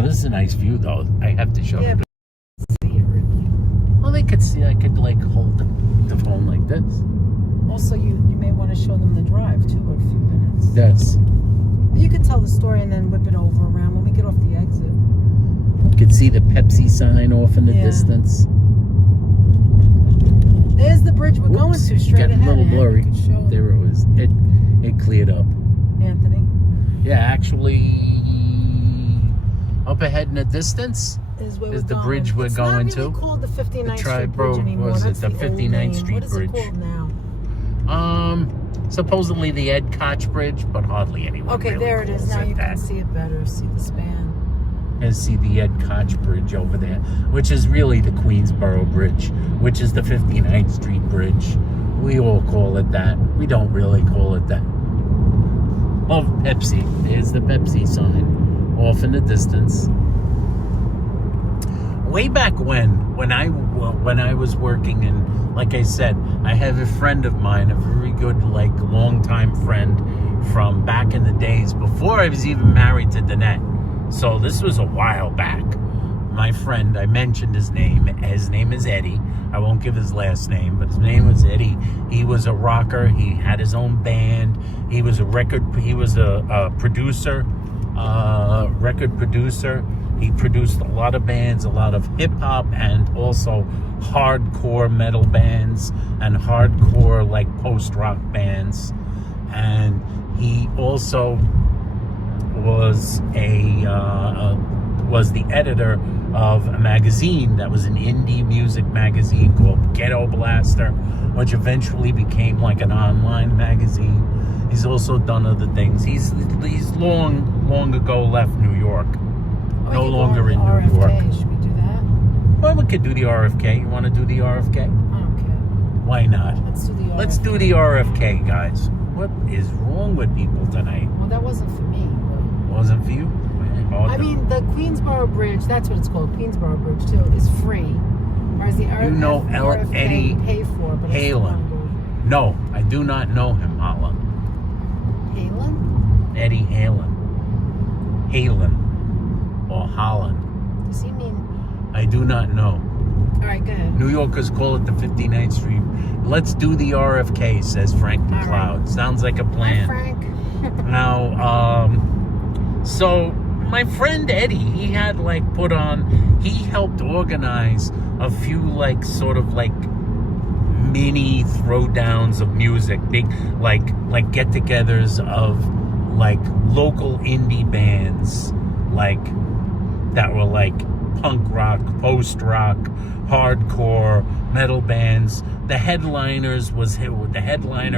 this is a nice view, though. I have to show you. See it really. Well, they could see. I could, like, hold the phone like this. Also, you may want to show them the drive, too, in a few minutes. Yes. You could tell the story and then whip it over around when we get off the exit. You could see the Pepsi sign off in the distance. There's the bridge we're going to, straight Getting ahead. a little blurry. There it was. It cleared up. Anthony. Yeah, actually, up ahead in the distance is the bridge we're going to. It's not really called the 59th The Street Bridge anymore. was it That's the 59th Street What is Bridge? it called now? Supposedly the Ed Koch Bridge, but hardly anyone. Okay, really there it is. calls Now it you can that. see it better. See the span. And see the Ed Koch Bridge over there, which is really the Queensboro Bridge, which is the 59th Street Bridge. We all call it that. We don't really call it that. Oh, Pepsi. There's the Pepsi sign off in the distance. Way back when I was working, and like I said, I have a friend of mine, a very good, like, longtime friend from back in the days before I was even married to Danette. So this was a while back. My friend, I mentioned his name. His name is Eddie. I won't give his last name, but his name was Eddie. He was a rocker. He had his own band. He was a producer, record producer. He produced a lot of bands, a lot of hip hop, and also hardcore metal bands and hardcore, like, post rock bands. And he also was was the editor of a magazine that was an indie music magazine called Ghetto Blaster, which eventually became like an online magazine. He's also done other things. He's long ago left New York. No longer in New York. Should we do that? Well, we could do the RFK. You want to do the RFK? I don't care. Why not? Let's do the RFK. Let's do the RFK, guys. What is wrong with people tonight? Well, that wasn't for me. Wasn't for you? I mean, the Queensboro Bridge, that's what it's called, Queensboro Bridge, too, is free. Whereas the RFK Eddie we pay for, but Halen. No, I do not know him, Hala. Halen? Eddie Halen. Halen. Or Holland. Does he mean... I do not know. All right, go ahead. New Yorkers call it the 59th Street. Let's do the RFK, says Frank McCloud. Right. Sounds like a plan. Hi, Frank. Now, so my friend Eddie, he had, like, he helped organize a few, like, sort of, like, mini throwdowns of music, big, like get-togethers of, like, local indie bands, like, that were, like, punk rock, post rock, hardcore, metal bands. The headliner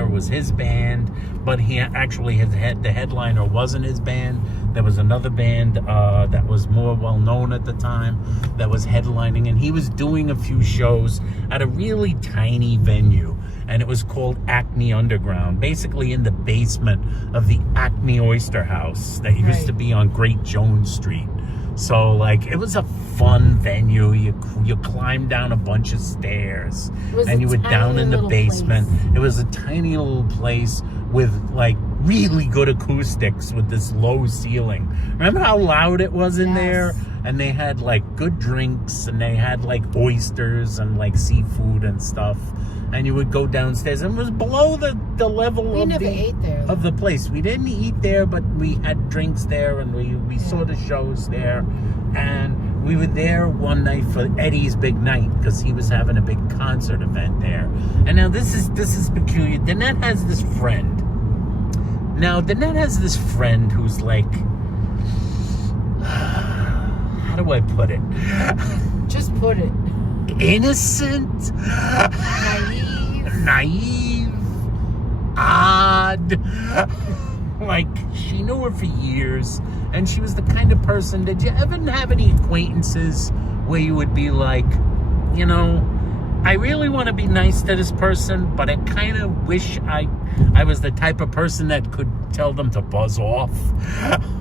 was his band, but he actually the headliner wasn't his band. There was another band that was more well known at the time that was headlining, and he was doing a few shows at a really tiny venue, and it was called Acme Underground, basically in the basement of the Acme Oyster House that used to be on Great Jones Street. So, like, it was a fun venue. You climbed down a bunch of stairs, and you were down in the basement. It was a tiny little place with, like, really good acoustics with this low ceiling. Remember how loud it was in there? And they had, like, good drinks, and they had, like, oysters and, like, seafood and stuff. And you would go downstairs, and it was below the level of the place. We didn't eat there, but we had drinks there, and we saw the shows there. And we were there one night for Eddie's big night, because he was having a big concert event there. And now this is peculiar. Danette has this friend. Now, Danette has this friend who's like, how do I put it? Just put it. Innocent, naive, odd. Like, she knew her for years, and she was the kind of person. Did you ever have any acquaintances where you would be like, you know, I really want to be nice to this person, but I kind of wish I was the type of person that could tell them to buzz off.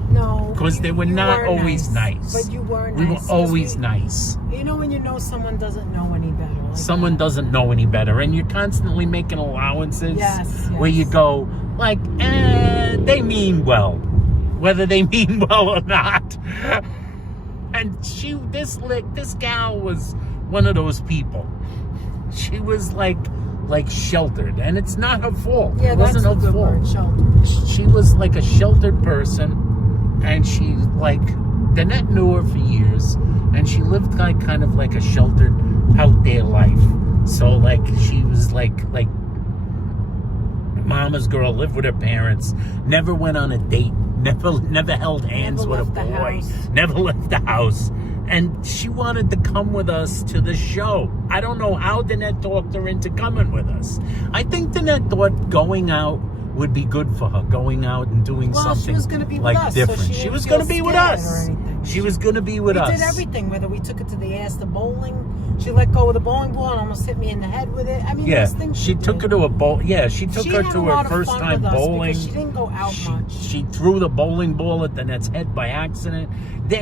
No. Because they were not always nice. But you were nice. We were always nice. You know when you know someone doesn't know any better. Like Someone that. doesn't know any better, and you're constantly making allowances. Yes. Where you go, like, they mean well. Whether they mean well or not. And this gal was one of those people. She was like sheltered, and it's not her fault. Yeah, it wasn't that's her a good fault. word, sheltered. She was like a sheltered person, and she Danette knew her for years, and she lived kind of like a sheltered out there life. So like she was like mama's girl, lived with her parents, never went on a date, never held hands Never with a left the boy, house. never left the house. And she wanted to come with us to the show. I don't know how Danette talked her into coming with us. I think Danette thought going out would be good for her, going out and doing something she was gonna be with like us, so different. she She didn't was feel going to be with scared or us. anything. She was going to be with us. We did everything, whether we took it to the bowling. She let go of the bowling ball and almost hit me in the head with it. I mean, Yeah, those things she took her to a bowl. Yeah, she took her had to a her lot of first fun time with us bowling. because she didn't go out much. She threw the bowling ball at Danette's head by accident.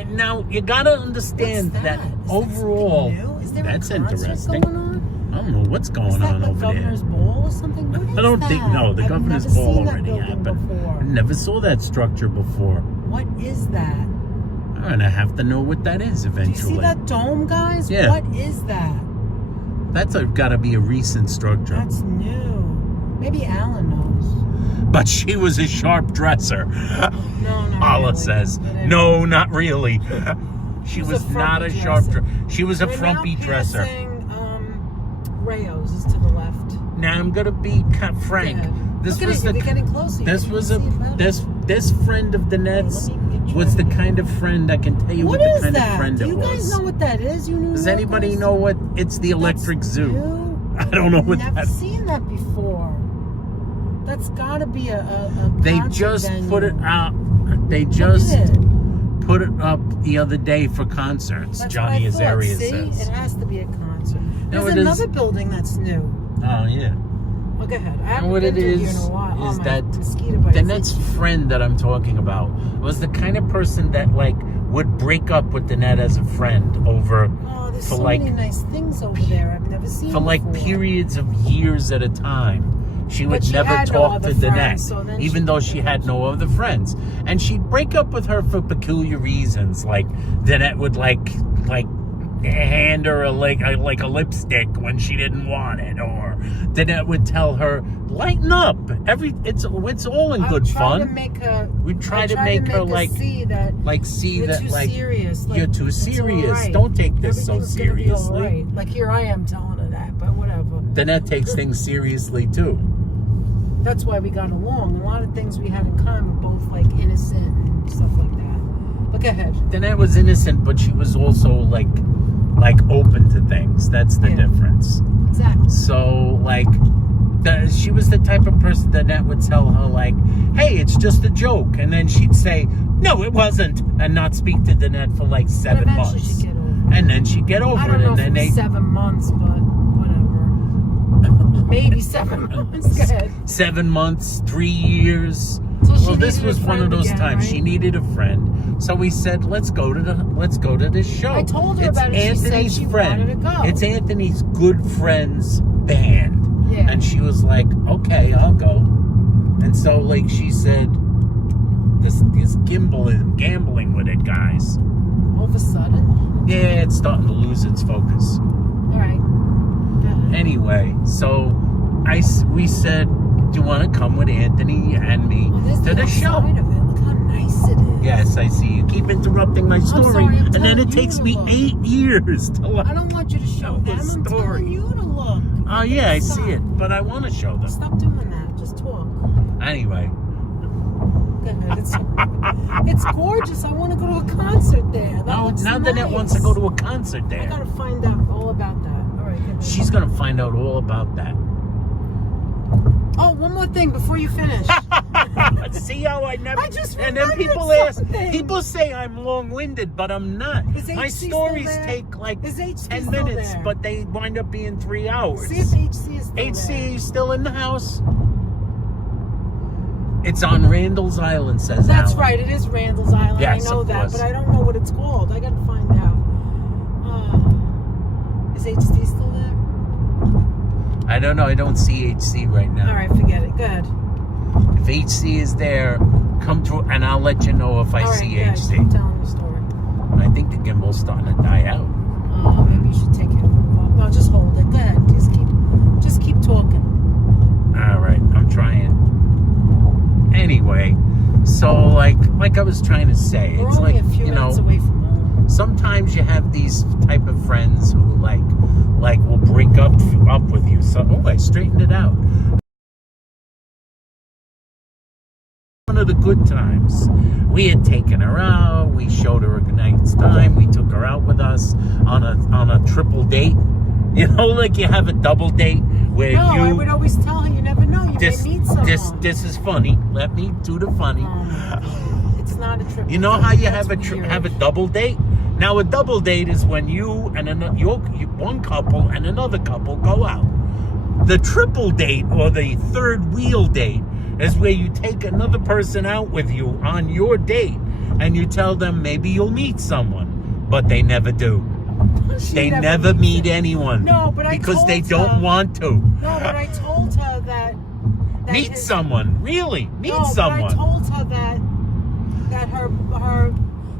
Now you gotta understand What's that Is that overall, something new? Is there that's a concert interesting. going on? I don't know what's going Is that on the over there. Governor's Ball or something? What is I don't think no. The I've Governor's never Ball seen that already building happened. before. I never saw that structure before. What is that? I'm gonna have to know what that is Do you eventually. see that dome, guys? Yeah. What is that? That's got to be a recent structure. That's new. Maybe Alan knows. But she was a sharp dresser. No, not Paula really. says, But anyway. no, not really. She was was a not a frumpy sharp dresser. dresser. She was a We're frumpy now dresser. passing, Rayo's is to the left. Now I'm gonna be frank. Yeah. This Look was at it, the you're getting closer. You this can was see it better. this friend of Danette's Let me get was the you- kind of friend I can tell you What what the is kind that? of friend Do it you guys was. know what that is? You New Does Yorkers? anybody know what? It's the Electric That's Zoo. new? I don't know what I've never that. seen that before. That's got to be a They concert just venue. put it out. They Look just at it. put it up the other day for concerts. That's Johnny what I thought. Azaria See? says. It has to be a concert. No, There's it is- another building that's new. Oh yeah. Oh, go ahead. I And haven't what been it to here is in a while. is my that mosquito bites. Danette's friend that I'm talking about was the kind of person that would break up with Danette as a friend over Oh, there's for so many nice things over there I've never seen for before. periods of years at a time. She would But she never had no talk other to Danette, friends, so then even she- though she had no other friends. And she'd break up with her for peculiar reasons, like Danette would hand her a lipstick when she didn't want it, or Danette would tell her, "Lighten up." It's all in good fun. We try to make her see that see you're that too like serious. you're too it's all serious. right. Don't take this so Everything's gonna be all seriously. right. Like here I am telling her that, but whatever. Danette takes things seriously too. That's why we got along. A lot of things we had in common, both like innocent and stuff like that. But go ahead. Danette was innocent, but she was also like open to things. That's the Yeah. difference. Exactly. So she was the type of person that would tell her "Hey, it's just a joke," and then she'd say, "No, it wasn't," and not speak to Danette for 7 But eventually months. she'd get over it. And then she'd get over I don't it, know and if then it was 7 months, but whatever. Maybe 7 months. Go ahead. 7 months, 3 years. So she Well, this needed was a one of friend those again, times right? she needed a friend. So we said, let's go to this show. I told her it's about it. She said Anthony's she friend. wanted to go. It's Anthony's good friend's band. Yeah. And she was like, okay, I'll go. And so she said, this gambling with it, guys. All of a sudden? Yeah, it's starting to lose its focus. All right. Go ahead. Anyway, so we said, do you want to come with Anthony and me Well, there's to the show? outside of it. Look how nice it is. Yes, I see. You keep interrupting my story, sorry, I'm and then telling it you takes to me look. 8 years to look. I don't want you to show Tell the them. I'm story. telling you to look. Oh yeah, I Stop. see it, but I want to show them. Stop doing that. Just talk. Anyway, Go ahead. It's gorgeous. I want to go to a concert there. That now looks Danette nice. wants to go to a concert I there. gotta find out all about that. All right. Go ahead. She's gonna find out all about that. Oh, one more thing before you finish. See how I never. I just and then remembered people ask. something. People say I'm long-winded, but I'm not. Is My HC stories still there? take like Is HC 10 still minutes, there? but they wind up being 3 hours. See if HC is still HC there. still in the house. It's on Randall's Island, says That's Alan. right. It is Randall's Island. Yes, I know of that, course. but I don't know what it's called. I got to find out. Is HC still there? I don't know. I don't see HC right now. All right, forget it. Good. If HC is there, come through, and I'll let you know if I All right, see good. HC. Keep telling your story. I think the gimbal's starting to die out. Maybe you should take it. No, just hold it. Go ahead. Just keep talking. All right, I'm trying. Anyway, so like I was trying to say, We're it's only like, a few you know, minutes away from home. sometimes you have these type of friends who like will break up with you. So I straightened it out. One of the good times, we had taken her out. We showed her a nice time. We took her out with us on a triple date. You know, like you have a double date where No, you. I would always tell her, you never know. You may meet someone. This is funny. Let me do the funny. It's not a triple You know date. how you That's weird. have a double date? Now a double date is when you and one couple and another couple go out. The triple date or the third wheel date is where you take another person out with you on your date and you tell them maybe you'll meet someone, but they never do. They never meet anyone. No, but I because told they don't her- want to. No, but I told her that Meet his- someone. Really. Meet No, someone. but I told her that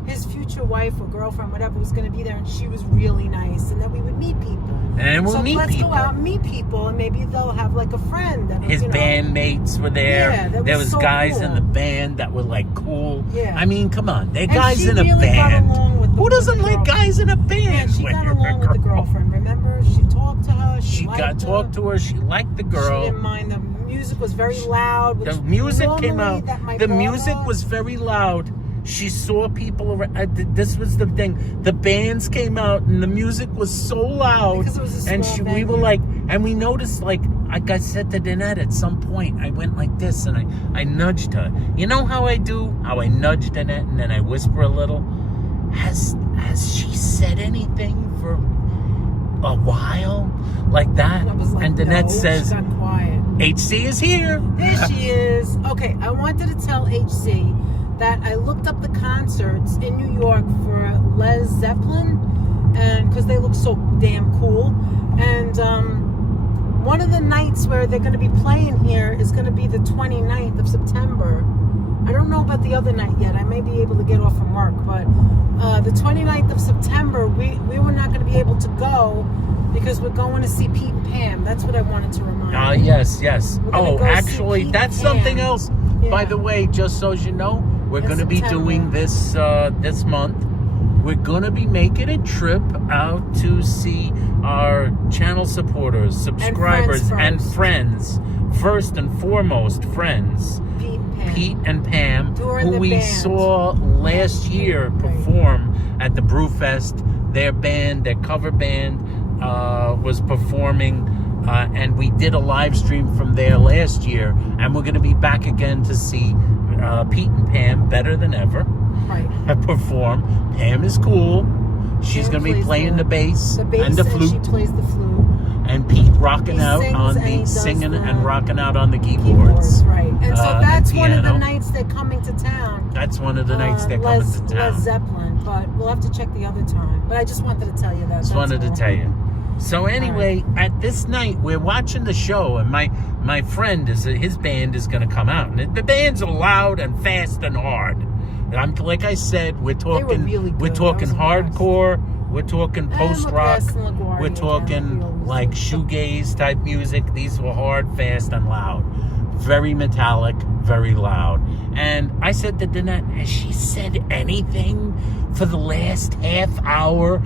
his future wife or girlfriend, whatever, was going to be there, and she was really nice, and that we would meet people. And we'll meet let's people. go out and meet people, and maybe they'll have like a friend. That, His you know, bandmates were there. Yeah, that there was was so guys cool. in the band that were like cool. Yeah. I mean, come on, they're And guys she in a really got band. along with the- Who doesn't with the like girl. guys in a Yeah, band? she when got you're a along with the girl? girlfriend. Remember, she talked to her. She liked got her. talked to her. She liked the She girl. didn't mind. The music was very loud. The which music came normally out. that my The daughter- music was very loud. She saw people around. This was the thing. The bands came out and the music was so loud. Because it was a and small we venue. were like, and we noticed like I said to Danette at some point, I went like this and I nudged her. You know how I do? How I nudge Danette and then I whisper a little. Has she said anything for a while like that? And I was like, and Danette no, says, she got quiet. HC is here. There she is. Okay, I wanted to tell HC that I looked up the concerts in New York for Led Zeppelin, and because they look so damn cool. And one of the nights where they're going to be playing here is going to be the 29th of September. I don't know about the other night yet. I may be able to get off from work, but the 29th of September, we were not going to be able to go because we're going to see Pete and Pam. That's what I wanted to remind you. Yes. We're gonna Oh, go see actually, Pete that's and something Pam. else. Yeah. By the way, just so you know, we're In going to be September. doing this this month. We're going to be making a trip out to see our channel supporters, subscribers, and friends. First and foremost, friends. Pete and Pam. Pete and Pam, Who are in who the we band. saw last year perform at the Brewfest. Their band, their cover band, was performing, and we did a live stream from there last year. And we're going to be back again to see Pete and Pam better than ever Right. perform. Pam is cool. She's Pam going to be plays playing the bass, The bass and the flute, she plays the flute. and Pete rocking He out sings on and he the does singing the and rocking out on the Keyboards, keyboards. right. And so and that's one of the piano. nights they're coming to town. That's one of the nights they're coming to Led town. Zeppelin, but we'll have to check the other time. But I just wanted to tell you that. Just wanted to all. tell you. So anyway, at this night we're watching the show, and my friend his band is going to come out, and the bands are loud and fast and hard. And like I said, we're talking really good. we're talking I was impressed. hardcore, we're talking post rock, LaGuardia again, we're talking really like shoegaze type music. These were hard, fast, and loud. Very metallic, very loud. And I said to Danette, has she said anything for the last half hour?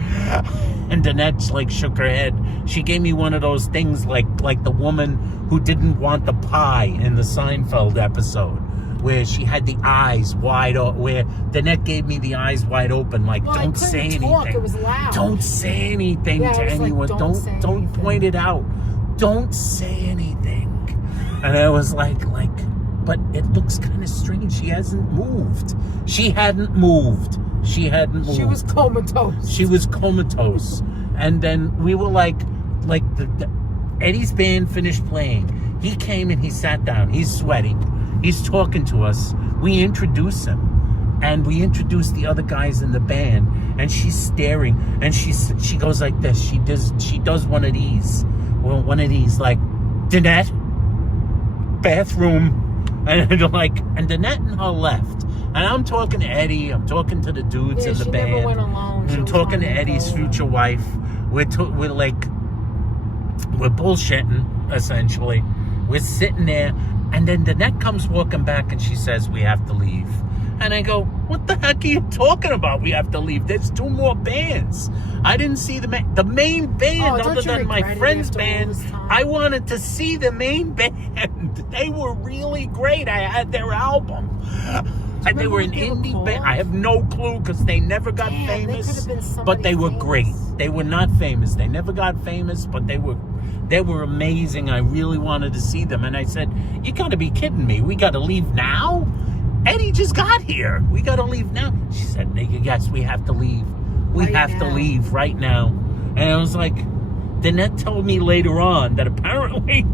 And Danette like shook her head. She gave me one of those things like the woman who didn't want the pie in the Seinfeld episode, where she had the eyes wide open, where Danette gave me the eyes wide open, like, Well, I don't couldn't say anything. talk. It was loud. Don't say anything Yeah, to I was like, anyone. don't say Don't anything. point it out. Don't say anything. And I was like, but it looks kind of strange. She hasn't moved. She hadn't moved. She was comatose. She was comatose. And then we were like Eddie's band finished playing. He came and he sat down. He's sweating. He's talking to us. We introduce him. And we introduced the other guys in the band, and she's staring, and she goes like this. She does one of these. Well, one of these, like, Danette, bathroom, and Danette and her left. And I'm talking to Eddie. I'm talking to the dudes in the she band. Never went alone. I'm talking to Eddie's future wife. We're bullshitting, essentially. We're sitting there, and then Danette comes walking back, and she says, "We have to leave." And I go, "What the heck are you talking about? We have to leave. There's 2 more bands." I didn't see the main band other than my friend's band. I wanted to see the main band. They were really great. I had their album. And they were an indie band. I have no clue because they never got famous. But they were great. They were not famous. They never got famous, but they were amazing. I really wanted to see them. And I said, "You got to be kidding me. We got to leave now? Eddie just got here. We got to leave now." She said, "Nigga, yes, we have to leave. We have to leave right now." And I was like, Danette told me later on that apparently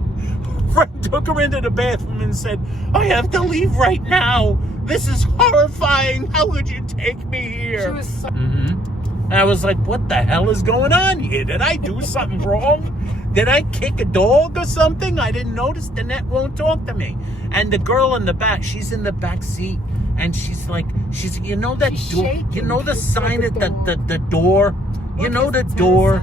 friend took her into the bathroom and said, "I have to leave right now. This is horrifying. How could you take me here?" She was so... And I was like, "What the hell is going on here? Did I do something wrong? Did I kick a dog or something? I didn't notice." Danette won't talk to me. And the girl in the back, she's in the back seat, and she's you know that door, you know the sign at the door, you know the door,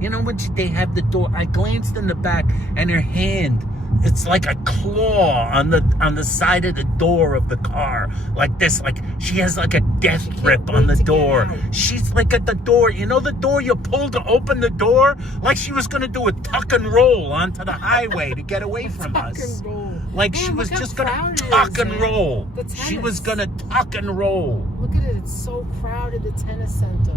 you know when they have the door. I glanced in the back, and her hand, it's like a claw on the side of the door of the car, like this, like she has like a death grip on the door. She's like at the door, you know the door you pull to open the door, like she was gonna do a tuck and roll onto the highway to get away from us. Like she was just gonna tuck and roll. She was gonna tuck and roll. Look at it, it's so crowded, the tennis center.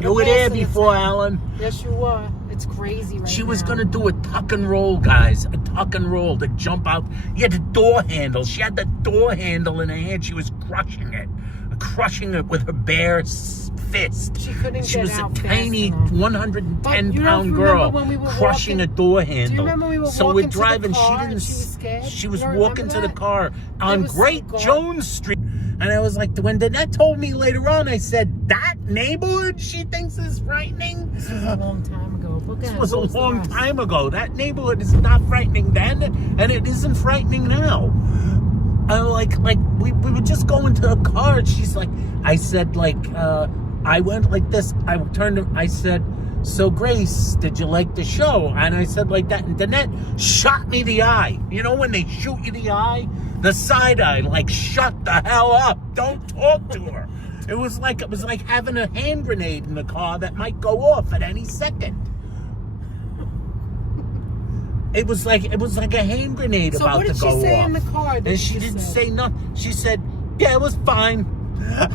You were there before, Alan. Yes, you were. It's crazy right She now. was going to do a tuck and roll, guys. A tuck and roll to jump out. Yeah, the door handle. She had the door handle in her hand. She was crushing it with her bare fist. She couldn't She get was out a tiny fast enough. 110-pound girl crushing a door handle. Do you remember we were so walking we're driving. to the car She didn't. and she was scared? She was You don't walking to remember the that? car on was Great so Jones Street. And I was like, when Danette told me later on, I said, "That neighborhood she thinks is frightening?" This was a long time ago. This was a long time ago. That neighborhood is not frightening then, and it isn't frightening now. We were just going to a car, and she's like, I said, I went like this. I turned to, I said, "So Grace, did you like the show?" And I said like that, and Danette shot me the eye. You know when they shoot you the eye? The side eye, like, shut the hell up. Don't talk to her. It was like having a hand grenade in the car that might go off at any second. It was like a hand grenade about to go off. So what did she say in the car? And she didn't say nothing. She said, "Yeah, it was fine." I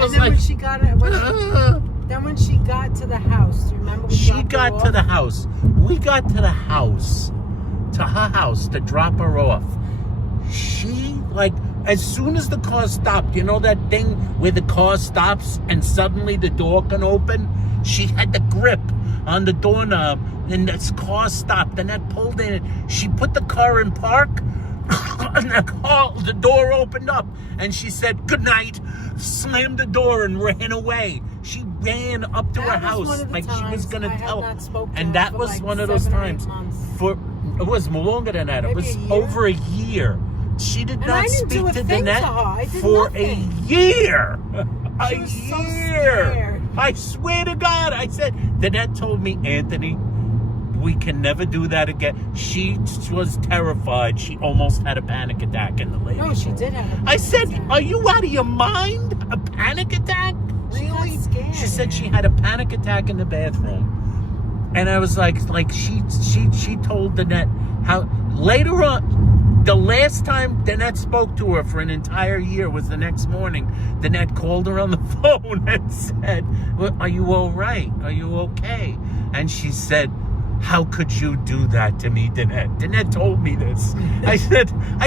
was and then like, when she got to the house, do you remember? She got to the house. We got to the house, to her house, to drop her off. She, as soon as the car stopped, you know that thing where the car stops and suddenly the door can open? She had the grip on the doorknob, and this car stopped, and that pulled in. She put the car in park, and the door opened up, and she said, "Good night," slammed the door and ran away. She ran up to her house like she was going to tell. And that was one of those times. It was longer than that. It was over a year. She did not speak to Danette for a year. A year. I swear to God. I said, Danette told me, "Anthony, we can never do that again." She was terrified. She almost had a panic attack in the ladies' room. No, she did have a panic I said, attack. "Are you out of your mind? A panic attack? Really?" She got scared. She said she had a panic attack in the bathroom. And I was like she told Danette how later on, the last time Danette spoke to her for an entire year was the next morning. Danette called her on the phone and said, "Well, are you all right? Are you okay?" And she said, how could you do that to me, Danette? Danette told me this. I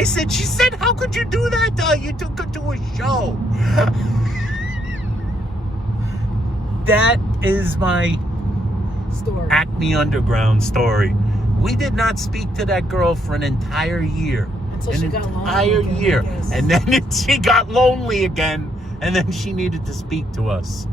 said, she said, how could you do that? You took her to a show. That is my Story. Acme Underground story. We did not speak to that girl for an entire year. Until she got lonely entire again, year. I guess. And then she got lonely again. And then she needed to speak to us.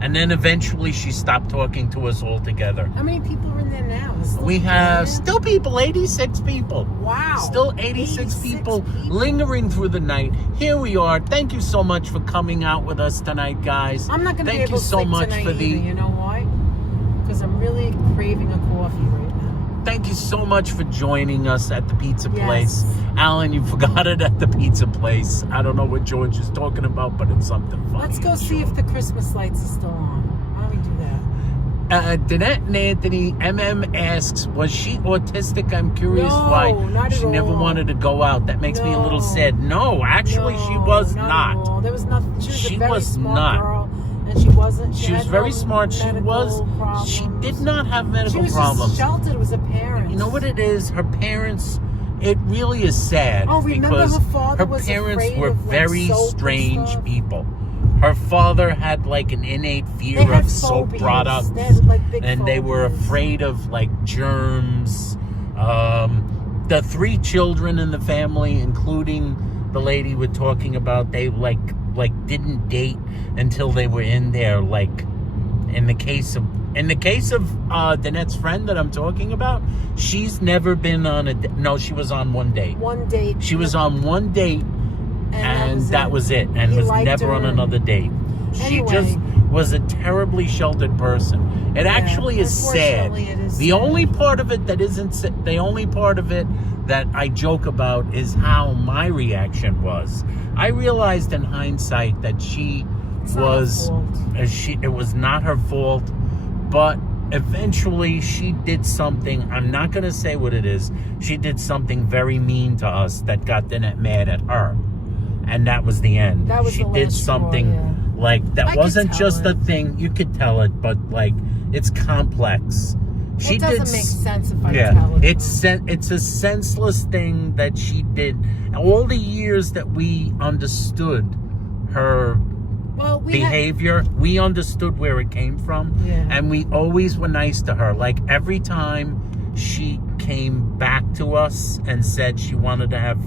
And then eventually she stopped talking to us altogether. How many people are in there now? Is still We people have in there? still people, 86 people. Wow. Still 86 people lingering through the night. Here we are. Thank you so much for coming out with us tonight, guys. I'm not going to be Thank able you to so sleep much tonight for either. the. You know why? Because I'm really craving a coffee right now. Thank you so much for joining us at the pizza Yes. place. Alan, you forgot it at the pizza place. I don't know what George is talking about, but it's something funny. Let's go I'm see sure. if the Christmas lights are still on. Why don't we do that? Danette and Anthony MM asks, was she autistic? I'm curious No, why not at she never all. wanted to go out. That makes me a little No. sad. No, actually, she was At not. all. There was nothing. She was She a very was smart not. girl, and she wasn't. She was had very no smart. She medical did problems. not have She medical was problems. just sheltered. It was her parents. You know what it is? Her parents, it really is sad. Oh, remember because her father was parents afraid were of, like, very soap and strange stuff? people. Her father had like an innate They fear had of soap phobias. products. They had, like, big And they were phobias. afraid of like germs. The 3 children in the family, including the lady we're talking about, they like didn't date until they were in their like. In the case of Danette's friend that I'm talking about, she's never been on no, she was on one date. One date. She was on one date, and that was it, and He was liked never on her. another date. She Anyway. just was a terribly sheltered person. It actually is sad. unfortunately, it is The sad. only part of it that isn't the only part of it that I joke about is how my reaction was. I realized in hindsight that she It's not her was fault. it was not her fault, but eventually she did something. I'm not going to say what it is. She did something very mean to us that got Danette mad at her, and that was the end. That was she the did last straw, something yeah. like that. I could Wasn't tell just it. a thing. You could tell it, but like it's complex. She It doesn't did make sense if I yeah, tell it. it's a senseless thing that she did. All the years that we understood her Well, we behavior, we understood where it came from, Yeah. and we always were nice to her. Like every time she came back to us and said she wanted to have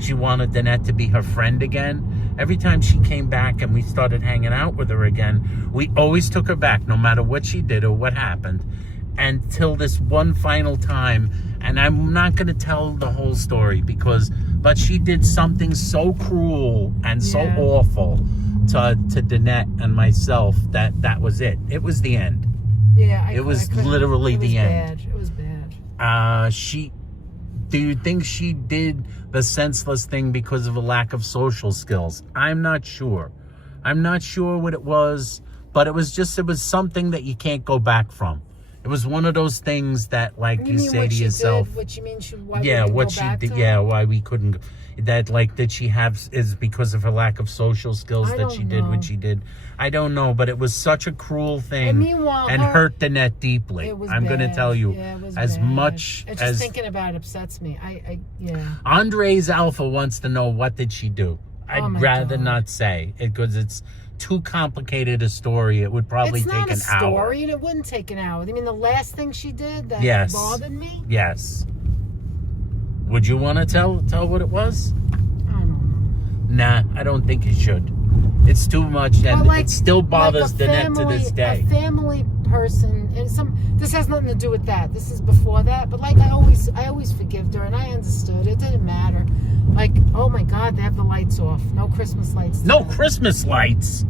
she wanted Danette to be her friend again. Every time she came back and we started hanging out with her again, we always took her back, no matter what she did or what happened. Until this one final time, and I'm not going to tell the whole story but she did something so cruel and so Yeah. awful to Danette and myself that was it. It was the end. Yeah, It was I couldn't- literally it was the end. bad. It was bad. Do you think she did the senseless thing because of a lack of social skills? I'm not sure. I'm not sure what it was, but it was something that you can't go back from. It was one of those things that, like, you mean say what to she yourself, did? What you mean? Why yeah, we what didn't she go back did, to yeah, her? why we couldn't, that, like, did she have, is because of her lack of social skills I that don't she did know. what she did? I don't know, but it was such a cruel thing And meanwhile, and her- hurt Danette deeply. It was I'm going to bad. tell you, Yeah, it was as bad. much It's as just thinking about it upsets me. Yeah. Andres Alpha wants to know, what did she do? I'd Oh my rather God. not say it because it's too complicated a story. It would probably It's take not a an hour. story, and it wouldn't take an hour. I mean, the last thing she did that Yes. bothered me. Yes. Would you want to tell what it was? I don't know. Nah, I don't think you should. It's too much, and But, it still bothers like a Danette to this day. A family person, and this has nothing to do with that. This is before that. But like I always forgave her, and I understood. It didn't matter. Like, oh my God, they have the lights off. No Christmas lights. No tonight. Christmas lights.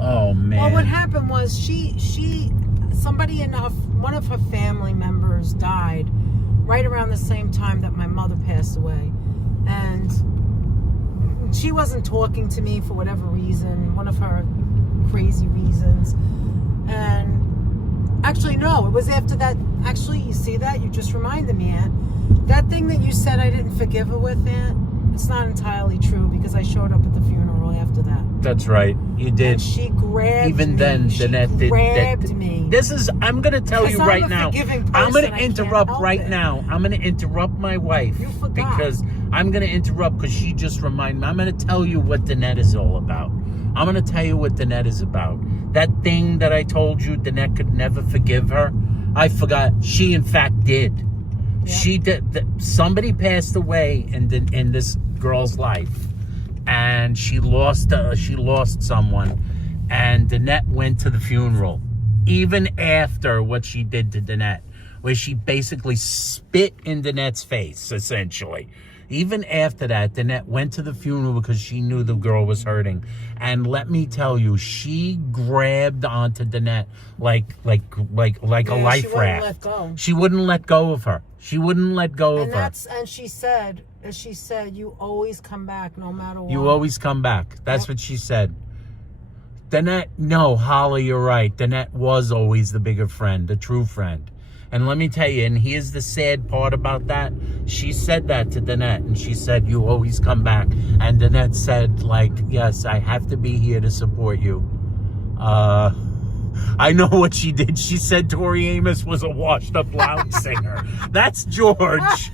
Oh man. Well, what happened was somebody in one of her family members died right around the same time that my mother passed away, and she wasn't talking to me for whatever reason, one of her crazy reasons. And actually, no, it was after that. Actually, you see that? You just reminded me, Aunt. That thing that you said I didn't forgive her with, Aunt, it's not entirely true because I showed up at the funeral after that. That's right. You did. And she grabbed Even me. then, she Danette did. grabbed me. I'm going to tell you Because I'm right a now. forgiving I'm going person, I to can't interrupt help right it. now. I'm going to interrupt my wife. You forgot. Because I'm going to interrupt because she just reminded me. I'm going to tell you what Danette is all about. I'm going to tell you what Danette is about. That thing that I told you Danette could never forgive her, I forgot. She, in fact, did. Yep. She did. Somebody passed away in this girl's life. And she lost someone, and Danette went to the funeral, even after what she did to Danette, where she basically spit in Danette's face, essentially. Even after that, Danette went to the funeral because she knew the girl was hurting. And let me tell you, she grabbed onto Danette like a life raft. Let go. She wouldn't let go of her. She wouldn't let go of her. And she said, you always come back no matter what. You always come back. That's what she said. Danette, no, Holly, you're right. Danette was always the bigger friend, the true friend. And let me tell you, and here's the sad part about that. She said that to Danette, and she said, you always come back. And Danette said, like, yes, I have to be here to support you. I know what she did. She said Tori Amos was a washed-up lounge singer. That's George.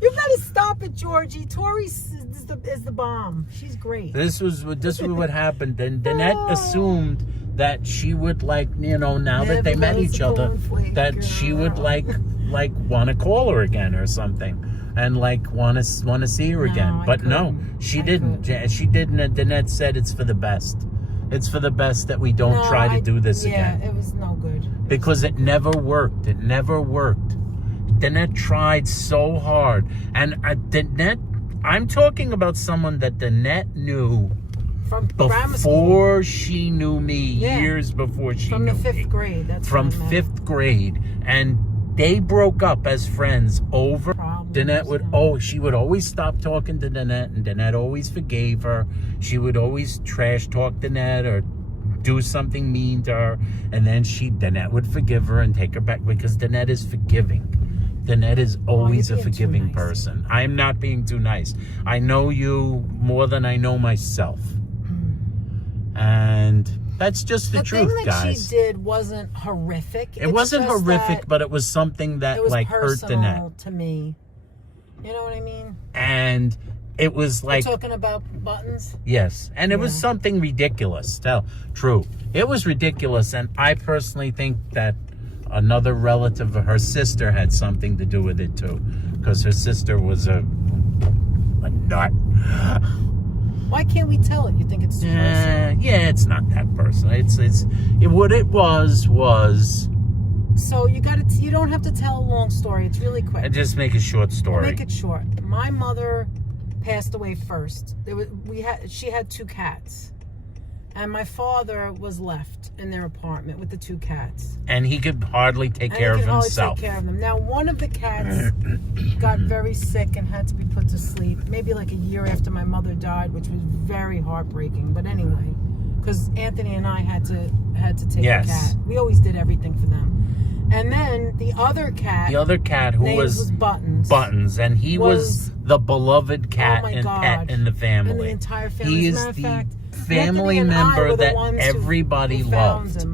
You better stop it, Georgie. Tori is the bomb. She's great. This was what happened. Then Danette assumed that she would, like, now that they met each other, that she would like want to call her again or something, and like want to see her again. But no, she didn't. She didn't. And Danette said it's for the best. It's for the best that we don't try to do this again. Yeah, it was no good. Because it never worked. It never worked. Danette tried so hard. And Danette, I'm talking about someone that Danette knew from grammar school. Before she knew me, years before she knew me. From the 5th grade. That's from 5th grade. And they broke up as friends over. Danette she would always stop talking to Danette, and Danette always forgave her. She would always trash talk Danette or do something mean to her, and then Danette would forgive her and take her back because Danette is forgiving. Danette is always a forgiving person. I'm not being too nice. I know you more than I know myself. And that's just the truth, thing that guys. She did wasn't horrific. It wasn't horrific, but it was something that like hurt Danette. To me. You know what I mean? And it was like... You're talking about buttons? Yes. And it was something ridiculous. True. It was ridiculous. And I personally think that another relative of her sister had something to do with it too. Because her sister was a nut. Why can't we tell it? You think it's personal? Yeah, it's not that personal. What it was... So you don't have to tell a long story. It's really quick. And just make a short story. I'll make it short. My mother passed away first. She had 2 cats. And my father was left in their apartment with the 2 cats. And he could hardly take care of himself. Take care of them. Now, one of the cats got very sick and had to be put to sleep. Maybe like a year after my mother died, which was very heartbreaking. But anyway, because Anthony and I had to take the cat. We always did everything for them. And then the other cat who was Buttons, and he was the beloved cat and pet in the family. In the entire family. He is the family member that everybody loved.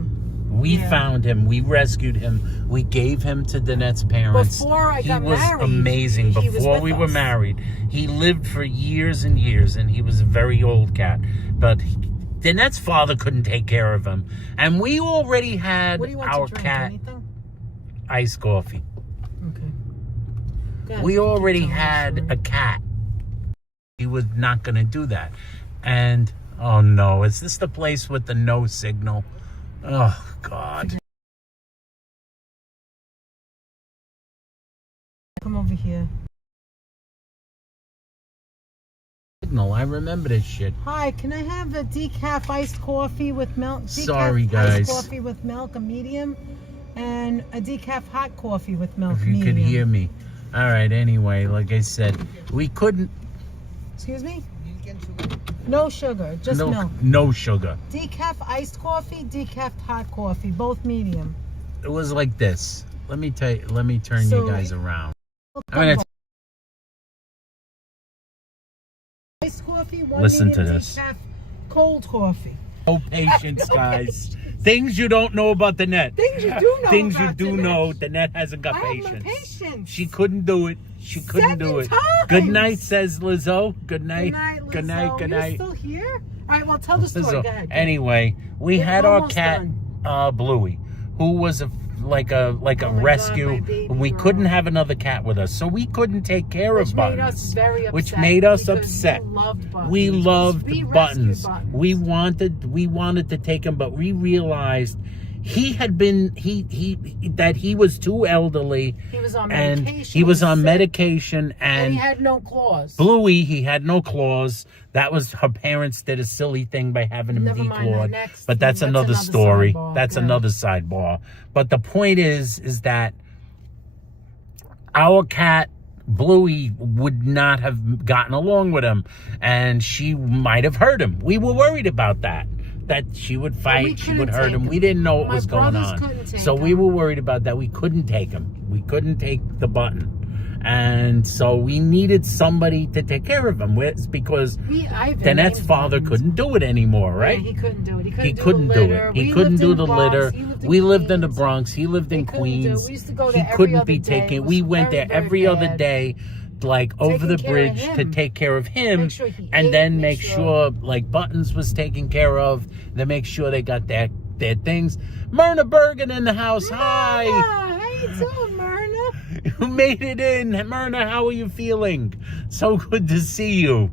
We found him. We rescued him. We gave him to Danette's parents. Before I got married, he was amazing. Before we were married, he lived for years and years, and he was a very old cat. But Danette's father couldn't take care of him, and we already had our cat. Anything? Iced coffee. Okay. We already had a cat. He was not going to do that. And, oh no, is this the place with the no signal? Oh, God. Come over here. Signal, I remember this shit. Hi, can I have a decaf iced coffee with milk? Sorry, guys. Iced coffee with milk, a medium. And a decaf hot coffee with milk, if you medium. could hear me. All right, anyway, like I said, we couldn't... Excuse me? No sugar, just milk. No sugar. Decaf iced coffee, decaf hot coffee, both medium. It was like this. Let me turn you guys around. Iced coffee coffee. One Listen medium to this. decaf, cold coffee. No patience, No guys. patience. Things you don't know about the net. Things you do know Things you about do the know. net. The net hasn't got I have patience. no patience. She couldn't do it. She couldn't do it. 7 times. Good night, says Lizzo. Good night. Good night, Lizzo. Good night. Good You're night. still here? All right, well, tell the story. Lizzo. Go ahead. Anyway, we We're had our almost cat, Bluey, who was like a Oh my God, rescue. my baby We girl. couldn't have another cat with us, so we couldn't take care Which of made Buttons. us very upset. Which made us because upset. We loved Buttons. We loved We rescued Buttons. Buttons. We wanted to take him, but we realized he was too elderly. He was on and medication. he was on sick, medication, and he and had no claws. Bluey, he had no claws. That was her parents did a silly thing by having him Never mind declawed. that. Next, But that's another another story. sidebar. That's Yeah. another sidebar. But the point is that our cat Bluey would not have gotten along with him, and she might have hurt him. We were worried about that. That she would fight, she would couldn't hurt take him. him. We didn't know what My was going brothers on. couldn't take So we him. were worried about that. We couldn't take him. We couldn't take the Button. And so we needed somebody to take care of him because Danette's father couldn't do it anymore, right? Yeah, he couldn't do it. He couldn't do it. He couldn't do the litter. We lived in the Bronx. He lived in Queens. We used to go He there every couldn't other be day. It taken. was We went very, there very every other bad. day, like over the Taking care of bridge to him. take care of him, Make sure he and ate, then make make sure like Buttons was taken care of. Then make sure they got their things. Myrna Bergen in the house. Hi. How you doing, Myrna? You made it in. Myrna, how are you feeling? So good to see you.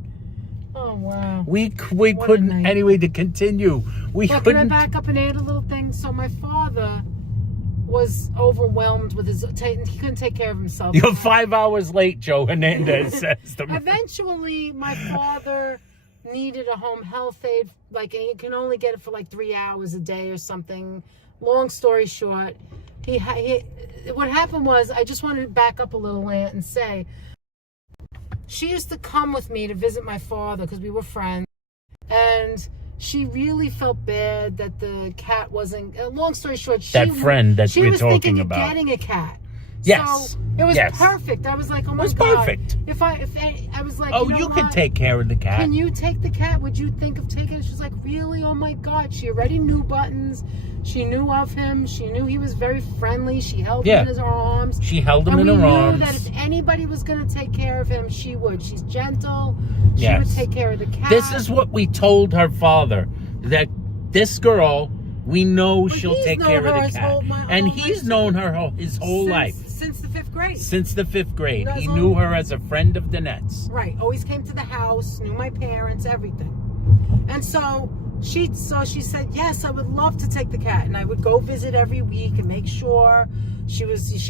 Oh, wow. We What a couldn't, night. anyway, to continue. We Well, can I couldn't. back up and add a little thing? So my father was overwhelmed with his... He couldn't take care of himself. You're 5 hours late, Joe Hernandez says to me. Eventually, my father needed a home health aide. Like, and he can only get it for like 3 hours a day or something. Long story short, what happened was, I just wanted to back up a little and say, she used to come with me to visit my father because we were friends, and she really felt bad that the cat wasn't. Long story short, That friend that she we're was talking thinking about. of getting a cat. Yes. So it was Yes. perfect. I was like, oh my It was God. perfect. If I was like, Oh, you know you could what? take care of the cat. Can you take the cat? Would you think of taking it? She's like, really? Oh my God. She already knew Buttons. She knew of him. She knew he was very friendly. She held him in her arms. She held him And in we her knew arms. that if anybody was going to take care of him, she would. She's gentle. She Yes. would take care of the cat. This is what we told her father, that this girl, we know But she'll he's take known care her of his the cat. whole And life. he's known her his whole life. Since the 5th grade. Since the 5th grade. That's He all. knew her as a friend of Danette's. Right. Always came to the house, knew my parents, everything. And so she said, yes, I would love to take the cat. And I would go visit every week and make sure she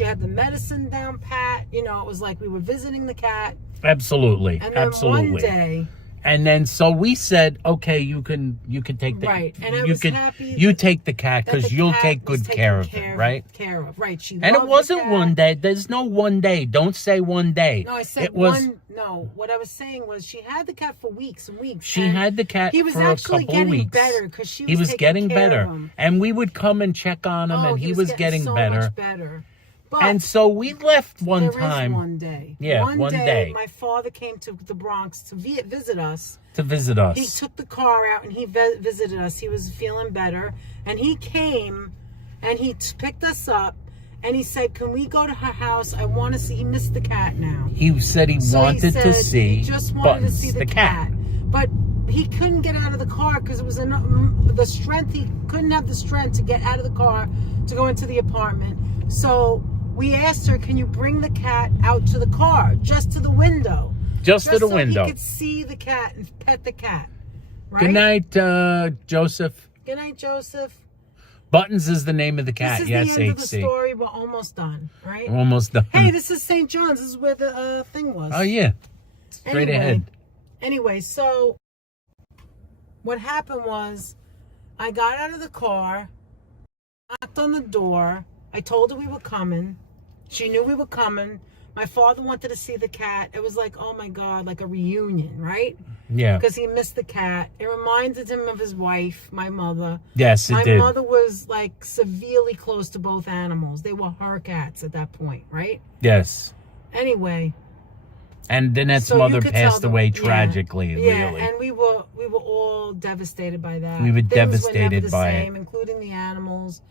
had the medicine down pat. You know, it was like we were visiting the cat. Absolutely. And then Absolutely. one day, And then so we said, okay, you can take the Right, and I you was could happy you take the cat that because the you'll cat take was good taken care of it, right? Right. She And it loved the wasn't cat. one day. There's no one day. Don't say one day. No, I said it was. one. No, what I was saying was she had the cat for weeks and weeks. She and had the cat he was for a actually couple of getting weeks. better because she was He was taking getting care better, of him. and we would come and check on him, and he was getting so better. much better. But And so we left one there time is one day. Yeah, one day. My father came to the Bronx to visit us. to visit us. He took the car out and he visited us. He was feeling better. And he came and he picked us up and he said, can we go to her house? I want to see. He missed the cat now. He said he So wanted to see he just wanted Buttons, to see the cat. But he couldn't get out of the car because it was the strength. He couldn't have the strength to get out of the car to go into the apartment. So we asked her, can you bring the cat out to the car, just to the window? Just to the so window. he could see the cat and pet the cat. Right? Good night, Joseph. Good night, Joseph. Buttons is the name of the cat. This is Yes, the end of the HC. story. We're almost done, right? We're almost done. Hey, this is St. John's. This is where the thing was. Oh yeah, straight ahead. Anyway, so what happened was I got out of the car, knocked on the door. I told her we were coming. She knew we were coming. My father wanted to see the cat. It was like, oh my God, like a reunion, right? Yeah. Because he missed the cat. It reminded him of his wife, my mother. Yes, it My did. mother was like severely close to both animals. They were her cats at that point, right? Yes. Anyway, And Danette's So you mother could tell passed them- away yeah. tragically, Yeah, really. and we were all devastated by that. We were Things devastated never the by it. same, including the animals.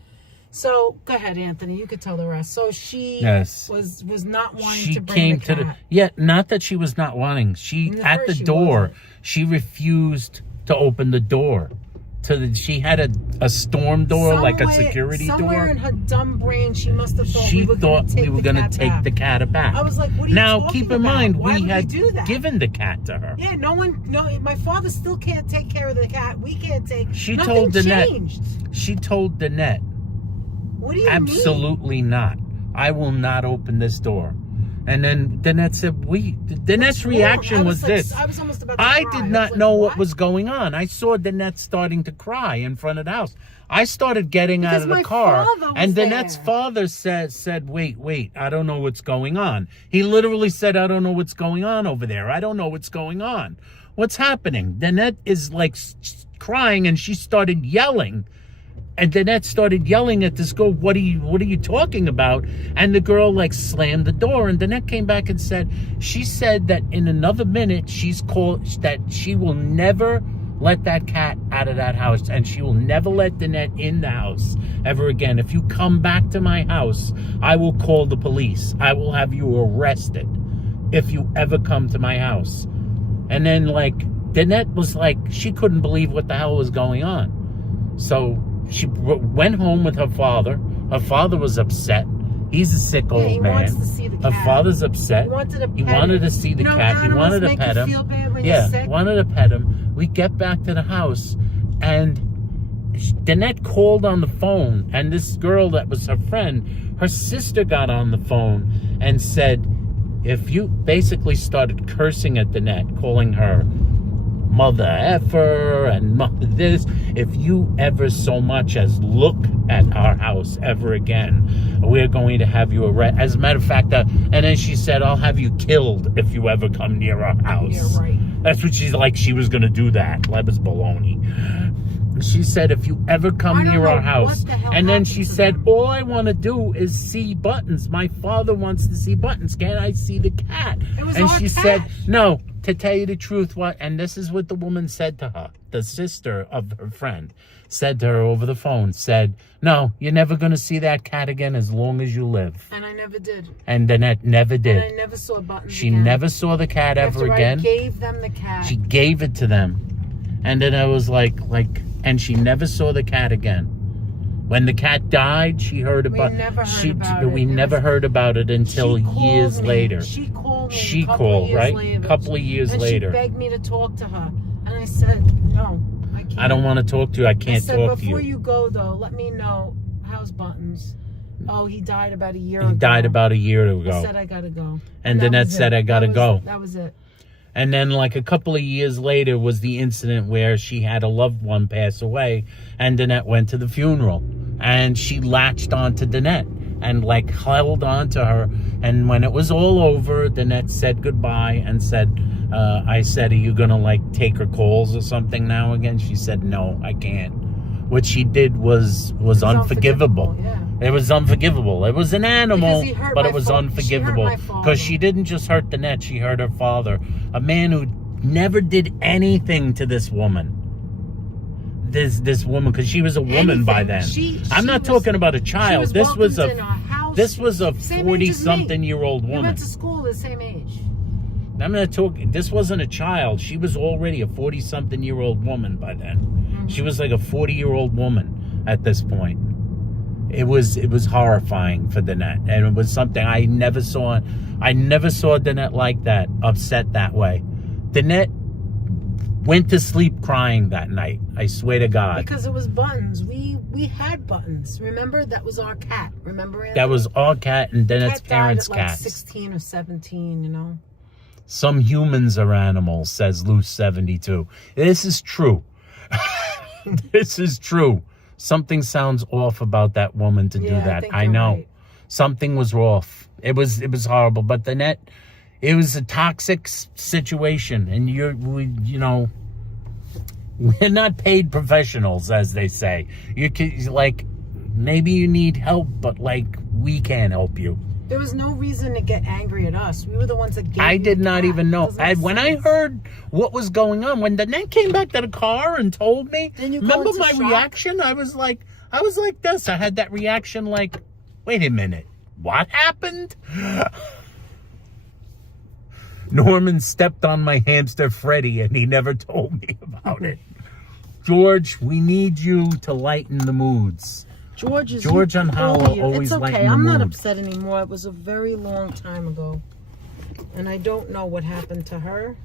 So go ahead, Anthony. You could tell the rest. So she Yes. was not wanting She to bring came the to cat. the... Yeah, not that she was not wanting. She, At at first the she door, wasn't. she refused to open the door. She had a storm door, like a security somewhere door. in her dumb brain, she must have thought She we were thought we were going to take the cat back. I was like, what are you Now, talking keep in about? mind, Why we would had do that? given the cat to her. Yeah, my father still can't take care of the cat. We can't take. She Nothing told Danette. changed. She told Danette, What do you mean? absolutely not. I will not open this door. And then Danette said, Danette's reaction I was like, this. I was almost about to I cry. did was not like, know what was going on. I saw Danette starting to cry in front of the house. I started getting out Because of the my car, father was and Danette's there. father said, wait, I don't know what's going on. He literally said, I don't know what's going on over there. I don't know what's going on. What's happening? Danette is like crying, and she started yelling. And Danette started yelling at this girl, what are you talking about? And the girl like slammed the door, and Danette came back and she said that in another minute that she will never let that cat out of that house, and she will never let Danette in the house ever again. If you come back to my house, I will call the police. I will have you arrested if you ever come to my house. And then like Danette was like, she couldn't believe what the hell was going on. So she went home with her father. Her father was upset. He's a sick old he man. wants to see the Her cat. father upset. He wanted to He pet wanted him. to see the You know, cat. He animals wanted to make pet you him. feel bad when Yeah, you're sick. wanted to pet him. We get back to the house, and Danette called on the phone, and this girl that was her friend, her sister got on the phone and said, if you basically started cursing at Danette, calling her mother effer and mother this, if you ever so much as look at our house ever again, we're going to have you arrested. As a matter of fact, and then she said, I'll have you killed if you ever come near our house. Yeah, right. That's what she's like. She was going to do that. That was baloney. She said, if you ever come I don't near know our what house. the hell And then happened she to said, them. all I want to do is see buttons. My father wants to see buttons. Can't I see the cat? It was And our she cat. said, no, to tell you the truth, and this is what the woman said to her, the sister of her friend, said to her over the phone, said, no, you're never going to see that cat again as long as you live. And I never did. And Danette never And did. I never saw buttons She again. never saw the cat ever After again. I gave them the cat. She gave it to them. And then I was like, and she never saw the cat again. When the cat died, she heard about never heard about it. We It never was- heard about it until She called years me. later. She called me. She a couple called, of years right? Later. Couple of years and later. She begged me to talk to her, and I said, "No, I can't." I don't want to talk to you. I I can't said, talk to before you. you go though, let me know how's Buttons. Oh, he died about a year ago. He died about a year ago. I said I gotta go. And that Danette was said, it. I gotta go. That was it. And then like a couple of years later was the incident where she had a loved one pass away, and Danette went to the funeral, and she latched onto Danette and like held on to her. And when it was all over, Danette said goodbye and said, I said, are you gonna like take her calls or something now again? She said, no, I can't. What she did was unforgivable. Yeah. It was unforgivable. It was an animal, Because he hurt but my it was fa- unforgivable. she hurt my father. Because she didn't just hurt Danette, she hurt her father. A man who never did anything to this woman. This woman, because she was a woman by then. I'm not talking about a child. This was a 40-something-year-old We woman. went to school the same age. I'm not talking. This wasn't a child. She was already a 40-something-year-old woman by then. Mm-hmm. She was like a 40-year-old woman at this point. It was horrifying for Danette, and it was something I never saw. I never saw Danette like that, upset that way. Danette went to sleep crying that night. I swear to God. Because it was Buttons. We had Buttons. Remember? That was our cat. Remember? That was our cat and Danette's cat parents' died at like cats. 16 or 17, you know? Some humans are animals, says Loose 72. This is true. This is true. Something sounds off about that woman to do Yeah, I that. think I you're know. right. Something was off. It was horrible. But Danette, it was a toxic situation, and we're not paid professionals, as they say. You can, like, maybe you need help, but like we can't help you. There was no reason to get angry at us. We were the ones that gave I you did the not cat. even know. Doesn't make When I sense. heard what was going on, when the net came back to the car and told me, Then you go remember into my shock? reaction? I was like this. I had that reaction like, wait a minute, what happened? Norman stepped on my hamster Freddy and he never told me about it. George, we need you to lighten the moods. George and Hollow always It's lighten okay. the I'm not mood. upset anymore. It was a very long time ago. And I don't know what happened to her.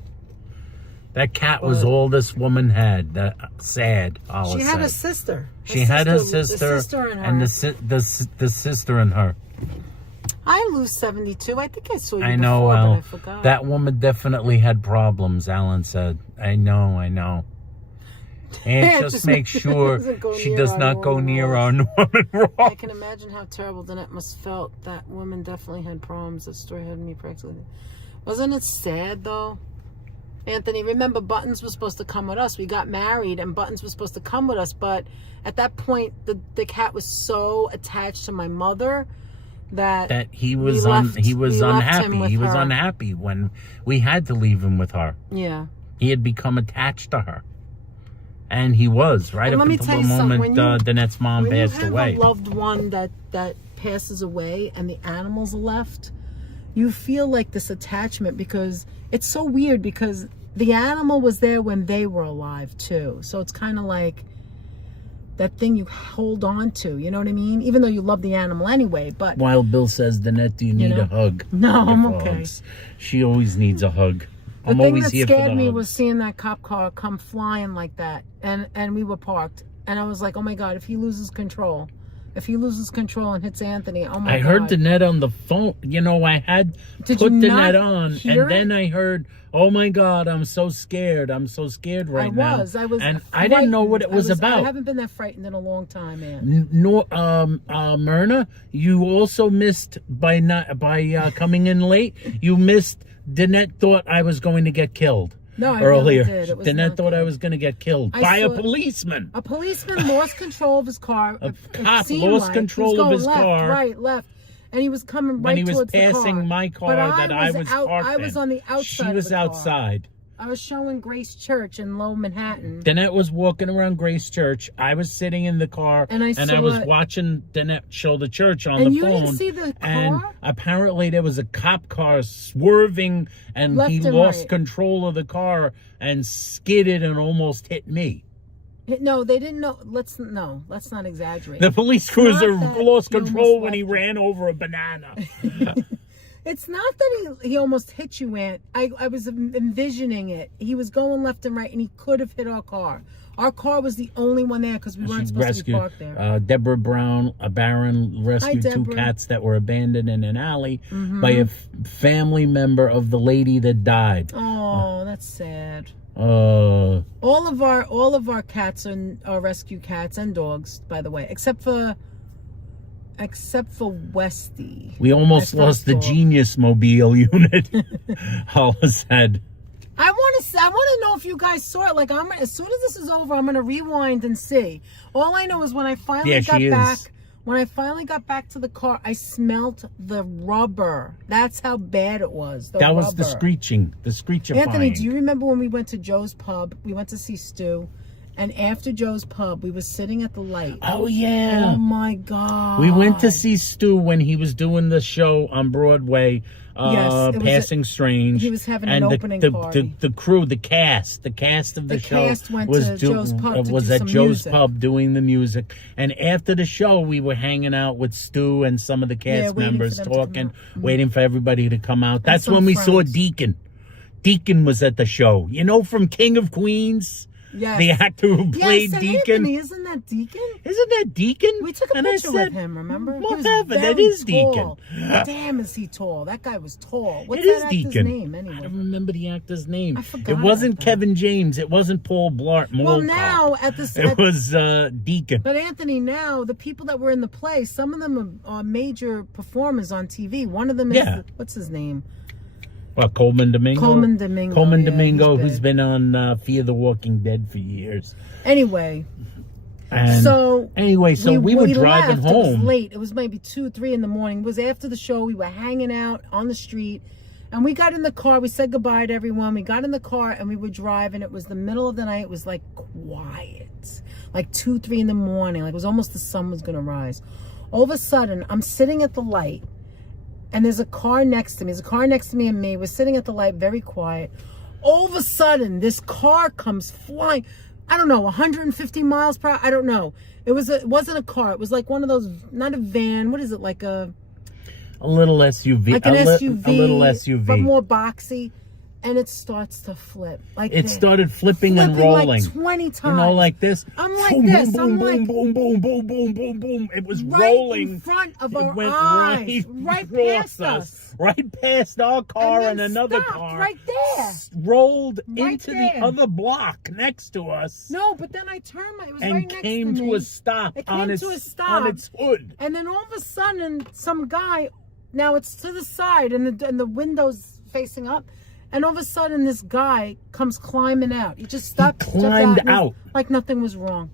That cat was all this woman had. That sad. She had a sister. She had a The sister sister and her. and the sister and her. I lose 72. I think I saw you I know. before, but I Well, forgot. that woman definitely had problems. Alan said, "I know." And just make sure doesn't go she near does our not go Norman near Ross. our Norman I Ross. can imagine how terrible Danette must felt. That woman definitely had problems. That story had me practically. Wasn't it sad though? Anthony, remember Buttons was supposed to come with us. We got married and Buttons was supposed to come with us, but at that point the cat was so attached to my mother that He was we left him unhappy. with He was her. unhappy when we had to leave him with her. Yeah. He had become attached to her. And he was, right And up let me until tell the you something, moment when you- Danette's mom When passed you have away. a loved one that passes away and the animals are left, you feel like this attachment because it's so weird because the animal was there when they were alive too. So it's kind of like that thing you hold on to, you know what I mean? Even though you love the animal anyway, but Wild Bill says, Danette, do you need know? a hug? No, I'm Your okay. dogs. She always needs a hug. the I'm thing always that here for the scared me hugs. was seeing that cop car come flying like that, and we were parked, and I was like, oh my God, if he loses control and hits Anthony, oh my God. I heard Danette on the phone. You know, I had Did put you not Danette on, hear and then it? I heard, oh my God, I'm so scared. I'm so scared right now. I was And I didn't know what it was frightened. I about. haven't been that frightened in a long time, man. Myrna, you also missed by coming in late. You missed. Danette thought I was going to get killed. No, I earlier. really did. It was Danette not thought I good. was going to get killed I by a saw- policeman. A policeman lost control of his car. A It cop seemed lost like. control He was of going his left, car right, left, and he was coming when right he was towards the car. passing my car But that I was parked I was in. on the outside. She of was the car. outside. I was showing Grace Church in Low Manhattan. Danette was walking around Grace Church. I was sitting in the car, And I was saw it. watching Danette show the church on And the you phone. didn't see the And car? apparently there was a cop car swerving, and Left he and lost right. control of the car and skidded and almost hit me. No, they didn't know. Let's not exaggerate. The police cruiser not that lost he control almost when he left you. ran over a banana. It's not that he almost hit you, Aunt. I was envisioning it. He was going left and right, and he could have hit our car. Our car was the only one there because we weren't She supposed to be rescued parked there. Deborah Brown, a Baron, rescued two Deborah. cats that were abandoned in an alley by a family member of the lady that died. Oh, that's sad. Uh, All of our cats are rescue cats and dogs, by the way, except for Westy. we almost My lost the first dog. Genius Mobile unit. Hollis said. I want to know if you guys saw it. Like, as soon as this is over, I'm gonna rewind and see. All I know is when I finally Yeah, got she back. is. When I finally got back to the car, I smelt the rubber. That's how bad it was. That was the screeching, the screechifying. Anthony, do you remember when we went to Joe's Pub? We went to see Stu. And after Joe's Pub, we were sitting at the light. Oh, yeah. Oh, my God. We went to see Stu when he was doing the show on Broadway, Yes, it was Passing Strange. he was having and an the, opening the, party. The crew, the cast of the show cast went was to Joe's Pub to was do at some Joe's music. Pub doing the music. And after the show, we were hanging out with Stu and some of the cast waiting for members them to come talking, out. waiting for everybody to come out. That's some when we saw friends. Deacon. Deacon was at the show. You know, from King of Queens? Yes. The actor who played yes, Deacon. Anthony, isn't that Deacon? Isn't that Deacon? We took a And I picture said, with him, remember? Whatever, that very is tall. Deacon. Damn, is he tall. That guy was tall. What's It is that actor's Deacon. name, I anyway? don't remember the actor's name. I forgot It wasn't about that. Kevin James. It wasn't Paul Blart. Well, Moldcott. now, at this... It was Deacon. But Anthony, now, the people that were in the play, some of them are major performers on TV. One of them is... Yeah. What's his name? What, Coleman Domingo? Coleman Domingo, Coleman yeah, Domingo, he's who's big. been on Fear the Walking Dead for years. Anyway, And so anyway, so we were driving left. It was home. late. It was maybe 2, 3 in the morning. It was after the show. We were hanging out on the street, and we got in the car. We said goodbye to everyone. We got in the car and we were driving. It was the middle of the night. It was like quiet, like 2, 3 in the morning. Like it was almost the sun was gonna rise. All of a sudden, I'm sitting at the light, and there's a car next to me. There's a car next to me and me. We're sitting at the light, very quiet. All of a sudden, this car comes flying. I don't know, 150 miles per hour. I don't know. It wasn't a car. It was like one of those, not a van. What is it? Like a little SUV. Like an SUV. A little SUV. But more boxy. And it starts to flip. Like it started flipping and rolling. Like 20 times. You know, like this. I'm like boom, this. Boom, I'm boom, like, boom, boom, boom, boom, boom, boom. It was right rolling. in front of It our went eyes. Right past us. Right past our car and then another stopped car. right there. Rolled Right into there. the other block next to us. No, but then I turned it was and right next came to me. to a stop It on came its to a stop. on its hood. And then all of a sudden, some guy, now it's to the side and the window's facing up. And all of a sudden, this guy comes climbing out. He just stopped. climbed out. Like nothing was wrong.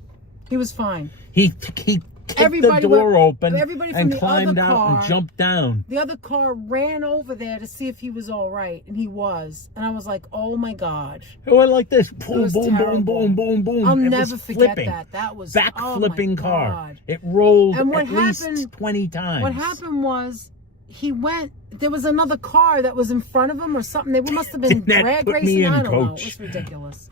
He was fine. He kicked Everybody the door open everybody from and the climbed other out car- and jumped down. The other car ran over there to see if he was all right. And he was. And I was like, oh my God. It went like this. Boom, was boom, boom, terrible. boom, boom, boom. I'll It never was forget flipping. that. That was Back oh flipping my car. God. It rolled And what at least happened- 20 times. What happened was there was another car that was in front of him or something. They must have been That drag put me racing. in, I don't know. coach. It was ridiculous.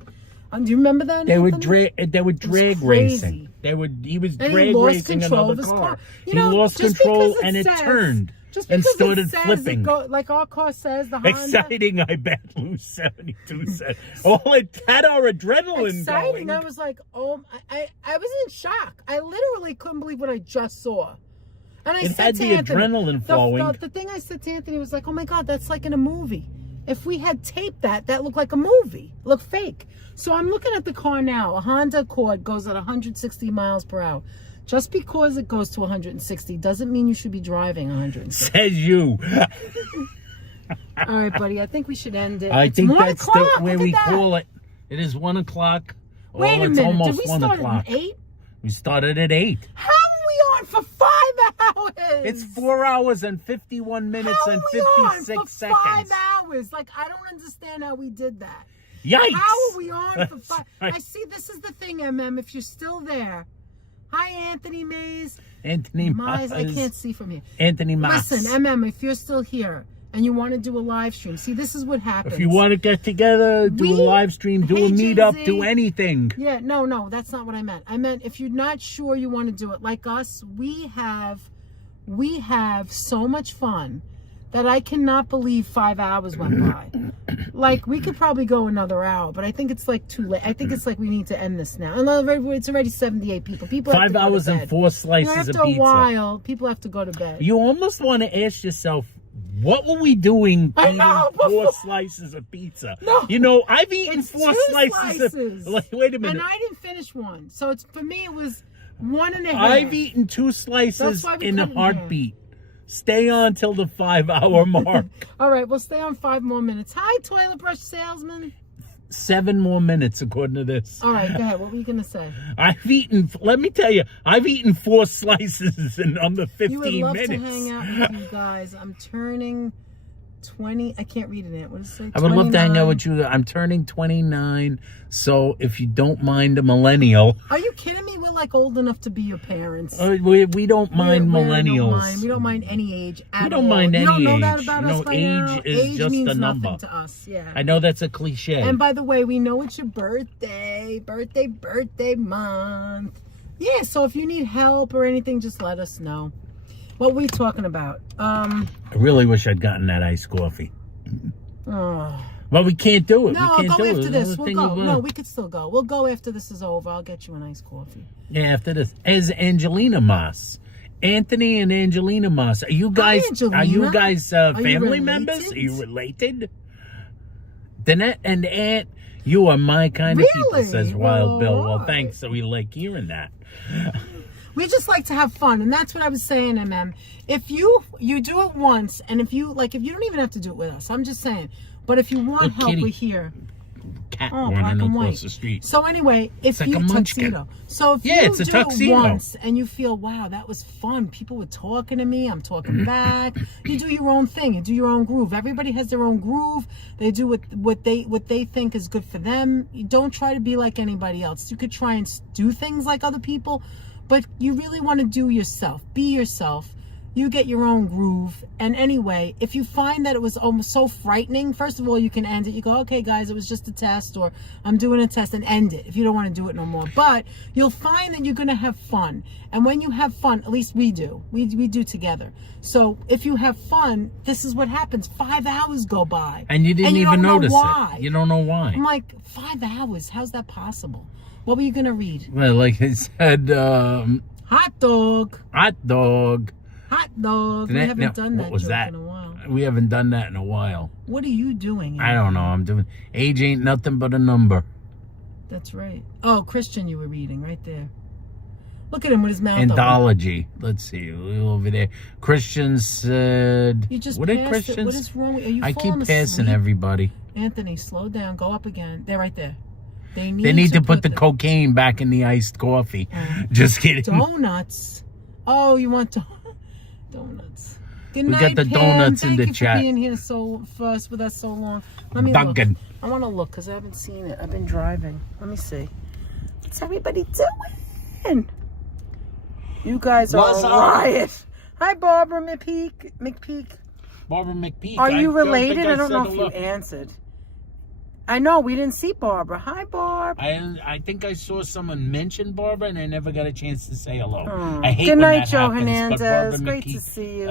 Do you remember that? They were Anthony? drag crazy. racing. He was And drag he lost racing control another of his car. You He know, lost just control because and it says- turned Just and because started it says flipping. like our car says, the Honda. Exciting, I bet. Lose 72 cents. Oh, it had our adrenaline Exciting. going. I was like, oh, I was in shock. I literally couldn't believe what I just saw. And I It said had to the Anthony, adrenaline flowing. The thing I said to Anthony was like, oh my God, that's like in a movie. If we had taped that looked like a movie. It looked fake. So I'm looking at the car now. A Honda Accord goes at 160 miles per hour. Just because it goes to 160 doesn't mean you should be driving 160. Says you. All right, buddy. I think we should end it. I It's think 1 that's o'clock. the way Look we at that. call it. It is 1 o'clock. Wait Oh, a it's minute. almost Did we 1 start o'clock. at 8? We started at 8. How are we on for 5 hours? It's 4 hours and 51 minutes How and are we on 56 for seconds. 5 hours? Like, I don't understand how we did that. Yikes! How are we on for 5? Right. I see. This is the thing, MM. If you're still there, hi, Anthony Mays. Anthony Mays, I Mas. can't see from here. Anthony Mas. Listen, MM. If you're still here and you want to do a live stream, see, this is what happens. If you want to get together, do a We- live stream, do Hey, a meetup, Jay-Z. do anything. Yeah, no, that's not what I meant. I meant if you're not sure you want to do it, like us, we have so much fun that I cannot believe 5 hours went by. Like, we could probably go another hour, but I think it's like too late. I think it's like we need to end this now. And it's already 78 people. People have 5 to go to hours and bed. 4 slices After of a pizza. while, people have to go to bed. You almost want to ask yourself, what were we doing I eating know, 4 slices of pizza? No. You know, I've eaten It's 4 2 slices slices. of... Like, wait a minute. And I didn't finish one. So for me, it was 1.5. I've eaten 2 slices That's why we in a couldn't heartbeat. Stay on till the 5-hour mark. All right, we'll stay on 5 more minutes. Hi, toilet brush salesman. 7 more minutes, according to this. All right, go ahead. What were you going to say? Let me tell you, I've eaten 4 slices in under 15 You would love minutes. to hang out with you guys. I'm turning 20. I can't read it. What does it say? I would love to hang out 29. with you. I'm turning 29, so if you don't mind a millennial. Are you kidding me? We're like old enough to be your parents. We don't mind millennials. We don't mind any age at all. We don't mind any You don't know that age. about No, us by age now? is Age just means a number. nothing to us. Yeah. I know that's a cliche. And by the way, we know it's your birthday month. Yeah, so if you need help or anything, just let us know. What were we talking about? I really wish I'd gotten that iced coffee. Oh. But we can't do it. No, we can't I'll go do after it. this. Another We'll thing go. we're No, gonna- we could still go. We'll go after this is over. I'll get you an iced coffee. Yeah, after this. As Angelina Moss. Anthony and Angelina Moss. Are you guys Angelina. family you members? related? Are you related? Danette and Aunt, you are my kind of people, Really? says Wild Bill. Well, alright. thanks. So we like hearing that. We just like to have fun, and that's what I was saying, MM. If you do it once, and if you don't even have to do it with us. I'm just saying. But if you want Look, help, kitty. we're here. cat Oh, black running and across white. the street. So anyway, if like you a munchkin. tuxedo. So if Yeah, you it's a do tuxedo. it once and you feel, wow, that was fun. People were talking to me. I'm talking back. You do your own thing. You do your own groove. Everybody has their own groove. They do what they think is good for them. You don't try to be like anybody else. You could try and do things like other people, but you really want to do yourself. Be yourself. You get your own groove. And anyway, if you find that it was almost so frightening, first of all, you can end it. You go, okay, guys, it was just a test, or I'm doing a test, and end it if you don't want to do it no more. But you'll find that you're going to have fun. And when you have fun, at least we do. We do together. So if you have fun, this is what happens. 5 hours go by. And you didn't even notice it. You don't know why. I'm like, 5 hours? How's that possible? What were you going to read? Well, like I said, Hot dog. hot dog. Hot dog. We haven't done that What was joke that? in a while. We haven't done that in a while. What are you doing? I don't know. I'm doing age ain't nothing but a number. That's right. Oh, Christian, you were reading right there. Look at him with his mouth open. Endology. Let's see. Over there. Christians said. You just what did passed it. Christians? What is wrong with you? I keep Falling passing asleep? everybody. Anthony, slow down. Go up again. They're right there. They need to put the cocaine back in the iced coffee. Just kidding. Donuts. Oh, you want donuts? Good We night, got the Pam. donuts in the Thank you chat. for being here with us so long. Let me Duncan. look. I want to look because I haven't seen it. I've been driving. Let me see. What's everybody doing? You guys are What's a up? riot. Hi, Barbara McPeak. Barbara McPeak. Are you don't related? think I don't know said if you hello. answered. I know we didn't see Barbara. Hi, Barb. I think I saw someone mention Barbara, and I never got a chance to say hello. Oh. I hate Good when night, that Joe happens, but Hernandez. Barbara Great McKee- to see you.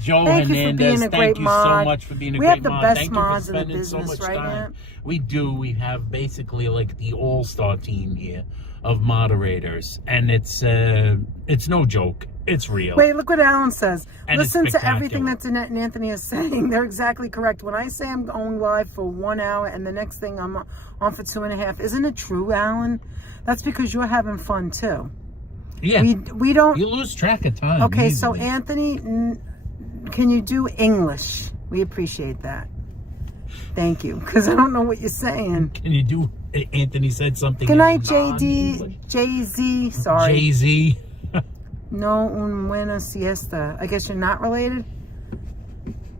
Joe Thank you for Hernandez, being a thank great you mod. so much for being a We great have the mod. best Thank you mods for in the spending so business, much right, time. Aunt? We do. We have basically like the all-star team here of moderators, and it's no joke. It's real. Wait, look what Alan says. And it's Listen to everything spectacular. that Danette and Anthony are saying. They're exactly correct. When I say I'm going live for 1 hour and the next thing I'm on for 2.5, isn't it true, Alan? That's because you're having fun too. Yeah. We don't. You lose track of time. Okay, so easily. Anthony, can you do English? We appreciate that. Thank you, because I don't know what you're saying. Can you do? Anthony said something. Good night, in non-English. Jay-Z. Sorry. Jay-Z. No un buena siesta. I guess you're not related?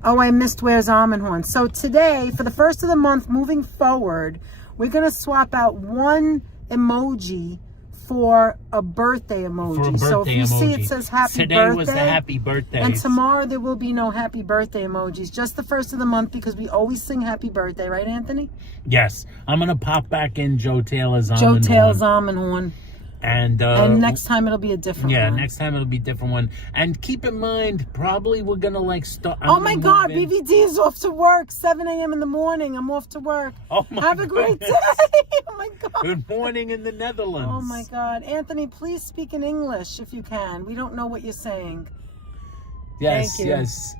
Oh, I missed Where's Almond Horn. So today, for the first of the month, moving forward, we're going to swap out one emoji for a birthday emoji. For a So if birthday you see emoji. it says happy Today birthday. was the happy birthday. And tomorrow there will be no happy birthday emojis. Just the first of the month because we always sing happy birthday. Right, Anthony? Yes. I'm going to pop back in Joe Taylor's Joe almond Taylor's horn. almond horn. And next time it'll be a different yeah, one. next time it'll be a different one. And keep in mind, probably we're gonna like start. Oh my God, BVD is off to work. 7 a.m. in the morning. I'm off to work. Oh my Have a great day. goodness. Oh my God. Good morning in the Netherlands. Oh my God. Anthony, please speak in English if you can. We don't know what you're saying. Yes, Thank you. yes.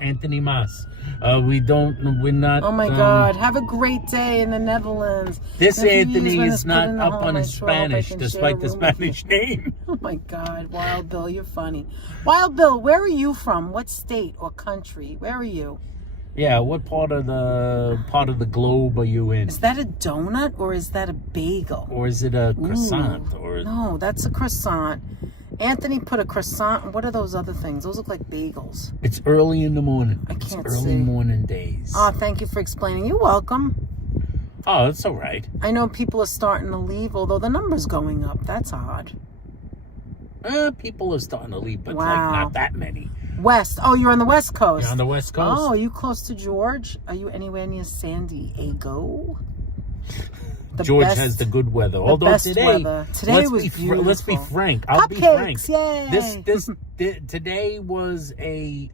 Anthony Mas. We're not. Oh my God. Have a great day in the Netherlands. This And if you Anthony use one is to not put in the up home, on I his sure hope I Spanish, can despite the share a room with you. Spanish name. Oh my God. Wild Bill, you're funny. Wild Bill, where are you from? What state or country? Where are you? Yeah, what part of the globe are you in? Is that a donut or is that a bagel? Or is it a croissant? Ooh. Or No, that's a croissant. Anthony put a croissant. What are those other things? Those look like bagels. it's early in the morning. I can't it's early see. morning days. Oh, thank you for explaining. You're welcome. Oh, it's all right. I know people are starting to leave, although the number's going up. That's odd. People are starting to leave, but Wow. like not that many. West. Oh, you're on the West Coast. You're on the West Coast. Oh, are you close to George? Are you anywhere near San Diego? The George best- has the good weather. Although best today, weather. Today let's was let's be beautiful. frank. I'll be Cupcakes, frank. yay. Today was a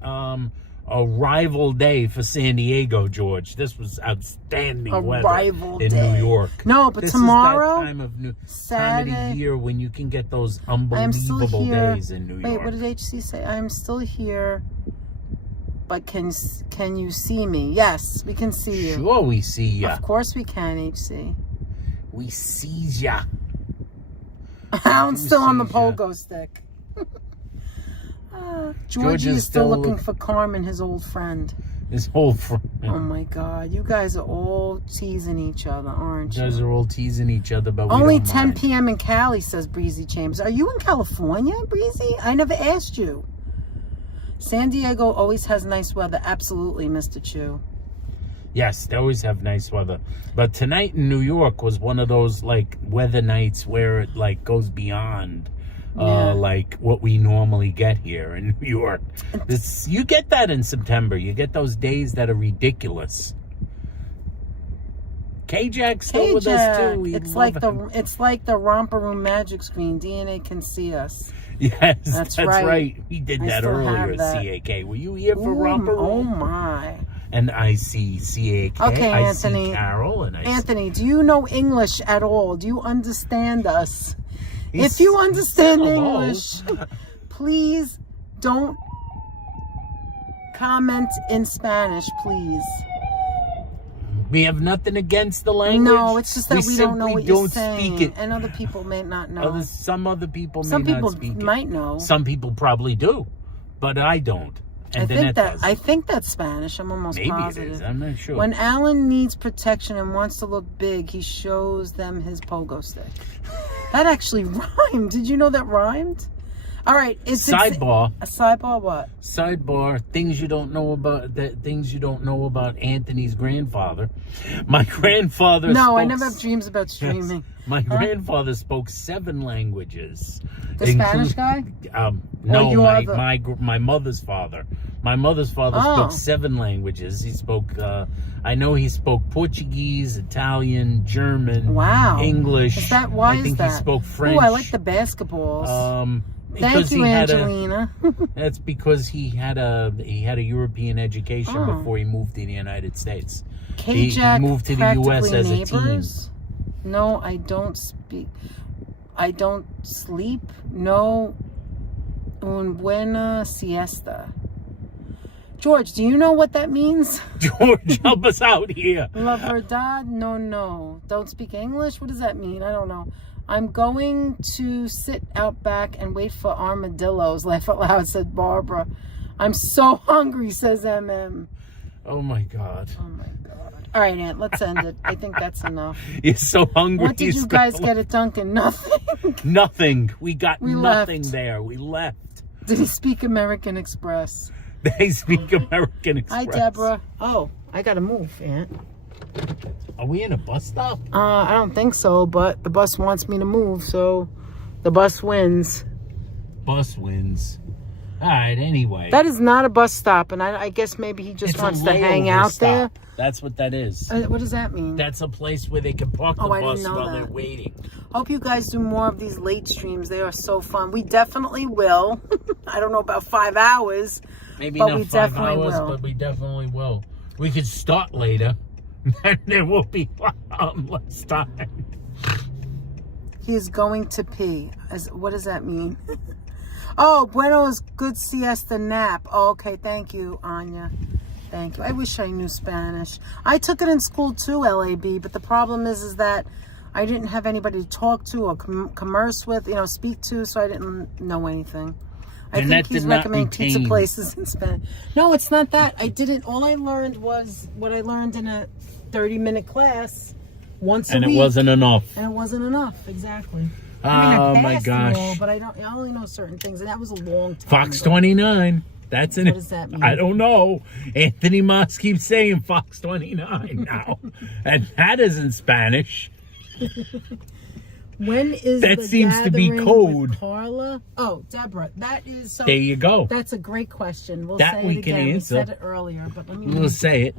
rival day for San Diego, George. This was outstanding A weather rival in day. New York. No, but this tomorrow, is that time of time of Saturday, the year when you can get those I am still unbelievable here. days in New Wait, York. what did HC say? I am still here, but can you see me? Yes, we can see you. Sure, we see ya. Of course we can, HC. We sees ya. I'm still on the sees ya. pogo stick. Georgie is still looking for Carmen, his old friend. His whole friend. Oh my God, you guys are all teasing each other, aren't you? You guys are all teasing each other, but Only we don't 10 mind. p.m. in Cali, says Breezy Chambers. Are you in California, Breezy? I never asked you. San Diego always has nice weather. Absolutely, Mr. Chu. Yes, they always have nice weather. But tonight in New York was one of those like weather nights where it like goes beyond like what we normally get here in New York. You get that in September. You get those days that are ridiculous. K-Jack's still with us too. We It's love like him. the romper room magic screen. DNA can see us. Yes, That's right. right. We did I that still earlier have at that. CAK. Were you here for Ooh, romper room? Oh my. And I see CAK. Okay, I Anthony. see Carol, and I Anthony, do you know English at all? Do you understand us? He's- If you understand he said hello. English, please don't comment in Spanish, please. We have nothing against the language. No, it's just that we don't know simply what you're don't saying, speak it. and other people may not know. Some other people Some may people not speak might it. know. Some people probably do, but I don't. And I think that's Spanish. I'm almost maybe positive. it is. I'm not sure. When Alan needs protection and wants to look big, he shows them his pogo stick. That actually rhymed. Did you know that rhymed? All right. Sidebar. A sidebar what? Sidebar. Things you don't know about Anthony's grandfather. My grandfather. No, I spoke- never have dreams about streaming. My grandfather spoke 7 languages. The Spanish guy? No, you are my mother's father. My mother's father Oh. spoke 7 languages. He spoke. I know he spoke Portuguese, Italian, German, Wow. English. Is that why? I think is that? he spoke French. Oh, I like the basketballs. Thank Because you, he had Angelina. That's because he had a European education Oh. before he moved to the United States. K-Jack he moved to the U.S. as a teen. neighbors? No, I don't speak. I don't sleep. No. Un buena siesta. George, do you know what that means? George, help us out here. La verdad, no. Don't speak English? What does that mean? I don't know. I'm going to sit out back and wait for armadillos. Laugh out loud, said Barbara. I'm so hungry, says MM. Oh my God. Oh my God. All right, Aunt, let's end it. I think that's enough. You're so hungry. What did you guys get at Dunkin'? Nothing. Nothing. We got We nothing left. there. We left. Did he speak American Express? They speak American Express. Hi, Deborah. Oh, I gotta move, Aunt. Are we in a bus stop? I don't think so, but the bus wants me to move, so the bus wins. Bus wins. All right, anyway. That is not a bus stop, and I guess maybe he just It's wants a to hang layover out stop. there. That's what that is. What does that mean? That's a place where they can park the Oh, I didn't bus know while that. they're waiting. Hope you guys do more of these late streams. They are so fun. We definitely will. I don't know about 5 hours. Maybe But not we 5 definitely hours, will. but we definitely will. We could start later. And there will be less time. He's going to pee. What does that mean? Oh, buenos, good siesta nap. Oh, okay, thank you, Anya. Thank you. I wish I knew Spanish. I took it in school too, LAB, but the problem is that I didn't have anybody to talk to or converse with, speak to, so I didn't know anything. I And think that he's did not recommending pizza retain- places in Spanish. No, it's not that. I didn't. All I learned was what I learned in a 30-minute class once a week. And it wasn't enough. And it wasn't enough, exactly. Oh, I my passed them all, gosh. but I only know certain things, and that was a long time Fox ago. 29. That's an. What does that mean? I don't know. Anthony Moss keeps saying Fox 29 now. And that isn't Spanish. When is That the seems to be gathering code. with Carla? Oh, Deborah, that is so. There you go. That's a great question. We'll That say we it can again. We answer. said it earlier, but let me. We'll say it.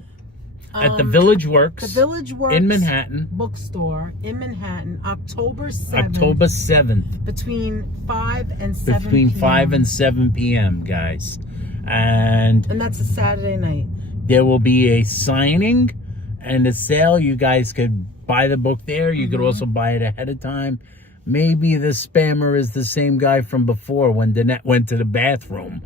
At the Village Works. The Village Works in Manhattan. Bookstore in Manhattan, October 7th. October 7th. Between 5 and 7 Between p.m. 5 and 7 p.m., guys. And And that's a Saturday night. there will be a signing and a sale. You guys could buy the book there. You could also buy it ahead of time. Maybe the spammer is the same guy from before when Danette went to the bathroom.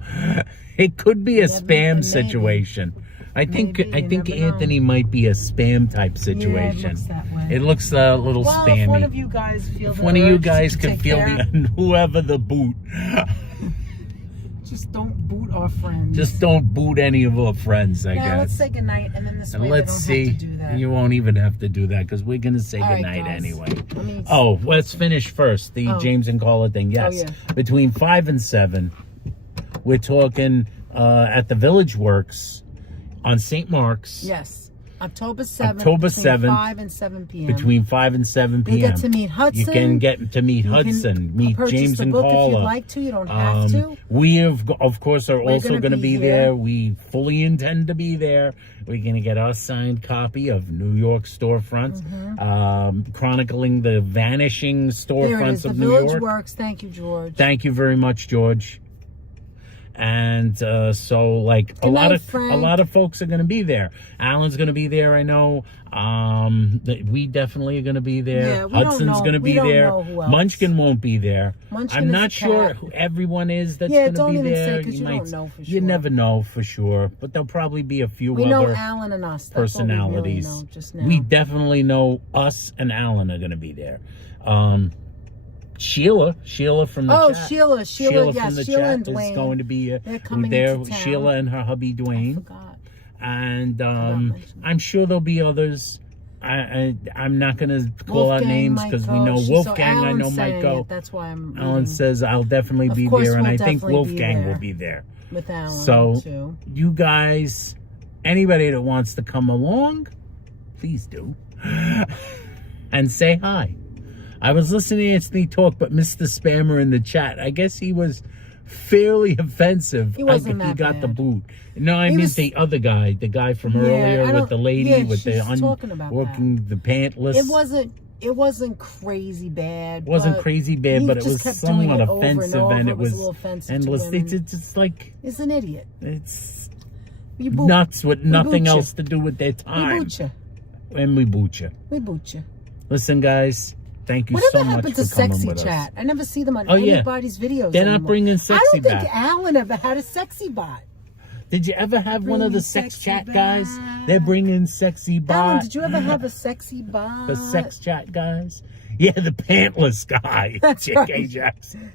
It could be a spam maybe. situation. I think Maybe, you never know. Anthony might be a spam type situation. Yeah, it looks that way. It looks a little Well, spammy. if one of you guys feel If the one of you urge guys to can take feel care- the whoever the boot. Just don't boot our friends. Just don't boot any of our friends, I now, guess. let's say goodnight, and then this And way let's they don't see. have to do that. You won't even have to do that because we're going to say All right, goodnight guys. anyway. Let me- Oh, let's finish first. The James and Carla thing. Yes. yeah. Between 5 and 7, we're talking at the Village Works on St. Mark's. Yes. October 7th. October between 7th, 5 and 7 p.m. Between 5 and 7 p.m. You get to meet Hudson. You can get to meet Hudson, meet purchase James the and book Carla. if you'd like to. You don't have to. We, of course, are also gonna going to be be here. there. We fully intend to be there. We're going to get our signed copy of New York Storefronts, chronicling the vanishing There it storefronts is. The of New Village York. Works. Thank you, George. Thank you very much, George. And so, like, a Good lot night, of Frank. folks are going to be there. Alan's going to be there, I know. We definitely are going to be there. Yeah, we don't Hudson's know. going to We be don't there. know who else. Munchkin won't be there. Munchkin I'm is not a sure cat. who everyone is that's Yeah, going to don't be even say there. 'cause you don't know for You sure. never know for sure, but there'll probably be a few We know other Alan and us. That's all we personalities. really know just now. We definitely know us and Alan are going to be there. Sheila from the chat. Sheila, yes, from the Sheila chat and Dwayne. is going to be They're coming there. into town. Sheila and her hubby I Dwayne, forgot. and mention I'm sure there'll be others. I'm not going to call out Wolfgang names might because we go. know So Wolfgang. I Alan's know might saying go. it. That's why I'm Alan reading says I'll definitely Of be course there, and we'll I think definitely be Wolfgang there. will be there. with Alan So too. you guys, anybody that wants to come along, please do, and say hi. I was listening to Anthony talk, but missed the spammer in the chat. I guess he was fairly offensive. He wasn't He that got the bad. boot. No, I He mean was- the other guy, the guy from Yeah, I earlier with don't- the lady yeah, with the she's talking about working the pantless. It wasn't crazy bad. Wasn't but crazy bad, he but it just was kept doing somewhat it over and offensive, over. and It it was was a little offensive to endless. women. It's just like He's an idiot. it's We boot, nuts with nothing boot you. else to do with their We time. boot you. And we boot you. We boot you. Listen, guys, thank you Whatever so much happened for to coming Sexy with Chat? us. I never see them on Oh, yeah. anybody's videos They're not anymore. bringing Sexy I don't think back. Alan ever had a Sexy Bot. Did you ever have one of Bring the me sex Sexy chat back. guys? They're bringing Sexy Bot. Alan, did you ever have a Sexy Bot? The sex chat guys? Yeah, the pantless guy. That's J.K. right. Jackson.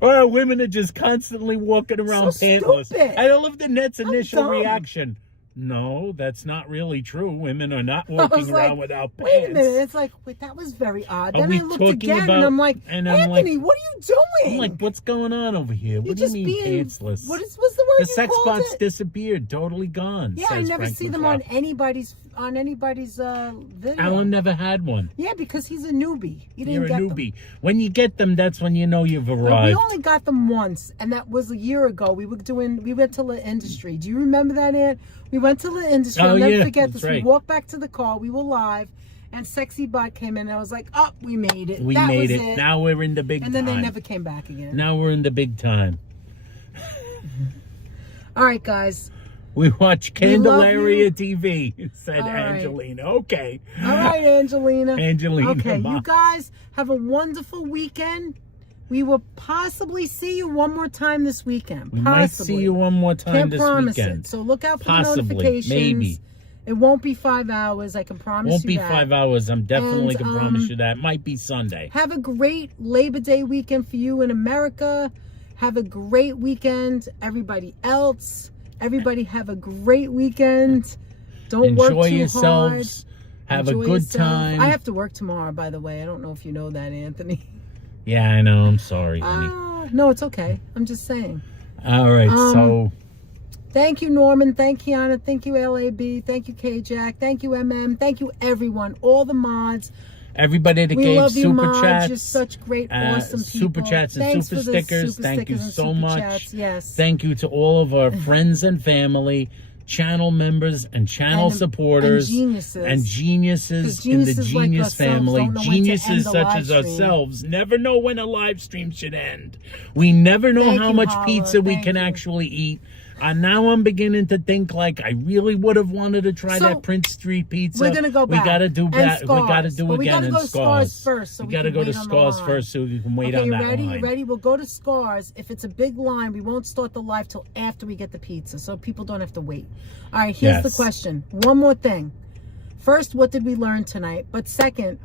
Well, women are just constantly walking around So pantless. stupid. I love the net's initial dumb. reaction. No, that's not really true. Women are not I was walking like, around without pants. wait a minute. It's like, wait, that was very odd. Are Then we I looked talking again about- and I'm like, and I'm Anthony, like- what are you doing? I'm like, what's going on over here? You're What do you just mean being pantsless? what's the word The you sex called bots it? disappeared, totally gone. Yeah, I says never Frank see them McCloud. on anybody's video. Alan never had one. Yeah, because he's a newbie. He didn't You're a get newbie. them. When you get them, that's when you know you've But arrived. we only got them once, and that was a year ago. We went to the industry. Do you remember that, Aunt? We went to the industry. Oh, I'll never yeah, forget that's this. right. We walked back to the car. We were live, and Sexy Bot came in, and I was like, oh, we made it. We That made was it. Now we're in the big And time. then they never came back again. Now we're in the big time. All right, guys. We watch We love Candelaria you. TV, said All right. Angelina. Okay. All right, Angelina. Angelina, Okay, bye. you guys have a wonderful weekend. We will possibly see you one more time this weekend. We might Possibly. see you one more time Can't this promise weekend. it. So look out for Possibly, the notifications. maybe. It won't be 5 hours. I can promise Won't you be that. 5 hours. I'm definitely And, can promise you that. Might be Sunday. Have a great Labor Day weekend for you in America. Have a great weekend, everybody else. Everybody have a great weekend. Don't work too Enjoy hard. yourselves. Have Enjoy a good yourself. time. I have to work tomorrow, by the way. I don't know if you know that, Anthony. Yeah, I know. I'm sorry, honey. No, it's okay. I'm just saying. All right, so Thank you, Norman. Thank you, Anna. Thank you, LAB. Thank you, K-Jack. Thank you, MM. Thank you, everyone. All the mods. everybody that We gave love you, super mods. chats, You're such great, awesome people. super chats and Thanks super for the stickers. super Thank you stickers and so super much. chats. Yes. Thank you to all of our friends and family, channel members and channel supporters, and geniuses. and geniuses 'Cause in the geniuses like genius ourselves family. don't know when to Geniuses end the such live as stream. ourselves never know when a live stream should end. We never know Thank how you, much Paula. pizza we Thank can you. actually eat. And now I'm beginning to think like I really would have wanted to try So, that Prince Street pizza. We're gonna go back. We gotta do And that. We gotta Scars. do But we again gotta in go to Scars first, so we we gotta can go to wait on the Scars line. first so we can wait Okay, on that ready? line. You ready? We'll go to Scars. If it's a big line, we won't start the live till after we get the pizza, so people don't have to wait. All right, here's the Yes. question. One more thing. First, what did we learn tonight? But second,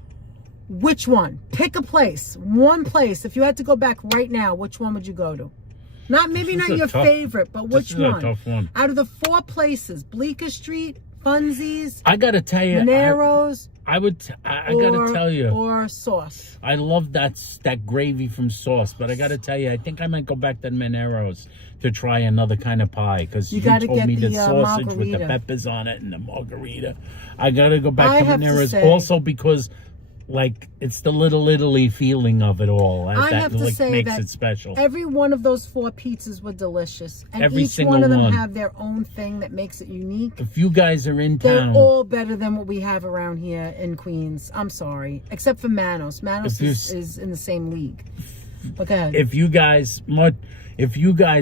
which one? Pick a place. One place. If you had to go back right now, which one would you go to? Maybe This not is a your tough- favorite, but which this is a one? tough one. Out of the 4 places, Bleeker Street, Funzi's, I gotta tell you, Manero's, I gotta tell you, or Sauce. I love that gravy from Sauce, but I gotta tell you, I think I might go back to Manero's to try another kind of pie, because you gotta told get me the the, sausage with the margarita. peppers on it and the margarita. I gotta go back I to have to Manero's say- also because, like, it's the Little Italy feeling of it all. I that have to like, say makes that it special. every one of those 4 pizzas were delicious, and Every each single one of them one. have their own thing that makes it unique. If you guys are in They're town, all better than what we have around here in Queens. I'm sorry, except for Manos. Manos is in the same league. But go ahead. if you guys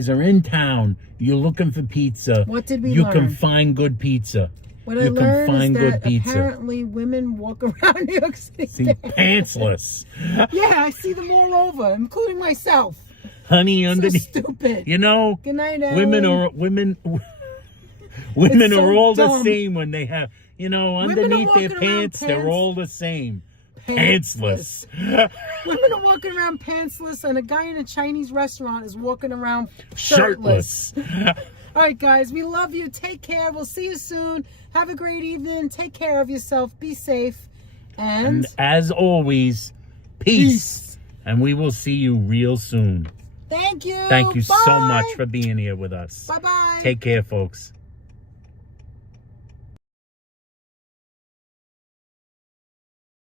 are in town, you're looking for pizza. What did we You learn? can find good pizza. What you I can learned find is good that pizza. apparently women walk around New York City. See, pantsless, Yeah, I see them all over, including myself. honey So underneath. stupid. You know, Good night, women Ellen. are women. It's Women so are all the dumb. same when they have, Women are underneath their walking around pants, they're pants- all the same. Pantsless. Pantsless. Women are walking around pantsless, and a guy in a Chinese restaurant is walking around shirtless. Shirtless. All right, guys, we love you. Take care. We'll see you soon. Have a great evening. Take care of yourself. Be safe. And And as always, peace. And we will see you real soon. thank you. Thank you so Bye. much for being here with us. Bye-bye. Take care, folks.